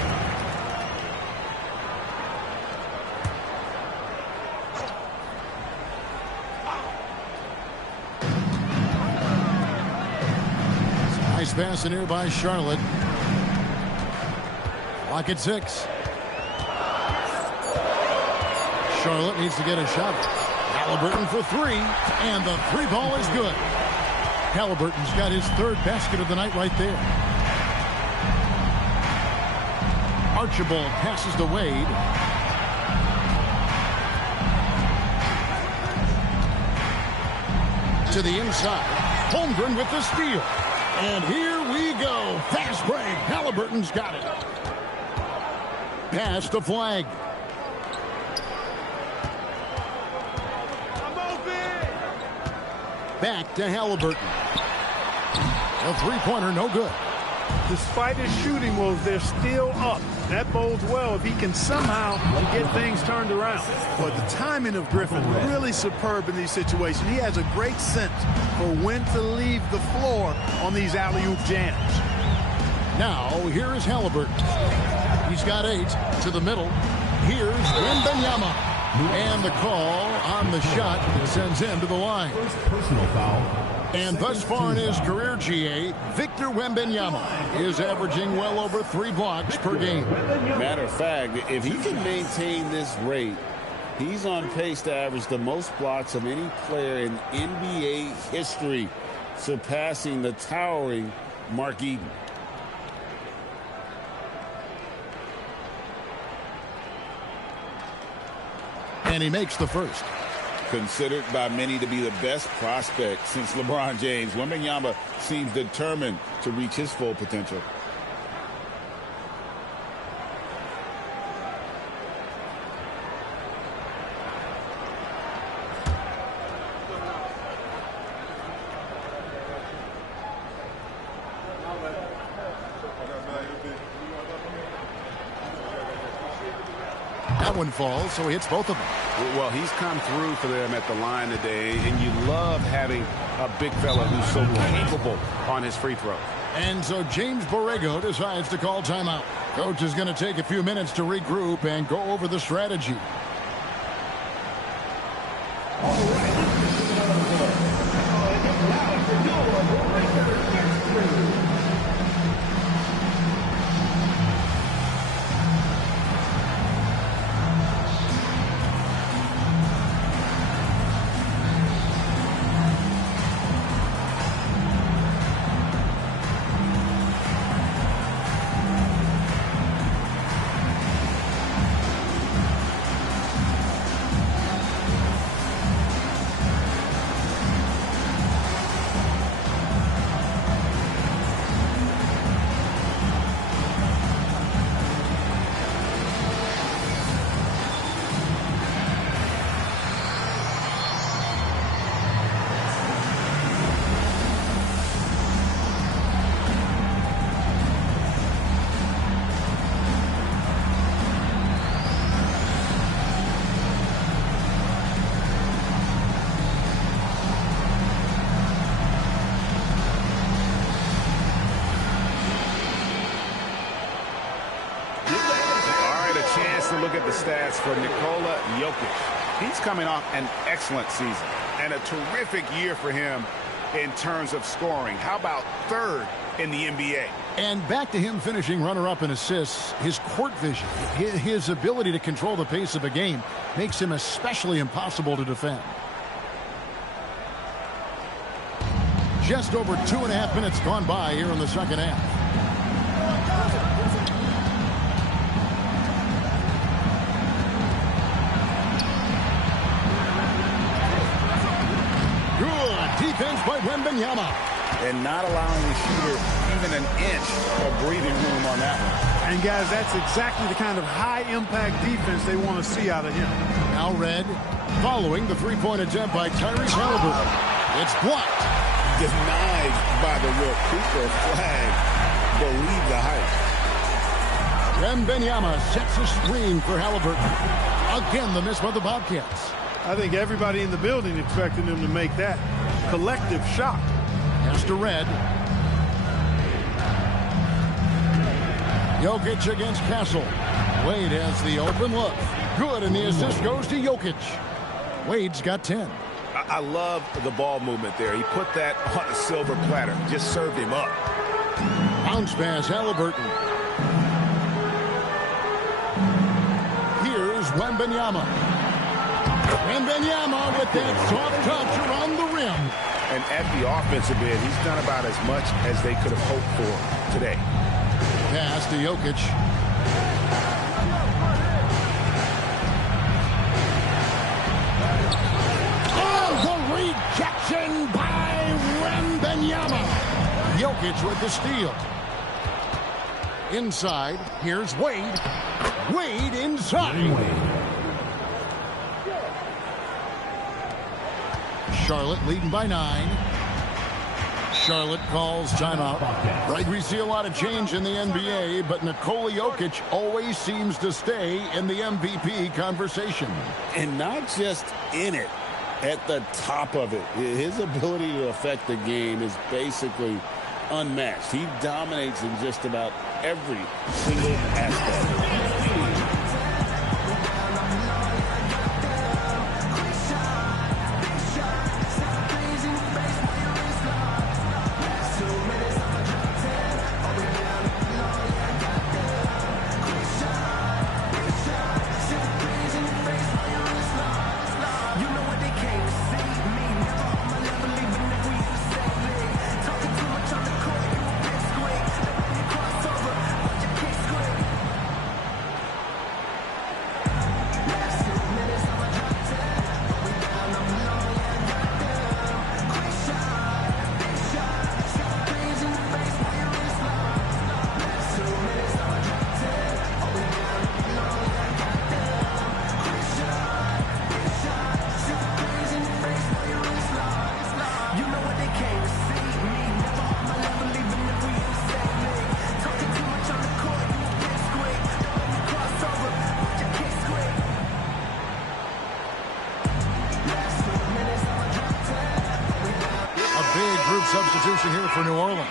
Nice pass in here by Charlotte. Clock at 6. Charlotte needs to get a shot. Halliburton for 3, and the 3 ball is good. Halliburton's got his 3rd basket of the night right there. Archibald passes to Wade. To the inside. Holmgren with the steal. And here we go. Fast break. Halliburton's got it. Pass the flag. Back to Halliburton. A 3-pointer, no good. Despite his shooting woes, they're still up. That bodes well if he can somehow get things turned around. But the timing of Griffin really superb in these situations. He has a great sense for when to leave the floor on these alley-oop jams. Now, here is Halliburton. He's got 8 to the middle. Here's Wembanyama. And the call on the shot sends him to the line. First personal foul. And thus far in his career, GA, Victor Wembanyama is averaging well over 3 blocks per game. Matter of fact, if he can maintain this rate, he's on pace to average the most blocks of any player in NBA history, surpassing the towering Mark Eaton. And he makes the first. Considered by many to be the best prospect since LeBron James, Wembanyama seems determined to reach his full potential. That one falls, so he hits both of them. Well, he's come through for them at the line today, and you love having a big fella who's so capable on his free throw. And so James Borrego decides to call timeout. Coach is going to take a few minutes to regroup and go over the strategy. to look at the stats for Nikola Jokic. He's coming off an excellent season and a terrific year for him in terms of scoring. How about third in the NBA? And back to him finishing runner-up in assists. His court vision, his ability to control the pace of a game makes him especially impossible to defend. Just over 2.5 minutes gone by here in the second half. Good defense by Wembanyama. And not allowing the shooter even an inch of breathing room on that one. And, guys, that's exactly the kind of high-impact defense they want to see out of him. Now Red, following the three-point attempt by Tyrese Halliburton. It's blocked. Denied by the Will Cooper flag. Believe the hype. Wembanyama sets a screen for Halliburton. Again, the miss by the Bobcats. I think everybody in the building expected them to make that collective shot. Pass to Red. Jokic against Castle. Wade has the open look. Good, and the assist goes to Jokic. Wade's got 10. I love the ball movement there. He put that on a silver platter. Just served him up. Bounce pass, Halliburton. Here's Wembanyama. Wembanyama with that soft touch around the rim. And at the offensive end, he's done about as much as they could have hoped for today. Pass to Jokic. Oh, the rejection by Wembanyama. Jokic with the steal. Inside, here's Wade. Wade inside. Charlotte leading by 9. Charlotte calls timeout. Right, we see a lot of change in the NBA, but Nikola Jokic always seems to stay in the MVP conversation. And not just in it, at the top of it. His ability to affect the game is basically unmatched. He dominates in just about every single aspect. Substitution here for New Orleans.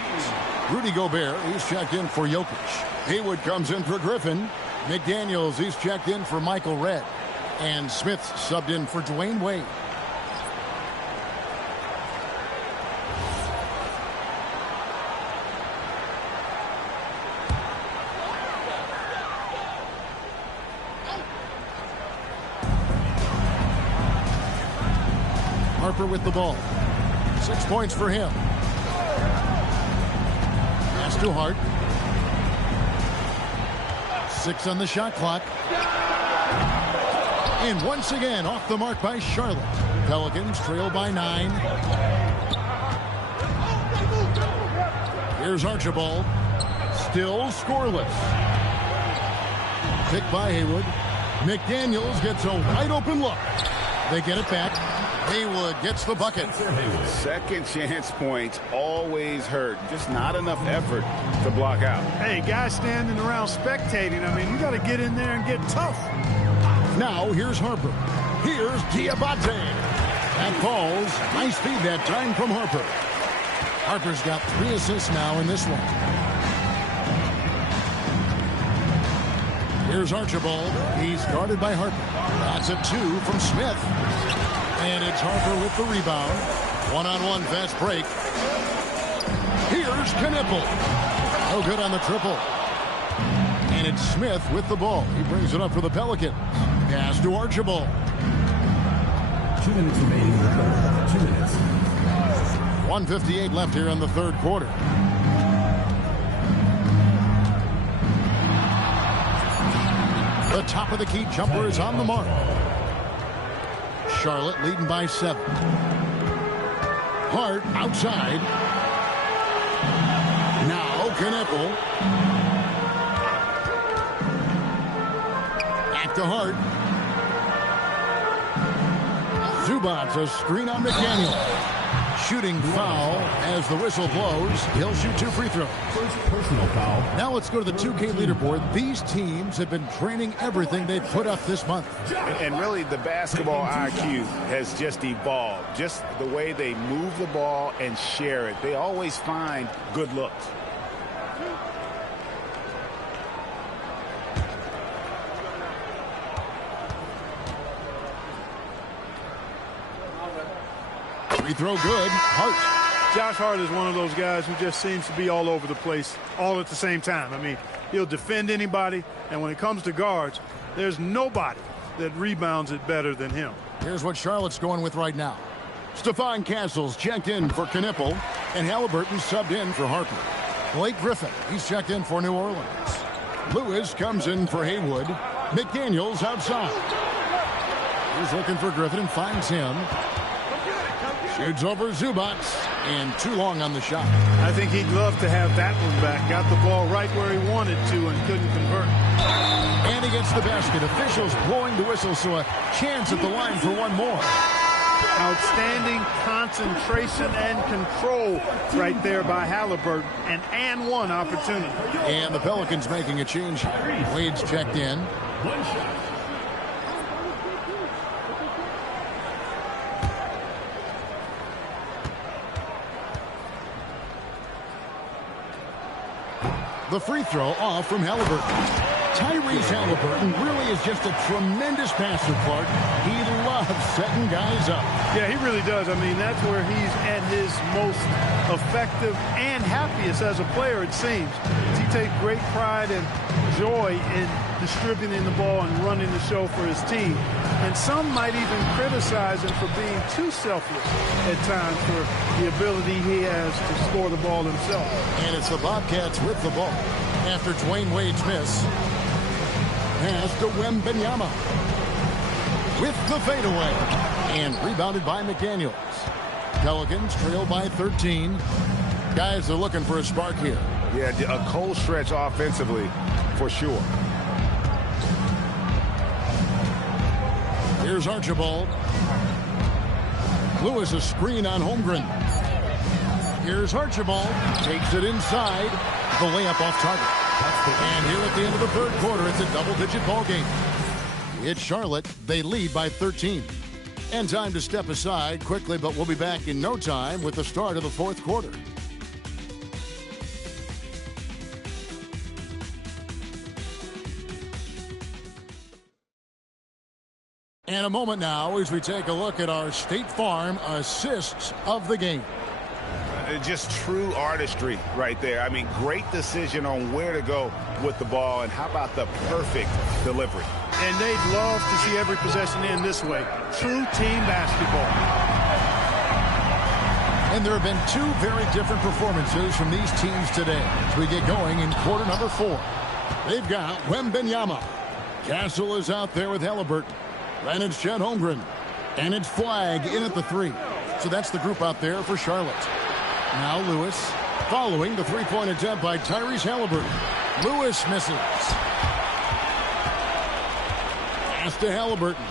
Rudy Gobert, he's checked in for Jokic. Haywood comes in for Griffin. McDaniels, he's checked in for Michael Redd. And Smith subbed in for Dwayne Wade. Harper with the ball. 6 points for him. Pass to Hart. 6 on the shot clock. And once again, off the mark by Charlotte. Pelicans trail by 9. Here's Archibald. Still scoreless. Picked by Haywood. McDaniels gets a wide open look. They get it back. Haywood gets the bucket. Second chance points always hurt. Just not enough effort to block out. Hey, guys standing around spectating. I mean, you got to get in there and get tough. Now here's Harper. Here's Diabate. That falls. Nice feed that time from Harper. Harper's got 3 assists now in this one. Here's Archibald. He's guarded by Harper. That's a 2 from Smith. And it's Harper with the rebound. One-on-one fast break. Here's Knipple. No good on the triple. And it's Smith with the ball. He brings it up for the Pelicans. Pass to Archibald. 2 minutes remaining in the third. 2 minutes. 1:58 left here in the third quarter. The top of the key jumper is on the mark. Charlotte leading by 7. Hart outside. Now Knipple. Back to Hart. Zubats a screen on McDaniel. Shooting foul as the whistle blows. He'll shoot 2 free throws. First personal foul. Now let's go to the 2K leaderboard. These teams have been training everything they've put up this month. And really, the basketball IQ has just evolved. Just the way they move the ball and share it. They always find good looks. Free throw good. Hart. Josh Hart is one of those guys who just seems to be all over the place all at the same time. I mean, he'll defend anybody, and when it comes to guards, there's nobody that rebounds it better than him. Here's what Charlotte's going with right now. Stephon Castles checked in for Knipple, and Halliburton subbed in for Harper. Blake Griffin, he's checked in for New Orleans. Lewis comes in for Haywood. McDaniels outside. He's looking for Griffin and finds him. Shoots over Zubats, and too long on the shot. I think he'd love to have that one back. Got the ball right where he wanted to and couldn't convert. And he gets the basket. Officials blowing the whistle, so a chance at the line for one more. Outstanding concentration and control right there by Halliburton. An and one opportunity. And the Pelicans making a change. Wade's checked in. One shot. The free throw off from Halliburton. Tyrese Halliburton really is just a tremendous passer, Clark. He loves setting guys up. Yeah, he really does. I mean, that's where he's at his most effective and happiest as a player, it seems. He takes great pride and joy in distributing the ball and running the show for his team. And some might even criticize him for being too selfless at times for the ability he has to score the ball himself. And it's the Bobcats with the ball after Dwayne Wade's miss. Pass to Wembanyama with the fadeaway and rebounded by McDaniels. Pelicans trail by 13. Guys are looking for a spark here. Yeah, a cold stretch offensively for sure. Here's Archibald. Lewis a screen on Holmgren. Here's Archibald. Takes it inside. The layup off target. And here at the end of the third quarter, it's a double-digit ball game. It's Charlotte. They lead by 13. And time to step aside quickly, but we'll be back in no time with the start of the fourth quarter. And a moment now as we take a look at our State Farm assists of the game. Just true artistry right there. I mean, great decision on where to go with the ball, and how about the perfect delivery? And they'd love to see every possession end this way. True team basketball. And there have been two very different performances from these teams today as we get going in quarter number 4. They've got Wembanyama. Castle is out there with Halliburton. Then it's Chet Holmgren. And it's Flagg in at the 3. So that's the group out there for Charlotte. Now Lewis following the three-point attempt by Tyrese Halliburton. Lewis misses. Pass to Halliburton.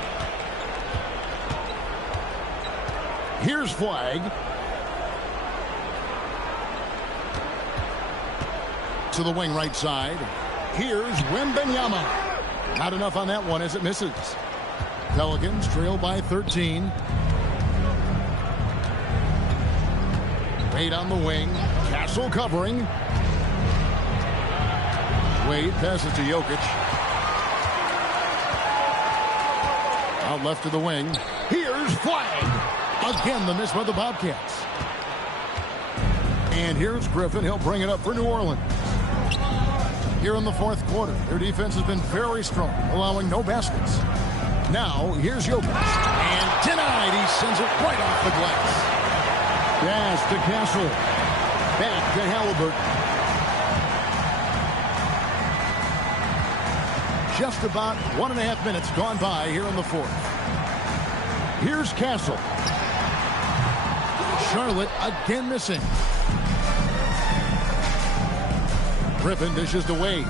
Here's Flagg. To the wing right side. Here's Wembanyama. Not enough on that one as it misses. Pelicans trail by 13. Wade on the wing. Castle covering. Wade passes to Jokic. Out left to the wing. Here's flag. Again, the miss by the Bobcats. And here's Griffin. He'll bring it up for New Orleans. Here in the fourth quarter, their defense has been very strong, allowing no baskets. Now, here's Jokic. And denied. He sends it right off the glass. Pass to Castle. Back to Halliburton. Just about 1.5 minutes gone by here in the fourth. Here's Castle. Charlotte again missing. Griffin dishes to Wade.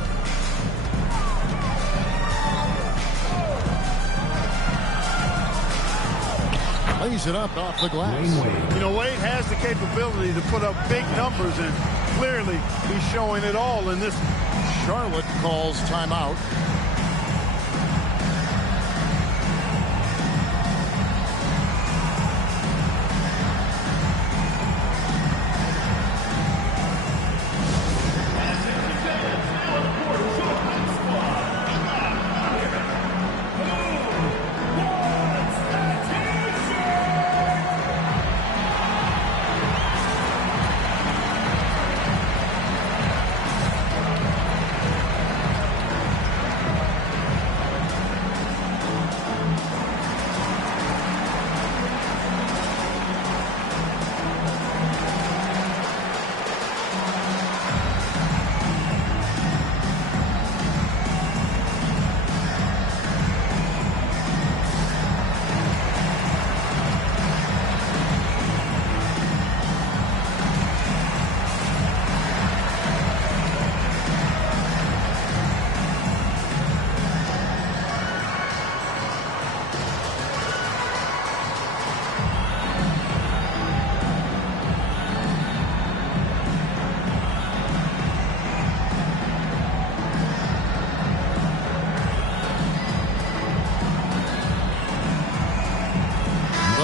Lays it up off the glass. You know, Wade has the capability to put up big numbers, and clearly he's showing it all in this. Charlotte calls timeout.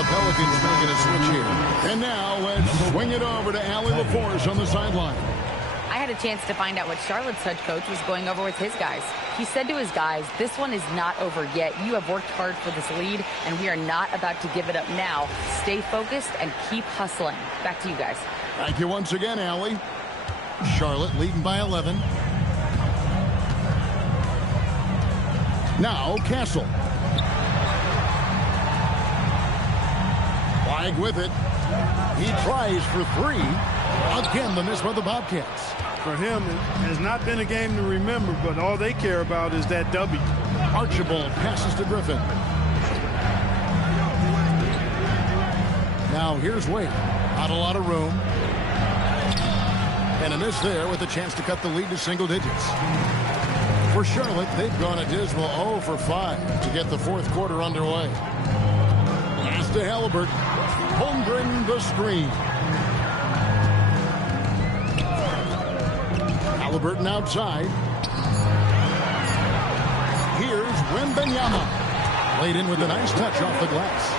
Pelicans making a switch here. And now let's swing it over to Allie LaForce on the sideline. I had a chance to find out what Charlotte's head coach was going over with his guys. He said to his guys, this one is not over yet. You have worked hard for this lead, and we are not about to give it up now. Stay focused and keep hustling. Back to you guys. Thank you once again, Allie. Charlotte leading by 11. Now Castle. Flag with it. He tries for three. Again, the miss by the Bobcats. For him, it has not been a game to remember, but all they care about is that W. Archibald passes to Griffin. Now here's Wade. Not a lot of room. And a miss there with a chance to cut the lead to single digits. For Charlotte, they've gone a dismal 0 for 5 to get the fourth quarter underway. Pass to Halliburton. Holmgren the screen. Halliburton outside. Here's Wembanyama. Laid in with a nice touch off the glass.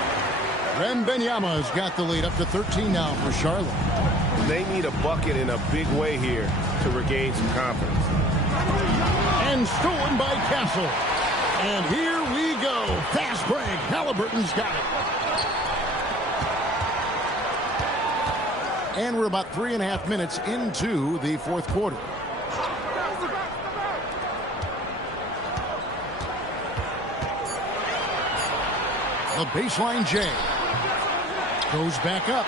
Wembanyama has got the lead up to 13 now for Charlotte. They need a bucket in a big way here to regain some confidence. And stolen by Castle. And here we go. Fast break. Halliburton's got it. And we're about 3.5 minutes into the fourth quarter. The baseline J. Goes back up.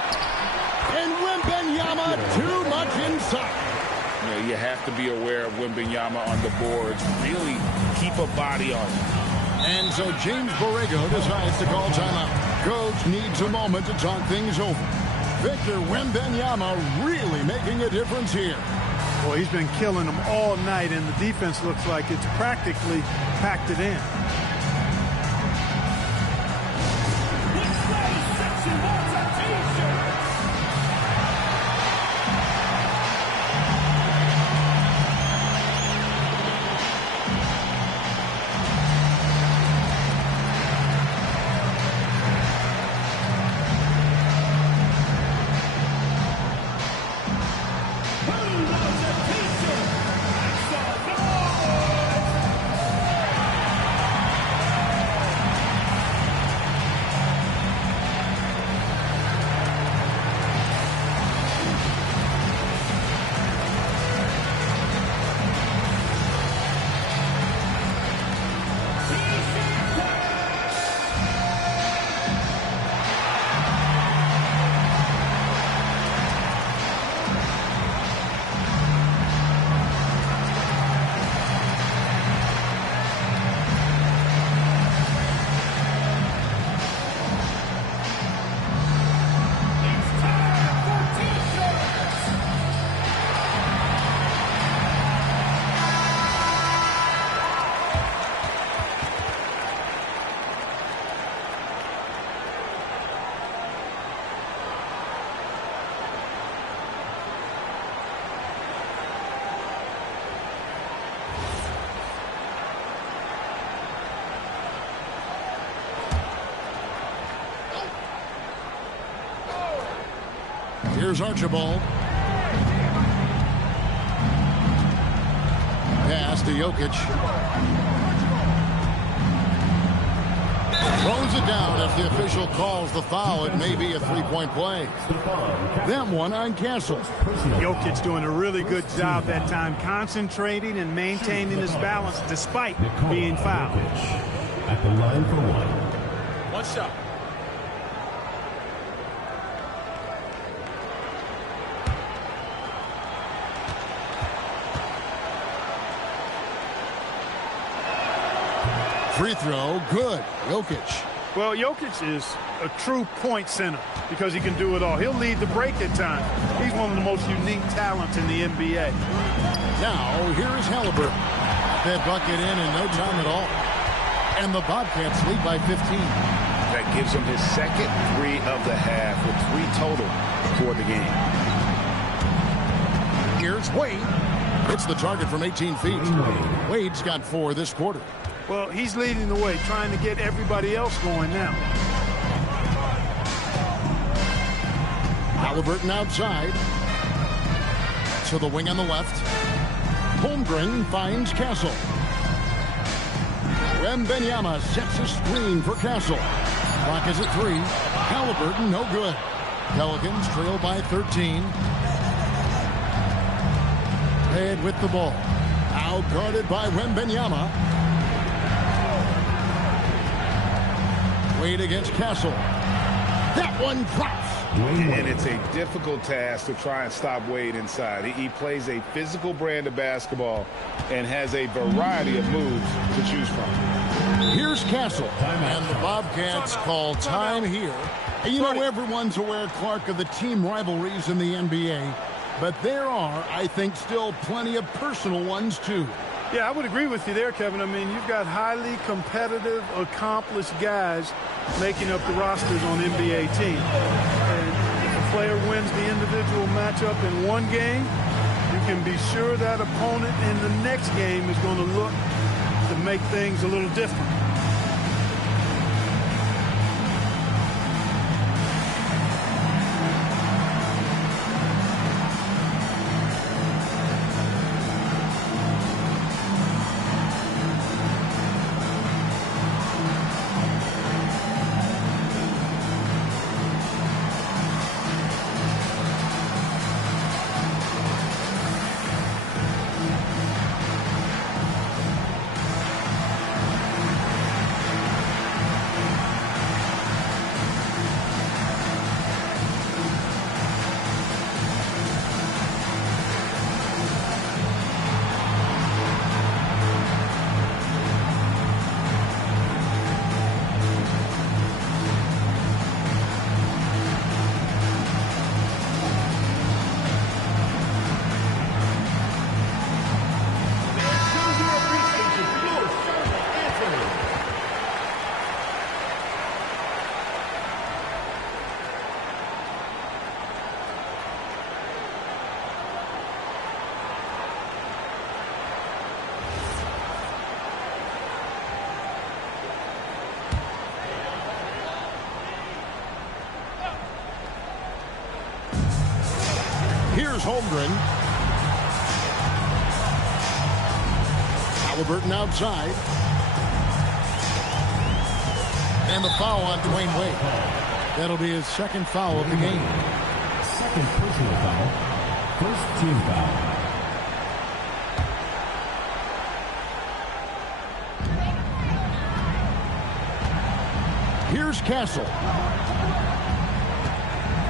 And Wembanyama too much inside. You have to be aware of Wembanyama on the boards. Really keep a body on him. And so James Borrego decides to call timeout. Coach needs a moment to talk things over. Victor Wembanyama really making a difference here. Well, he's been killing them all night, and the defense looks like it's practically packed it in. Here's Archibald. Pass to Jokic. Throws it down. If the official calls the foul, it may be a three-point play. Them one on Castle. Jokic doing a really good job that time, concentrating and maintaining his balance despite being fouled. At the line for one. One shot. Free throw, good. Jokic. Well, Jokic is a true point center because he can do it all. He'll lead the break at times. He's one of the most unique talents in the NBA. Now, here's Halliburton. That bucket in no time at all. And the Bobcats lead by 15. That gives him his second three of the half with 3 total for the game. Here's Wade. Hits the target from 18 feet. Wade's got 4 this quarter. Well, he's leading the way, trying to get everybody else going now. Halliburton outside. To the wing on the left. Holmgren finds Castle. Wembanyama sets a screen for Castle. Clock is at 3. Halliburton, no good. Pelicans trail by 13. Head with the ball. Out guarded by Wembanyama. Wade against Castle. That one drops. And it's a difficult task to try and stop Wade inside. He plays a physical brand of basketball and has a variety of moves to choose from. Here's Castle. And the Bobcats call time here. And you know, everyone's aware, Clark, of the team rivalries in the NBA. But there are, I think, still plenty of personal ones, too. Yeah, I would agree with you there, Kevin. I mean, you've got highly competitive, accomplished guys making up the rosters on NBA teams. And if a player wins the individual matchup in one game, you can be sure that opponent in the next game is going to look to make things a little different. Here's Holmgren. Halliburton outside. And the foul on Dwayne Wade. That'll be his second foul of the game. Second personal foul. First team foul. Here's Castle.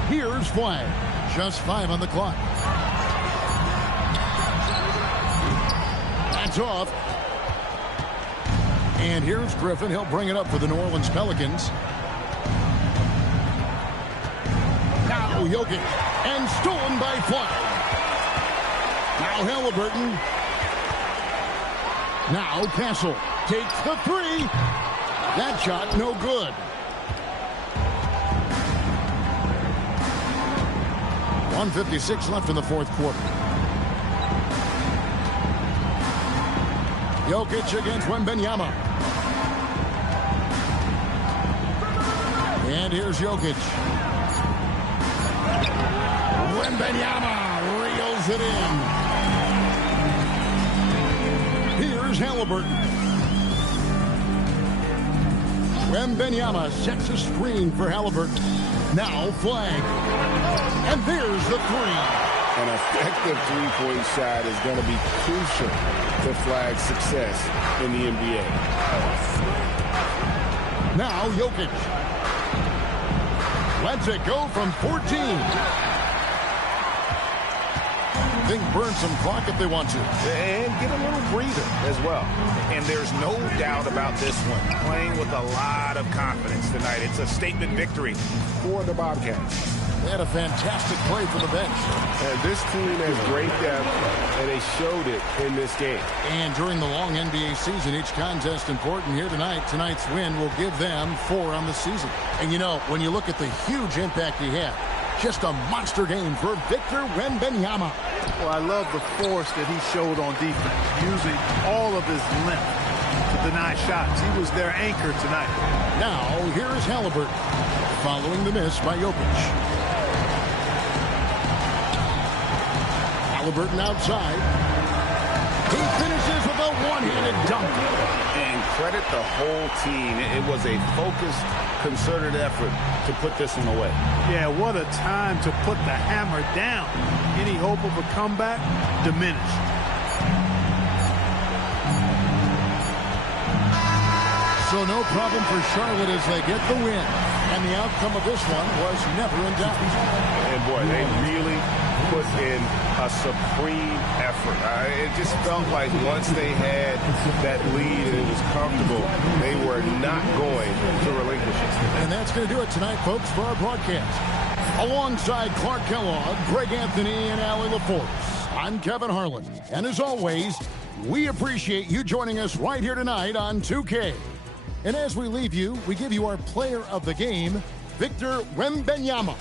Here's Flag. Just 5 on the clock. That's off. And here's Griffin. He'll bring it up for the New Orleans Pelicans. Now Jokic. And stolen by Flag. Now Halliburton. Now Castle takes the 3. That shot no good. 1:56 left in the fourth quarter. Jokic against Wembanyama. And here's Jokic. Wembanyama reels it in. Here's Halliburton. Wembanyama sets a screen for Halliburton. Now flag. And there's the three. An effective three-point shot is going to be crucial to Flag's success in the NBA. Now Jokic. Lets it go from 14. They can burn some clock if they want to. And get a little breather as well. And there's no doubt about this one. Playing with a lot of confidence tonight. It's a statement victory for the Bobcats. They had a fantastic play for the bench. And this team has great depth, and they showed it in this game. And during the long NBA season, each contest important here tonight. Tonight's win will give them 4 on the season. And you know, when you look at the huge impact he had, just a monster game for Victor Wembanyama. Well, I love the force that he showed on defense, using all of his length to deny shots. He was their anchor tonight. Now, here's Halliburton, following the miss by Jokic. Halliburton outside. He finishes with a one-handed dunk. And credit the whole team. It was a focused, concerted effort to put this one away. Yeah, what a time to put the hammer down. Any hope of a comeback diminished. So no problem for Charlotte as they get the win. And the outcome of this one was never in doubt. And boy, they really put in a supreme effort. It just felt like once they had that lead and it was comfortable, they were not going to relinquish it. And that's going to do it tonight, folks, for our broadcast. Alongside Clark Kellogg, Greg Anthony, and Allie LaForce, I'm Kevin Harlan. And as always, we appreciate you joining us right here tonight on 2K. And as we leave you, we give you our player of the game, Victor Wembanyama.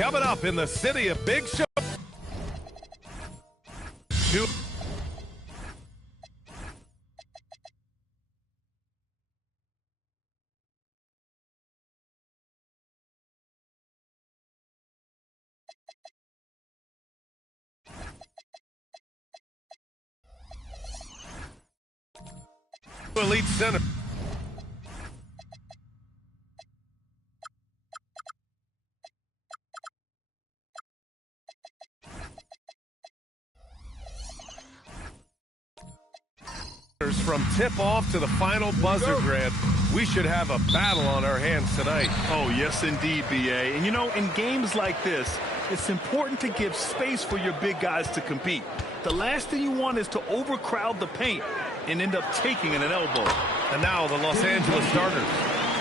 Coming up in the city of Big Show. Elite Center. From tip-off to the final buzzer, Grant, we should have a battle on our hands tonight. Oh, yes, indeed, B.A. And, you know, in games like this, it's important to give space for your big guys to compete. The last thing you want is to overcrowd the paint and end up taking an elbow. And now the Los Angeles starters.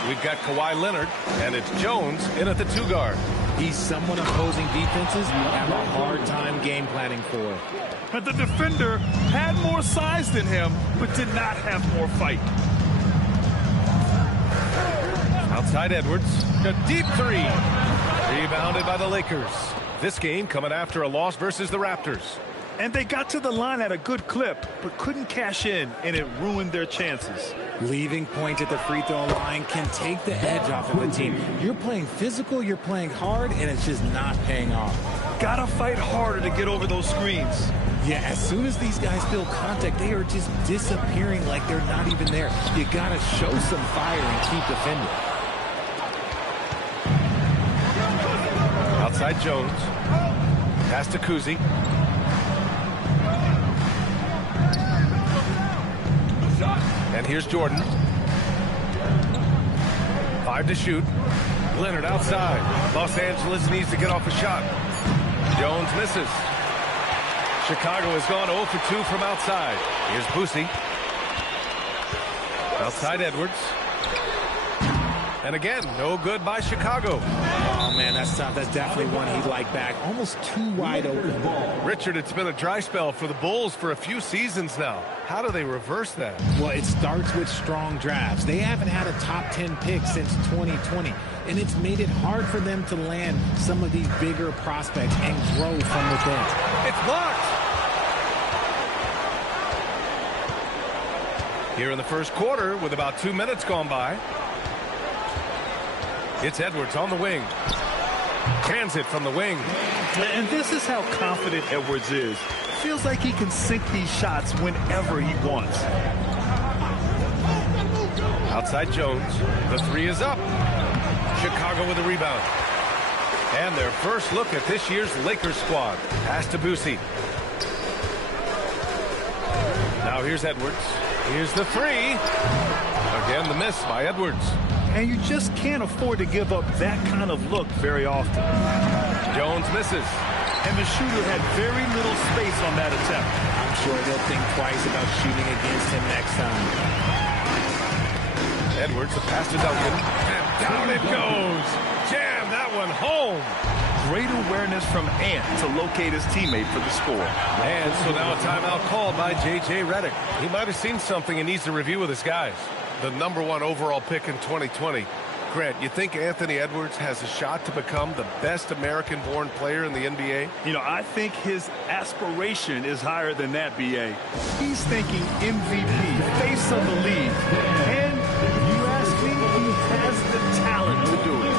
We've got Kawhi Leonard, and it's Jones in at the 2 guard. He's someone opposing defenses have a hard time game planning for. But the defender had more size than him, but did not have more fight. Outside Edwards, a deep 3. Rebounded by the Lakers. This game coming after a loss versus the Raptors. And they got to the line at a good clip, but couldn't cash in, and it ruined their chances. Leaving point at the free throw line can take the edge off of a team. You're playing physical, you're playing hard, and it's just not paying off. Gotta fight harder to get over those screens. Yeah, as soon as these guys feel contact, they are just disappearing like they're not even there. You gotta show some fire and keep defending. Outside Jones. Pass to Kuzi. And here's Jordan. 5 to shoot. Leonard outside. Los Angeles needs to get off a shot. Jones misses. Chicago has gone 0 for 2 from outside. Here's Boosie. Outside Edwards. And again, no good by Chicago. Oh, man, that's tough. That's definitely one he'd like back. Almost too wide open. Richard, it's been a dry spell for the Bulls for a few seasons now. How do they reverse that? Well, it starts with strong drafts. They haven't had a top 10 pick since 2020, and it's made it hard for them to land some of these bigger prospects and grow from within. It's blocked. Here in the first quarter with about 2 minutes gone by. It's Edwards on the wing. Hands it from the wing. And this is how confident Edwards is. Feels like he can sink these shots whenever he wants. Outside Jones. The 3 is up. Chicago with a rebound. And their first look at this year's Lakers squad. Pass to Boosie. Now here's Edwards. Here's the 3. Again, the miss by Edwards. And you just can't afford to give up that kind of look very often. Jones misses. And the shooter had very little space on that attempt. I'm sure they'll think twice about shooting against him next time. Edwards, a pass to Duncan. And down it goes. Jam that one home. Great awareness from Ant to locate his teammate for the score. And so now a timeout called by J.J. Redick. He might have seen something and needs to review with his guys. The #1 overall pick in 2020. Grant, you think Anthony Edwards has a shot to become the best American-born player in the NBA? You know, I think his aspiration is higher than that, B.A. He's thinking MVP, face of the league. And you ask me, he has the talent to do it.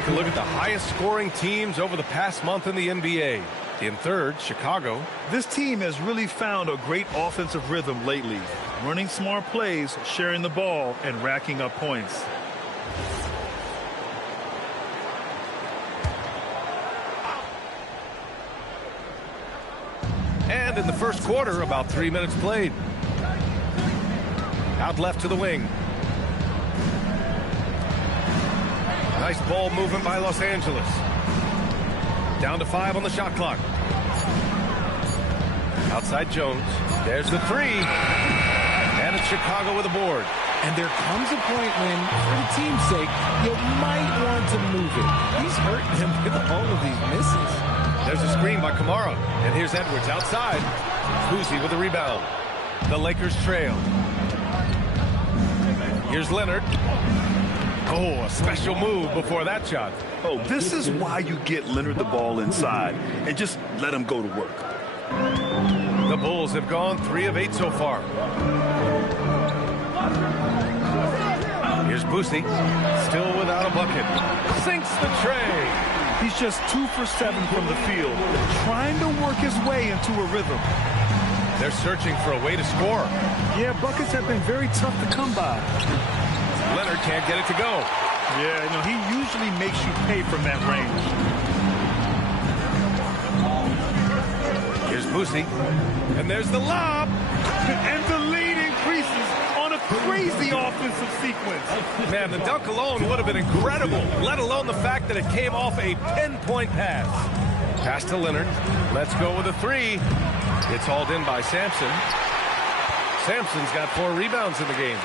take a look at the highest scoring teams over the past month in the NBA. In third, Chicago. This team has really found a great offensive rhythm lately, running smart plays, sharing the ball, and racking up points. And in the first quarter, about 3 minutes played. Out left to the wing. Nice ball movement by Los Angeles. Down to 5 on the shot clock. Outside Jones. There's the three. And it's Chicago with a board. And there comes a point when, for the team's sake, you might want to move it. He's hurting him with all of these misses. There's a screen by Kamara. And here's Edwards outside. Uzi with the rebound. The Lakers trail. Here's Leonard. Oh, a special move before that shot. Oh, this is why you get Leonard the ball inside and just let him go to work. The Bulls have gone 3 of 8 so far. Here's Boosie, still without a bucket. Sinks the tray. He's just 2 for 7 from the field, trying to work his way into a rhythm. They're searching for a way to score. Yeah, buckets have been very tough to come by. Leonard can't get it to go. Yeah, you know, he usually makes you pay from that range. Here's Boosie. And there's the lob. And the lead increases on a crazy offensive sequence. Man, the dunk alone would have been incredible, let alone the fact that it came off a pinpoint pass. Pass to Leonard. Let's go with a three. It's hauled in by Sampson. Sampson's got 4 rebounds in the game.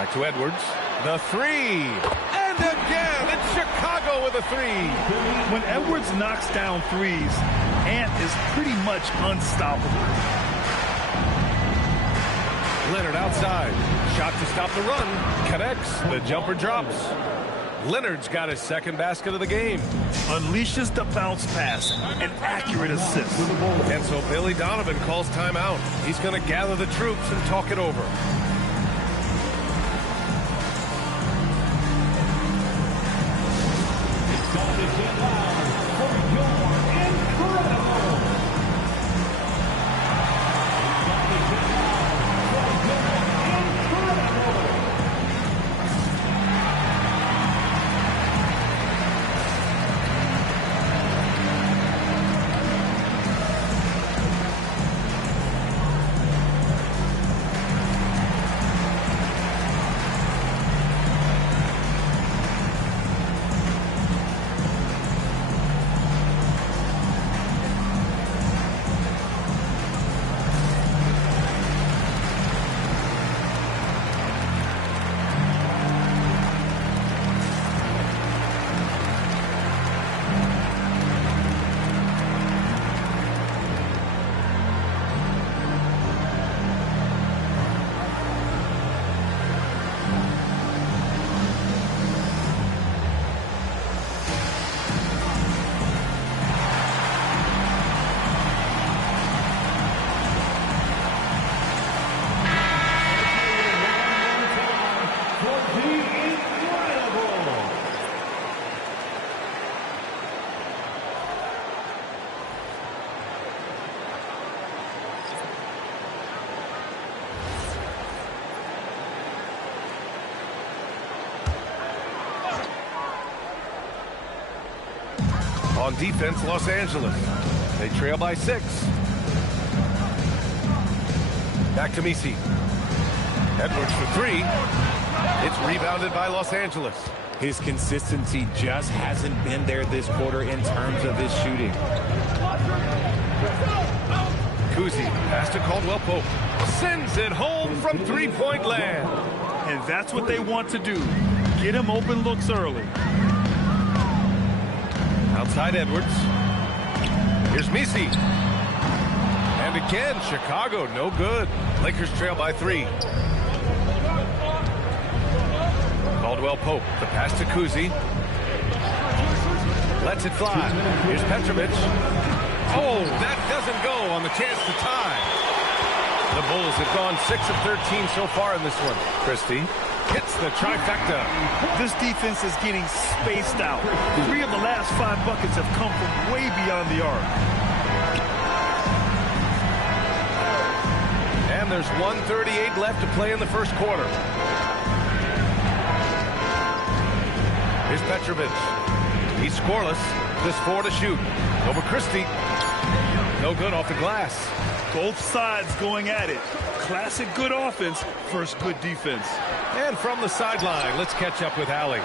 Back to Edwards. The three. And again, it's Chicago with a three. When Edwards knocks down threes, Ant is pretty much unstoppable. Leonard outside. Shot to stop the run. Connects. The jumper drops. Leonard's got his second basket of the game. Unleashes the bounce pass. An accurate assist. And so Billy Donovan calls timeout. He's going to gather the troops and talk it over. On defense, Los Angeles. They trail by 6. Back to Messi. Edwards for 3. It's rebounded by Los Angeles. His consistency just hasn't been there this quarter in terms of his shooting. Kuzi, pass to Caldwell Pope. Sends it home from three-point land. And that's what they want to do. Get him open looks early. Outside Edwards. Here's Messi. And again, Chicago, no good. Lakers trail by 3. Caldwell Pope, the pass to Kuzi. Lets it fly. Here's Petrovic. Oh, that doesn't go on the chance to tie. The Bulls have gone 6 of 13 so far in this one. Christie. hits the trifecta. This defense is getting spaced out. 3 of the last 5 buckets have come from way beyond the arc. And there's 1:38 left to play in the first quarter. Here's Petrovic. He's scoreless. Just 4 to shoot. Over Christie. No good off the glass. Both sides going at it. Classic good offense versus good defense. And from the sideline, let's catch up with Allie.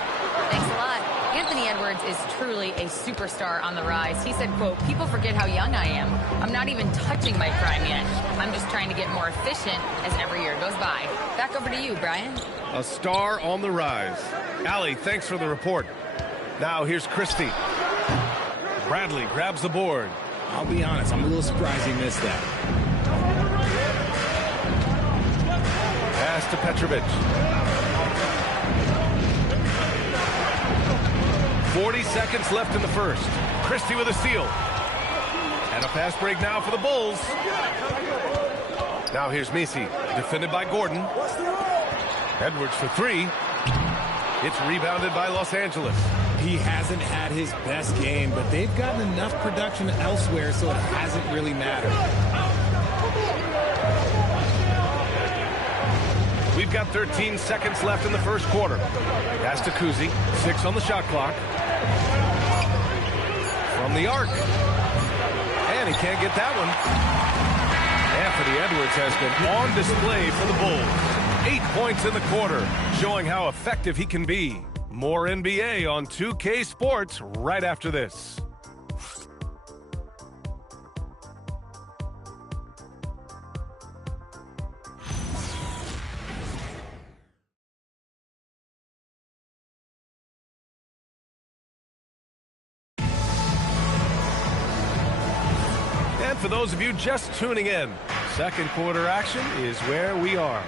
Thanks a lot. Anthony Edwards is truly a superstar on the rise. He said, quote, "People forget how young I am. I'm not even touching my prime yet. I'm just trying to get more efficient as every year goes by." Back over to you, Brian. A star on the rise. Allie, thanks for the report. Now here's Christie. Bradley grabs the board. I'll be honest, I'm a little surprised he missed that. Pass to Petrovic. 40 seconds left in the first. Christie with a steal. And a fast break now for the Bulls. Now here's Messi, defended by Gordon. Edwards for 3. It's rebounded by Los Angeles. He hasn't had his best game, but they've gotten enough production elsewhere, so it hasn't really mattered. We've got 13 seconds left in the first quarter. Pass to Kuzi. 6 on the shot clock. From the arc. And he can't get that one. Anthony Edwards has been on display for the Bulls. 8 points in the quarter, showing how effective he can be. More NBA on 2K Sports right after this. And for those of you just tuning in, second quarter action is where we are.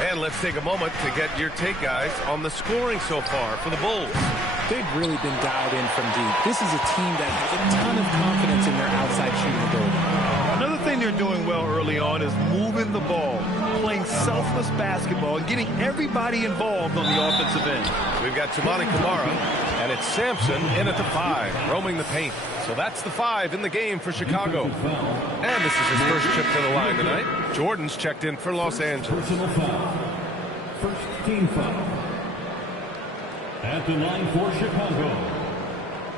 And let's take a moment to get your take, guys, on the scoring so far for the Bulls. They've really been dialed in from deep. This is a team that has a ton of confidence in their outside shooting ability. Another thing they're doing well early on is moving the ball, playing selfless basketball, and getting everybody involved on the offensive end. We've got Tumani Kamara, and it's Sampson in at the 5, roaming the paint. So that's the 5 in the game for Chicago. And this is his first trip to the line tonight. Jordan's checked in for Los Angeles. Personal foul. First team foul. At the line for Chicago,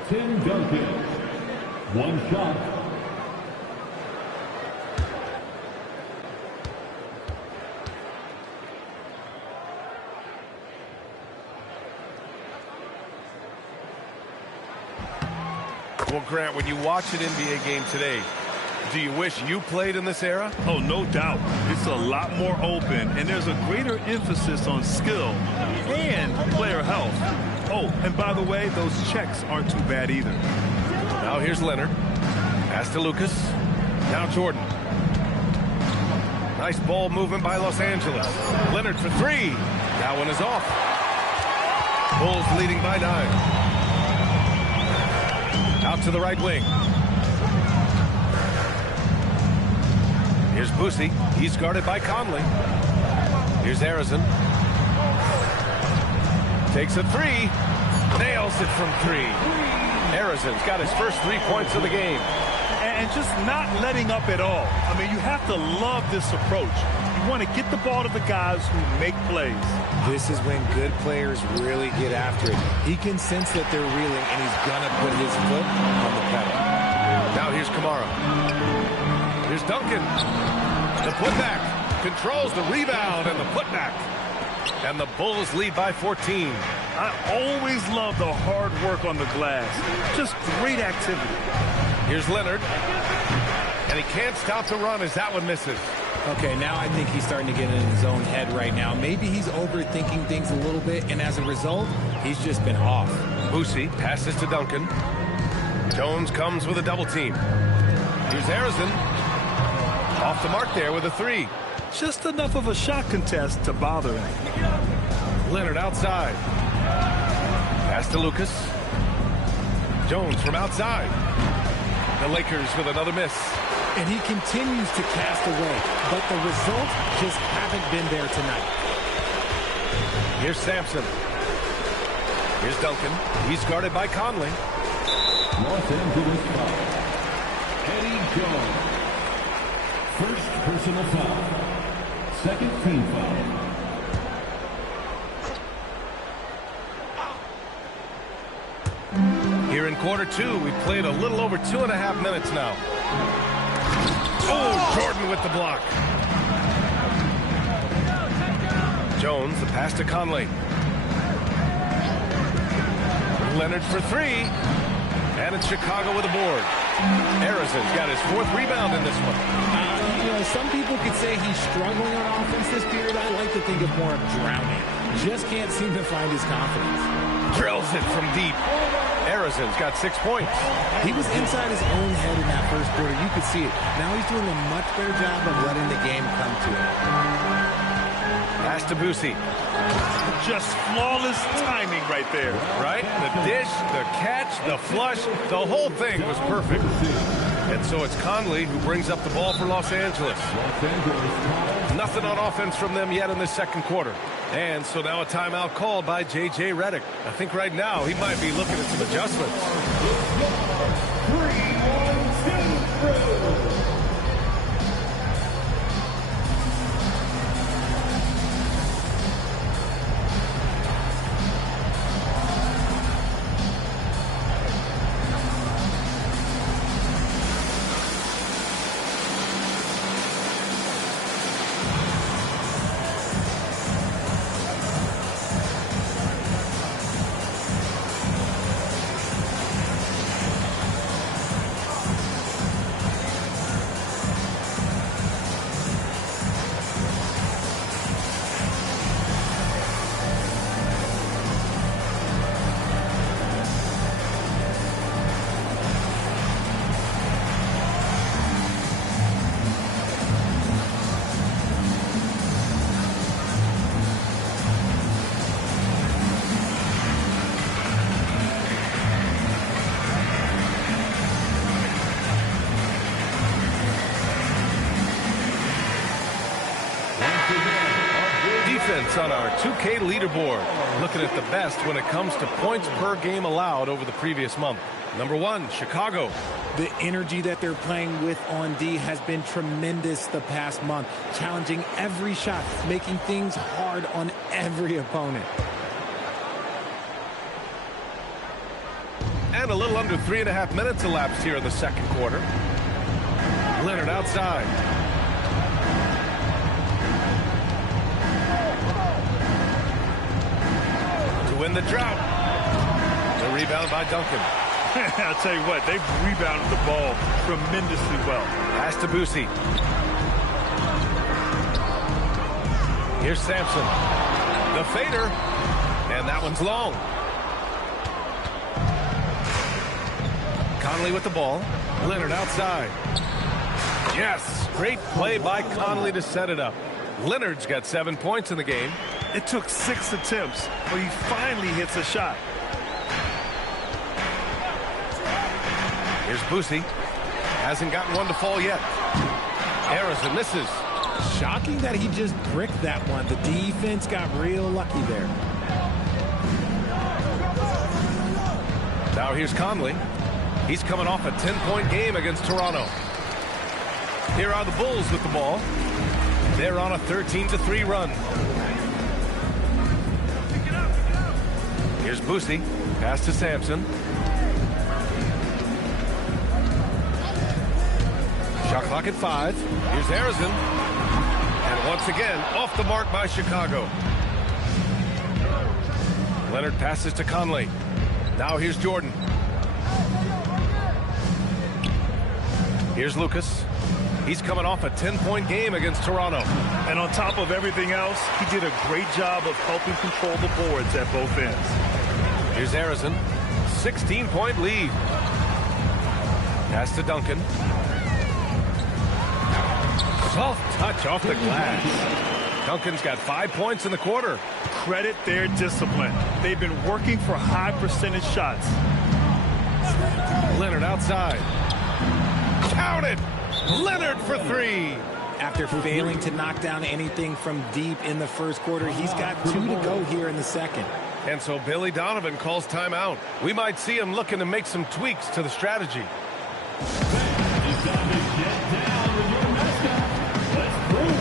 Tim Duncan. 1 shot. Well, Grant, when you watch an NBA game today, do you wish you played in this era? Oh, no doubt. It's a lot more open, and there's a greater emphasis on skill and player health. Oh, and by the way, those checks aren't too bad either. Now here's Leonard. Pass to Lucas. Now Jordan. Nice ball movement by Los Angeles. Leonard for 3. That one is off. Bulls leading by 9. Out to the right wing. Here's Boosie. He's guarded by Conley. Here's Arizon. Takes a 3. Nails it from 3. Arizon's got his first 3 points of the game. And just not letting up at all. I mean, you have to love this approach. You want to get the ball to the guys who make plays. This is when good players really get after it. He can sense that they're reeling, and he's going to put his foot on the pedal. Now here's Kamara. Here's Duncan. The putback. Controls the rebound and the putback. And the Bulls lead by 14. I always love the hard work on the glass. Just great activity. Here's Leonard. And he can't stop the run as that one misses. Okay, now I think he's starting to get in his own head right now. Maybe he's overthinking things a little bit, and as a result, he's just been off. Boosie passes to Duncan. Jones comes with a double team. Here's Arizon. Off the mark there with a 3. Just enough of a shot contest to bother him. Leonard outside. Pass to Lucas. Jones from outside. The Lakers with another miss. And he continues to cast away, but the results just haven't been there tonight. Here's Sampson. Here's Duncan. He's guarded by Conley. Los Angeles foul. Eddie Jones. First personal foul. Second team foul. Here in quarter two, we've played a little over 2.5 minutes now. Oh, Jordan with the block. Jones, the pass to Conley. Leonard for three. And it's Chicago with a board. Harrison's got his 4th rebound in this one. Some people could say he's struggling on offense this period. I like to think of more of drowning. Just can't seem to find his confidence. Drills it from deep. Harrison's got 6 points. He was inside his own head in that first quarter. You could see it. Now he's doing a much better job of letting the game come to him. Pass to Boosie. Just flawless timing right there. Right? The dish, the catch, the flush, the whole thing was perfect. And so it's Conley who brings up the ball for Los Angeles. Nothing on offense from them yet in the second quarter. And so now a timeout called by J.J. Redick. I think right now he might be looking at some adjustments. 3-1-2-3. On our 2K leaderboard, looking at the best when it comes to points per game allowed over the previous month. Number 1, Chicago. The energy that they're playing with on D has been tremendous the past month, challenging every shot, making things hard on every opponent. And a little under 3.5 minutes elapsed here in the second quarter. Leonard outside. Win the drought. The rebound by Duncan. I'll tell you what, they've rebounded the ball tremendously well. Pass to Boosie. Here's Sampson. The fader. And that one's long. Conley with the ball. Leonard outside. Yes, great play by Conley to set it up. Leonard's got 7 points in the game. It took 6 attempts, but he finally hits a shot. Here's Boosie. Hasn't gotten one to fall yet. Harrison misses. Shocking that he just bricked that one. The defense got real lucky there. Now here's Conley. He's coming off a 10-point game against Toronto. Here are the Bulls with the ball. They're on a 13-3 run. Here's Boosie. Pass to Sampson. Shot clock at 5. Here's Harrison. And once again, off the mark by Chicago. Leonard passes to Conley. Now here's Jordan. Here's Lucas. He's coming off a 10-point game against Toronto. And on top of everything else, he did a great job of helping control the boards at both ends. Here's Harrison. 16-point lead. Pass to Duncan. Soft touch off the glass. Duncan's got 5 points in the quarter. Credit their discipline. They've been working for high percentage shots. Leonard outside. Count it! Leonard for 3. after failing to knock down anything from deep in the first quarter. He's got 2 to go here in the second. And so Billy Donovan calls timeout. We might see him looking to make some tweaks to the strategy. It's time to get down with your mascot. Let's go.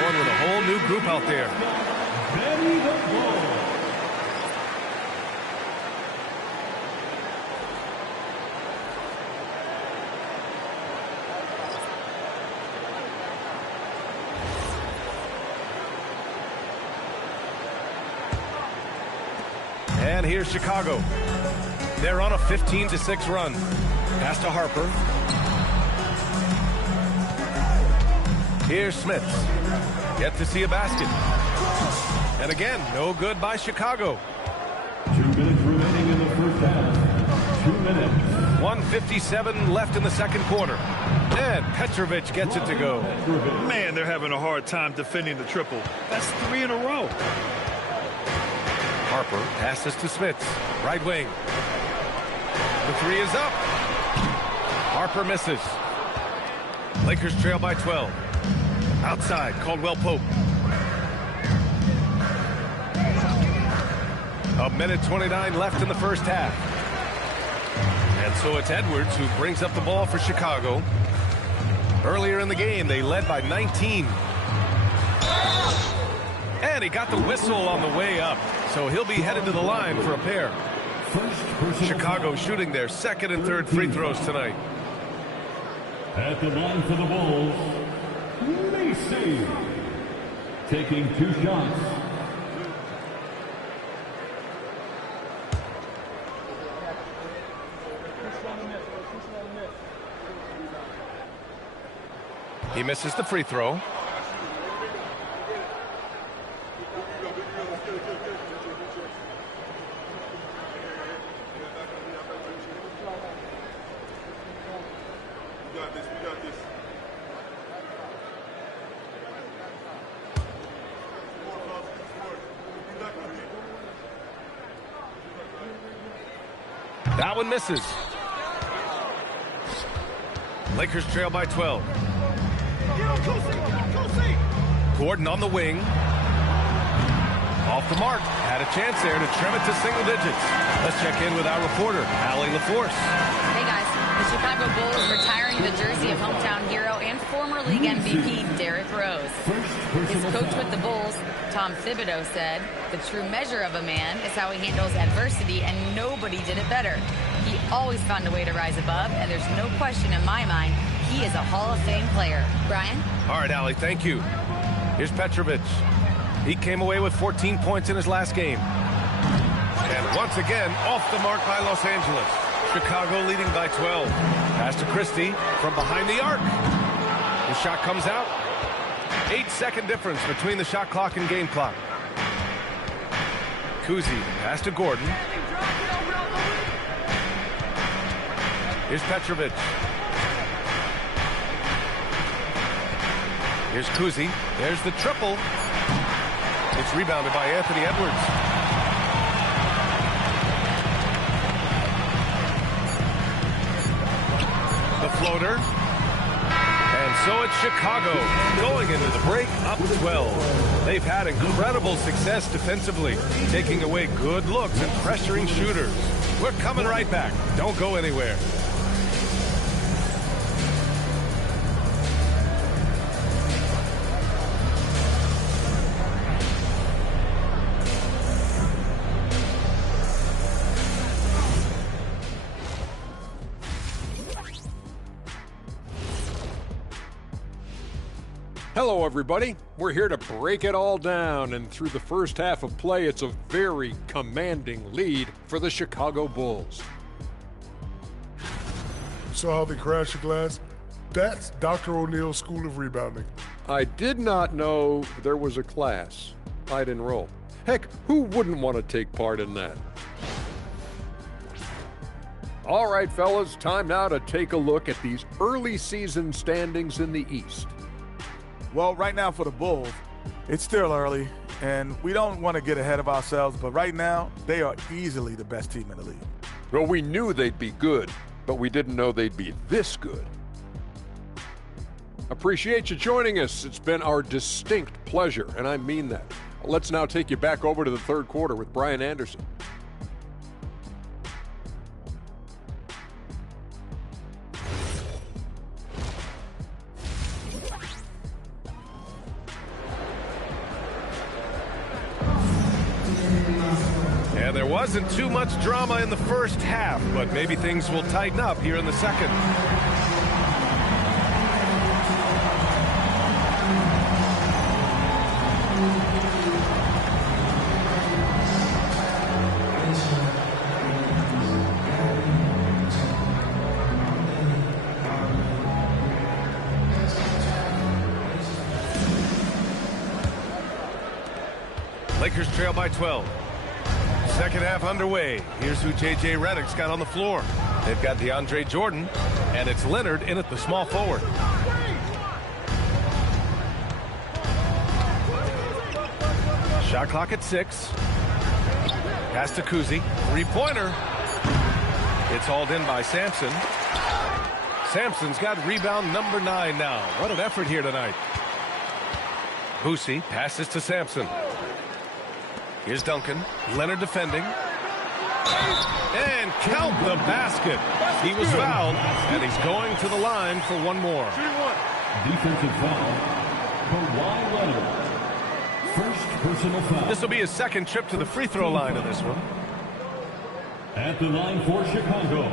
Going with a whole new group out there. And here's Chicago. They're on a 15-6 run. Pass to Harper. Here's Smith. Yet to see a basket. And again, no good by Chicago. 2 minutes remaining in the first half. 2 minutes. 1:57 left in the second quarter. And Petrovic gets it to go. Man, they're having a hard time defending the triple. That's 3 in a row. Harper passes to Smith. Right wing. The 3 is up. Harper misses. Lakers trail by 12. Outside, Caldwell-Pope. 1:29 left in the first half. And so it's Edwards who brings up the ball for Chicago. Earlier in the game, they led by 19. And he got the whistle on the way up. So he'll be headed to the line for a pair. Chicago shooting their second and third free throws tonight. At the line for the Bulls, Macy, taking 2 shots. He misses the free throw. That one misses. Lakers trail by 12. Gordon on the wing. Off the mark. Had a chance there to trim it to single digits. Let's check in with our reporter, Allie LaForce. Hey guys, the Chicago Bulls retiring the jersey of hometown hero and former league MVP Derrick Rose. His coach with the Bulls, Tom Thibodeau, said, "The true measure of a man is how he handles adversity, and nobody did it better. He always found a way to rise above, and there's no question in my mind he is a Hall of Fame player." Brian? All right, Allie, thank you. Here's Petrovic. He came away with 14 points in his last game. And once again, off the mark by Los Angeles. Chicago leading by 12. Pass to Christie from behind the arc. The shot comes out. 8-second difference between the shot clock and game clock. Kuzi, pass to Gordon. Here's Petrovic. Here's Kuzi. There's the triple. It's rebounded by Anthony Edwards. The floater. And so it's Chicago going into the break up 12. They've had incredible success defensively, taking away good looks and pressuring shooters. We're coming right back. Don't go anywhere. Hello, everybody. We're here to break it all down, and through the first half of play, it's a very commanding lead for the Chicago Bulls. Saw how they crashed the glass? That's Dr. O'Neill's School of Rebounding. I did not know there was a class I'd enroll. Heck, who wouldn't want to take part in that? All right, fellas, time now to take a look at these early season standings in the East. Well, right now for the Bulls, it's still early, and we don't want to get ahead of ourselves, but right now, they are easily the best team in the league. Well, we knew they'd be good, but we didn't know they'd be this good. Appreciate you joining us. It's been our distinct pleasure, and I mean that. Let's now take you back over to the third quarter with Brian Anderson. Yeah, there wasn't too much drama in the first half, but maybe things will tighten up here in the second. Lakers trail by 12. Second half underway. Here's who J.J. Redick's got on the floor. They've got DeAndre Jordan, and it's Leonard in at the small forward. Shot clock at 6. Pass to Kuzi. Three-pointer. It's hauled in by Sampson. Sampson's got rebound number 9 now. What an effort here tonight. Boosie passes to Sampson. Here's Duncan. Leonard defending. And count the basket. He was fouled, and he's going to the line for one more. Defensive foul. Kawhi Leonard. First personal foul. This will be his second trip to the free throw line in this one. At the line for Chicago,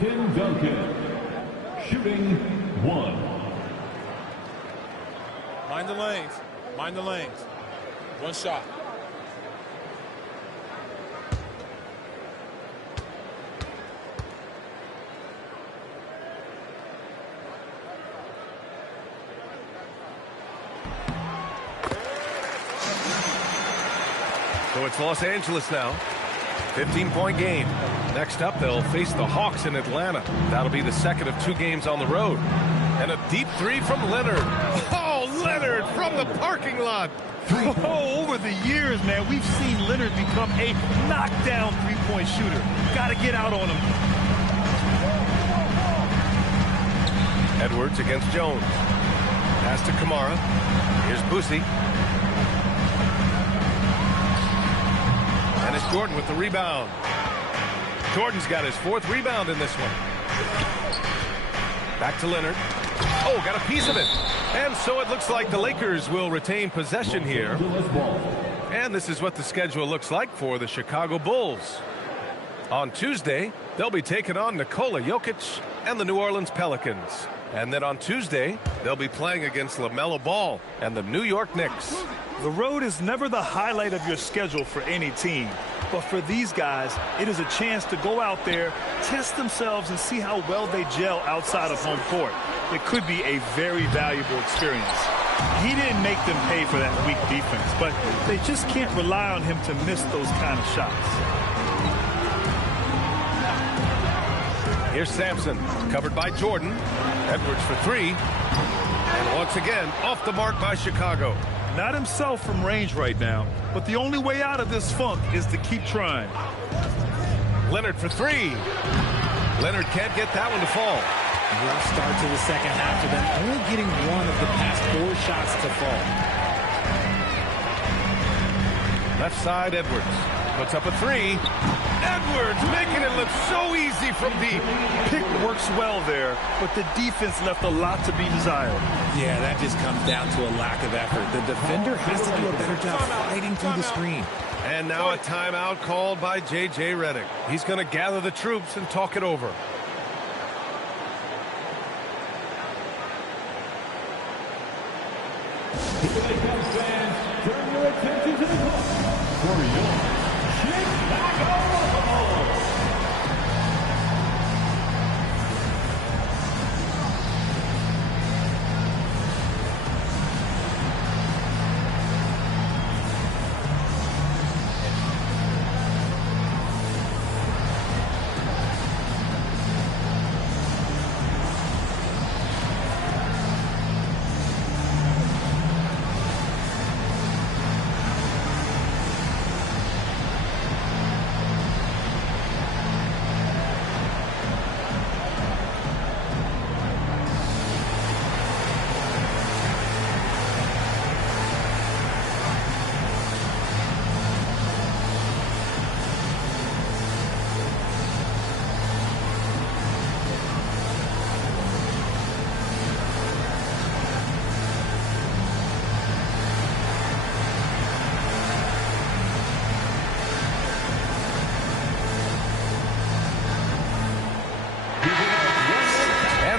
Tim Duncan. Shooting 1. Mind the lanes. Mind the lanes. One shot. So it's Los Angeles now. 15-point game. Next up, they'll face the Hawks in Atlanta. That'll be the second of 2 games on the road. And a deep three from Leonard. Oh, Leonard from the parking lot. Oh, over the years, man, we've seen Leonard become a knockdown three-point shooter. Got to get out on him. Edwards against Jones. Pass to Kamara. Here's Boosie. And it's Jordan with the rebound. Jordan's got his 4th rebound in this one. Back to Leonard. Oh, got a piece of it. And so it looks like the Lakers will retain possession here. And this is what the schedule looks like for the Chicago Bulls. On Tuesday, they'll be taking on Nikola Jokic and the New Orleans Pelicans. And then on Tuesday, they'll be playing against LaMelo Ball and the New York Knicks. The road is never the highlight of your schedule for any team. But for these guys, it is a chance to go out there, test themselves, and see how well they gel outside of home court. It could be a very valuable experience. He didn't make them pay for that weak defense, but they just can't rely on him to miss those kind of shots. Here's Sampson, covered by Jordan. Edwards for 3. And once again, off the mark by Chicago. Not himself from range right now, but the only way out of this funk is to keep trying. Leonard for 3. Leonard can't get that one to fall. Rough start to the second half for them, only getting 1 of the past 4 shots to fall. Left side, Edwards. Puts up a three. Edwards making it look so easy from deep. Pick works well there, but the defense left a lot to be desired. Yeah, that just comes down to a lack of effort. The defender has to do a better job fighting through the screen. And now a timeout called by J.J. Redick. He's going to gather the troops and talk it over. Fans, turn your attention to the clock for your Chicago Bulls.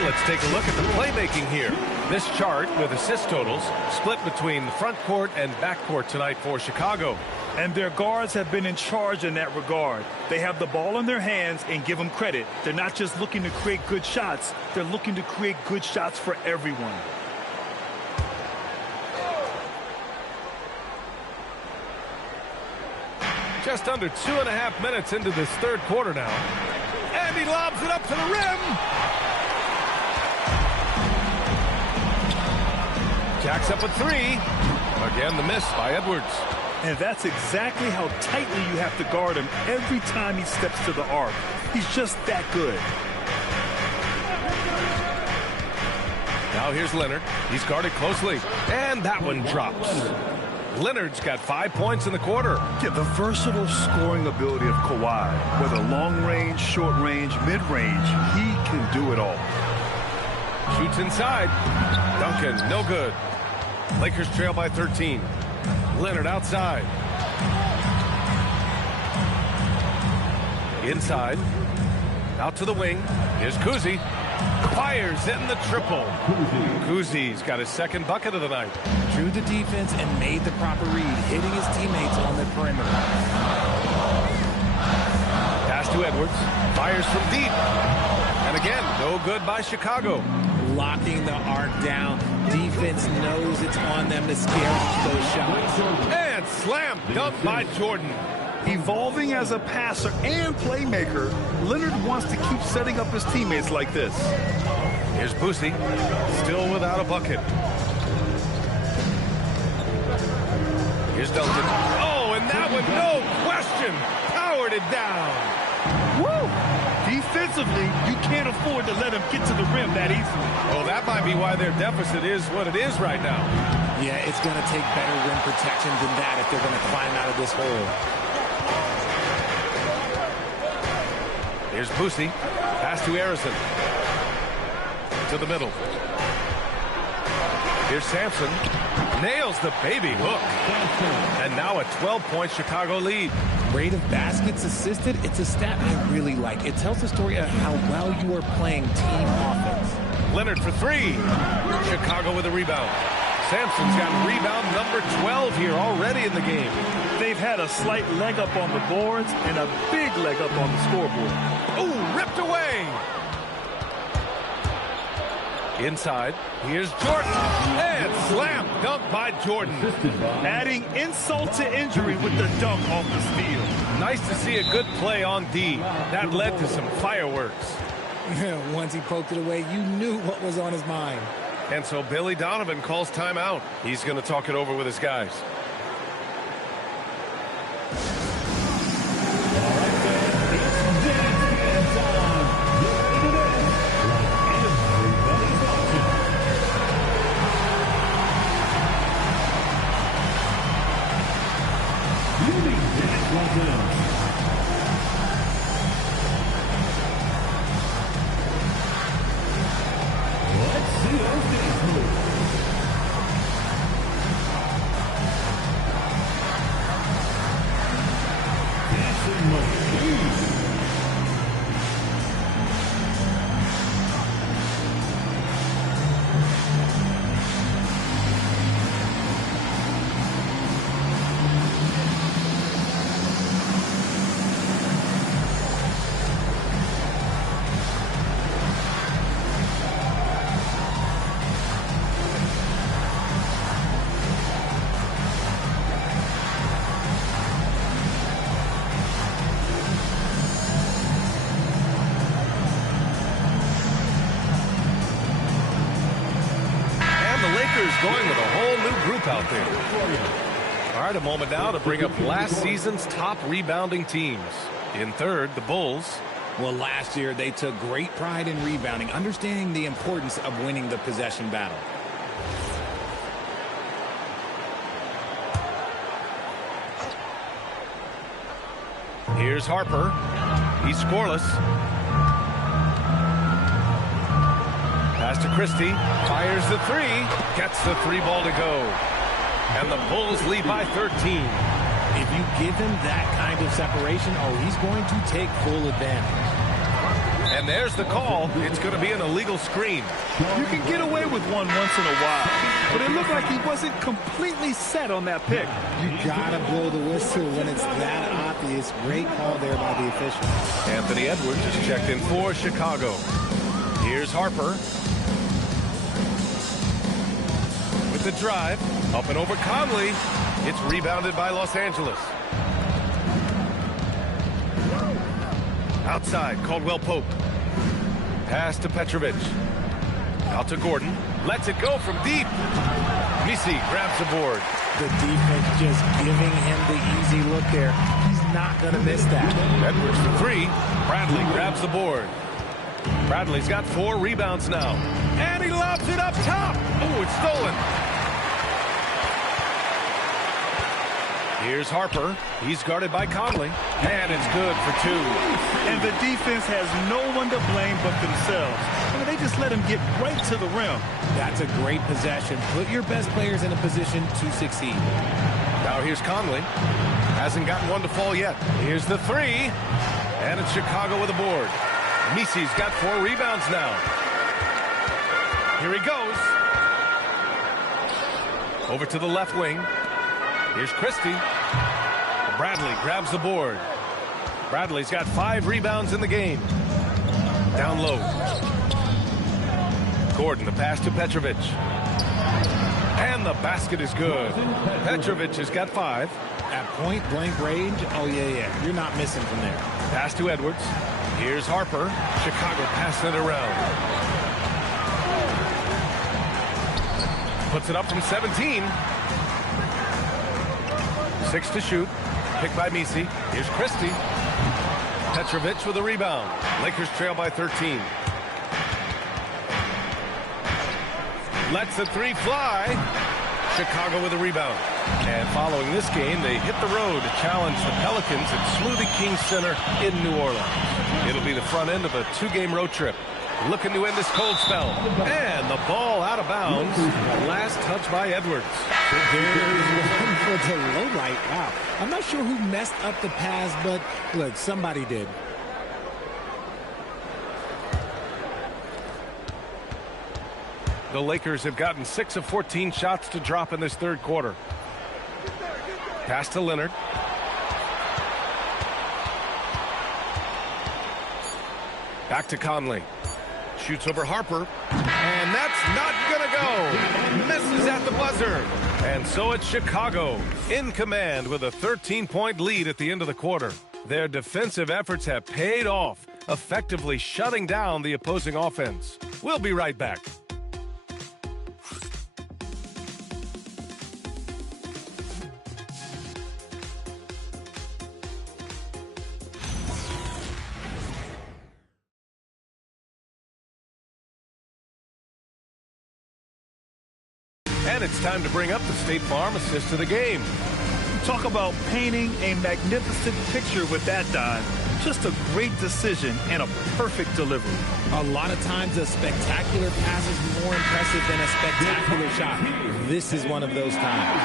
Let's take a look at the playmaking here. This chart with assist totals split between the front court and back court tonight for Chicago. And their guards have been in charge in that regard. They have the ball in their hands, and give them credit. They're not just looking to create good shots. They're looking to create good shots for everyone. Just under 2.5 minutes into this third quarter now. And he lobs it up to the rim. Jacks up a three. Again, the miss by Edwards. And that's exactly how tightly you have to guard him every time he steps to the arc. He's just that good. Now here's Leonard. He's guarded closely. And that one drops. Leonard's got 5 points in the quarter. Yeah, the versatile scoring ability of Kawhi. Whether long range, short range, mid range, he can do it all. Shoots inside. Duncan, no good. Lakers trail by 13. Leonard outside. Inside. Out to the wing. Here's Kuzi. Fires in the triple. Kuzi's got his second bucket of the night. Drew the defense and made the proper read, hitting his teammates on the perimeter. Pass to Edwards. Fires from deep. And again, no good by Chicago. Locking the arc down. Defense knows it's on them to scare off those shots. And slam dunk by Jordan. Evolving as a passer and playmaker, Leonard wants to keep setting up his teammates like this. Here's Boosie, still without a bucket. Here's Duncan. Oh, and that one, no question, powered it down. Woo! Defensively, you can't afford to let him get to the rim that easily. Well, that might be why their deficit is what it is right now. Yeah, it's going to take better rim protection than that if they're going to climb out of this hole. Here's Boosie. Pass to Harrison. To the middle. Here's Sampson. Nails the baby hook. And now a 12-point Chicago lead. Rate of baskets assisted, it's a stat I really like. It tells the story of how well you are playing team offense. Leonard for three. Chicago with a rebound. Sampson's got rebound number 12 here already in the game. They've had a slight leg up on the boards and a big leg up on the scoreboard. Ooh, ripped away. Inside, here's Jordan. And slam dunk by Jordan. Adding insult to injury with the dunk off the steal. Nice to see a good play on D. That led to some fireworks. Once he poked it away, you knew what was on his mind. And so Billy Donovan calls timeout. He's going to talk it over with his guys. Shooting, Going with a whole new group out there. All right, a moment now to bring up last season's top rebounding teams. In third, the Bulls. Well, last year they took great pride in rebounding, understanding the importance of winning the possession battle. Here's Harper. He's scoreless. Pass to Christie, fires the three, gets the three ball to go. And the Bulls lead by 13. If you give him that kind of separation, he's going to take full advantage. And there's the call. It's going to be an illegal screen. You can get away with one once in a while, but it looked like he wasn't completely set on that pick. You got to blow the whistle when it's that obvious. Great call there by the official. Anthony Edwards is checked in for Chicago. Here's Harper. The drive, up and over Conley. It's rebounded by Los Angeles. Outside, Caldwell Pope. Pass to Petrovic. Out to Gordon. Lets it go from deep. Misi grabs the board. The defense just giving him the easy look there. He's not going to miss that. Edwards for three. Bradley grabs the board. Bradley's got 4 rebounds now. And he lobs it up top. Oh, it's stolen. Here's Harper. He's guarded by Conley. And it's good for 2. And the defense has no one to blame but themselves. They just let him get right to the rim. That's a great possession. Put your best players in a position to succeed. Now here's Conley. Hasn't gotten one to fall yet. Here's the 3. And it's Chicago with a board. Misi's got 4 rebounds now. Here he goes. Over to the left wing. Here's Christie. Bradley grabs the board. Bradley's got 5 rebounds in the game. Down low. Gordon, the pass to Petrovic. And the basket is good. Petrovic has got 5. At point-blank range, yeah. You're not missing from there. Pass to Edwards. Here's Harper. Chicago passing it around. Puts it up from 17. 6 to shoot. Picked by Misi. Here's Christie. Petrovic with a rebound. Lakers trail by 13. Lets the 3 fly. Chicago with a rebound. And following this game, they hit the road to challenge the Pelicans at Smoothie King Center in New Orleans. It'll be the front end of a 2-game road trip. Looking to end this cold spell. And the ball out of bounds. Last touch by Edwards. There's one for the low light. Wow. I'm not sure who messed up the pass, but look, somebody did. The Lakers have gotten 6 of 14 shots to drop in this third quarter. Pass to Leonard. Back to Conley. Shoots over Harper. And that's not going to go. Misses at the buzzer. And so it's Chicago in command with a 13-point lead at the end of the quarter. Their defensive efforts have paid off, effectively shutting down the opposing offense. We'll be right back. And it's time to bring up the State Farm assist of the game. Talk about painting a magnificent picture with that, Don. Just a great decision and a perfect delivery. A lot of times a spectacular pass is more impressive than a spectacular shot. This is one of those times.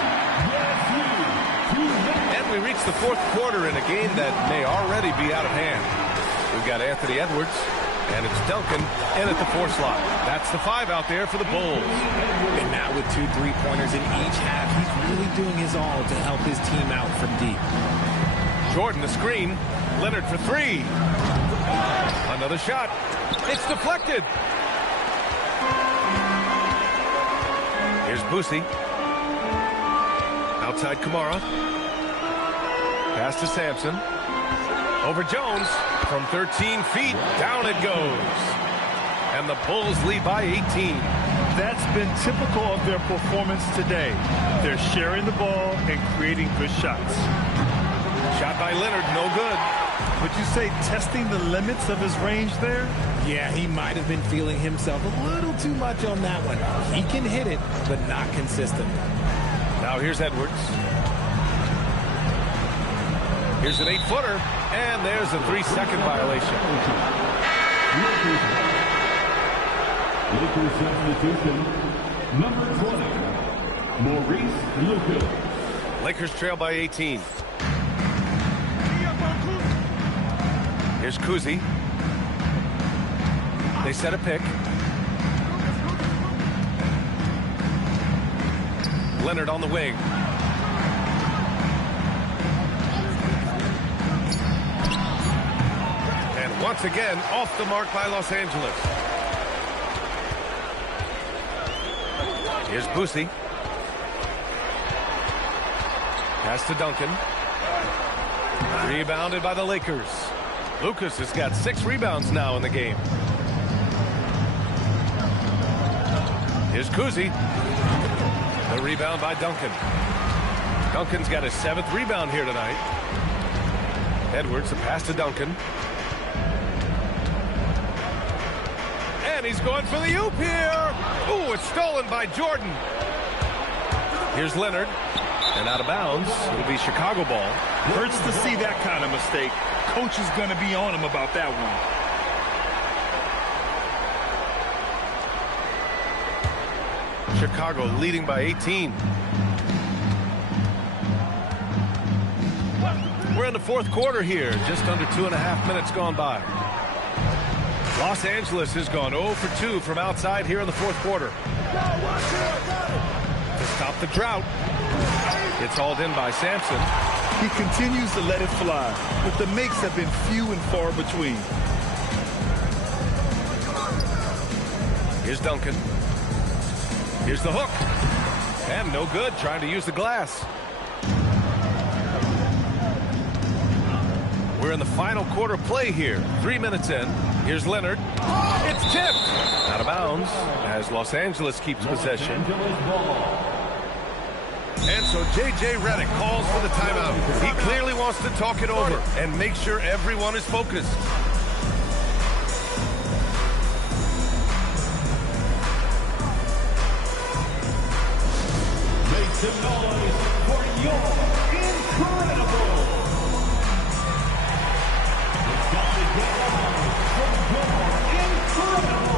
And we reach the fourth quarter in a game that may already be out of hand. We've got Anthony Edwards, and it's Duncan in at the 4 slot. That's the 5 out there for the Bulls. And now with 2 3-pointers in each half, he's really doing his all to help his team out from deep. Jordan, the screen. Leonard for 3. Another shot. It's deflected. Here's Boosie. Outside Kamara. Pass to Sampson. Over Jones. From 13 feet, down it goes. And the Bulls lead by 18. That's been typical of their performance today. They're sharing the ball and creating good shots. Shot by Leonard, no good. Would you say testing the limits of his range there? Yeah, he might have been feeling himself a little too much on that one. He can hit it, but not consistent. Now here's Edwards. Here's an 8-footer, and there's a 3-second violation. Lakers substitution, number 20, Maurice Lucas. Lakers trail by 18. Here's Kuzi. They set a pick. Leonard on the wing. And once again, off the mark by Los Angeles. Here's Boosie. Pass to Duncan. Rebounded by the Lakers. Lucas has got 6 rebounds now in the game. Here's Kuzi. The rebound by Duncan. Duncan's got his 7th rebound here tonight. Edwards, a pass to Duncan. And he's going for the oop here. Ooh, it's stolen by Jordan. Here's Leonard. And out of bounds. It'll be Chicago ball. Hurts to see that kind of mistake. Coach is going to be on him about that one. Chicago leading by 18. We're in the fourth quarter here. Just under 2.5 minutes gone by. Los Angeles has gone 0 for 2 from outside here in the fourth quarter. To stop the drought. It's hauled in by Sampson. He continues to let it fly, but the makes have been few and far between. Here's Duncan. Here's the hook. And no good, trying to use the glass. We're in the final quarter play here. 3 minutes in. Here's Leonard. It's tipped. Out of bounds as Los Angeles keeps possession. And so J.J. Redick calls for the timeout. He clearly wants to talk it over and make sure everyone is focused. Make some noise for your incredible. It's got to get on for your incredible.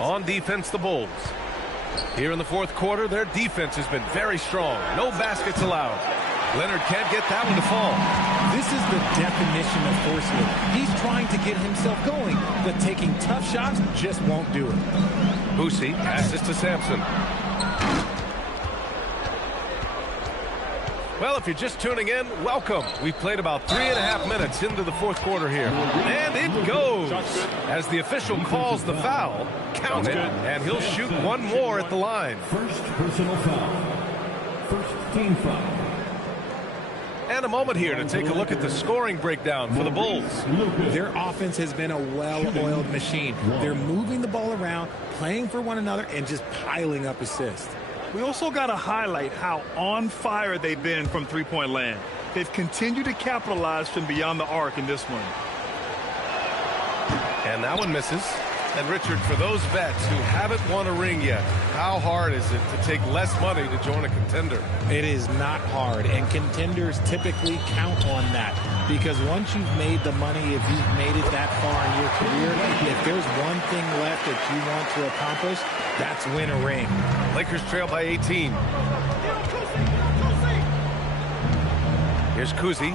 On defense, the Bulls. Here in the fourth quarter, their defense has been very strong. No baskets allowed. Leonard can't get that one to fall. This is the definition of forcing it. He's trying to get himself going, but taking tough shots just won't do it. Boosie passes to Sampson. Well, if you're just tuning in, welcome. We've played about 3.5 minutes into the fourth quarter here. And it goes. As the official calls the foul, count it, and he'll shoot one more at the line. First personal foul. First team foul. And a moment here to take a look at the scoring breakdown for the Bulls. Their offense has been a well-oiled machine. They're moving the ball around, playing for one another, and just piling up assists. We also got to highlight how on fire they've been from three-point land. They've continued to capitalize from beyond the arc in this one. And that one misses. And Richard, for those vets who haven't won a ring yet, how hard is it to take less money to join a contender? It is not hard, and contenders typically count on that. Because once you've made the money, if you've made it that far in your career, if there's one thing left that you want to accomplish, that's win a ring. Lakers trail by 18. Here's Kuzi.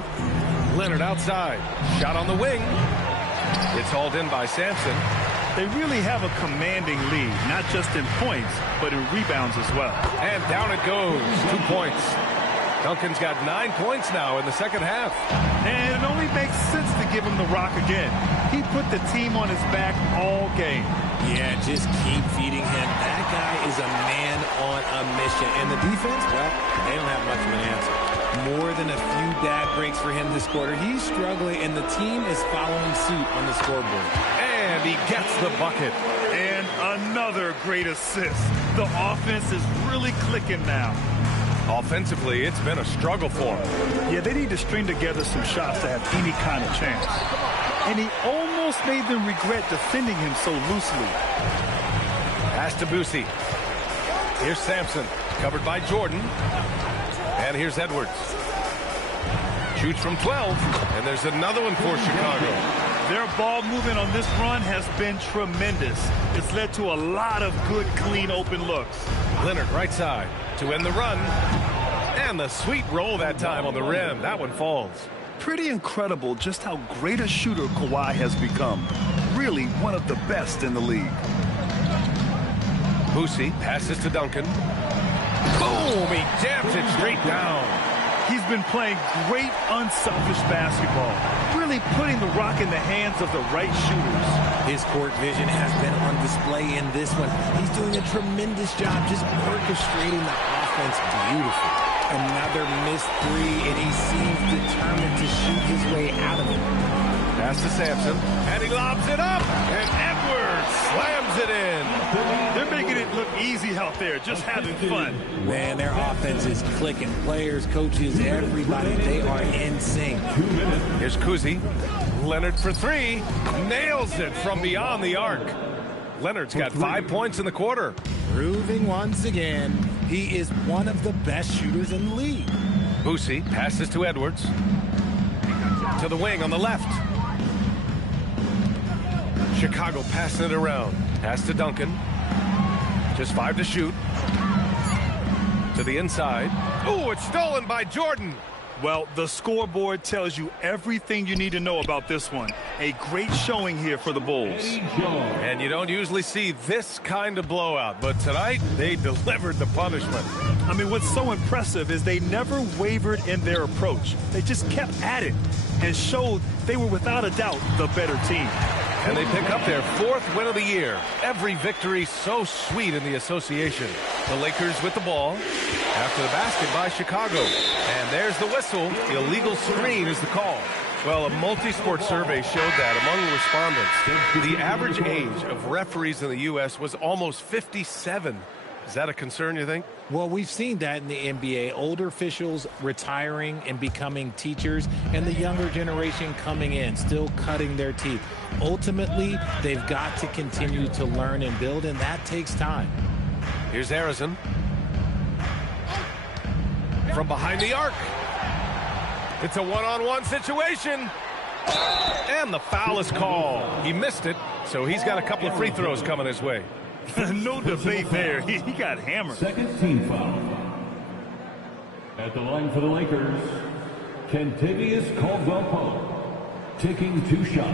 Leonard outside. Shot on the wing. It's hauled in by Sampson. They really have a commanding lead, not just in points, but in rebounds as well. And down it goes. 2 points. Duncan's got 9 points now in the second half. And it only makes sense to give him the rock again. He put the team on his back all game. Yeah, just keep feeding him. That guy is a man on a mission. And the defense, well, they don't have much of an answer. More than a few bad breaks for him this quarter. He's struggling, and the team is following suit on the scoreboard. And he gets the bucket. And another great assist. The offense is really clicking now. Offensively, it's been a struggle for him. Yeah, they need to string together some shots to have any kind of chance. And he almost made them regret defending him so loosely. Pass to Boosie. Here's Sampson, covered by Jordan. And here's Edwards. Shoots from 12, and there's another one for Chicago. Their ball movement on this run has been tremendous. It's led to a lot of good, clean, open looks. Leonard right side to end the run. And the sweet roll that time on the rim. That one falls. Pretty incredible just how great a shooter Kawhi has become. Really one of the best in the league. Boosie passes to Duncan. Boom! He jams it straight down. He's been playing great, unselfish basketball. Really putting the rock in the hands of the right shooters. His court vision has been on display in this one. He's doing a tremendous job just orchestrating the offense beautifully. Another missed three, and he seems determined to shoot his way out of it. Pass to Sampson, and he lobs it up, and Edwards slams it in. They're making it look easy out there, just having fun. Man, their offense is clicking. Players, coaches, everybody, they are in sync. Here's Kuzi. Leonard for three. Nails it from beyond the arc. Leonard's got 5 points in the quarter. Proving once again, he is one of the best shooters in the league. Boosie passes to Edwards. To the wing on the left. Chicago passing it around. Pass to Duncan. Just 5 to shoot. To the inside. Oh, it's stolen by Jordan. Well, the scoreboard tells you everything you need to know about this one. A great showing here for the Bulls. And you don't usually see this kind of blowout, but tonight they delivered the punishment. I mean, what's so impressive is they never wavered in their approach. They just kept at it and showed they were without a doubt the better team. And they pick up their 4th win of the year. Every victory so sweet in the association. The Lakers with the ball. After the basket by Chicago. And there's the whistle. Illegal screen is the call. Well, a multi-sport survey showed that among the respondents, the average age of referees in the U.S. was almost 57. Is that a concern, you think? Well, we've seen that in the NBA. Older officials retiring and becoming teachers, and the younger generation coming in, still cutting their teeth. Ultimately, they've got to continue to learn and build, and that takes time. Here's Harrison. From behind the arc. It's a one-on-one situation. And the foul is called. He missed it, so he's got a couple of free throws coming his way. No debate there. He got hammered. Second team foul. At the line for the Lakers, Kentavious Caldwell-Pope, taking 2 shots.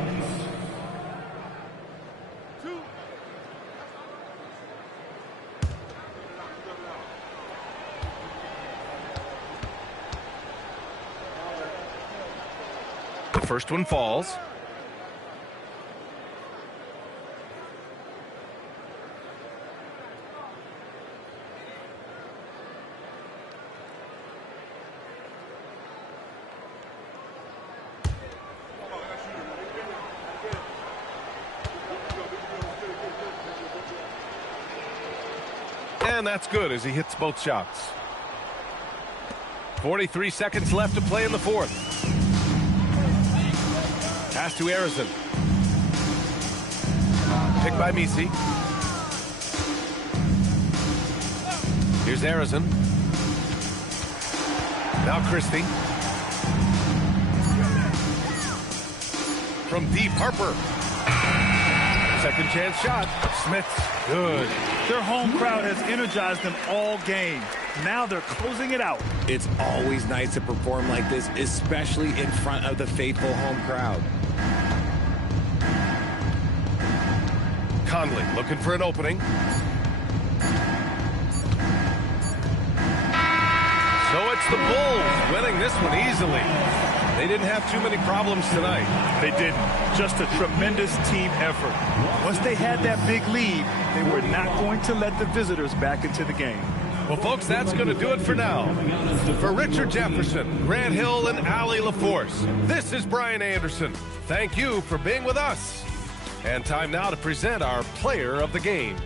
The first one falls. And that's good as he hits both shots. 43 seconds left to play in the fourth. Pass to Harrison. Picked by Misi. Here's Harrison. Now Christie. From deep, Harper. Second chance shot. Smith's good. Their home crowd has energized them all game. Now they're closing it out. It's always nice to perform like this, especially in front of the faithful home crowd. Conley looking for an opening. So it's the Bulls winning this one easily. They didn't have too many problems tonight. They didn't. Just a tremendous team effort. Once they had that big lead, they were not going to let the visitors back into the game. Well, folks, that's going to do it for now. For Richard Jefferson, Grant Hill, and Allie LaForce, this is Brian Anderson. Thank you for being with us. And time now to present our player of the game.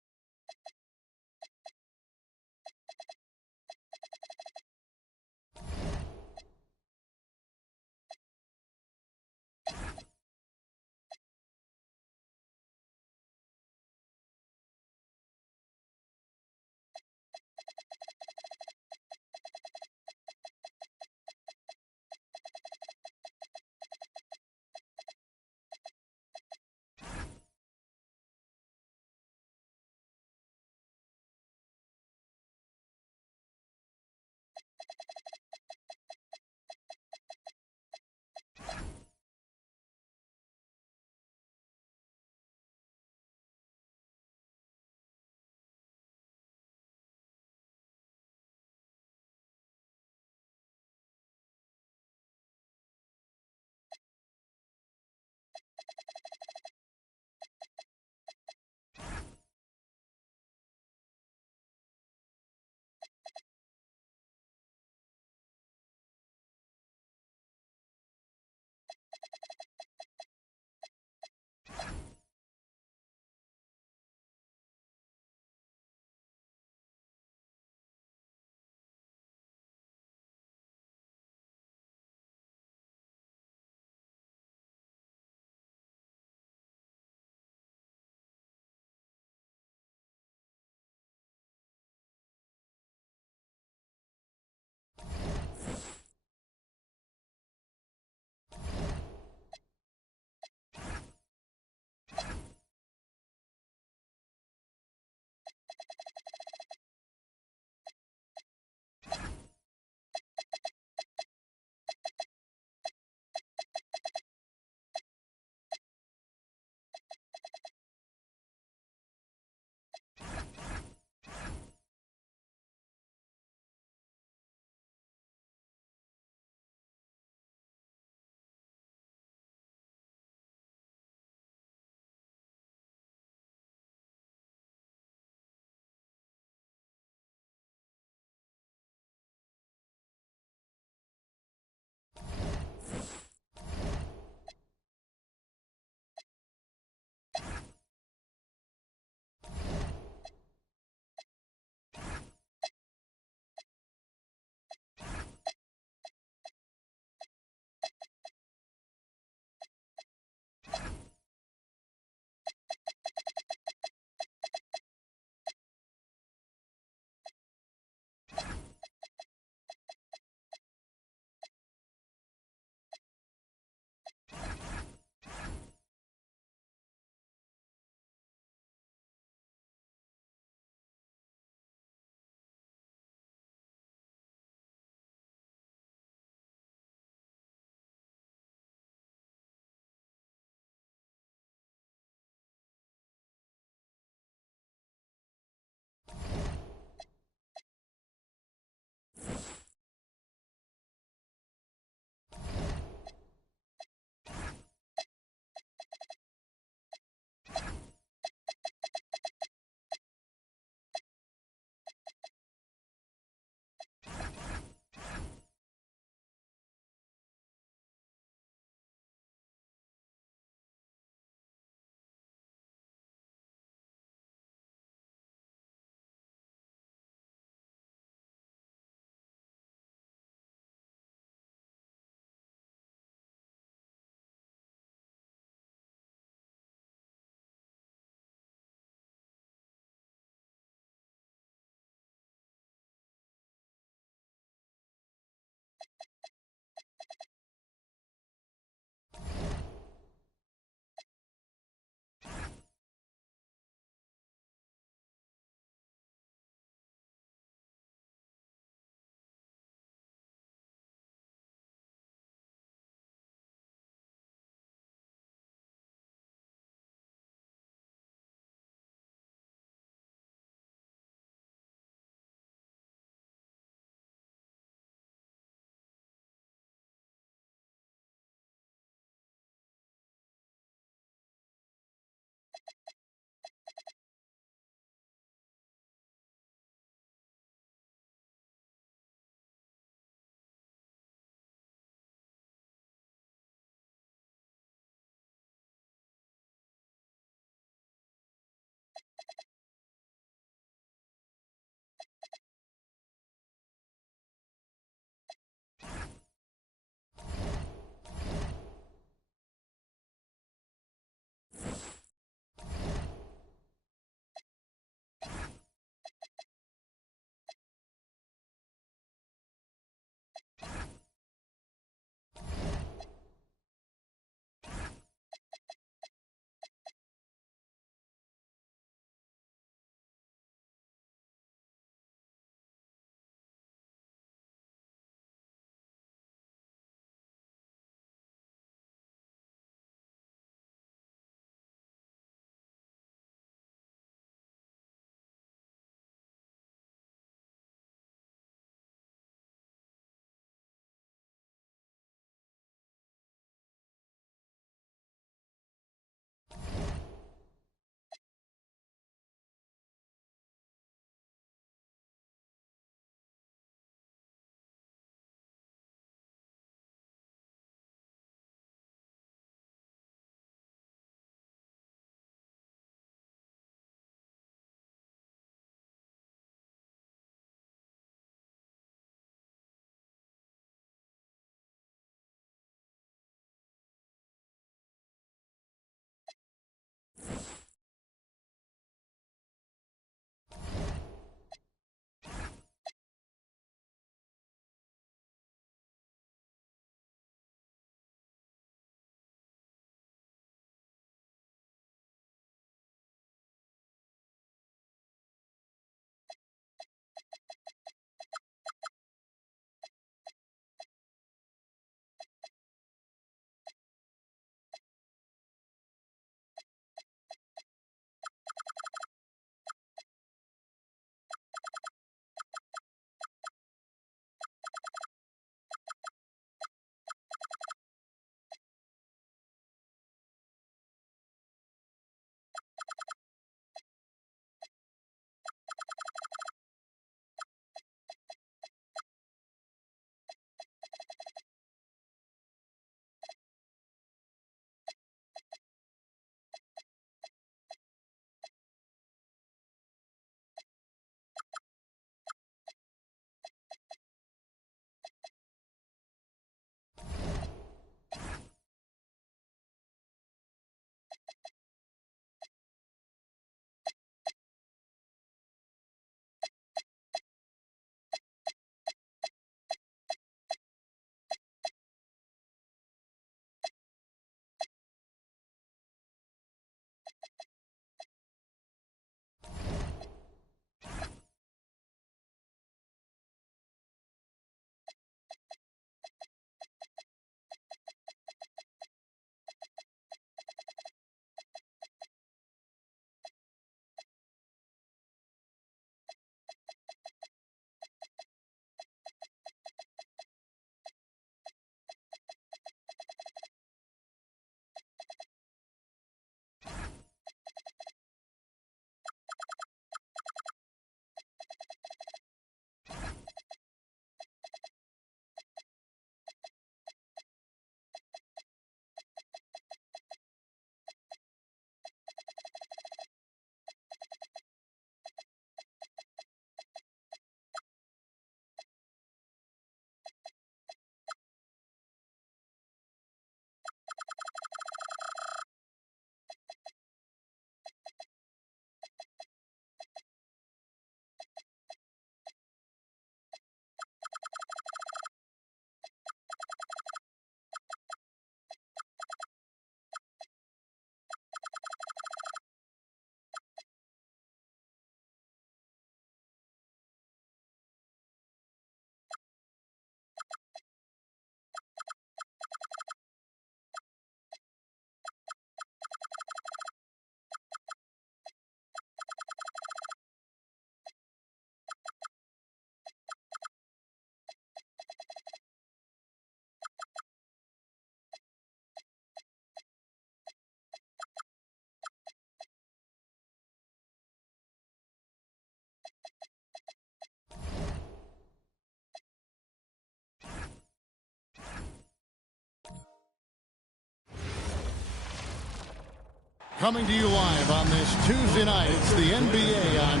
Coming to you live on this Tuesday night. It's the NBA on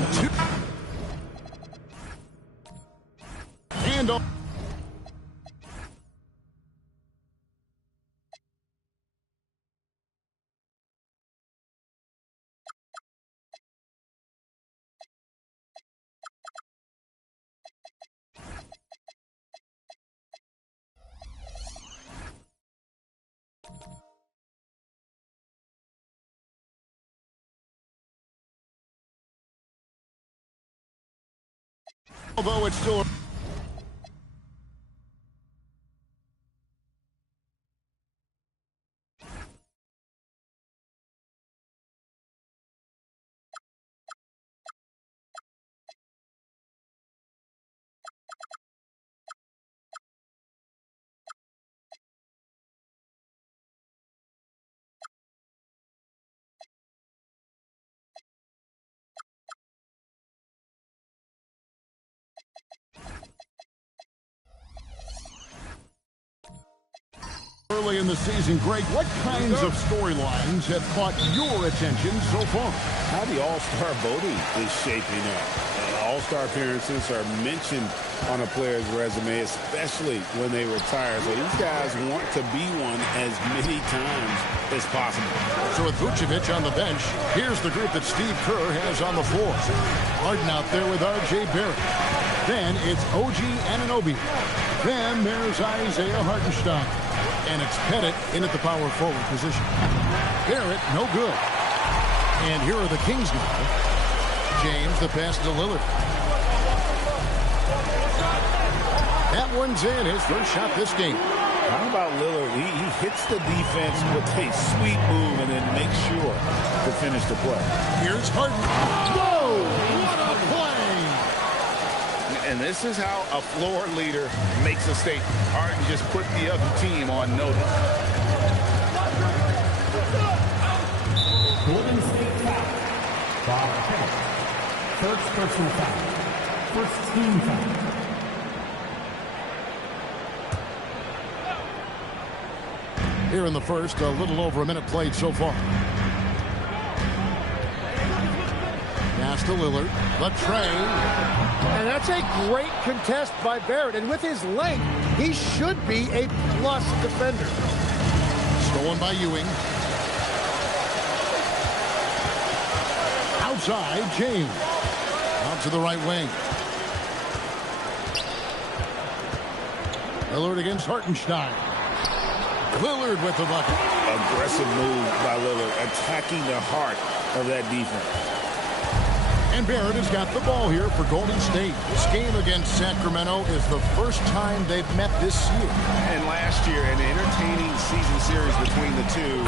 2. And on. Although it's still early in the season, Greg, what kinds of storylines have caught your attention so far? How the All-Star voting is shaping up. All-Star appearances are mentioned on a player's resume, especially when they retire. So these guys want to be one as many times as possible. So with Vucevic on the bench, here's the group that Steve Kerr has on the floor. Harden out there with R.J. Barrett. Then it's OG Anunoby. Then there's Isaiah Hartenstein. And it's Pettit in at the power forward position. Barrett, no good. And here are the Kings now. James, the pass to Lillard. That one's in, his first shot this game. How about Lillard? He hits the defense with a sweet move and then makes sure to finish the play. Here's Harden. Whoa! What a play! And this is how a floor leader makes a statement. Harden just put the other team on notice. Golden State foul. Bob Pettit. First personal foul. First team foul. Here in the first, a little over a minute played so far. Pass to Lillard. The tray. And that's a great contest by Barrett. And with his length, he should be a plus defender. Stolen by Ewing. Outside, James. Out to the right wing. Lillard against Hartenstein. Lillard with the bucket. Aggressive move by Lillard, attacking the heart of that defense. And Barrett has got the ball here for Golden State. This game against Sacramento is the first time they've met this year. And last year, an entertaining season series between the two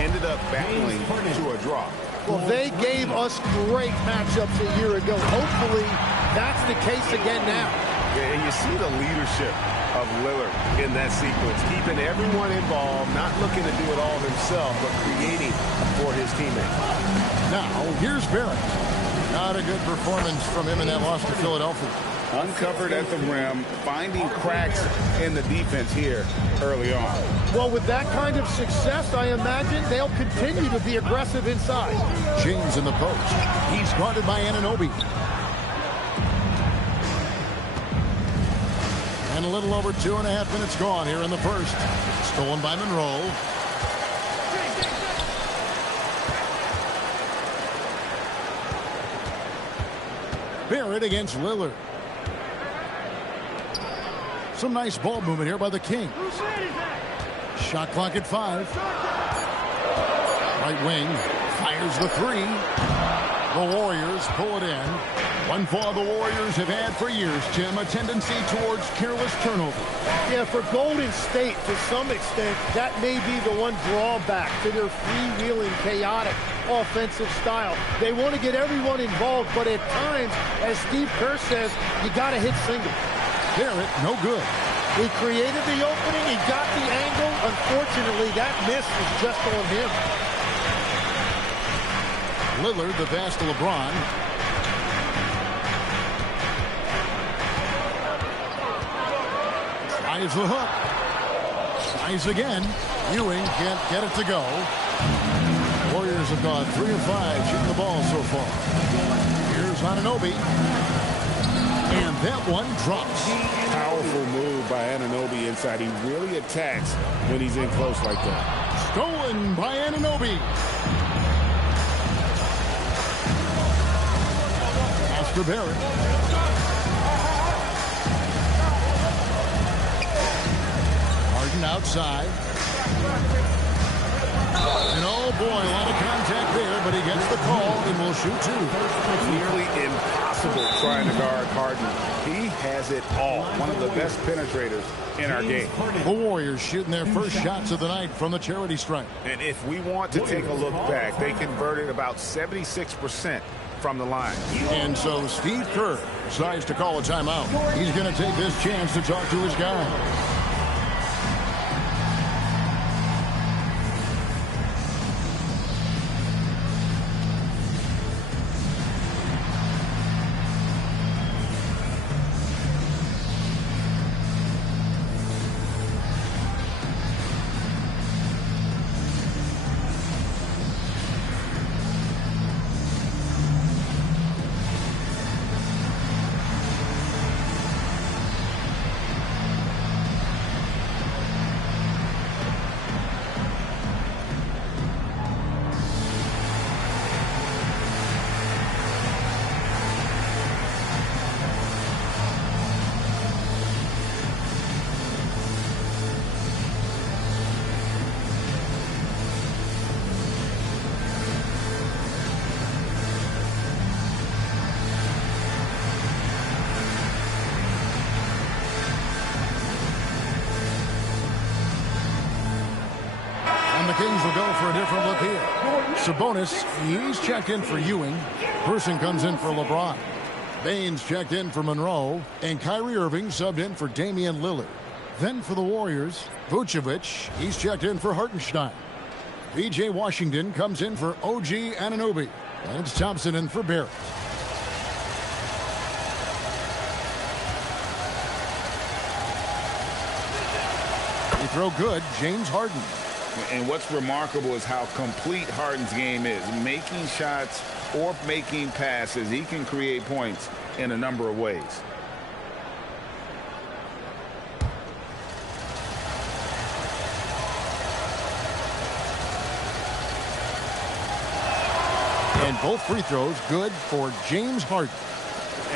ended up battling to a draw. Well, they gave us great matchups a year ago. Hopefully, that's the case again now. Yeah, and you see the leadership of Lillard in that sequence, keeping everyone involved, not looking to do it all himself, but creating for his teammates. Now, here's Barrett. Not a good performance from him in that loss to Philadelphia. Uncovered at the rim, finding cracks in the defense here early on. Well, with that kind of success, I imagine they'll continue to be aggressive inside. James in the post. He's guarded by Anunoby. And a little over 2.5 minutes gone here in the first. Stolen by Monroe. Barrett against Lillard. Some nice ball movement here by the Kings. Shot clock at 5. Right wing fires the 3. The Warriors pull it in. One flaw the Warriors have had for years, Tim, a tendency towards careless turnover. Yeah, for Golden State, to some extent, that may be the one drawback to their freewheeling, chaotic offensive style. They want to get everyone involved, but at times, as Steve Kerr says, you got to hit singles. Barrett, no good. He created the opening. He got the angle. Unfortunately, that miss was just on him. Lillard, the pass to LeBron. Tries the hook. Tries again. Ewing can't get it to go. Warriors Warriors have gone 3 of 5 shooting the ball so far. Here's Anunoby. And that one drops. Powerful move by Anunoby inside. He really attacks when he's in close like that. Stolen by Anunoby. Pass for Barrett. Harden outside. And oh boy, a lot of contact there, but he gets the call and will shoot two. Nearly impossible trying to guard Harden. He has it all. One of the best penetrators in our game. The Warriors shooting their first shots of the night from the charity stripe. And if we want to take a look back, they converted about 76% from the line. And so Steve Kerr decides to call a timeout. He's going to take this chance to talk to his guy. The Kings will go for a different look here. Sabonis, he's checked in for Ewing. Person comes in for LeBron. Baines checked in for Monroe. And Kyrie Irving subbed in for Damian Lillard. Then for the Warriors, Vucevic, he's checked in for Hartenstein. PJ Washington comes in for OG Anunoby. And it's Thompson in for Barrett. They throw good, James Harden. And what's remarkable is how complete Harden's game is. Making shots or making passes, he can create points in a number of ways. And both free throws good for James Harden.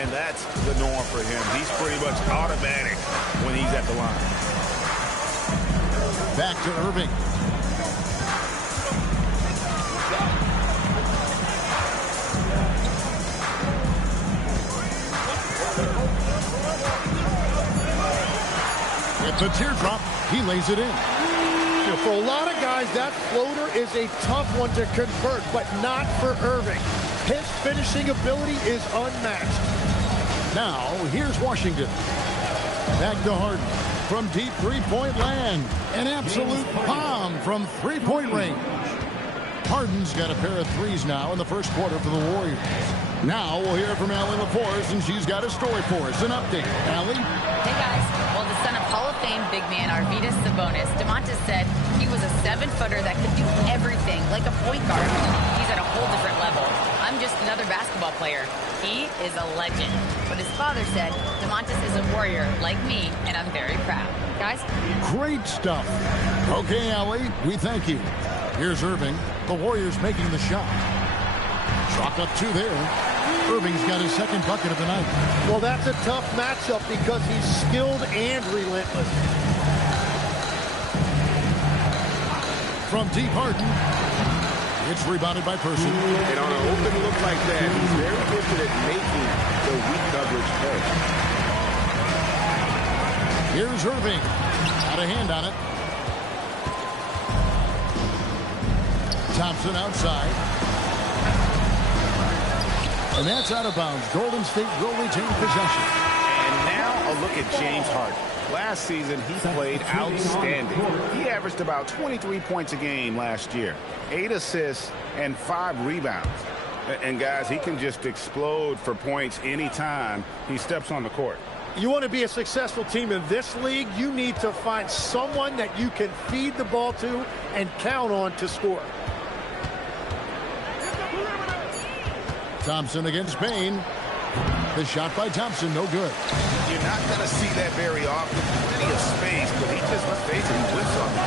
And that's the norm for him. He's pretty much automatic when he's at the line. Back to Irving. It's a teardrop. He lays it in. For a lot of guys, that floater is a tough one to convert, but not for Irving. His finishing ability is unmatched. Now, here's Washington. Back to Harden. From deep three-point land. An absolute bomb from three-point range. Harden's got a pair of threes now in the first quarter for the Warriors. Now we'll hear from Allie LaForce, and she's got a story for us. An update. Allie? Hey, guys. Well, the son of Hall of Fame big man Arvydas Sabonis, DeMontis said he was a 7-footer that could do everything, like a point guard. He's at a whole different level. I'm just another basketball player. He is a legend. But his father said, DeMontis is a warrior like me, and I'm very proud. Guys? Great stuff. Okay, Allie, we thank you. Here's Irving. The Warriors making the shot. Chalk up two there. Irving's got his second bucket of the night. Well, that's a tough matchup because he's skilled and relentless. From deep Harden. It's rebounded by Person. And on an open look like that, he's very gifted at making the weak coverage play. Here's Irving. Got a hand on it. Thompson outside. And that's out of bounds. Golden State will retain possession. And now a look at James Harden. Last season, he played outstanding. He averaged about 23 points a game last year, 8 assists and 5 rebounds. And guys, he can just explode for points anytime he steps on the court. You want to be a successful team in this league, you need to find someone that you can feed the ball to and count on to score. Thompson against Bain. The shot by Thompson, no good. You're not going to see that very often. Plenty of space, but he just basically whips on it.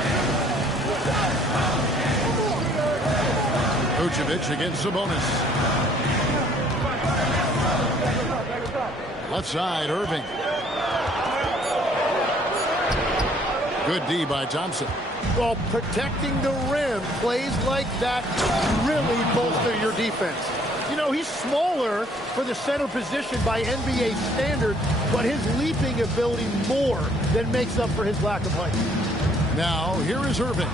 Vucevic against Sabonis. Left side, Irving. Good D by Thompson. Well, protecting the rim, plays like that really bolster your defense. You know, he's smaller for the center position by NBA standard, but his leaping ability more than makes up for his lack of height. Now, here is Irving.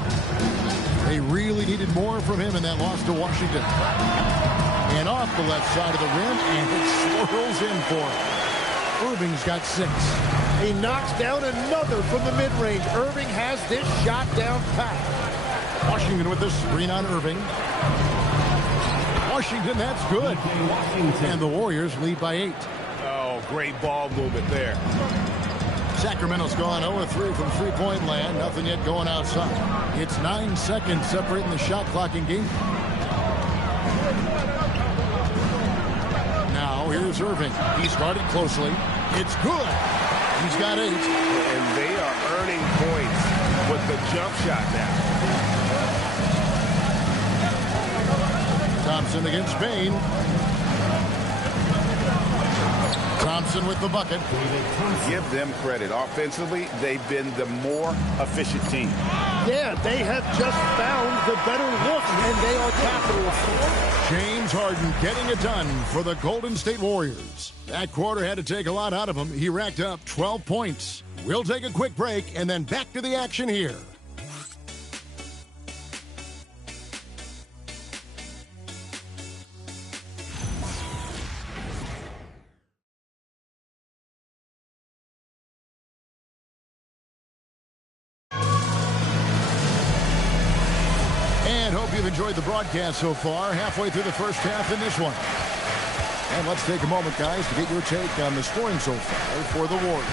They really needed more from him in that loss to Washington. And off the left side of the rim, and it swirls in for him. Irving's got 6. He knocks down another from the mid-range. Irving has this shot down pat. Washington with the screen on Irving. Washington, that's good. And the Warriors lead by 8. Oh, great ball movement there. Sacramento's gone 0-3 from three-point land. Nothing yet going outside. It's 9 seconds separating the shot clock in game. Now here's Irving. He's guarded closely. It's good. He's got 8. And they are earning points with the jump shot now. Thompson against Bain. Thompson with the bucket. Give them credit. Offensively, they've been the more efficient team. Yeah, they have just found the better look, and they are capitalizing. James Harden getting it done for the Golden State Warriors. That quarter had to take a lot out of him. He racked up 12 points. We'll take a quick break and then back to the action here. Hope you've enjoyed the broadcast so far. Halfway through the first half in this one. And let's take a moment, guys, to get your take on the scoring so far for the Warriors.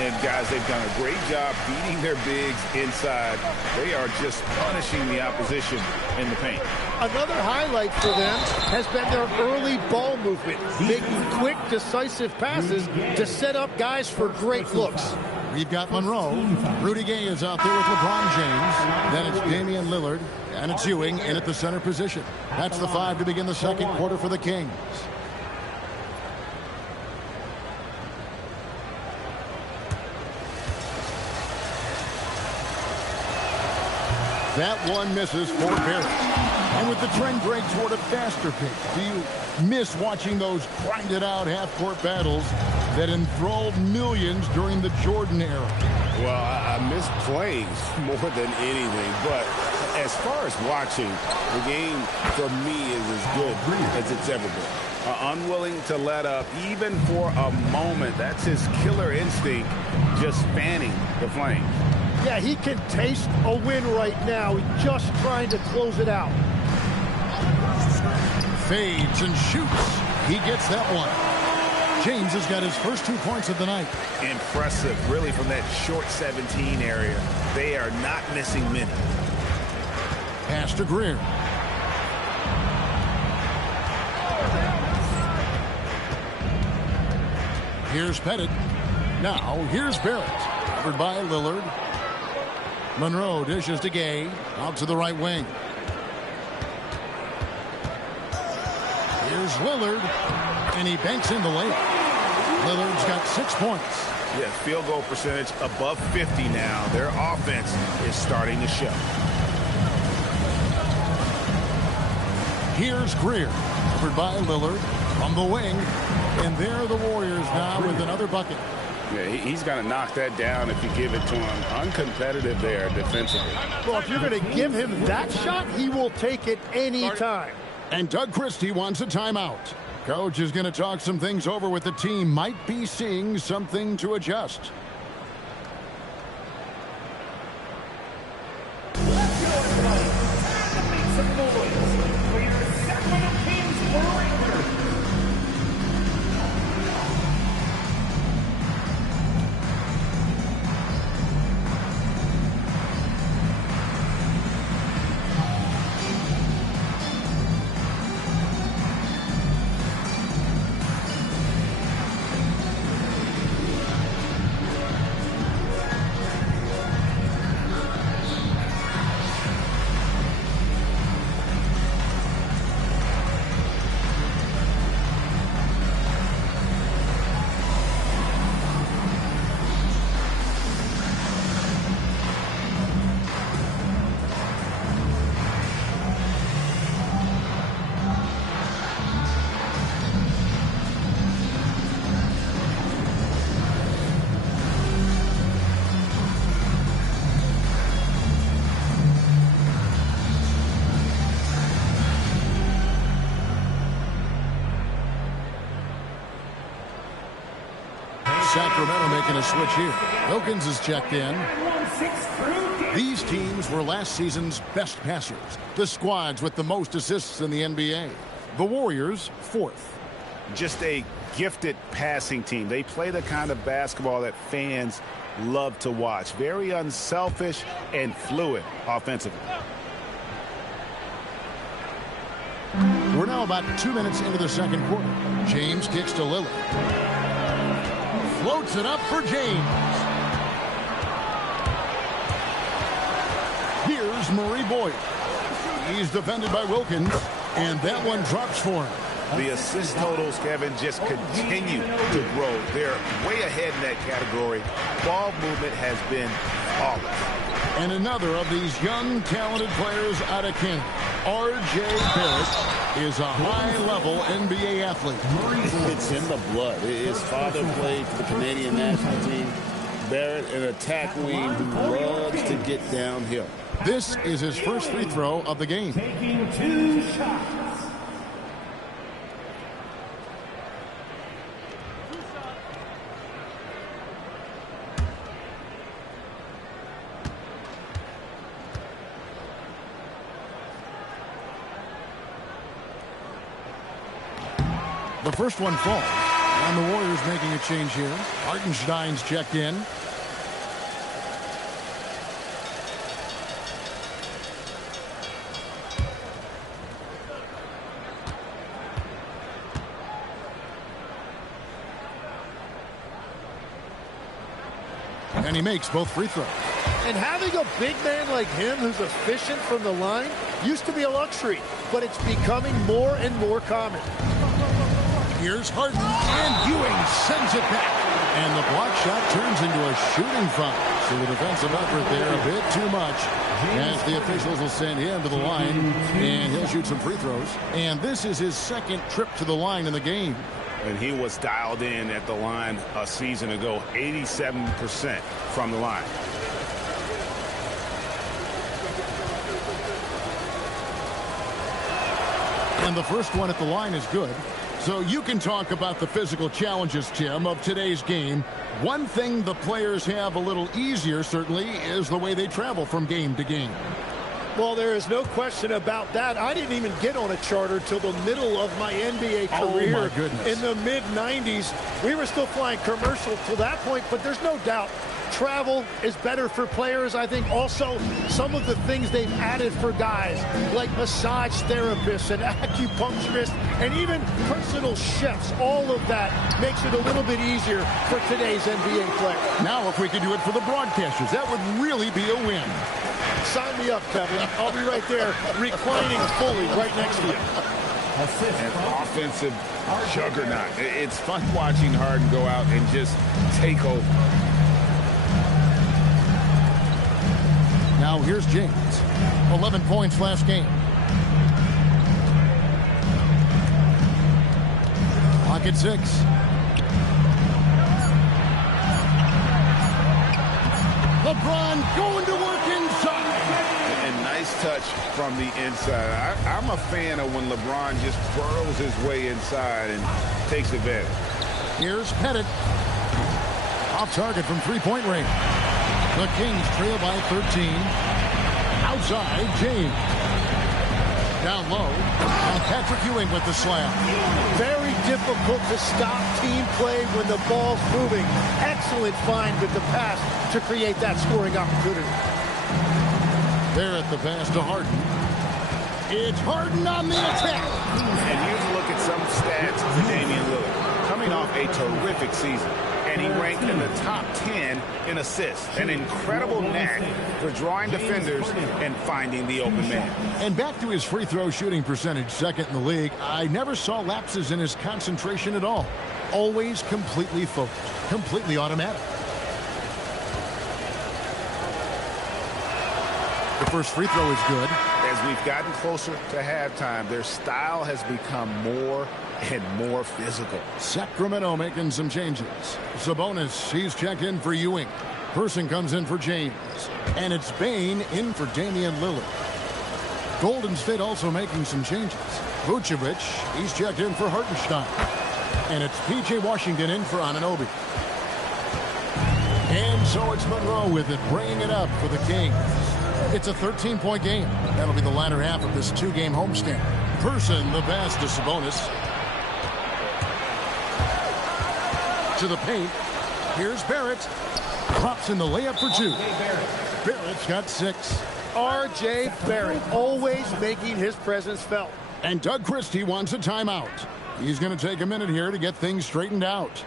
And, guys, they've done a great job beating their bigs inside. They are just punishing the opposition in the paint. Another highlight for them has been their early ball movement, making quick, decisive passes to set up guys for great looks. We've got Monroe. Rudy Gay is out there with LeBron James. Then it's Damian Lillard. And it's Ewing in at the center position. That's the 5 to begin the second quarter for the Kings. That one misses for Barrett. And with the trend break toward a faster pace, do you miss watching those grinded-out half-court battles that enthralled millions during the Jordan era? Well, I miss playing more than anything, but as far as watching, the game for me is as good as it's ever been. Unwilling to let up even for a moment. That's his killer instinct, just fanning the flame. Yeah, he can taste a win right now. He's just trying to close it out. Fades and shoots. He gets that one. James has got his first 2 points of the night. Impressive, really, from that short 17 area. They are not missing many. Pass to Greer. Here's Pettit. Now, here's Barrett. Covered by Lillard. Monroe dishes to Gay. Out to the right wing. Here's Lillard. And he banks in the lane. Lillard's got 6 points. Yeah, field goal percentage above 50 now. Their offense is starting to show. Here's Greer. Covered by Lillard. From the wing. And there are the Warriors now with another bucket. Yeah, he's going to knock that down if you give it to him. Uncompetitive there defensively. Well, if you're going to give him that shot, he will take it any time. And Doug Christie wants a timeout. Coach is going to talk some things over with the team. Might be seeing something to adjust. Sacramento making a switch here. Wilkins is checked in. These teams were last season's best passers. The squads with the most assists in the NBA. The Warriors, 4th. Just a gifted passing team. They play the kind of basketball that fans love to watch. Very unselfish and fluid offensively. We're now about 2 minutes into the second quarter. James kicks to Lillard. Floats it up for James. Here's Murray Boyd. He's defended by Wilkins, and that one drops for him. The assist totals, Kevin, just continue to grow. They're way ahead in that category. Ball movement has been flawless. And another of these young, talented players out of Canada, R.J. Barrett, is a high-level NBA athlete. It's in the blood. His father played for the Canadian national team. Barrett, an attack wing who loves to get downhill. This is his first free throw of the game. Taking 2 shots. The first one falls. And the Warriors making a change here. Hartenstein's checked in. And he makes both free throws. And having a big man like him who's efficient from the line used to be a luxury, but it's becoming more and more common. Here's Harden, and Ewing sends it back. And the block shot turns into a shooting foul. So the defensive effort there a bit too much. As the officials will send him to the line, and he'll shoot some free throws. And this is his second trip to the line in the game. And he was dialed in at the line a season ago, 87% from the line. And the first one at the line is good. So you can talk about the physical challenges, Tim, of today's game. One thing the players have a little easier, certainly, is the way they travel from game to game. Well, there is no question about that. I didn't even get on a charter till the middle of my NBA career. Oh, my goodness. In the mid-90s. We were still flying commercial to that point, but there's no doubt travel is better for players. I think also some of the things they've added for guys like massage therapists and acupuncturists and even personal chefs, all of that makes it a little bit easier for today's NBA player. Now if we could do it for the broadcasters, that would really be a win. Sign me up, Kevin. I'll be right there reclining fully right next to you. An offensive juggernaut. It's fun watching Harden go out and just take over. Now here's James. 11 points last game. Pocket 6. LeBron going to work inside. And nice touch from the inside. I'm a fan of when LeBron just burrows his way inside and takes advantage. Here's Pettit. Off target from three-point range. The Kings trail by 13. Outside, James. Down low. And Patrick Ewing with the slam. Very difficult to stop team play when the ball's moving. Excellent find with the pass to create that scoring opportunity. There at the pass to Harden. It's Harden on the attack. And here's a look at some stats for Damian Lillard. Coming off a terrific season. And he ranked in the top 10 in assists. An incredible knack for drawing defenders and finding the open man. And back to his free throw shooting percentage, second in the league. I never saw lapses in his concentration at all. Always completely focused, completely automatic. The first free throw is good. As we've gotten closer to halftime, their style has become more and more physical. Sacramento making some changes. Sabonis, he's checked in for Ewing. Person comes in for James. And it's Bane in for Damian Lillard. Golden State also making some changes. Vucevic, he's checked in for Hartenstein. And it's P.J. Washington in for Anunoby. So it's Monroe with it, bringing it up for the Kings. It's a 13-point game. That'll be the latter half of this two-game homestand. Person the pass to Sabonis. To the paint. Here's Barrett. Drops in the layup for two. Barrett's got 6. R.J. Barrett always making his presence felt. And Doug Christie wants a timeout. He's going to take a minute here to get things straightened out.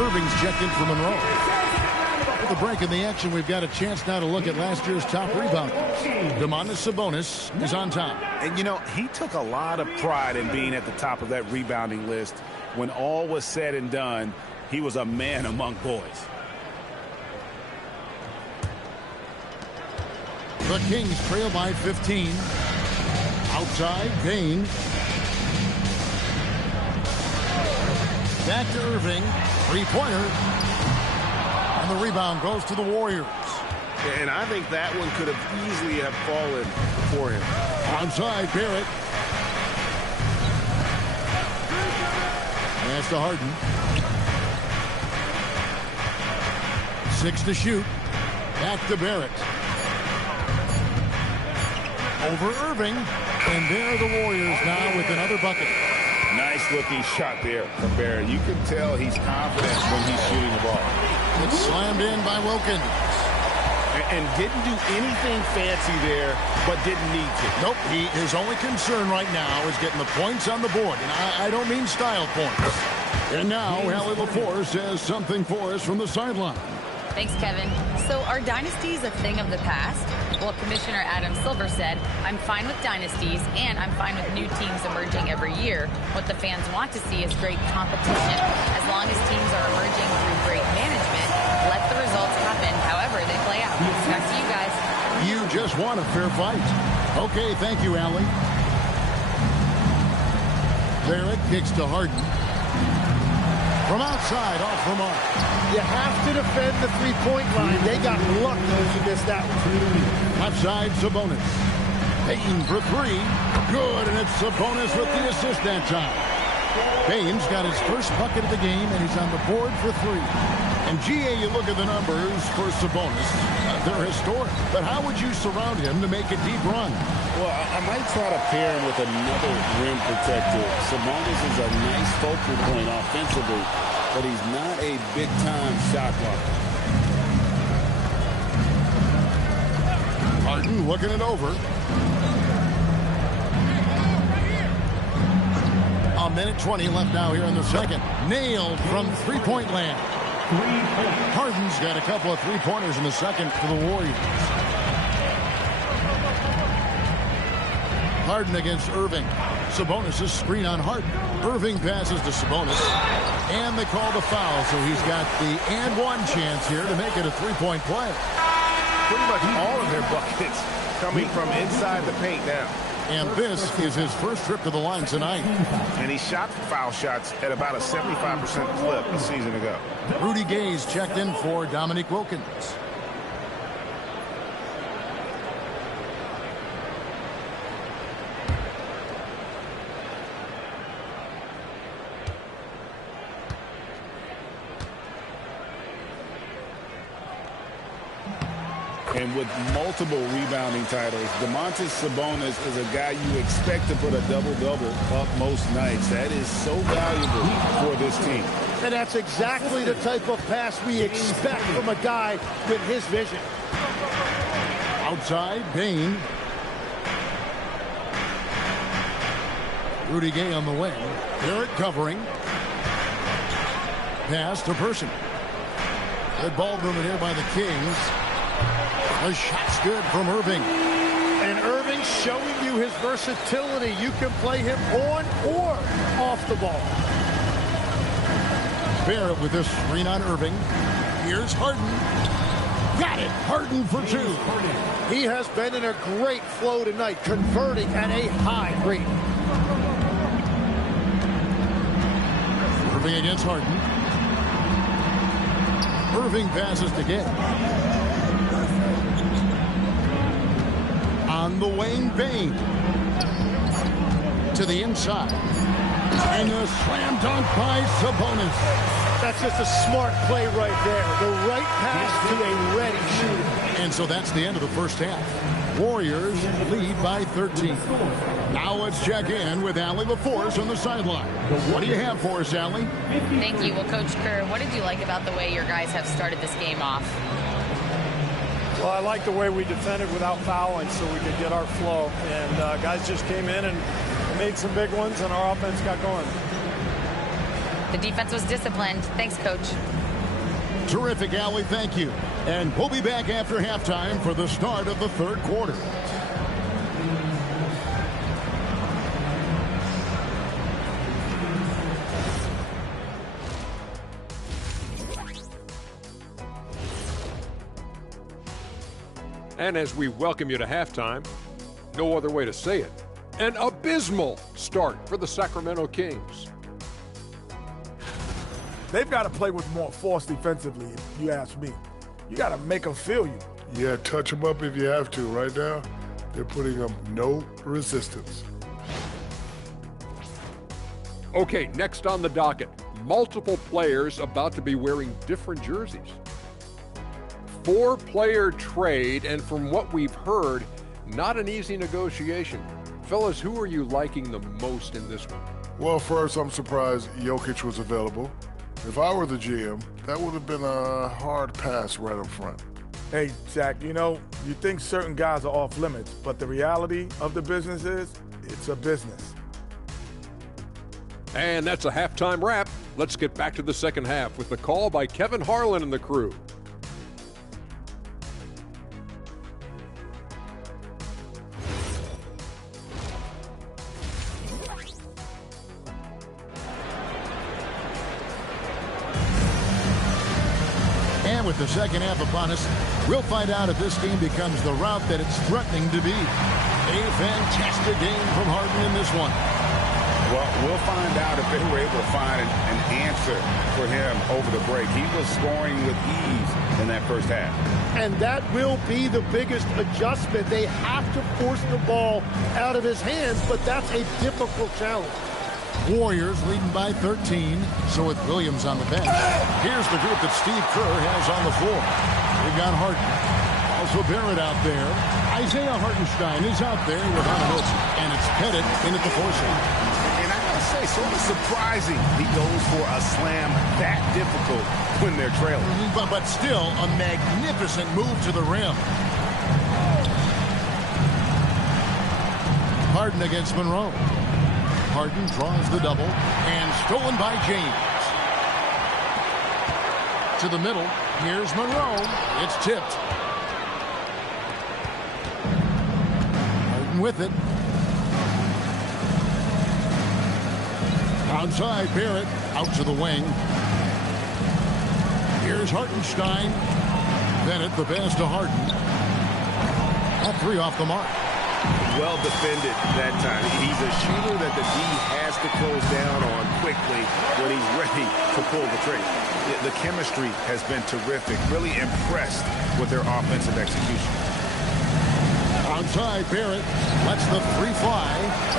Irving's checked in for Monroe. At the break in the action, we've got a chance now to look at last year's top rebounders. Domantas Sabonis is on top. And, you know, he took a lot of pride in being at the top of that rebounding list. When all was said and done, he was a man among boys. The Kings trail by 15. Outside, Payne. Back to Irving. Three-pointer. And the rebound goes to the Warriors. And I think that one could have easily have fallen for him. Onside, Barrett. Pass to Harden. 6 to shoot. Back to Barrett. Over Irving. And there are the Warriors now with another bucket. Nice looking shot there from Barrett. You can tell he's confident when he's shooting the ball. It's slammed in by Wilkins. And didn't do anything fancy there, but didn't need to. Nope. His only concern right now is getting the points on the board. And I don't mean style points. And now, Hallie LaForce has something for us from the sideline. Thanks, Kevin. So are dynasties a thing of the past? Well, Commissioner Adam Silver said, I'm fine with dynasties, and I'm fine with new teams emerging every year. What the fans want to see is great competition. As long as teams are emerging through great management, let the results happen however they play out. Back to you guys. You just want a fair fight. Okay, thank you, Allie. Barrett kicks to Harden. From outside, off the mark. You have to defend the three-point line. They got lucky when you missed that one. Left side, Sabonis. Payne for 3. Good, and it's Sabonis with the assist that time. Payne's got his first bucket of the game, and he's on the board for 3. And, GA, you look at the numbers for Sabonis. They're historic. But how would you surround him to make a deep run? Well, I might try to pair him with another rim protector. Sabonis is a nice focal point offensively, but he's not a big-time shot blocker. Harden looking it over. A minute 20 left now here in the second. Nailed from three-point land. Harden's got a couple of three-pointers in the second for the Warriors. Harden against Irving. Sabonis' screen on Harden. Irving passes to Sabonis. And they call the foul, so he's got the and one chance here to make it a three-point play. Pretty much all of their buckets coming from inside the paint now. And this is his first trip to the line tonight. And he shot foul shots at about a 75% clip a season ago. Rudy Gay's checked in for Dominique Wilkins. And with multiple rebounding titles, Domantas Sabonis is a guy you expect to put a double-double up most nights. That is so valuable for this team. And that's exactly the type of pass we expect from a guy with his vision. Outside, Bain. Rudy Gay on the wing. Barrett covering. Pass to Person. Good ball movement here by the Kings. The shot's good from Irving. And Irving showing you his versatility. You can play him on or off the ball. Barrett with this screen on Irving. Here's Harden. Got it. Harden for two. He has been in a great flow tonight, converting at a high rate. Irving against Harden. Irving passes to Gay. On the wing, Bain. To the inside. And a slam dunk by Sabonis. That's just a smart play right there. The right pass to a ready shooter. And so that's the end of the first half. Warriors lead by 13. Now let's check in with Allie LaForce on the sideline. What do you have for us, Allie? Thank you. Well, Coach Kerr, what did you like about the way your guys have started this game off? Well, I like the way we defended without fouling so we could get our flow. And guys just came in and made some big ones, and our offense got going. The defense was disciplined. Thanks, Coach. Terrific, Allie. Thank you. And we'll be back after halftime for the start of the third quarter. And as we welcome you to halftime, no other way to say it, an abysmal start for the Sacramento Kings. They've got to play with more force defensively, if you ask me. You got to make them feel you. Yeah, touch them up if you have to. Right now, they're putting up no resistance. Okay, next on the docket, multiple players about to be wearing different jerseys. 4-player trade, and from what we've heard, not an easy negotiation. Fellas, who are you liking the most in this one? Well, first, I'm surprised Jokic was available. If I were the GM, that would have been a hard pass right up front. Hey, Zach, you know, you think certain guys are off limits, but the reality of the business is it's a business. And that's a halftime wrap. Let's get back to the second half with the call by Kevin Harlan and the crew. With the second half upon us, we'll find out if this game becomes the route that it's threatening to be. A fantastic game from Harden in this one. Well, we'll find out if they were able to find an answer for him over the break. He was scoring with ease in that first half. And that will be the biggest adjustment. They have to force the ball out of his hands, but that's a difficult challenge. Warriors leading by 13, so with Williams on the bench. Here's the group that Steve Kerr has on the floor. We've got Harden. Also Barrett out there. Isaiah Hartenstein is out there with Anunoby, and it's Pettit in at the forcing. And I gotta say, sort of surprising he goes for a slam that difficult when they're trailing. But still, a magnificent move to the rim. Harden against Monroe. Harden draws the double, and stolen by James. To the middle, here's Monroe. It's tipped. Harden with it. Outside, Barrett, out to the wing. Here's Hartenstein. Bennett, the pass to Harden. All three off the mark. Well defended that time. He's a shooter that the D has to close down on quickly when he's ready to pull the trigger. The chemistry has been terrific. Really impressed with their offensive execution. Outside, Barrett lets the three fly,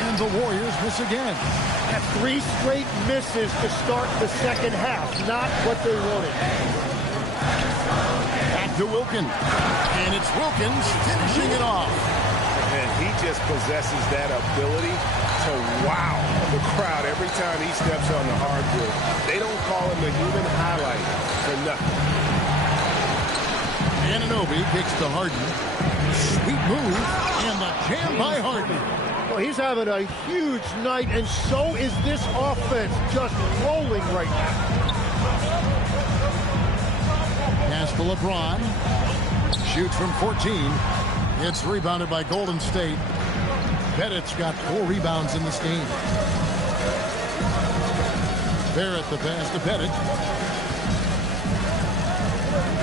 and the Warriors miss again. That's 3 straight misses to start the second half. Not what they wanted. Back to Wilkins. And it's Wilkins finishing it off. And he just possesses that ability to wow the crowd every time he steps on the hardwood. They don't call him the human highlight for nothing. Anunoby kicks to Harden. Sweet move, and the jam by Harden. Well, he's having a huge night, and so is this offense, just rolling right now. Pass to LeBron. Shoots from 14. It's rebounded by Golden State. Bennett's got 4 rebounds in this game. Barrett the pass to Bennett.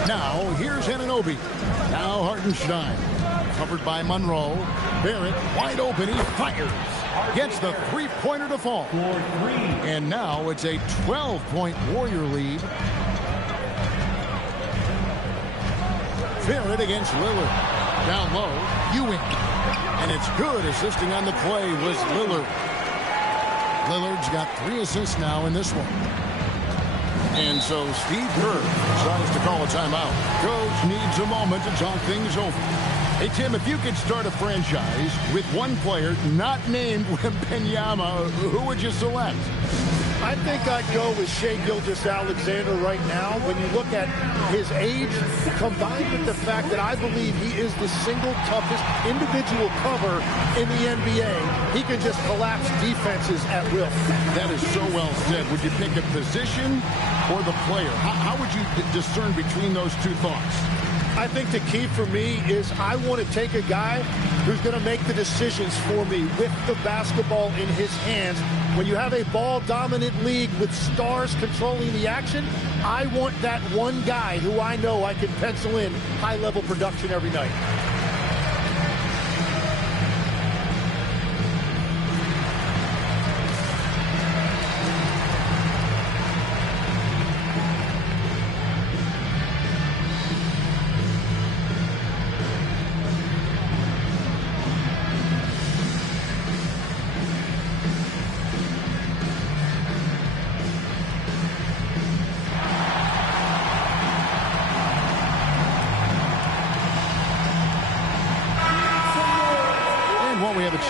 Now, here's Anunoby. Now Hartenstein. Covered by Monroe. Barrett wide open. He fires. Gets the three-pointer to fall. And now it's a 12-point Warrior lead. Barrett against Lillard. Down low, Ewing. And it's good. Assisting on the play was Lillard. Lillard's got 3 assists now in this one. And so Steve Kerr decides to call a timeout. Coach needs a moment to talk things over. Hey, Tim, if you could start a franchise with one player not named Wembanyama, who would you select? I think I'd go with Shai Gilgeous-Alexander right now. When you look at his age, combined with the fact that I believe he is the single toughest individual cover in the NBA, he can just collapse defenses at will. That is so well said. Would you pick a position or the player? How would you discern between those two thoughts? I think the key for me is I want to take a guy who's going to make the decisions for me with the basketball in his hands. When you have a ball-dominant league with stars controlling the action, I want that one guy who I know I can pencil in high-level production every night.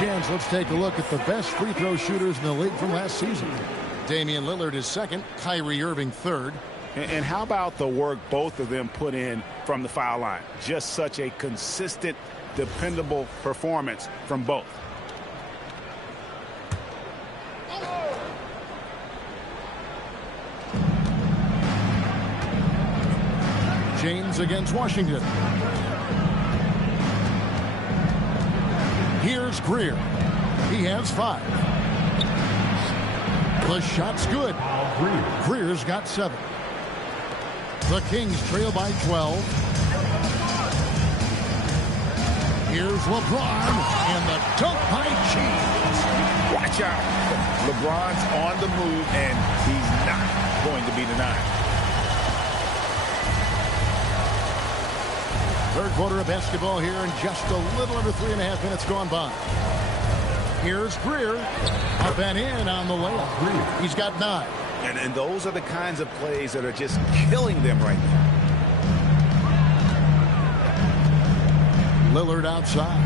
Chance, let's take a look at the best free throw shooters in the league from last season. Damian Lillard is second, Kyrie Irving third. And how about the work both of them put in from the foul line? Just such a consistent, dependable performance from both. James against Washington. Here's Greer. He has 5. The shot's good. Greer's got 7. The Kings trail by 12. Here's LeBron and the dunk by James. Watch out. LeBron's on the move, and he's not going to be denied. Third quarter of basketball here, and just a little under 3.5 minutes gone by. Here's Greer. Up and in on the layup. He's got 9. And those are the kinds of plays that are just killing them right now. Lillard outside.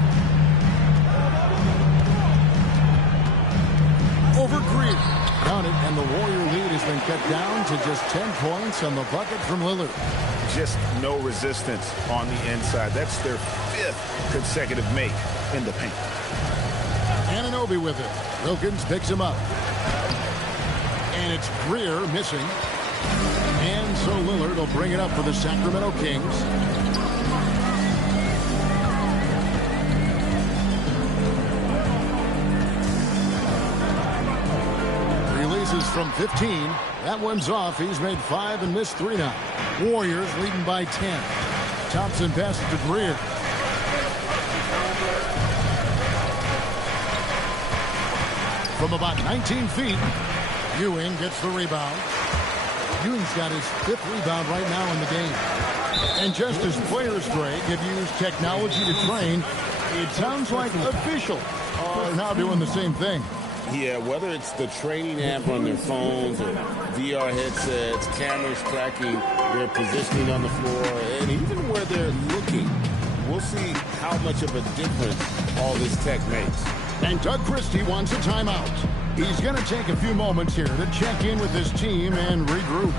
Over Greer. Count it, and the Warrior lead has been cut down to just 10 points on the bucket from Lillard. Just no resistance on the inside. That's their 5th consecutive make in the paint. Anunoby with it. Wilkins picks him up. And it's Greer missing. And so Lillard will bring it up for the Sacramento Kings. Releases from 15. That one's off. He's made 5 and missed 3 now. Warriors leading by 10. Thompson passes to Greer. From about 19 feet, Ewing gets the rebound. Ewing's got his 5th rebound right now in the game. And just as players, Greg, have used technology to train, it sounds like officials are now doing the same thing. Yeah, whether it's the training app on their phones or VR headsets, cameras tracking their positioning on the floor, and even where they're looking, we'll see how much of a difference all this tech makes. And Doug Christie wants a timeout. He's going to take a few moments here to check in with his team and regroup.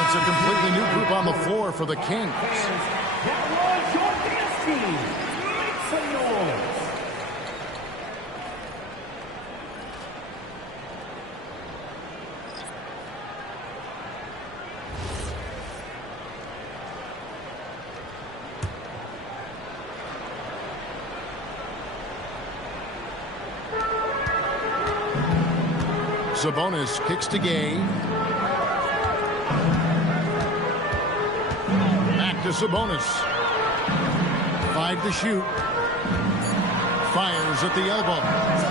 It's a completely new group on the floor for the Kings. That was your dance team. Make some noise. Sabonis kicks to Gay. Back to Sabonis. 5 to shoot. Fires at the elbow.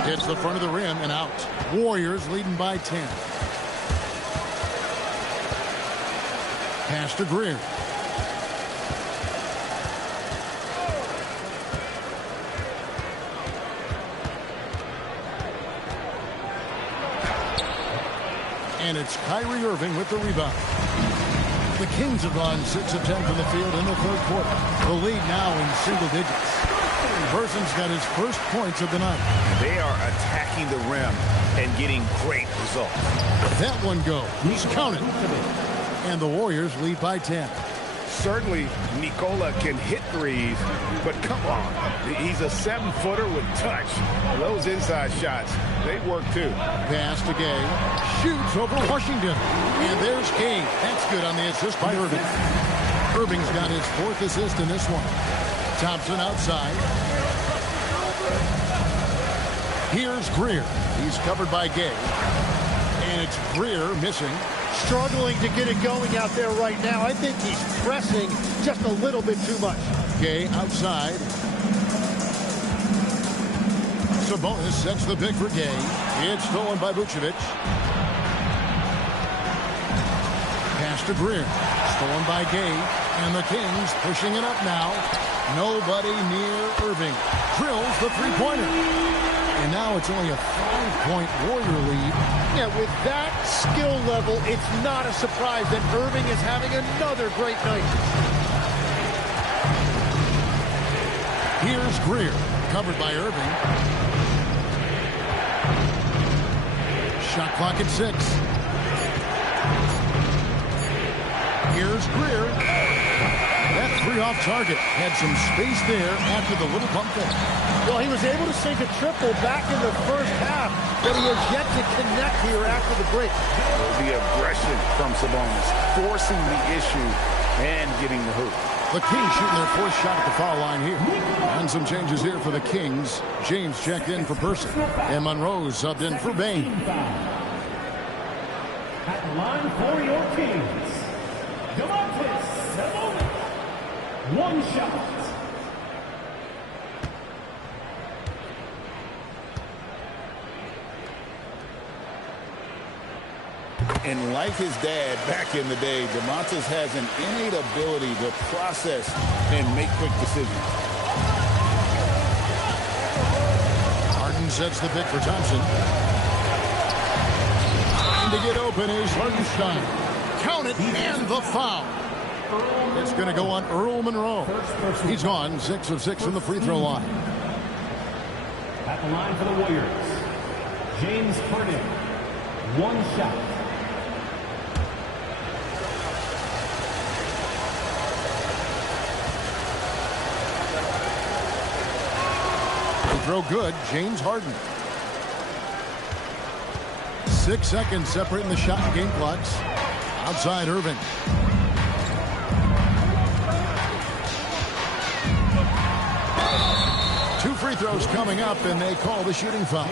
Hits the front of the rim and out. Warriors leading by 10. Pass to Greer. And it's Kyrie Irving with the rebound. The Kings have gone 6 of 10 from the field in the third quarter. The lead now in single digits. Person's got his first points of the night. They are attacking the rim and getting great results. That one go. He's counted. And the Warriors lead by 10. Certainly, Nikola can hit threes, but come on. He's a 7-footer with touch. Those inside shots, they work too. Pass to Gay. Shoots over Washington. And there's Gay. That's good on the assist by Irving. Irving's got his 4th assist in this one. Thompson outside. Here's Greer. He's covered by Gay. And it's Greer missing. Struggling to get it going out there right now. I think he's pressing just a little bit too much. Gay outside. Sabonis sets the pick for Gay. It's stolen by Vucevic. Pass to Greer. Stolen by Gay. And the Kings pushing it up now. Nobody near Irving. Drills the three-pointer. And now it's only a 5-point Warrior lead. Yeah, with that skill level, it's not a surprise that Irving is having another great night. Here's Greer, covered by Irving. Shot clock at 6. Here's Greer. That 3 off target had some space there after the little bump there. Well, he was able to sink a triple back in the first half, but he has yet to connect here after the break. The aggression from Sabonis, forcing the issue and getting the hoop. The Kings shooting their 4th shot at the foul line here. And some changes here for the Kings. James checked in for Person. And Monroe subbed in for Bain. At the line for your Kings, Sebio. 1 shot. And like his dad back in the day, DeMontis has an innate ability to process and make quick decisions. Harden sets the pick for Thompson. Trying to get open is Hartenstein. Count it and the foul. It's going to go on Earl Monroe. He's gone 6 of 6 from the free throw line. At the line for the Warriors, James Harden. 1 shot. throw good. James Harden. 6 seconds separating the shot and game clocks. Outside Irving. Two free throws coming up, and they call the shooting foul.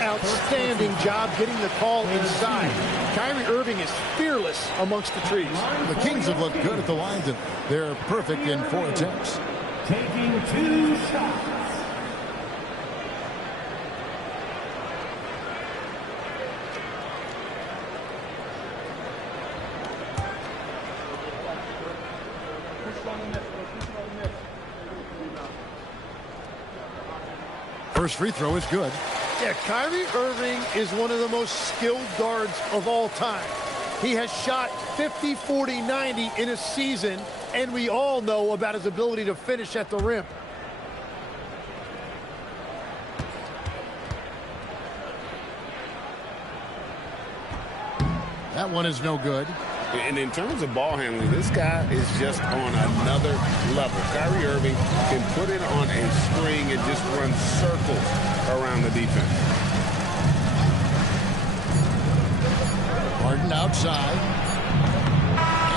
Outstanding job getting the call inside. Kyrie Irving is fearless amongst the trees. The Kings have looked good at the lines, and they're perfect in 4 attempts. Taking 2 shots. First free throw is good. Yeah, Kyrie Irving is one of the most skilled guards of all time. He has shot 50, 40, 90 in a season, and we all know about his ability to finish at the rim. That one is no good. And in terms of ball handling, this guy is just on another level. Kyrie Irving can put it on a string and just run circles around the defense. Harden outside.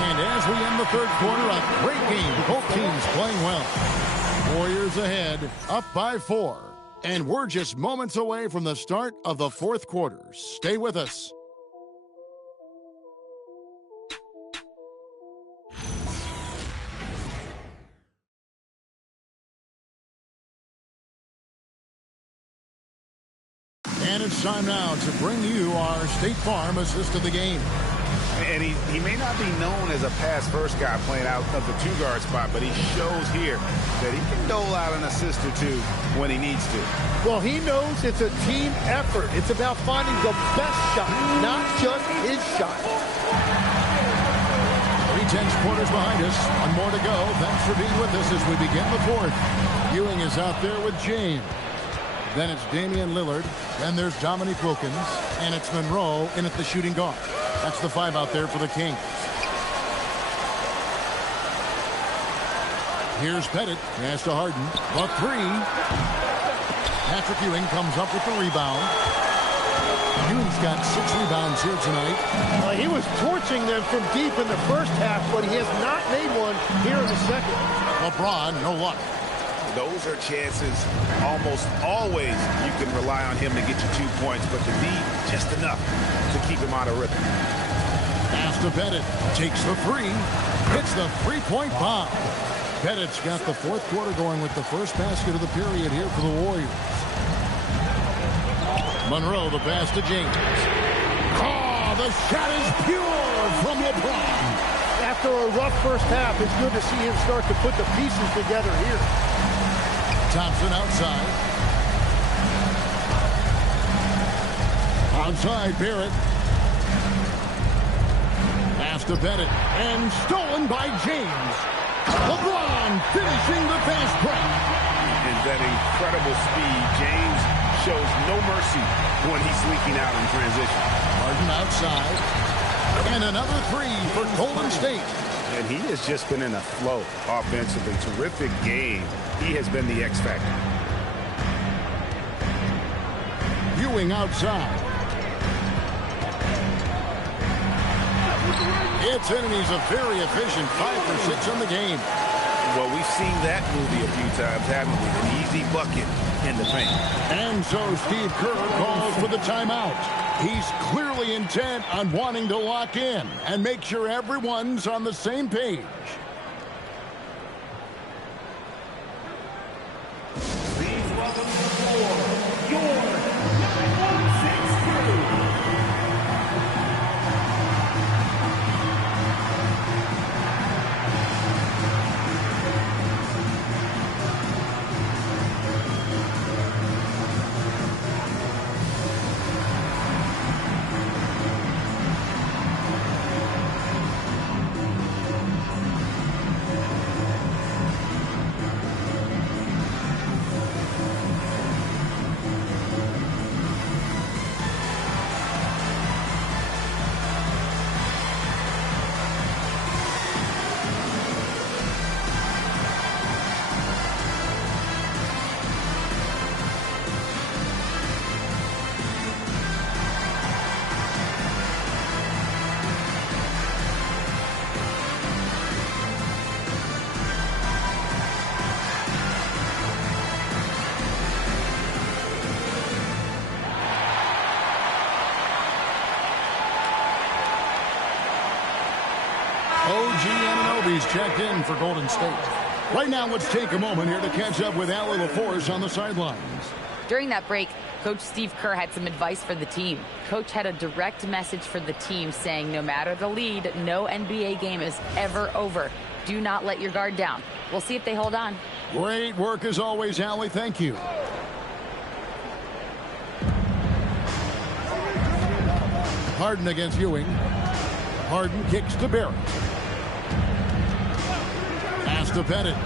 And as we end the third quarter, a great game. Both teams playing well. Warriors ahead, up by 4. And we're just moments away from the start of the fourth quarter. Stay with us. And it's time now to bring you our State Farm assist of the game. And he may not be known as a pass-first guy playing out of the 2-guard spot, but he shows here that he can dole out an assist or 2 when he needs to. Well, he knows it's a team effort. It's about finding the best shot, not just his shot. 3/10 quarters behind us. One more to go. Thanks for being with us as we begin the fourth. Ewing is out there with James. Then it's Damian Lillard. Then there's Dominique Wilkins. And it's Monroe in at the shooting guard. That's the 5 out there for the Kings. Here's Pettit. Pass to Harden. The 3. Patrick Ewing comes up with the rebound. Ewing's got 6 rebounds here tonight. He was torching them from deep in the first half, but he has not made one here in the second. LeBron, no luck. Those are chances almost always you can rely on him to get you 2 points, but to be just enough to keep him out of rhythm. Pass to Pettit. Takes the 3. Hits the 3-point bomb. Pettit's got the fourth quarter going with the first basket of the period here for the Warriors. Monroe, the pass to James. Oh, the shot is pure from LeBron. After a rough first half, it's good to see him start to put the pieces together here. Thompson outside. Outside, Barrett. Pass to Pettit. And stolen by James. LeBron finishing the fast break. And that incredible speed. James shows no mercy when he's leaking out in transition. Harden outside. And another 3 for Golden State. And he has just been in a flow offensively. Terrific game. He has been the X factor. Ewing outside. It's enemies a very efficient 5 for 6 in the game. Well, we've seen that movie a few times, haven't we? An easy bucket in the paint. And so Steve Kerr calls for the timeout. He's clearly intent on wanting to lock in and make sure everyone's on the same page. Please welcome to the floor, your number 1 crew. Harvey's checked in for Golden State. Right now, let's take a moment here to catch up with Allie LaForce on the sidelines. During that break, Coach Steve Kerr had some advice for the team. Coach had a direct message for the team saying no matter the lead, no NBA game is ever over. Do not let your guard down. We'll see if they hold on. Great work as always, Allie. Thank you. Harden against Ewing. Harden kicks to Barrett. Pass to Pettit.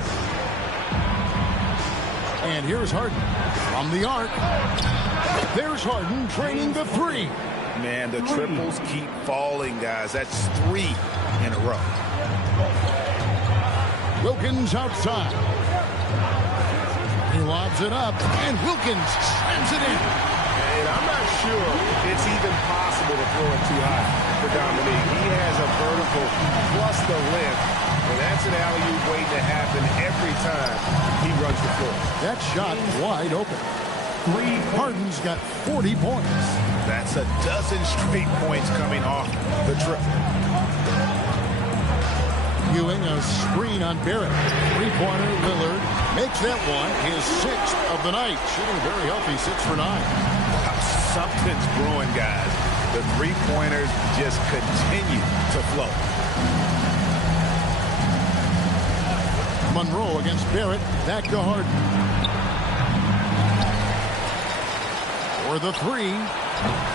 And here's Harden from the arc. There's Harden training the three. Man, the triples keep falling, guys. That's 3 in a row. Wilkins outside. He lobs it up, and Wilkins slams it in. And I'm not sure it's even possible to throw it too high for Dominique. He has a vertical plus the length, and that's an alley-oop waiting to happen every time he runs the floor. That shot wide open. Harden's got 40 points. That's a dozen straight points coming off the triple. Ewing a screen on Barrett. Three-pointer Lillard makes that one his 6th of the night. Shooting a very healthy 6 for 9. Something's brewing, guys. The three-pointers just continue to flow. Monroe against Barrett. Back to Harden. For the three.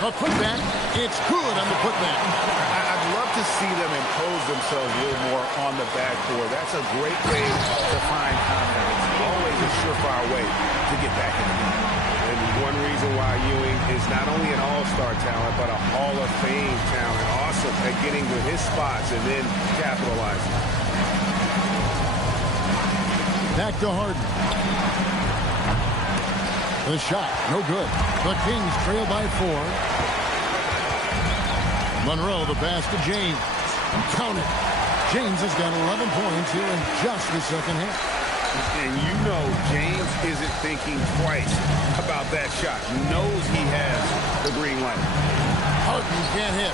A putback. It's good on the putback. I'd love to see them impose themselves a little more on the backboard. That's a great way to find confidence. Always a surefire way to get back in the game. And one reason why Ewing is not only an all-star talent, but a Hall of Fame talent. Awesome at getting to his spots and then capitalizing. Back to Harden. The shot, no good. The Kings trail by 4. Monroe, the pass to James. Count it. James has got 11 points here in just the second half. And you know James isn't thinking twice about that shot. Knows he has the green light. Harden can't hit.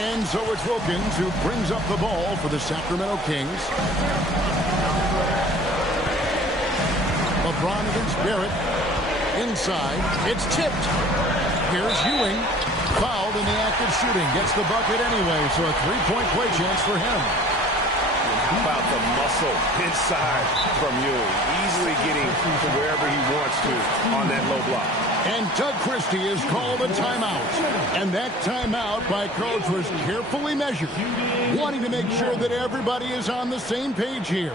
And so it's Wilkins who brings up the ball for the Sacramento Kings. LeBron against Barrett. Inside. It's tipped. Here's Ewing. Fouled in the act of shooting. Gets the bucket anyway, so a three-point play chance for him. How about the muscle inside from Ewing? Easily getting to wherever he wants to on that low block. And Doug Christie has called a timeout. And that timeout by Coach was carefully measured, wanting to make sure that everybody is on the same page here.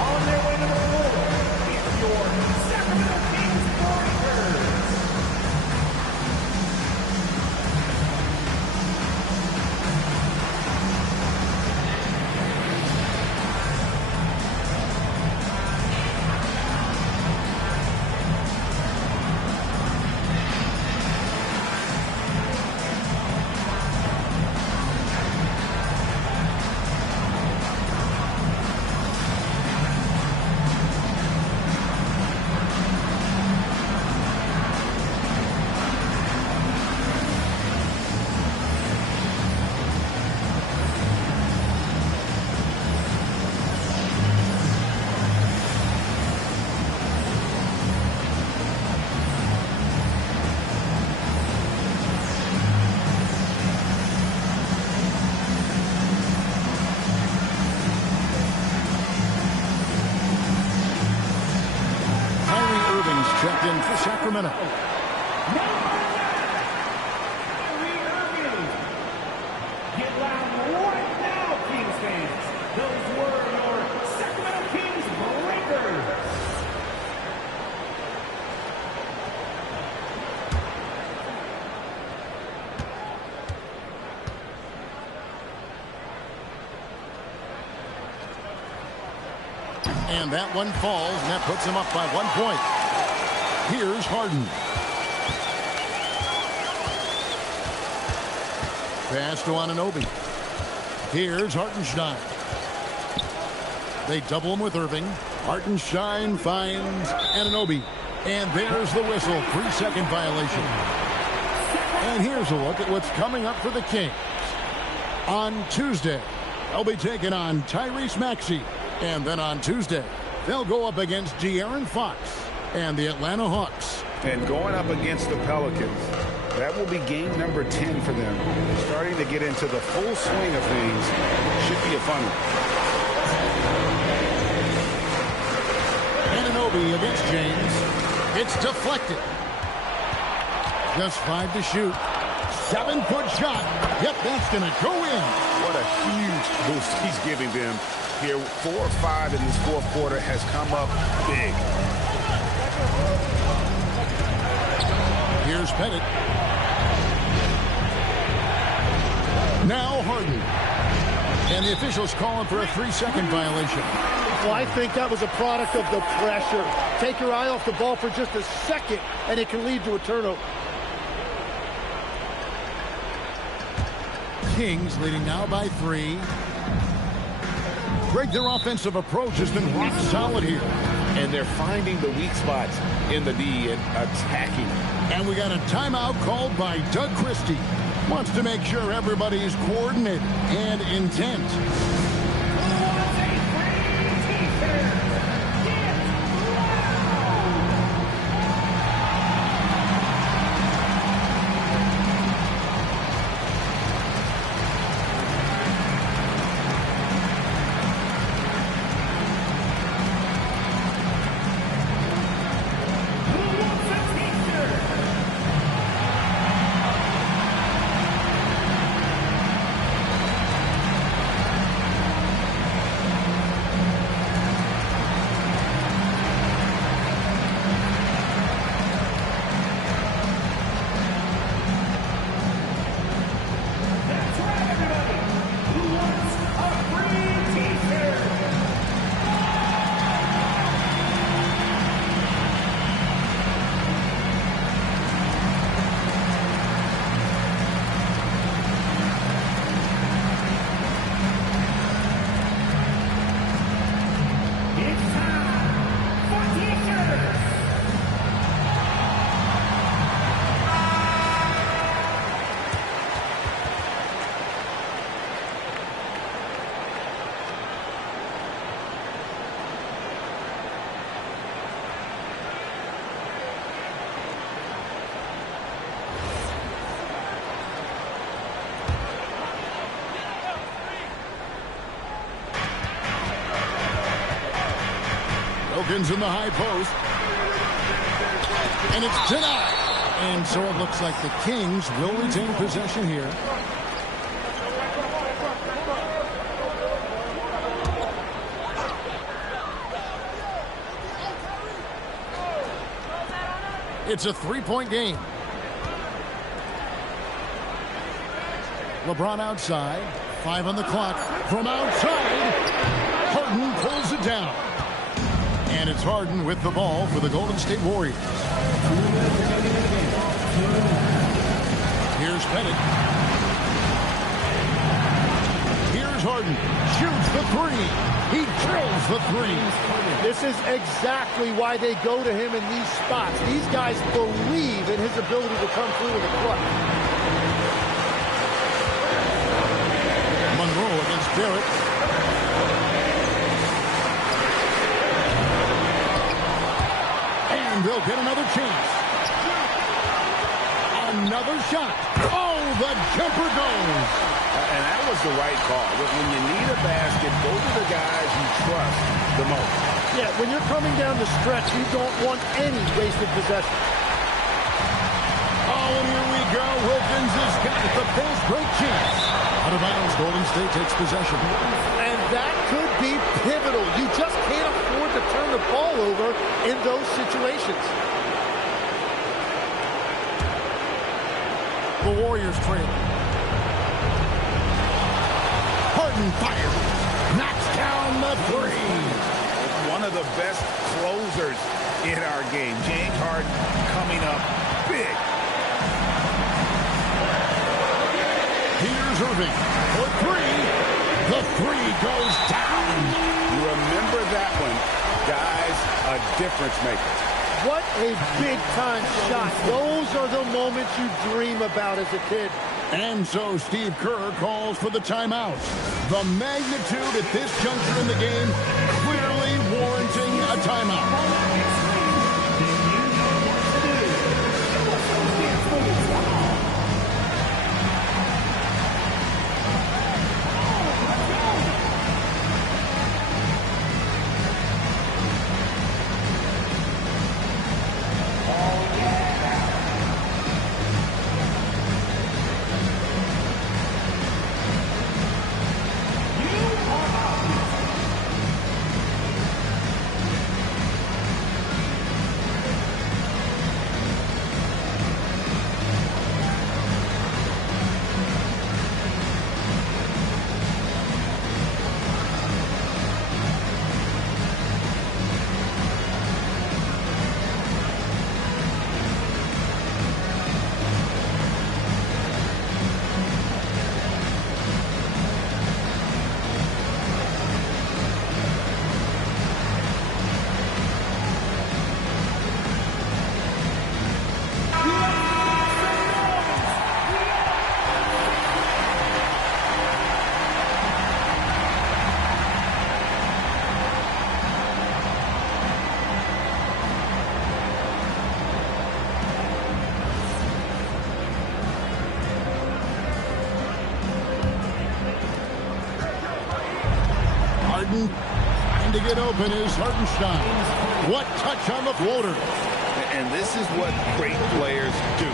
On their way to the floor, it's your Sacramento Kings Warriors. Checked in for Sacramento. Get loud right now, Kings fans. Those were your Sacramento Kings breakers. And that one falls, and that puts him up by 1 point. Here's Harden. Pass to Anunoby. Here's Hartenstein. They double him with Irving. Hartenstein finds Anunoby. And there's the whistle. 3-second violation. And here's a look at what's coming up for the Kings. On Tuesday, they'll be taking on Tyrese Maxey. And then on Tuesday, they'll go up against De'Aaron Fox and the Atlanta Hawks. And going up against the Pelicans, that will be game number 10 for them. Starting to get into the full swing of things. Should be a fun one. Anunoby against James. It's deflected. Just 5 to shoot. 7-foot shot. Yep, that's going to go in. What a huge boost he's giving them here. 4 or 5 in this fourth quarter has come up big. Here's Pettit. Now Harden. And the officials calling for a 3-second violation. Well, I think that was a product of the pressure. Take your eye off the ball for just a second, and it can lead to a turnover. Kings leading now by 3. Greg, their offensive approach has been rock solid here. And they're finding the weak spots in the D and attacking. And we got a timeout called by Doug Christie. Wants to make sure everybody is coordinated and intent. Wilkins in the high post. And it's denied. And so it looks like the Kings will retain possession here. It's a 3-point game. LeBron outside. 5 on the clock. From outside, Harden pulls it down. And it's Harden with the ball for the Golden State Warriors. Here's Pettit. Here's Harden. Shoots the 3. He drills the 3. This is exactly why they go to him in these spots. These guys believe in his ability to come through in the clutch. Monroe against Barrett. And they'll get another chance. Another shot. Oh, the jumper goes. And that was the right call. When you need a basket, go to the guys you trust the most. Yeah, when you're coming down the stretch, you don't want any wasted possession. Oh, and here we go. Wilkins has got the fast break chance. Out of bounds, Golden State takes possession. And that could be pivotal. You just can't afford to turn the ball over in those situations. The Warriors trail. Harden fires. Knocks down the 3. One of the best closers in our game. James Harden coming up big. Here's Irving for 3. The 3 goes down. You remember that one. Guys, a difference maker. What a big-time shot. Those are the moments you dream about as a kid. And so Steve Kerr calls for the timeout. The magnitude at this juncture in the game clearly warranting a timeout. Trying to get open is Hartenstein. What touch on the floater. And this is what great players do.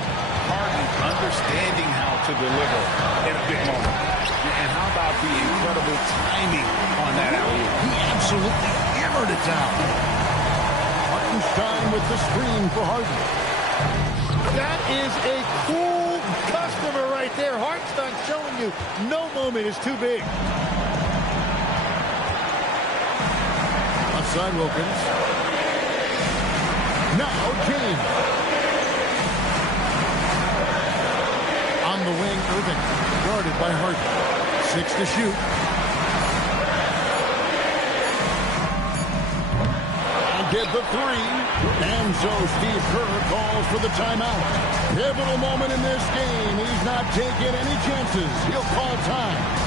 Harden understanding how to deliver in a big moment. And how about the incredible timing on that alley-oop? He absolutely hammered it down. Hartenstein with the screen for Harden. That is a cool customer right there. Hartenstein showing you no moment is too big. Outside Wilkins. Now James. On the wing, Irving. Guarded by Harden. 6 to shoot. And get the 3. And so Steve Kerr calls for the timeout. Pivotal moment in this game. He's not taking any chances. He'll call time.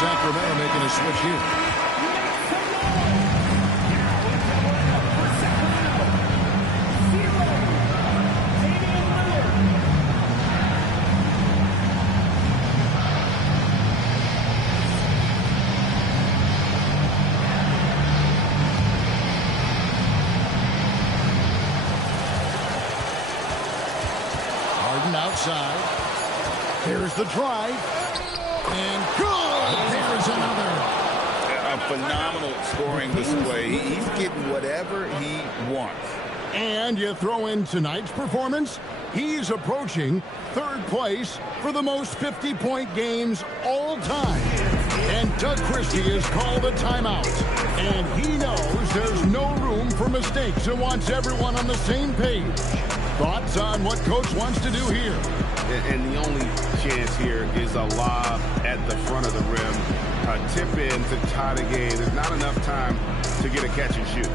Sacramento making a switch here. Harden outside. Here's the drive. And good! There's another. A phenomenal scoring display. He's getting whatever he wants. And you throw in tonight's performance, he's approaching third place for the most 50-point games all time. And Doug Christie has called a timeout. And he knows there's no room for mistakes and wants everyone on the same page. Thoughts on what Coach wants to do here? And the only chance here is a lob at the front of the rim. A tip in to tie the game. There's not enough time to get a catch and shoot.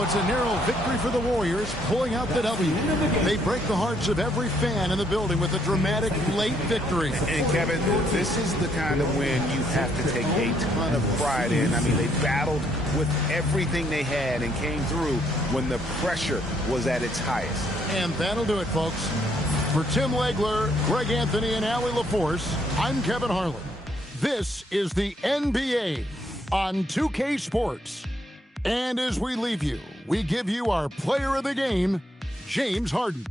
So it's a narrow victory for the Warriors, pulling out the W. They break the hearts of every fan in the building with a dramatic late victory. And Kevin, this is the kind of win you have to take a ton of pride in. I mean, they battled with everything they had and came through when the pressure was at its highest. And that'll do it, folks. For Tim Legler, Greg Anthony, and Allie LaForce, I'm Kevin Harlan. This is the NBA on 2K Sports. And as we leave you, we give you our player of the game, James Harden.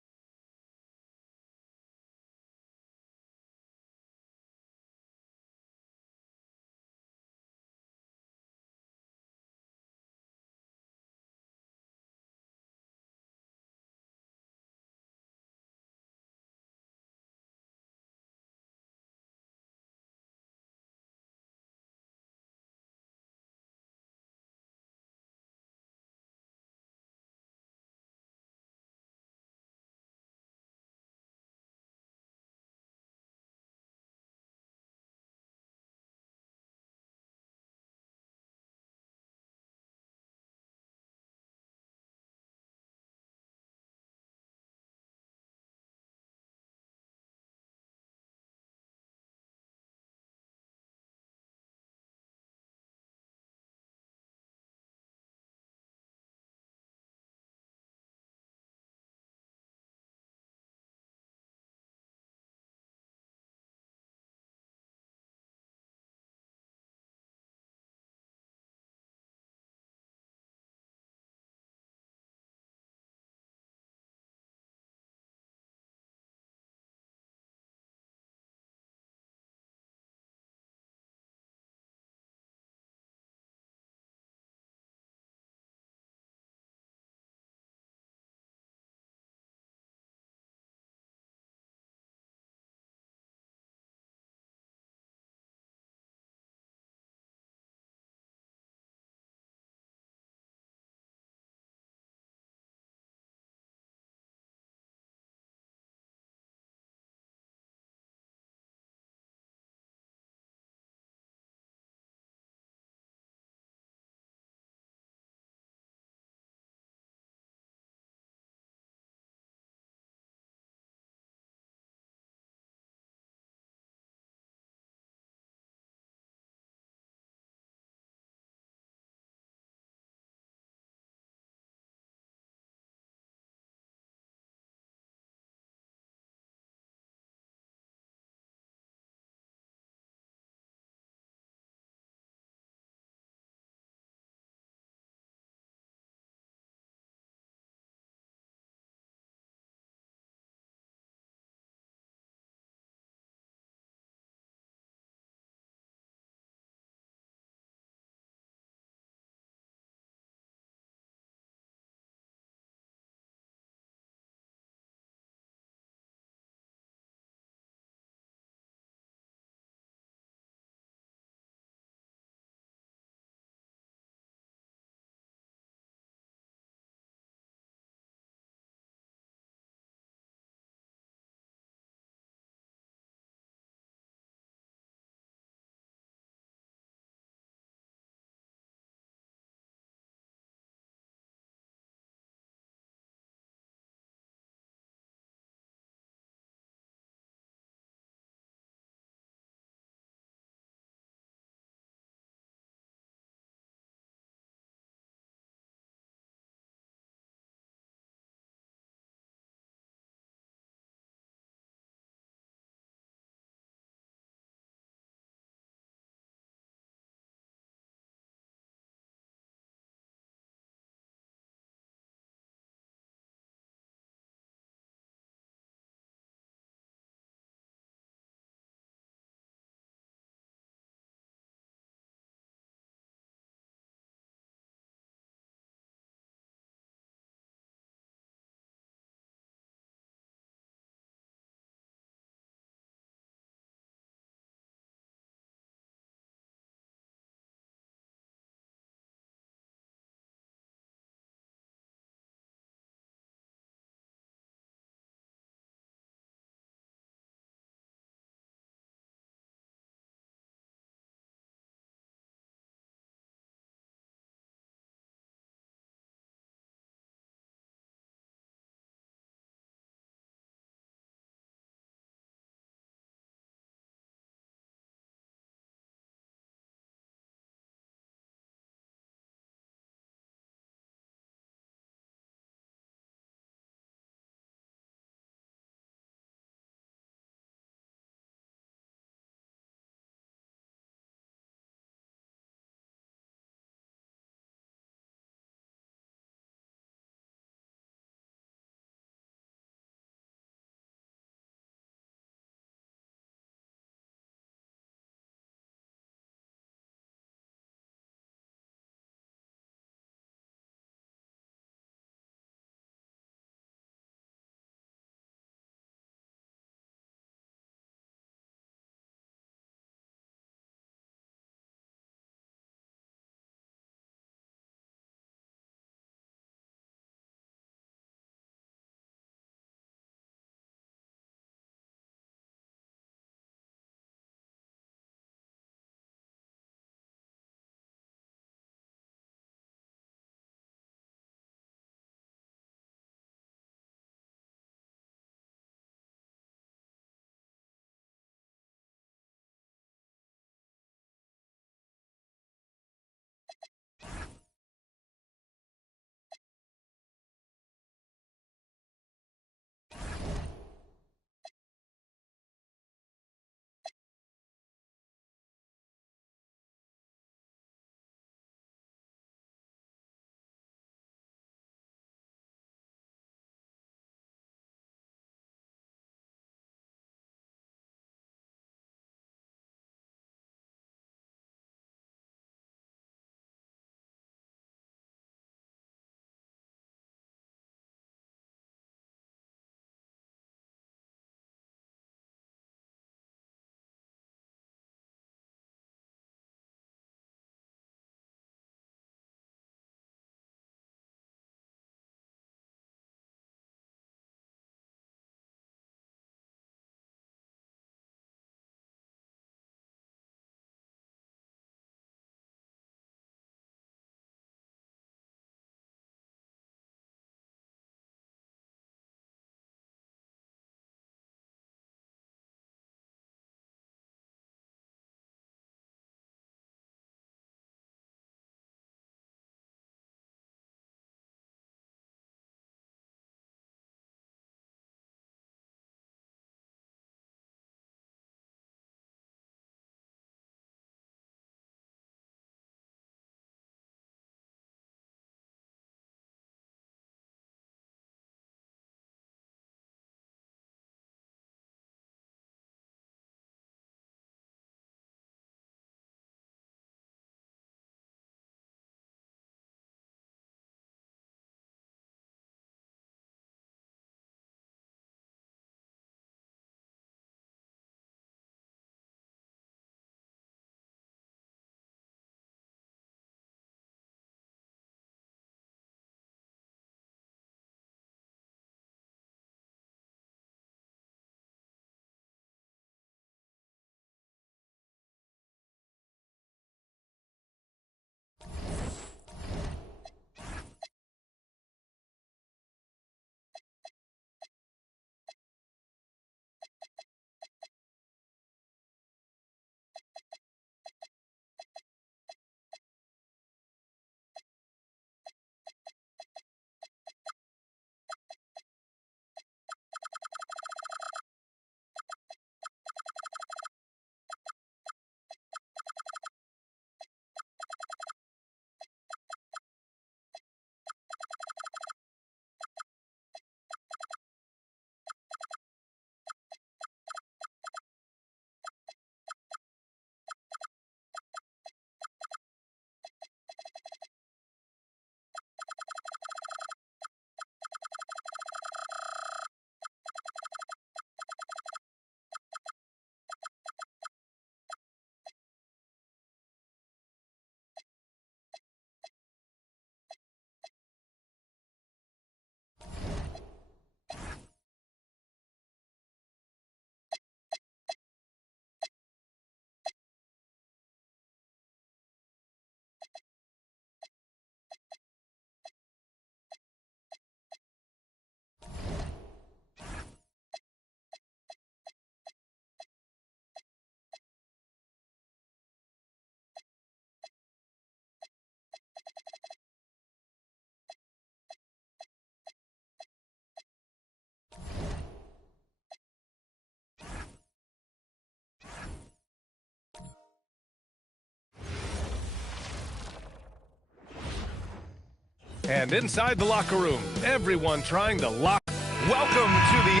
And inside the locker room, everyone trying to lock. Welcome to the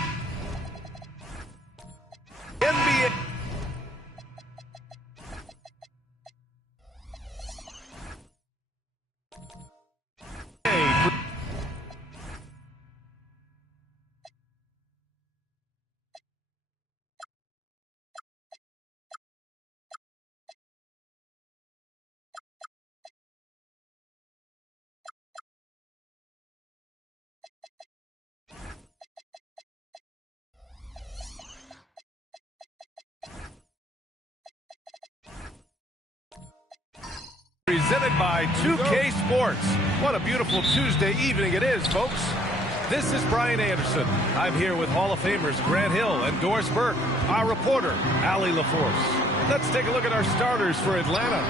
NBA. Presented by 2K Sports. What a beautiful Tuesday evening it is, folks. This is Brian Anderson. I'm here with Hall of Famers Grant Hill and Doris Burke, our reporter, Allie LaForce. Let's take a look at our starters for Atlanta.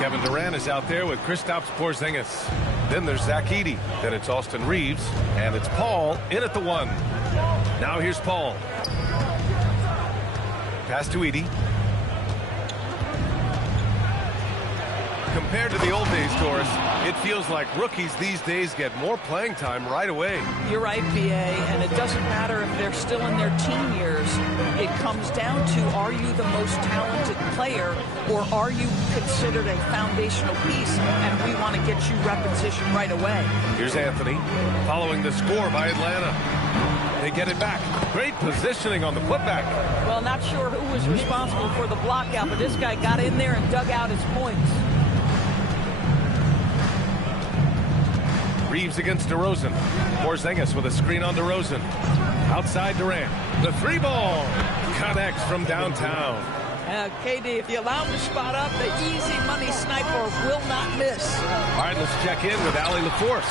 Kevin Durant is out there with Kristaps Porzingis. Then there's Zach Edey. Then it's Austin Reeves. And it's Paul in at the 1. Now here's Paul. Pass to Edey. Compared to the old days, Doris, it feels like rookies these days get more playing time right away. You're right, B.A., and it doesn't matter if they're still in their teen years. It comes down to, are you the most talented player, or are you considered a foundational piece, and we want to get you repetition right away. Here's Anthony, following the score by Atlanta. They get it back. Great positioning on the putback. Well, not sure who was responsible for the block out, but this guy got in there and dug out his points. Reeves against DeRozan. Porzingis with a screen on DeRozan. Outside Durant. The 3-ball connects from downtown. KD, if you allow him to spot up, the easy money sniper will not miss. All right, let's check in with Allie LaForce.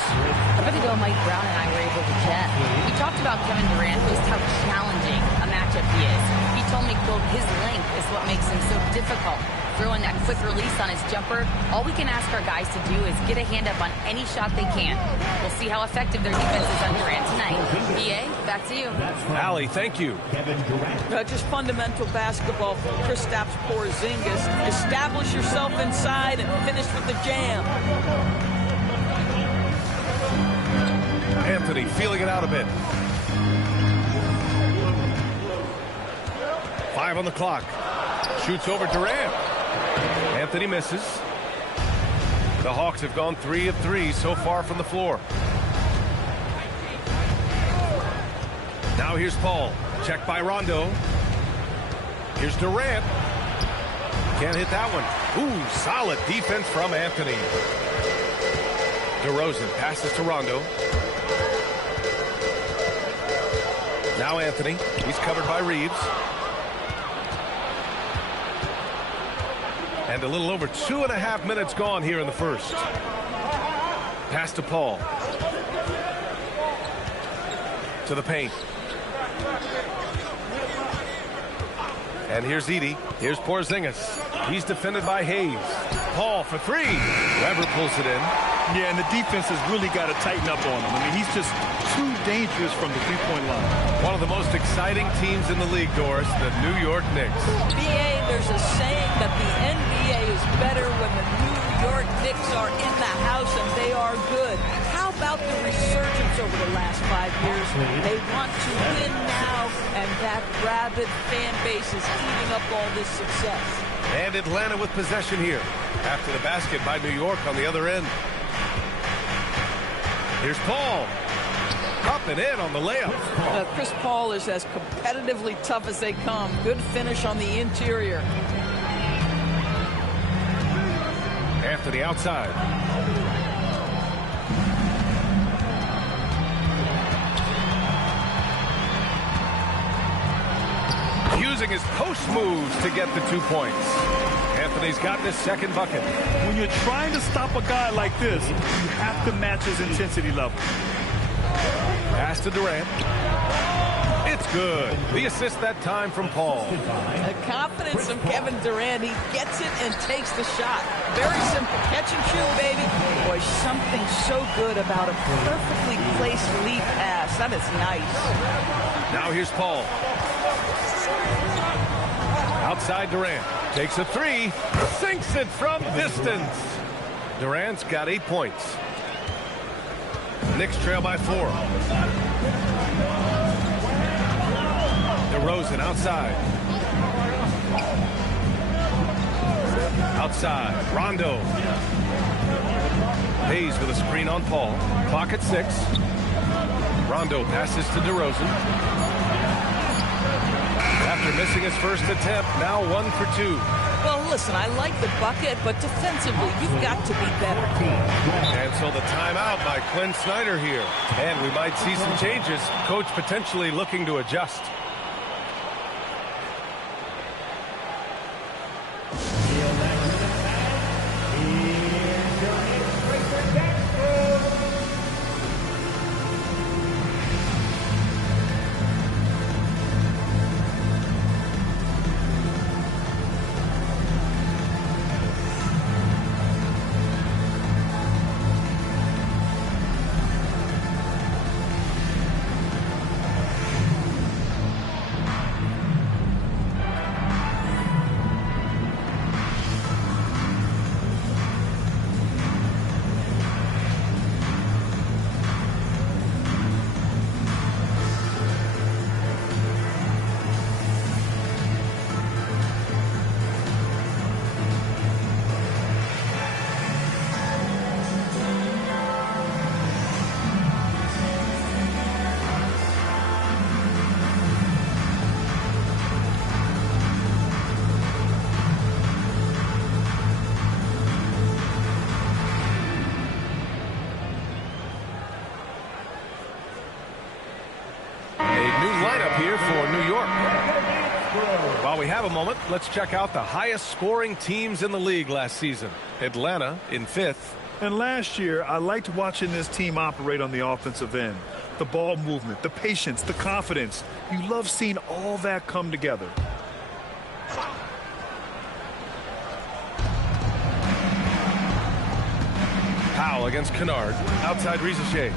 A bit ago, Mike Brown and I were able to chat. We talked about Kevin Durant, just how challenging a matchup he is. He told me, quote, his length is what makes him so difficult. Throwing that quick release on his jumper, all we can ask our guys to do is get a hand up on any shot they can. We'll see how effective their defense is on Durant tonight. B.A., back to you. Allie, thank you. Just fundamental basketball for Kristaps Porzingis. Establish yourself inside and finish with the jam. Anthony feeling it out a bit. 5 on the clock. Shoots over Durant. Anthony misses. The Hawks have gone 3 of 3 so far from the floor. Now here's Paul. Checked by Rondo. Here's Durant. Can't hit that one. Ooh, solid defense from Anthony. DeRozan passes to Rondo. Now Anthony. He's covered by Reeves. And a little over 2.5 minutes gone here in the first. Pass to Paul. To the paint. And here's Edey. Here's Porzingis. He's defended by Hayes. Paul for 3. Weber pulls it in. Yeah, and the defense has really got to tighten up on him. I mean, he's just too dangerous from the three-point line. One of the most exciting teams in the league, Doris, the New York Knicks. BA, there's a saying that the NBA is better when the New York Knicks are in the house and they are good. How about the resurgence over the last 5 years? They want to win now, and that rabid fan base is eating up all this success. And Atlanta with possession here. After the basket by New York on the other end. Here's Paul. Up and in on the layup. Chris Paul is as competitively tough as they come. Good finish on the interior. Anthony outside. Using his post moves to get the 2 points. Anthony's gotten his second bucket. When you're trying to stop a guy like this, you have to match his intensity level. Pass to Durant. It's good. The assist that time from Paul. The confidence of Kevin Durant. He gets it and takes the shot. Very simple. Catch and shoot, baby. Boy, something so good about a perfectly placed lead pass. That is nice. Now here's Paul. Outside Durant. Takes a 3. Sinks it from distance. Durant's got 8 points. Knicks trail by 4. DeRozan outside. Outside, Rondo. Hayes with a screen on Paul. Clock at 6. Rondo passes to DeRozan. After missing his first attempt, now 1 for 2. Well, listen, I like the bucket, but defensively, you've got to be better. And so the timeout by Quinn Snyder here. And we might see some changes. Coach potentially looking to adjust. While we have a moment, let's check out the highest scoring teams in the league last season. Atlanta in 5th. And last year, I liked watching this team operate on the offensive end. The ball movement, the patience, the confidence. You love seeing all that come together. Powell against Kennard. Outside Rizachet.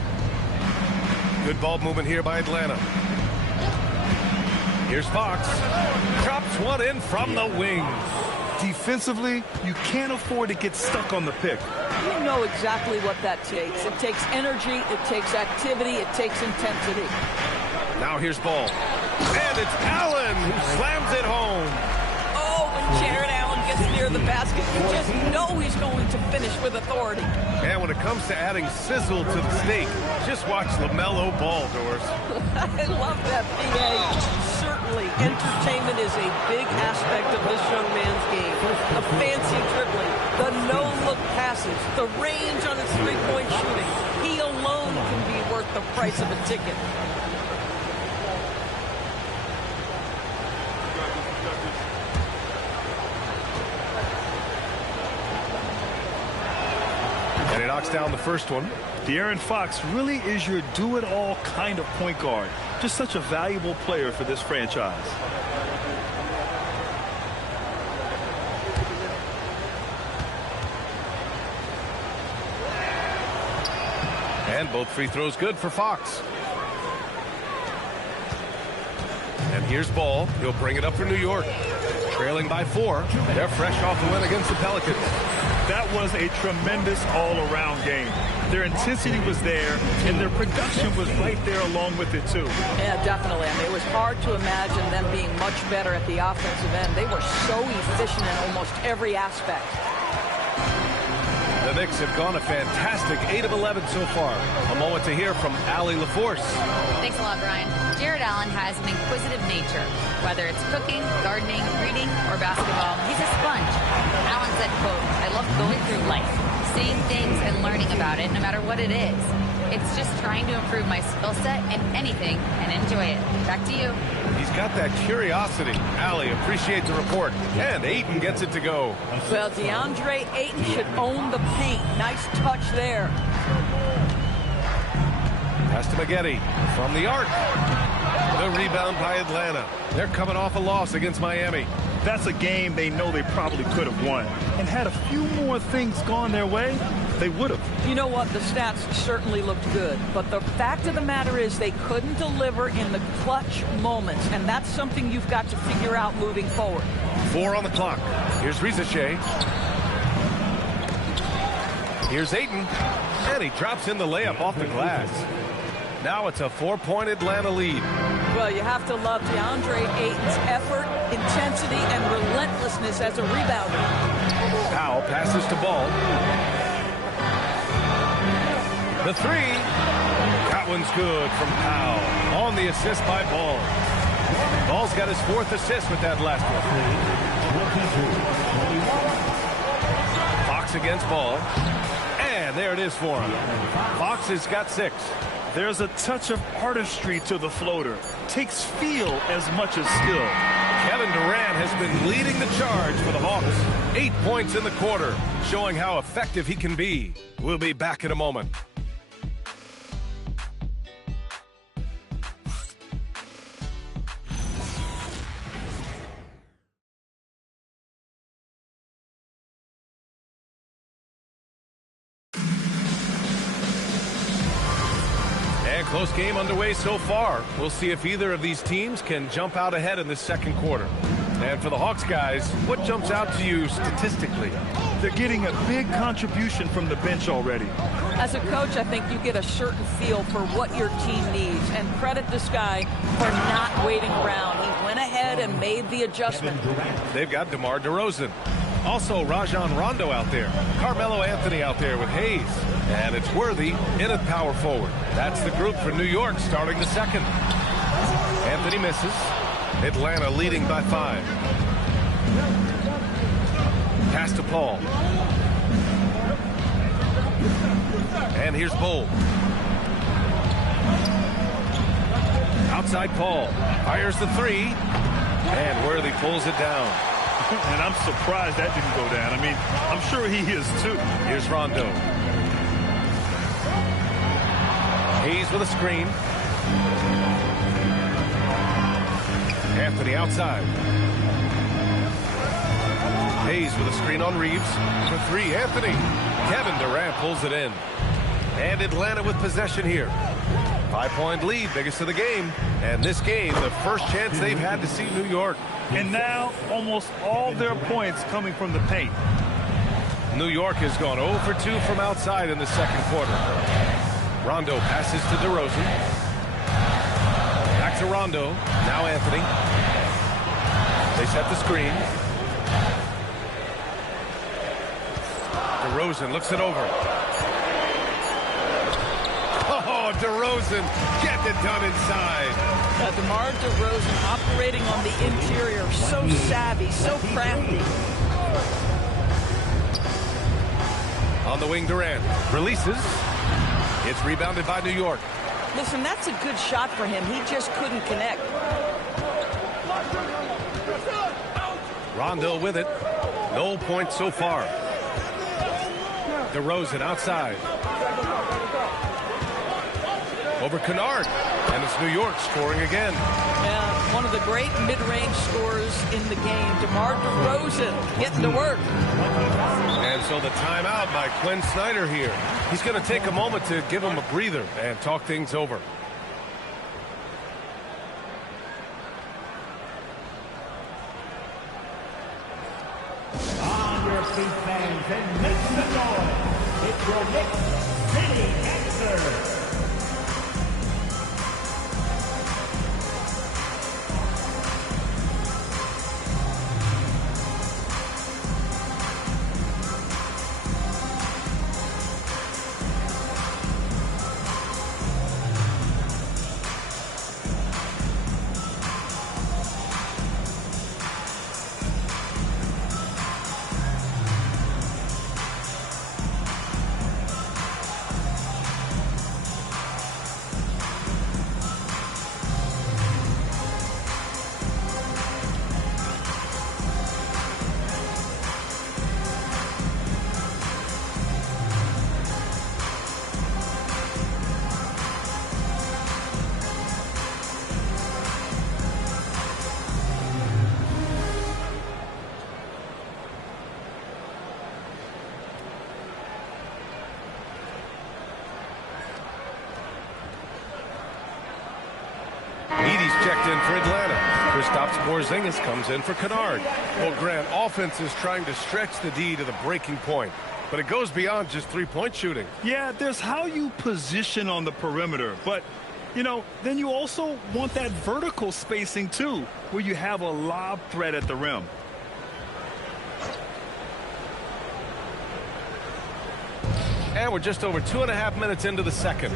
Good ball movement here by Atlanta. Here's Fox. Drops one in from the wings. Defensively, you can't afford to get stuck on the pick. You know exactly what that takes. It takes energy, it takes activity, it takes intensity. Now here's Ball. And it's Allen who slams it home. Oh, when Jared Allen gets near the basket, you just know he's going to finish with authority. And when it comes to adding sizzle to the steak, just watch LaMelo Ball, Doris. I love that, B.A. Certainly, entertainment is a big aspect of this young man's game. The fancy dribbling, the no-look passes, the range on his three-point shooting. He alone can be worth the price of a ticket. And he knocks down the first one. De'Aaron Fox really is your do-it-all kind of point guard. Just such a valuable player for this franchise. And both free throws good for Fox. And here's Ball. He'll bring it up for New York. Trailing by 4. They're fresh off the win against the Pelicans. That was a tremendous all-around game. Their intensity was there, and their production was right there along with it, too. Yeah, definitely. I mean, it was hard to imagine them being much better at the offensive end. They were so efficient in almost every aspect. The Knicks have gone a fantastic 8 of 11 so far. A moment to hear from Allie LaForce. Thanks a lot, Brian. Jared Allen has an inquisitive nature. Whether it's cooking, gardening, reading, or basketball, he's a sponge. Allen said, quote, "I love going through life, seeing things and learning about it no matter what it is. It's just trying to improve my skill set in anything and enjoy it." Back to you. He's got that curiosity. Allie, appreciate the report. And Ayton gets it to go. Well, DeAndre Ayton should own the paint. Nice touch there. Pass to Maggette from the arc. The rebound by Atlanta. They're coming off a loss against Miami. That's a game they know they probably could have won. And had a few more things gone their way, they would have. You know what? The stats certainly looked good. But the fact of the matter is they couldn't deliver in the clutch moments. And that's something you've got to figure out moving forward. 4 on the clock. Here's Rizachet. Here's Ayton, and he drops in the layup off the glass. Now it's a 4-point Atlanta lead. Well, you have to love DeAndre Ayton's effort, intensity, and relentlessness as a rebounder. Powell passes to Ball. The three. That one's good from Powell. On the assist by Ball. Ball's got his 4th assist with that last one. Fox against Ball. And there it is for him. Fox has got 6. There's a touch of artistry to the floater. Takes feel as much as skill. Kevin Durant has been leading the charge for the Hawks. 8 points in the quarter, showing how effective he can be. We'll be back in a moment. Close game underway so far. We'll see if either of these teams can jump out ahead in this second quarter. And for the Hawks guys, what jumps out to you statistically? They're getting a big contribution from the bench already. As a coach, I think you get a certain feel for what your team needs. And credit this guy for not waiting around. He went ahead and made the adjustment. They've got DeMar DeRozan. Also, Rajon Rondo out there. Carmelo Anthony out there with Hayes. And it's Worthy in at power forward. That's the group for New York starting the second. Anthony misses. Atlanta leading by 5. Pass to Paul. And here's Bull. Outside Paul. Fires the 3. And Worthy pulls it down. And I'm surprised that didn't go down. I mean, I'm sure he is too. Here's Rondo. Hayes with a screen. Anthony outside. Hayes with a screen on Reeves. For 3, Anthony. Kevin Durant pulls it in. And Atlanta with possession here. 5-point lead, biggest of the game. And this game, the first chance they've had to see New York. And now, almost all their points coming from the paint. New York has gone 0 for 2 from outside in the second quarter. Rondo passes to DeRozan. Back to Rondo. Now Anthony. They set the screen. DeRozan looks it over. Oh, DeRozan getting it done inside. DeMar DeRozan operating on the interior. So savvy, so crafty. On the wing, Durant releases. It's rebounded by New York. Listen, that's a good shot for him. He just couldn't connect. Rondo with it. No points so far. DeRozan outside. Over Kennard. And it's New York scoring again. Yeah, one of the great mid-range scorers in the game. DeMar DeRozan getting to work. And so the timeout by Quinn Snyder here. He's going to take a moment to give him a breather and talk things over. On your feet, fans, and make some noise. It's your Knicks City answer. Checked in for Atlanta. Kristaps Porzingis comes in for Kennard. Well, Grant, offense is trying to stretch the D to the breaking point. But it goes beyond just three-point shooting. Yeah, there's how you position on the perimeter. But, you know, then you also want that vertical spacing, too, where you have a lob threat at the rim. And we're just over 2.5 minutes into the second.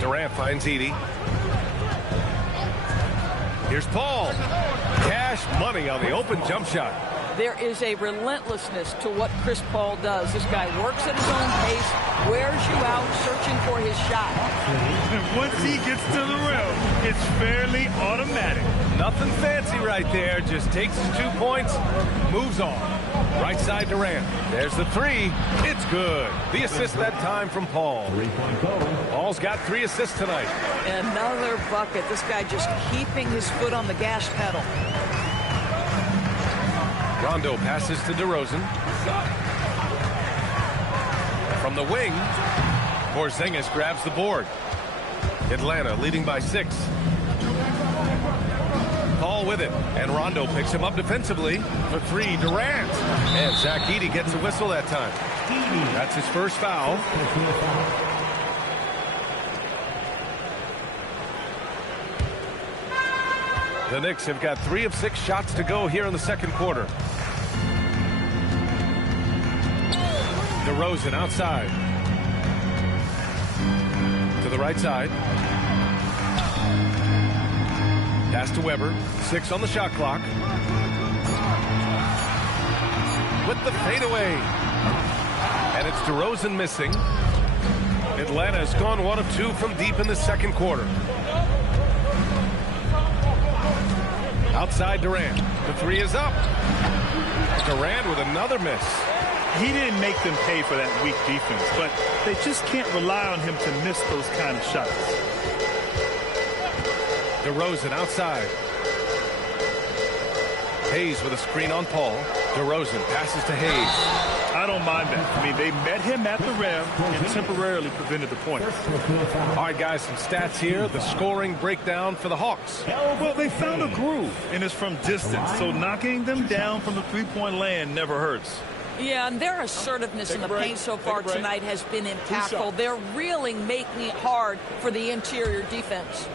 Durant finds Edey. Here's Paul. Cash money on the open jump shot. There is a relentlessness to what Chris Paul does. This guy works at his own pace, wears you out, searching for his shot. Once he gets to the rim, it's fairly automatic. Nothing fancy right there. Just takes his 2 points, moves on. Right side Durant. There's the three. It's good. The assist that time from Paul. Paul's got 3 assists tonight. Another bucket. This guy just keeping his foot on the gas pedal. Rondo passes to DeRozan. From the wing, Porzingis grabs the board. Atlanta leading by 6. Paul with it, and Rondo picks him up defensively. For 3, Durant. And Zach Edey gets a whistle that time. That's his first foul. The Knicks have got 3 of 6 shots to go here in the second quarter. DeRozan outside. To the right side. Pass to Weber. 6 on the shot clock. With the fadeaway. And it's DeRozan missing. Atlanta has gone 1 of 2 from deep in the second quarter. Outside Durant. The 3 is up. Durant with another miss. He didn't make them pay for that weak defense, but they just can't rely on him to miss those kind of shots. DeRozan outside. Hayes with a screen on Paul. DeRozan passes to Hayes. I don't mind that. I mean, they met him at the rim and temporarily prevented the point. All right, guys, some stats here. The scoring breakdown for the Hawks. Well, they found a groove, and it's from distance, so knocking them down from the three-point land never hurts. Yeah, and their assertiveness in the paint so far tonight has been impactful. They're really making it hard for the interior defense.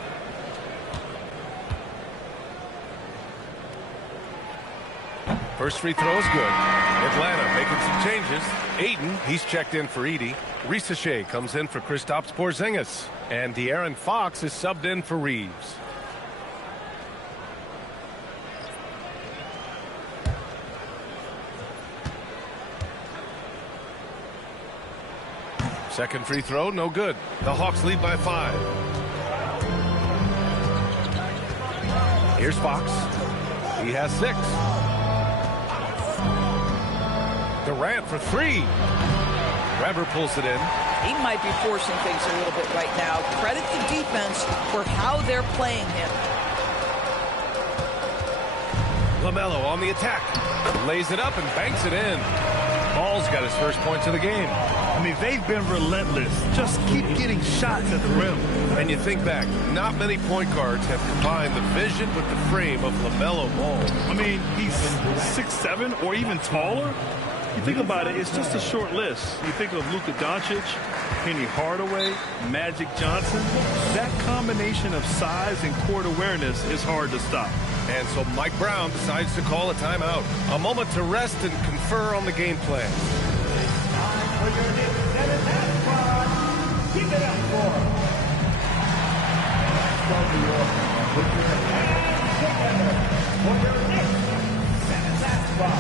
First free throw is good. Atlanta making some changes. Ayton, he's checked in for Edey. Risache comes in for Kristaps Porzingis. And De'Aaron Fox is subbed in for Reeves. Second free throw, no good. The Hawks lead by 5. Here's Fox. He has 6. Durant for 3. Weber pulls it in. He might be forcing things a little bit right now. Credit the defense for how they're playing him. LaMelo on the attack. Lays it up and banks it in. Ball's got his first points of the game. I mean, they've been relentless. Just keep getting shots at the rim. And you think back, not many point guards have combined the vision with the frame of LaMelo Ball. I mean, he's 6'7" or even taller. You think about it, it's just a short list. You think of Luka Doncic, Penny Hardaway, Magic Johnson. That combination of size and court awareness is hard to stop. And so Mike Brown decides to call a timeout. A moment to rest and confer on the game plan. Keep it up for put your hands together for your next 7 basketball.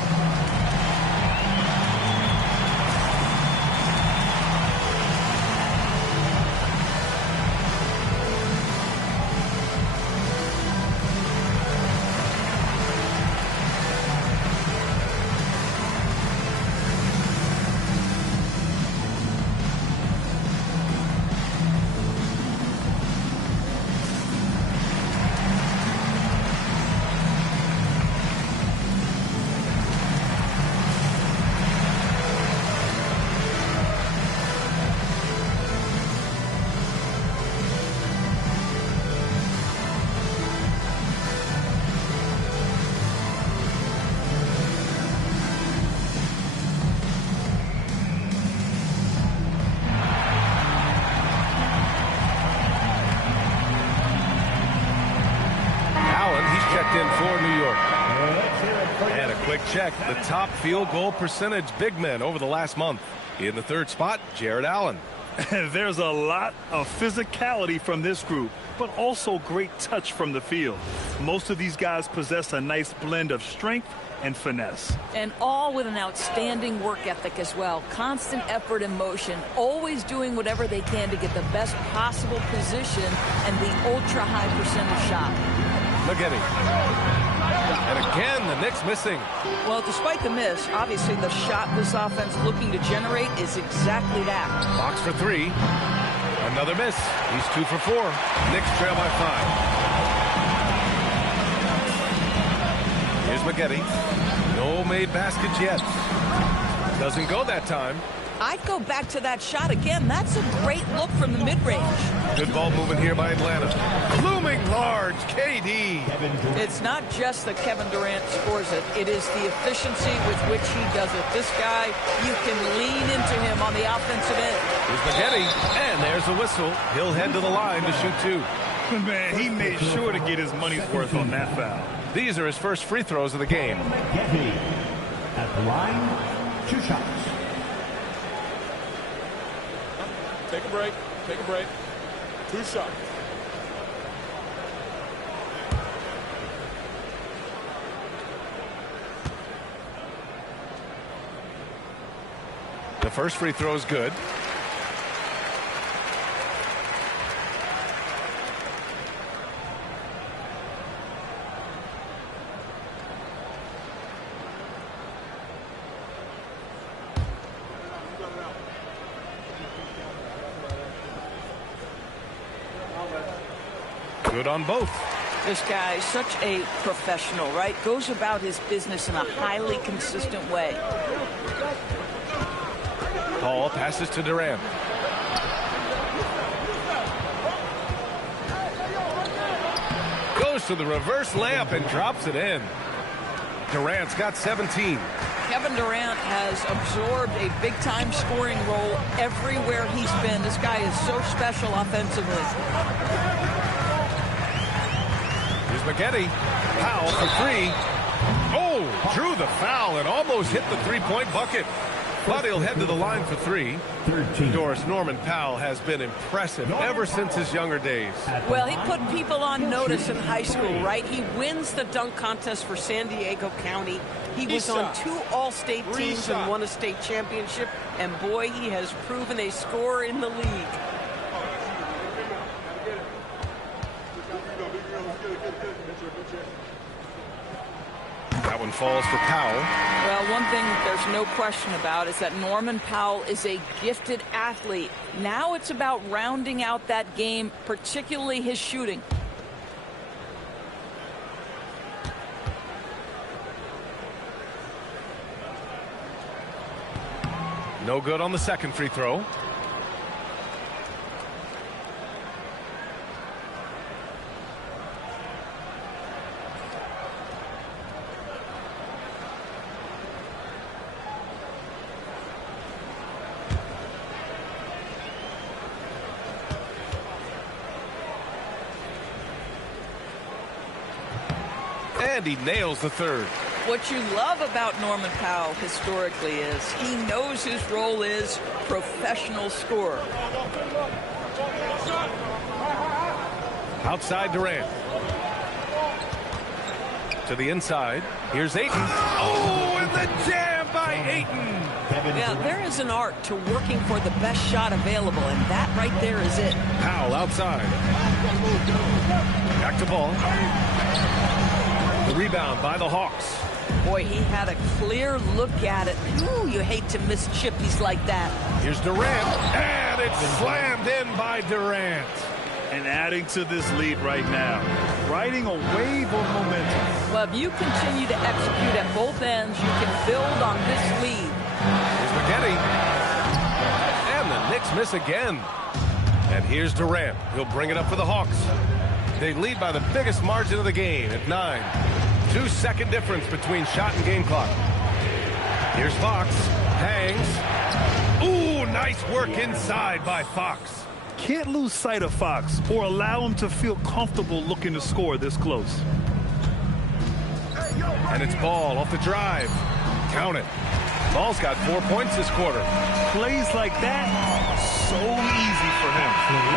for New York. And a quick check. The top field goal percentage big men over the last month. In the third spot, Jared Allen. There's a lot of physicality from this group, but also great touch from the field. Most of these guys possess a nice blend of strength and finesse. And all with an outstanding work ethic as well. Constant effort and motion, always doing whatever they can to get the best possible position and the ultra-high percentage shot. McGinney. And again, the Knicks missing. Well, despite the miss, obviously the shot this offense looking to generate is exactly that. Fox for three. Another miss. He's 2 for 4. Knicks trail by 5. Here's McGinney. No made baskets yet. Doesn't go that time. I'd go back to that shot again. That's a great look from the mid-range. Good ball movement here by Atlanta. Looming large, KD. It's not just that Kevin Durant scores it. It is the efficiency with which he does it. This guy, you can lean into him on the offensive end. Here's McGinney, and there's the whistle. He'll head to the line to shoot 2. Man, he made sure to get his money's worth on that foul. These are his first free throws of the game. McGinney at the line, 2 shots. Take a break. Take a break. 2 shots. The first free throw is good. Good on both. This guy is such a professional, right? Goes about his business in a highly consistent way. Paul passes to Durant. Goes to the reverse layup and drops it in. Durant's got 17. Kevin Durant has absorbed a big-time scoring role everywhere he's been. This guy is so special offensively. Here's McGinney. Powell for 3. Oh, drew the foul and almost hit the three-point bucket. But he'll head to the line for 3. Doris, Norman Powell has been impressive ever since his younger days. Well, he put people on notice in high school, right? He wins the dunk contest for San Diego County. He was on 2 All-State teams and won a state championship. And boy, he has proven a scorer in the league. That one falls for Powell. Well, one thing there's no question about is that Norman Powell is a gifted athlete. Now it's about rounding out that game, particularly his shooting. No good on the second free throw. And he nails the third. What you love about Norman Powell historically is he knows his role is professional scorer. Outside Durant. To the inside. Here's Ayton. Oh, and the jam by Ayton. Yeah, there is an art to working for the best shot available, and that right there is it. Powell outside. Back to ball. The rebound by the Hawks. Boy, he had a clear look at it. Ooh, you hate to miss chippies like that. Here's Durant, and it's slammed in by Durant. And adding to this lead right now, riding a wave of momentum. Well, if you continue to execute at both ends, you can build on this lead. Here's McGinney. And the Knicks miss again. And here's Durant. He'll bring it up for the Hawks. They lead by the biggest margin of the game at 9. 2-second difference between shot and game clock. Here's Fox. Hangs. Ooh, nice work inside by Fox. Can't lose sight of Fox or allow him to feel comfortable looking to score this close. And it's Ball off the drive. Count it. Ball's got 4 points this quarter. Plays like that, so easy for him.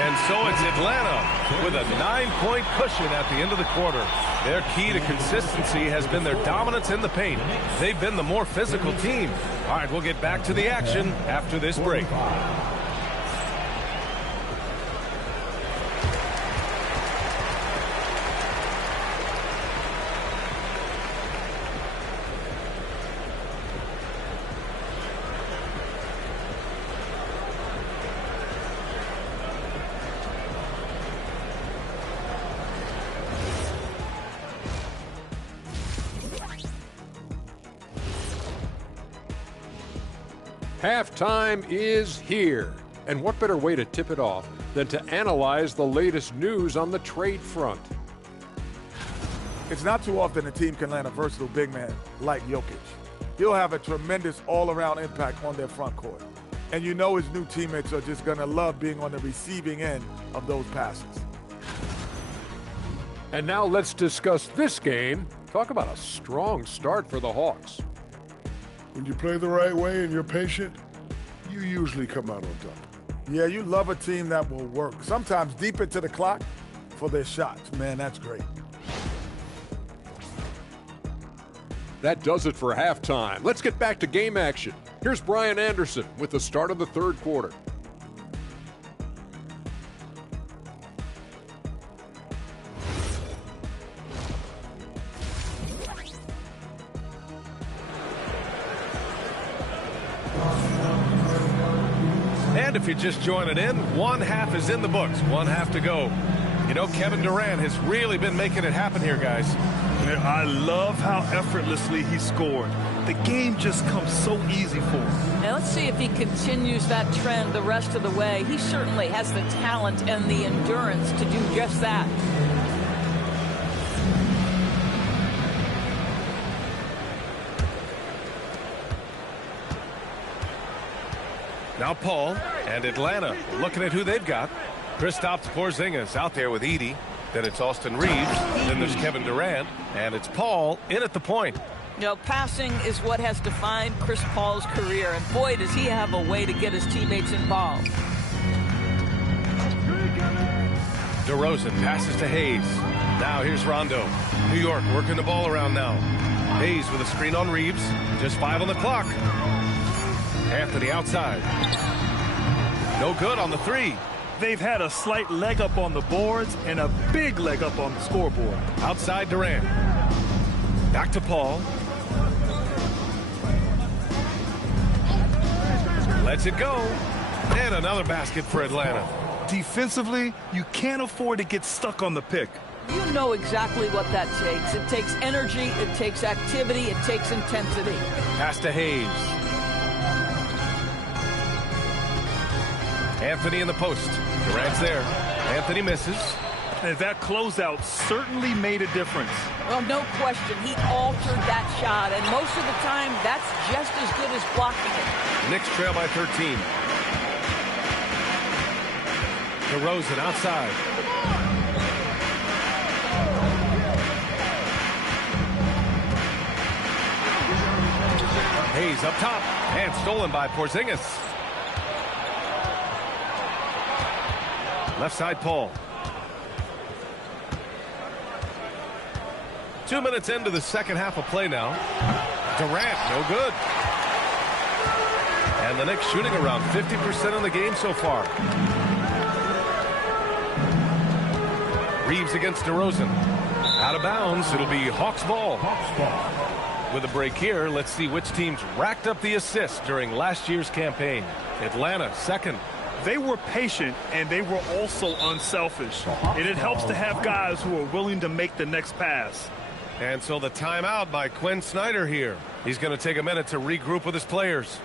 And so it's Atlanta with a 9-point cushion at the end of the quarter. Their key to consistency has been their dominance in the paint. They've been the more physical team. All right, we'll get back to the action after this break. Halftime is here. And what better way to tip it off than to analyze the latest news on the trade front? It's not too often a team can land a versatile big man like Jokic. He'll have a tremendous all-around impact on their front court. And you know his new teammates are just going to love being on the receiving end of those passes. And now let's discuss this game. Talk about a strong start for the Hawks. When you play the right way and you're patient, you usually come out on top. Yeah, you love a team that will work, sometimes deep into the clock for their shots. Man, that's great. That does it for halftime. Let's get back to game action. Here's Brian Anderson with the start of the third quarter. And if you're just joining in, one half is in the books, one half to go. You know, Kevin Durant has really been making it happen here, guys. I love how effortlessly he scored. The game just comes so easy for him. Now let's see if he continues that trend the rest of the way. He certainly has the talent and the endurance to do just that. Now Paul and Atlanta looking at who they've got. Kristaps Porzingis out there with Edey. Then it's Austin Reeves. Then there's Kevin Durant. And it's Paul in at the point. You know, passing is what has defined Chris Paul's career. And boy, does he have a way to get his teammates involved. DeRozan passes to Hayes. Now here's Rondo. New York working the ball around now. Hayes with a screen on Reeves. Just 5 on the clock. Anthony outside. No good on the 3. They've had a slight leg up on the boards and a big leg up on the scoreboard. Outside Durant. Back to Paul. Lets it go. And another basket for Atlanta. Defensively, you can't afford to get stuck on the pick. You know exactly what that takes. It takes energy, it takes activity, it takes intensity. Pass to Hayes. Anthony in the post. Durant's there. Anthony misses. And that closeout certainly made a difference. Well, no question. He altered that shot, and most of the time, that's just as good as blocking it. Knicks trail by 13. DeRozan outside. Hayes up top. And stolen by Porzingis. Left side, Paul. 2 minutes into the second half of play now. Durant, no good. And the Knicks shooting around 50% in the game so far. Reeves against DeRozan. Out of bounds. It'll be Hawks ball. With a break here, let's see which teams racked up the assists during last year's campaign. Atlanta, second. They were patient, and they were also unselfish. And it helps to have guys who are willing to make the next pass. And so the timeout by Quinn Snyder here. He's going to take a minute to regroup with his players.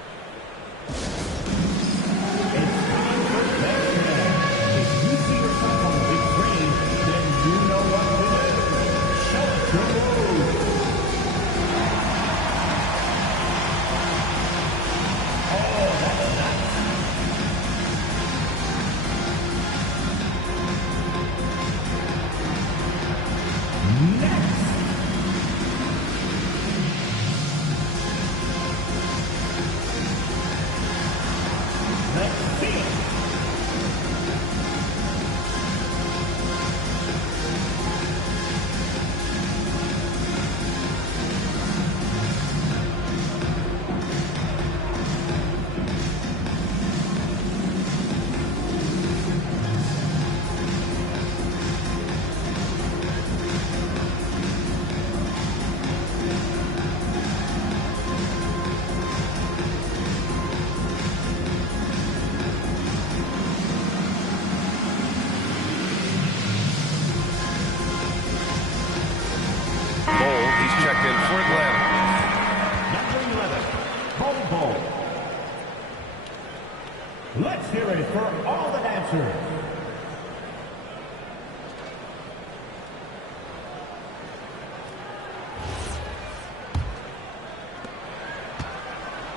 it for all the dancers.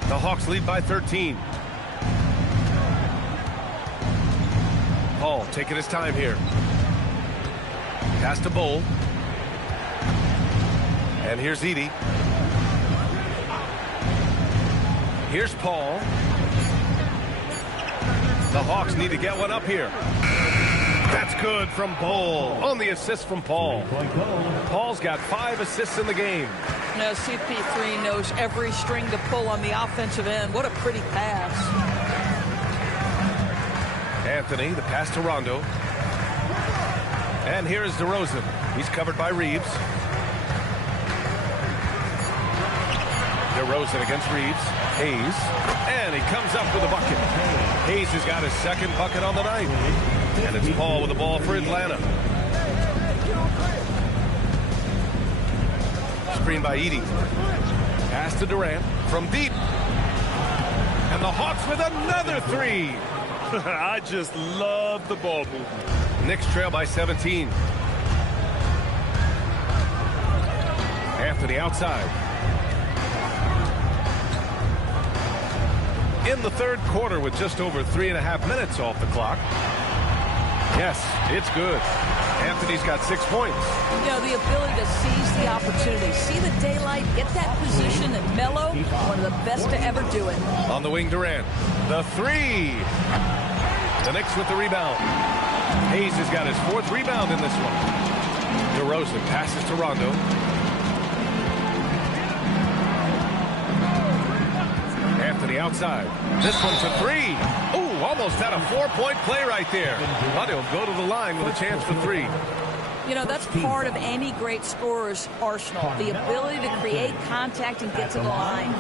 The Hawks lead by 13. Paul taking his time here. Pass to Bowl. And here's Edie. Here's Paul. The Hawks need to get one up here. That's good from Bowl on the assist from Paul. Paul's got 5 assists in the game. Now, CP3 knows every string to pull on the offensive end. What a pretty pass. Anthony, the pass to Rondo. And here is DeRozan. He's covered by Reeves. DeRozan against Reeves. Hayes. And he comes up with a bucket. Hayes has got his second bucket on the night. And it's Paul with the ball for Atlanta. Screen by Edie. Pass to Durant from deep. And the Hawks with another 3. I just love the ball movement. Knicks trail by 17. Anthony outside. In the third quarter with just over 3.5 minutes off the clock. Yes, it's good. Anthony's got 6 points. You know, the ability to seize the opportunity, see the daylight, get that position, and Melo, one of the best to ever do it. On the wing, Durant. The 3. The Knicks with the rebound. Hayes has got his 4th rebound in this one. DeRozan passes to Rondo. Anthony outside. This one's a 3. Ooh, almost had a 4-point play right there. But he'll go to the line with a chance for 3. You know, that's part of any great scorer's arsenal, the ability to create contact and get to the line.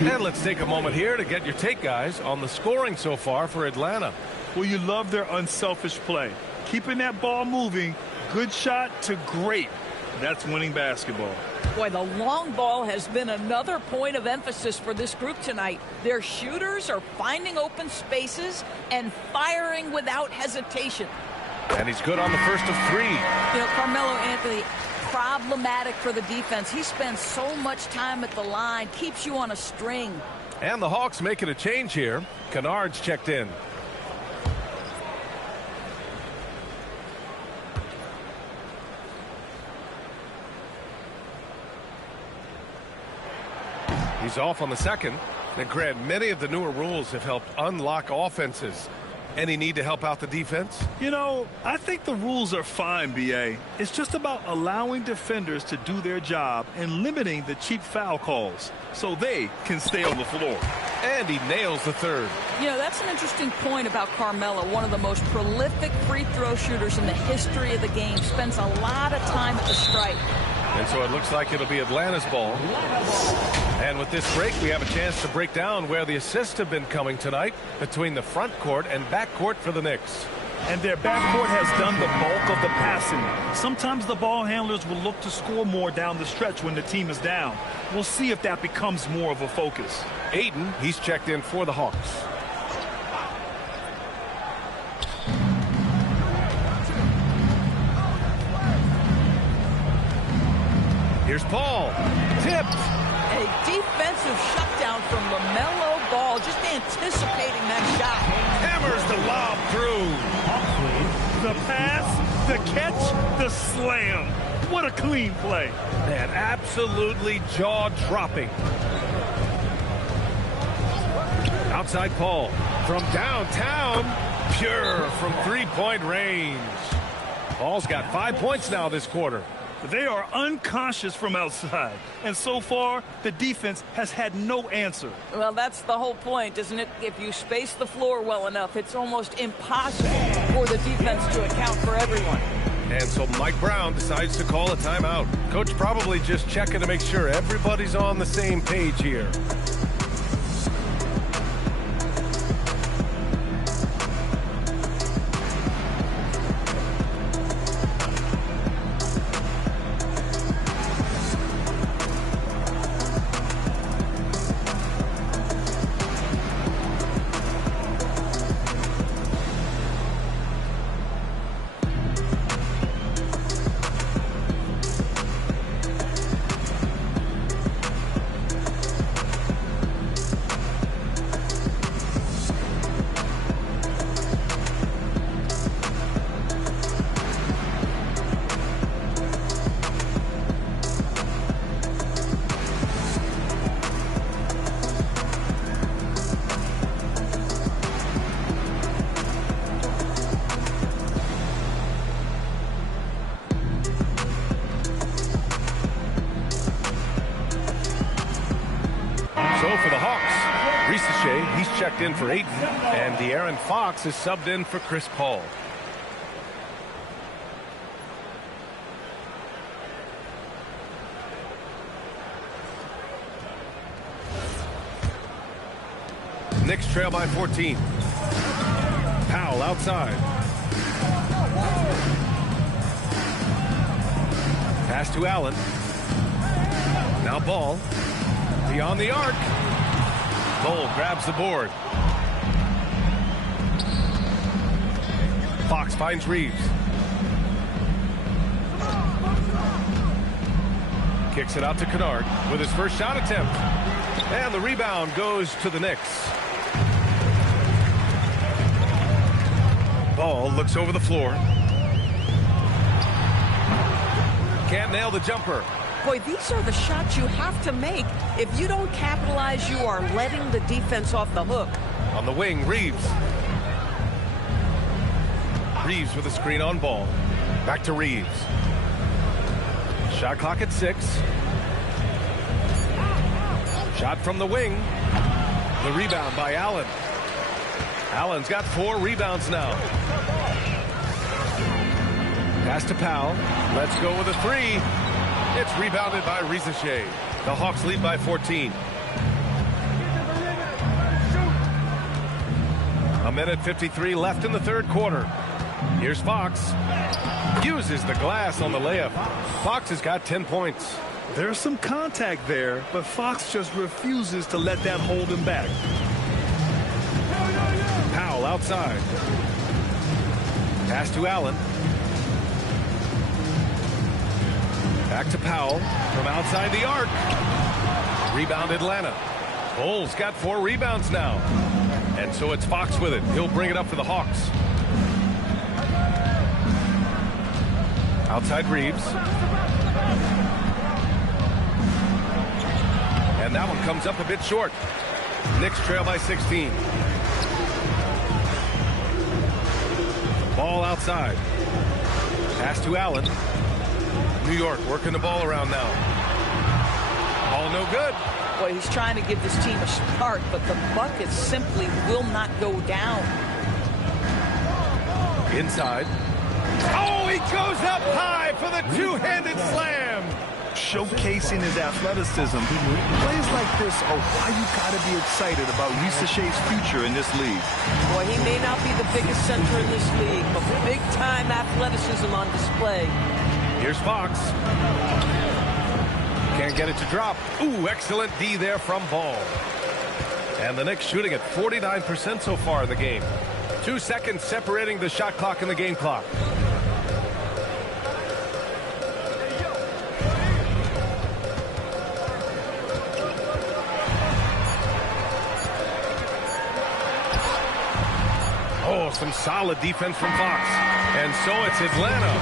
And let's take a moment here to get your take, guys, on the scoring so far for Atlanta. Well, you love their unselfish play. Keeping that ball moving, good shot to great. That's winning basketball. Boy, the long ball has been another point of emphasis for this group tonight. Their shooters are finding open spaces and firing without hesitation. And he's good on the first of 3. You know, Carmelo Anthony, problematic for the defense. He spends so much time at the line, keeps you on a string. And the Hawks making a change here. Kennard's checked in. He's off on the second. And Grant, many of the newer rules have helped unlock offenses. Any need to help out the defense? You know, I think the rules are fine, B.A. It's just about allowing defenders to do their job and limiting the cheap foul calls so they can stay on the floor. And he nails the 3rd. You know, that's an interesting point about Carmelo, one of the most prolific free throw shooters in the history of the game. Spends a lot of time at the stripe. And so it looks like it'll be Atlanta's ball. And with this break, we have a chance to break down where the assists have been coming tonight between the front court and back court for the Knicks. And their backcourt has done the bulk of the passing. Sometimes the ball handlers will look to score more down the stretch when the team is down. We'll see if that becomes more of a focus. Ayton, he's checked in for the Hawks. Here's Paul. Tipped. A defensive shutdown from LaMelo Ball, just anticipating that shot. Hammers the lob through. The pass, the catch, the slam. What a clean play. Man, absolutely jaw-dropping. Outside Paul. From downtown. Pure from 3-point range. Paul's got 5 points now this quarter. They are unconscious from outside. And so far, the defense has had no answer. Well, that's the whole point, isn't it? If you space the floor well enough, it's almost impossible for the defense to account for everyone. And so Mike Brown decides to call a timeout. Coach probably just checking to make sure everybody's on the same page here. checked in for Ayton, and De'Aaron Fox is subbed in for Chris Paul. Knicks trail by 14. Powell outside. Pass to Allen. Now Ball. Beyond the arc. Cole grabs the board. Fox finds Reeves. Kicks it out to Kennard with his first shot attempt. And the rebound goes to the Knicks. Ball looks over the floor. Can't nail the jumper. Boy, these are the shots you have to make. If you don't capitalize, you are letting the defense off the hook. On the wing, Reeves. Reeves with a screen on Ball. Back to Reeves. Shot clock at 6. Shot from the wing. The rebound by Allen. Allen's got 4 rebounds now. Pass to Powell. Let's go with a 3. It's rebounded by Rizachet. The Hawks lead by 14. A minute 53 left in the third quarter. Here's Fox. Uses the glass on the layup. Fox has got 10 points. There's some contact there, but Fox just refuses to let that hold him back. Powell outside. Pass to Allen. Back to Powell from outside the arc. Rebound Atlanta. Bull's got 4 rebounds now. And so it's Fox with it. He'll bring it up for the Hawks. Outside Reeves. And that one comes up a bit short. Knicks trail by 16. Ball outside. Pass to Allen. New York working the ball around now. Ball no good. Boy, he's trying to give this team a start, but the bucket simply will not go down. Inside. Oh, he goes up high for the two-handed slam. Showcasing his athleticism. Plays like this are why you got to be excited about Rizachet's future in this league. Boy, he may not be the biggest center in this league, but big-time athleticism on display. Here's Fox. Can't get it to drop. Ooh, excellent D there from Ball. And the Knicks shooting at 49% so far in the game. 2 seconds separating the shot clock and the game clock. Oh, some solid defense from Fox. And so it's Atlanta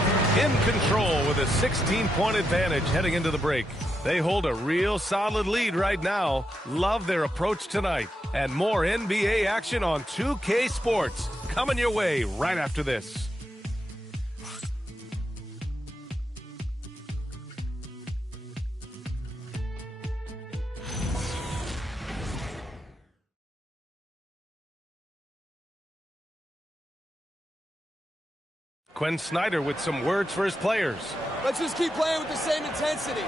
in control with a 16-point advantage heading into the break. They hold a real solid lead right now. Love their approach tonight. And more NBA action on 2K Sports coming your way right after this. Quinn Snyder with some words for his players. Let's just keep playing with the same intensity,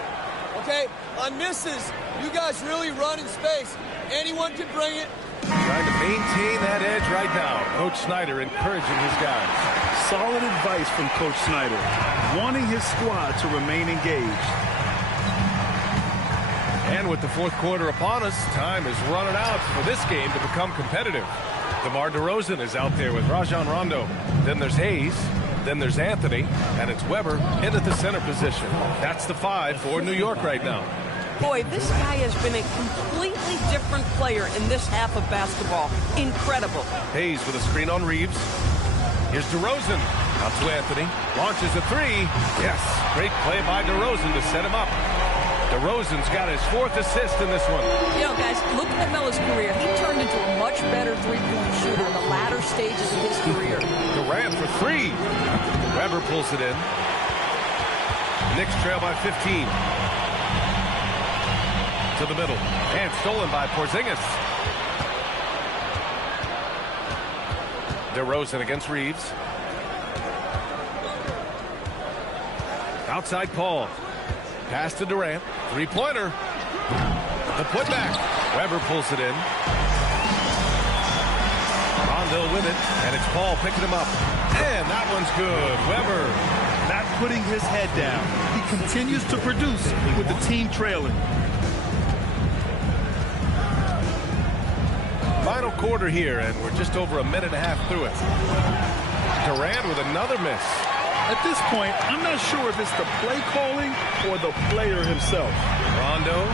okay? On misses, you guys really run in space. Anyone can bring it. Trying to maintain that edge right now. Coach Snyder encouraging his guys. Solid advice from Coach Snyder, wanting his squad to remain engaged. And with the fourth quarter upon us, time is running out for this game to become competitive. DeMar DeRozan is out there with Rajon Rondo. Then there's Hayes. Then there's Anthony, and it's Weber in at the center position. That's the 5 for New York right now. Boy, this guy has been a completely different player in this half of basketball. Incredible. Hayes with a screen on Reeves. Here's DeRozan. Out to Anthony. Launches a 3. Yes, great play by DeRozan to set him up. DeRozan's got his 4th assist in this one. You know, guys, look at Melo's career. He turned into a much better three-point shooter in the latter stages of his career. Durant for 3. Weber pulls it in. Knicks trail by 15. To the middle. And stolen by Porzingis. DeRozan against Reeves. Outside Paul. Pass to Durant. Three-pointer. The putback. Weber pulls it in. Rondo with it. And it's Paul picking him up. And that one's good. Weber. Not putting his head down. He continues to produce with the team trailing. Final quarter here, and we're just over a minute and a half through it. Durant with another miss. At this point, I'm not sure if it's the play calling or the player himself. Rondo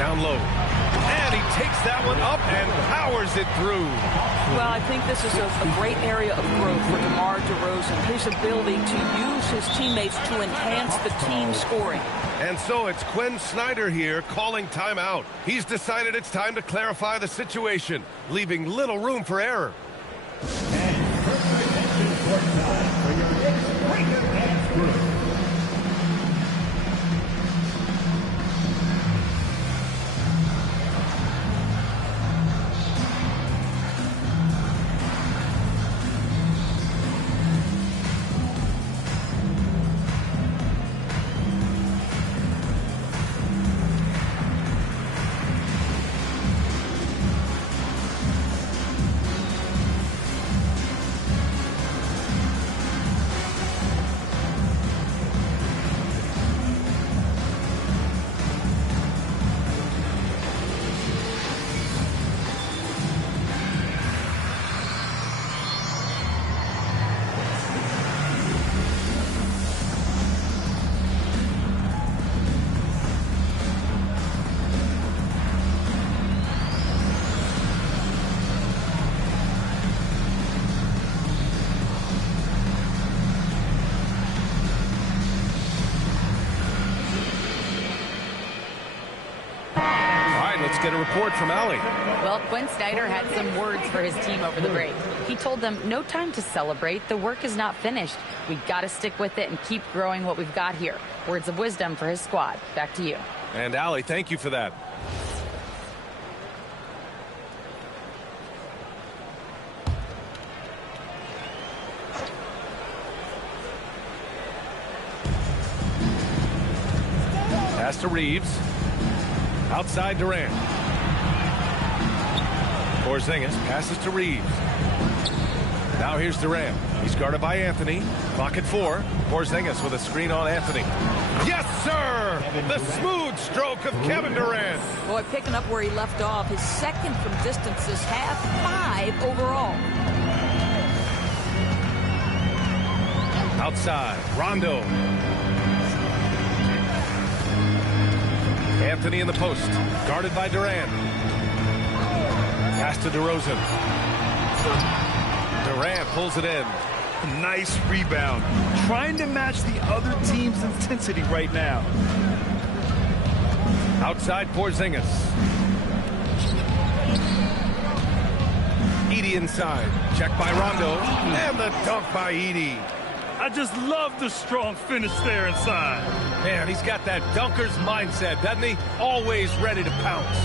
down low. And he takes that one up and powers it through. Well, I think this is a great area of growth for DeMar DeRozan. His ability to use his teammates to enhance the team scoring. And so it's Quinn Snyder here calling timeout. He's decided it's time to clarify the situation, leaving little room for error. Let's get a report from Allie. Well, Quinn Snyder had some words for his team over the break. He told them, no time to celebrate. The work is not finished. We got to stick with it and keep growing what we've got here. Words of wisdom for his squad. Back to you. And Allie, thank you for that. Pass to Reeves. Outside Durant. Porzingis passes to Reeves. Now here's Durant. He's guarded by Anthony. Clock at 4. Porzingis with a screen on Anthony. Yes, sir! The smooth stroke of Kevin Durant. Boy, picking up where he left off. His second from distance this half, 5 overall. Outside, Rondo. Anthony in the post, guarded by Durant. Pass to DeRozan. Durant pulls it in. Nice rebound. Trying to match the other team's intensity right now. Outside Porzingis. Edey inside. Check by Rondo. And the dunk by Edey. I just love the strong finish there inside. Man, he's got that dunker's mindset, doesn't he? Always ready to pounce.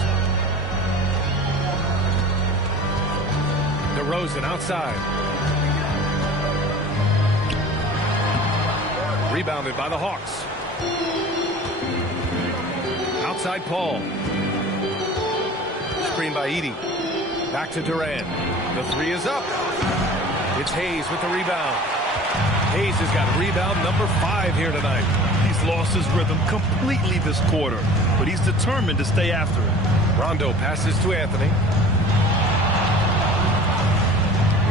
DeRozan outside. Rebounded by the Hawks. Outside Paul. Screen by Edey. Back to Durant. The three is up. It's Hayes with the rebound. Hayes has got rebound number 5 here tonight. He's lost his rhythm completely this quarter, but he's determined to stay after it. Rondo passes to Anthony.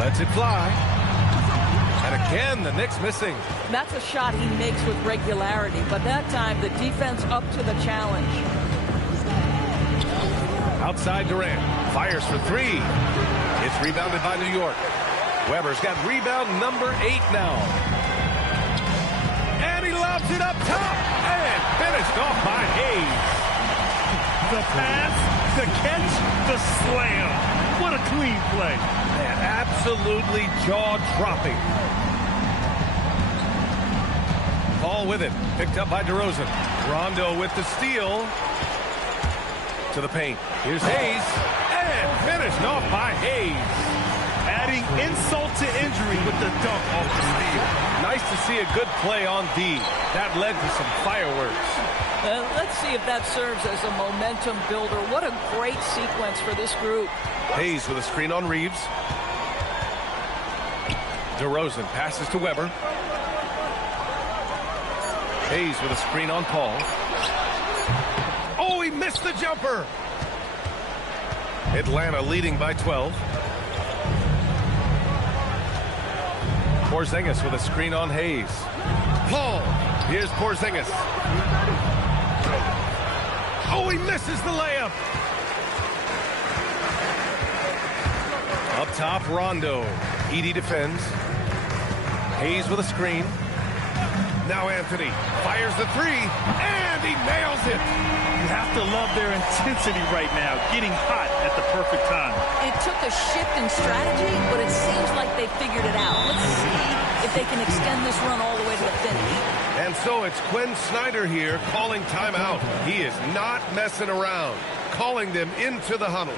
Lets it fly. And again, the Knicks missing. That's a shot he makes with regularity, but that time the defense up to the challenge. Outside Durant. Fires for 3. It's rebounded by New York. Weber's got rebound number 8 now. And he lobs it up top. And finished off by Hayes. The pass, the catch, the slam. What a clean play. Man, absolutely jaw-dropping. Ball with it. Picked up by DeRozan. Rondo with the steal. To the paint. Here's Hayes. And finished off by Hayes. adding insult to injury with the dunk off the steal. Nice to see a good play on D. That led to some fireworks. Let's see if that serves as a momentum builder. What a great sequence for this group. Hayes with a screen on Reeves. DeRozan passes to Weber. Hayes with a screen on Paul. Oh, he missed the jumper. Atlanta leading by 12. Porzingis with a screen on Hayes. Paul. Here's Porzingis. Oh, he misses the layup. Up top, Rondo. Edey defends. Hayes with a screen. Now Anthony fires the three, and he nails it. You have to love their intensity right now, getting hot at the perfect time. It took a shift in strategy, but it seems like they figured it out. Let's see if they can extend this run all the way to the finish. And so it's Quinn Snyder here calling timeout. He is not messing around, calling them into the huddle.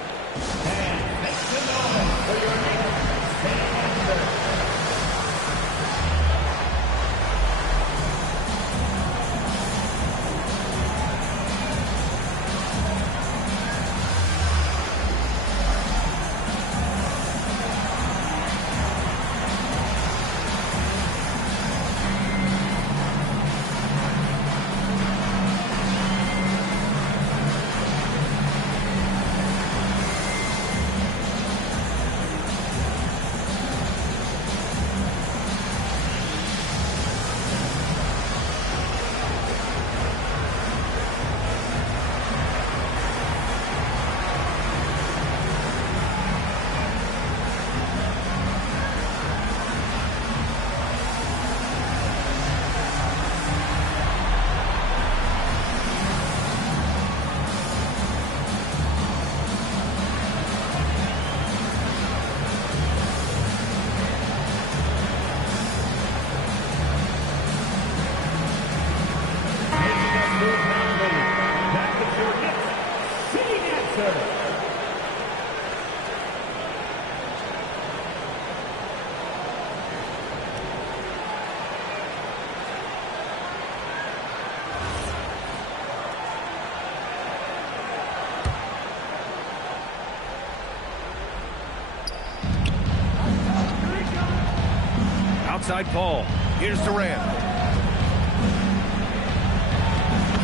Outside Paul. Here's Durant.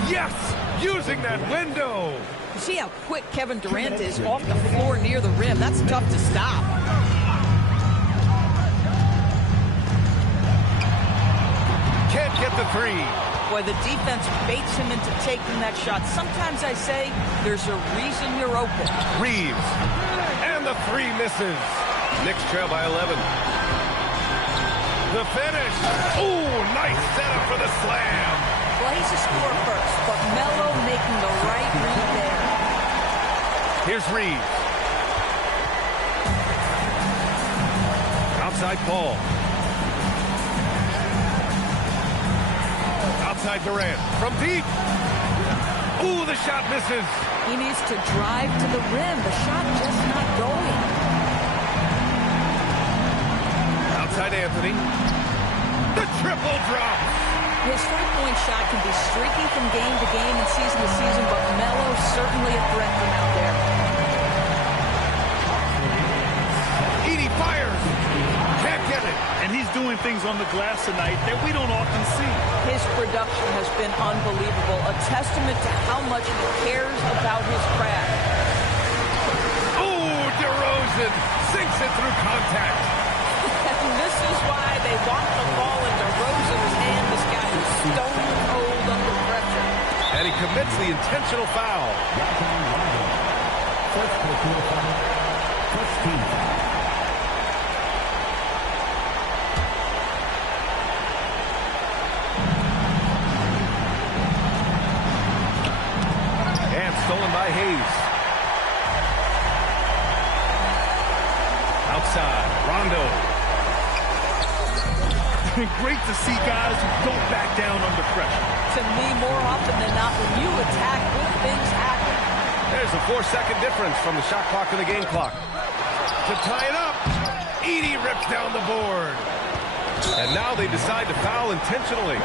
Yes! Using that window. You see how quick Kevin Durant is off the floor near the rim. That's tough to stop. Can't get the three. Boy, the defense baits him into taking that shot. Sometimes I say there's a reason you're open. Reeves. And the three misses. Knicks trail by 11. The finish. Ooh, nice setup for the slam. Well, he's a scorer first, but Melo making the right read there. Here's Reeves. Outside Paul. Outside Durant. From deep. Ooh, the shot misses. He needs to drive to the rim. The shot just not going. Outside Anthony. The triple drop. His three-point shot can be streaky from game to game and season to season, but Melo's certainly a threat from out there. Edey fires. Can't get it. And he's doing things on the glass tonight that we don't often see. His production has been unbelievable, a testament to how much he cares about his craft. Ooh, DeRozan sinks it through contact. And this is why they want the ball in DeRozan's hand. This guy is stone cold under pressure. And he commits the intentional foul. First personal foul. First team foul. And stolen by Hayes. Outside, Rondo. Great to see guys who don't back down under pressure. To me, more often than not, when you attack, good things happen. There's a 4-second difference from the shot clock to the game clock. To tie it up, Edie rips down the board. And now they decide to foul intentionally.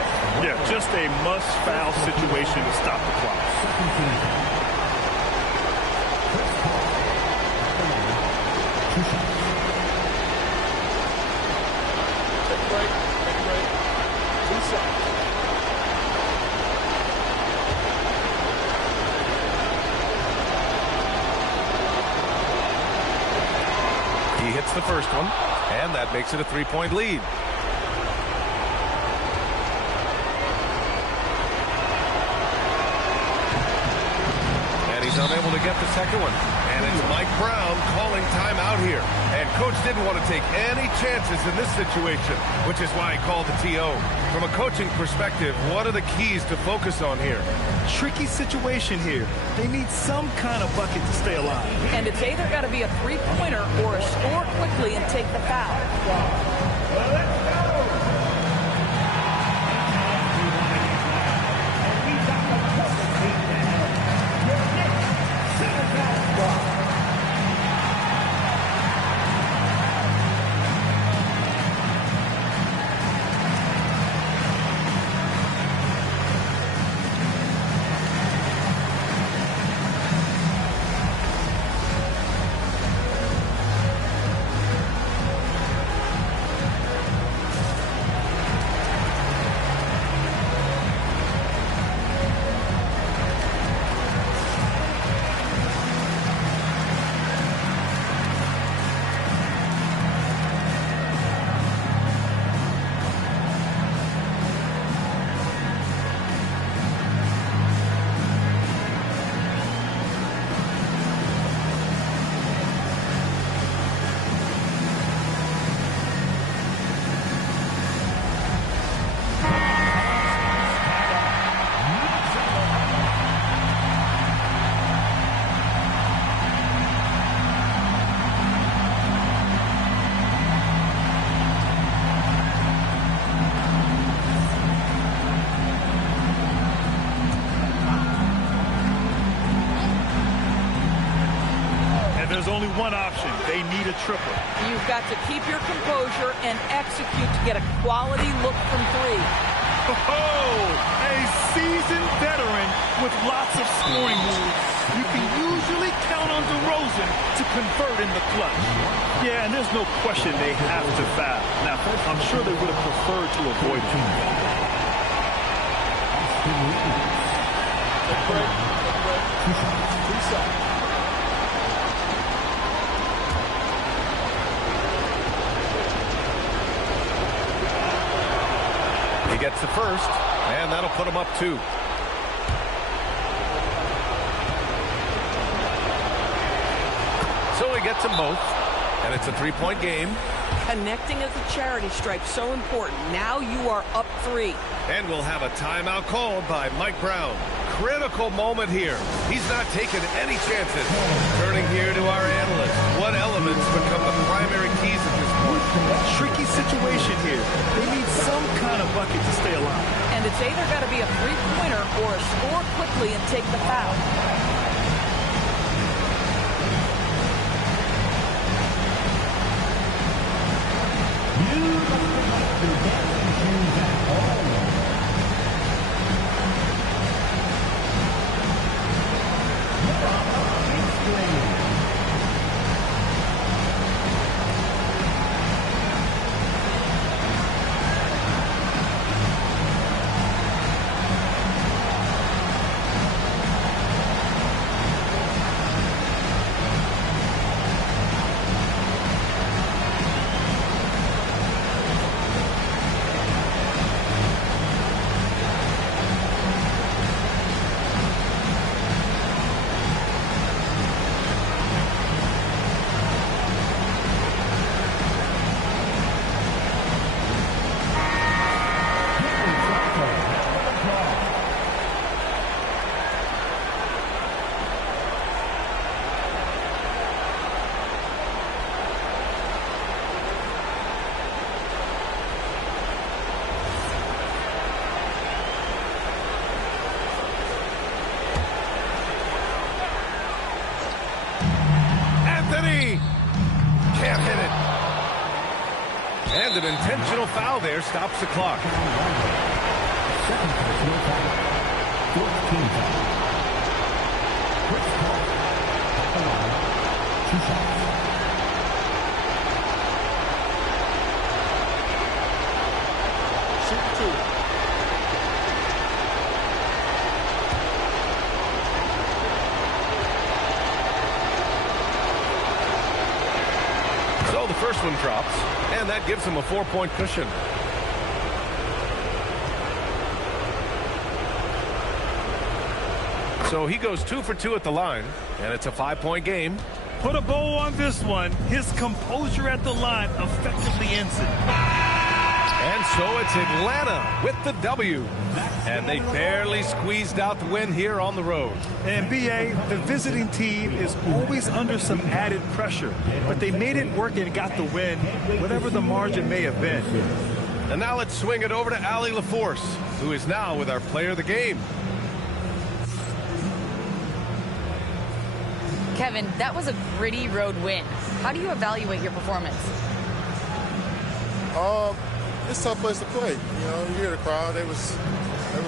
Yeah, just a must-foul situation to stop the clock. Take a break. Take a break. 2 seconds. He hits the first one, and that makes it a 3-point lead. He's unable to get the second one. And it's Mike Brown calling timeout here. And Coach didn't want to take any chances in this situation, which is why he called the TO. From a coaching perspective, what are the keys to focus on here? Tricky situation here. They need some kind of bucket to stay alive. And it's either got to be a three-pointer or a score quickly and take the foul. There's only one option. They need a triple. You've got to keep your composure and execute to get a quality look from three. Oh, a seasoned veteran with lots of scoring moves. You can usually count on DeRozan to convert in the clutch. Yeah, and there's no question they have to foul. Now, I'm sure they would have preferred to avoid it. Take a break. Take a break. 2 seconds. He gets the first, and that'll put him up 2. So he gets them both, and it's a 3-point game. Connecting at the charity stripe, so important. Now you are up 3. And we'll have a timeout called by Mike Brown. Critical moment here. He's not taking any chances. Turning here to our analyst. What elements become the primary keys at this point? Tricky situation here. They need some kind of bucket to stay alive. And it's either got to be a three-pointer or a score quickly and take the foul. intentional foul there stops the clock. Second personal foul. 14 foul. Chris Paul. Two shots. Shoot two. So the first one drops, and that gives him a 4-point cushion. So he goes 2 for 2 at the line, and it's a 5-point game. Put a bow on this one. His composure at the line effectively ends it. And so it's Atlanta with the W. And they barely squeezed out the win here on the road. And B.A., the visiting team is always under some added pressure, but they made it work and got the win, whatever the margin may have been. And now let's swing it over to Ali LaForce, who is now with our player of the game. Kevin, that was a gritty road win. How do you evaluate your performance? It's a tough place to play. You know, you hear the crowd. They was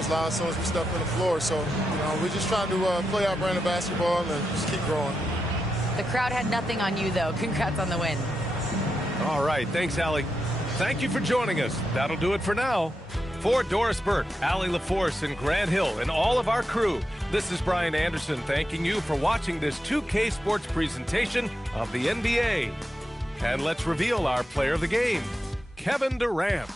loud as soon as we stepped on the floor. So, you know, we're just trying to play our brand of basketball and just keep growing. The crowd had nothing on you, though. Congrats on the win. All right. Thanks, Ali. Thank you for joining us. That'll do it for now. For Doris Burke, Ali LaForce, and Grant Hill, and all of our crew, this is Brian Anderson thanking you for watching this 2K Sports presentation of the NBA. And let's reveal our player of the game, Kevin Durant.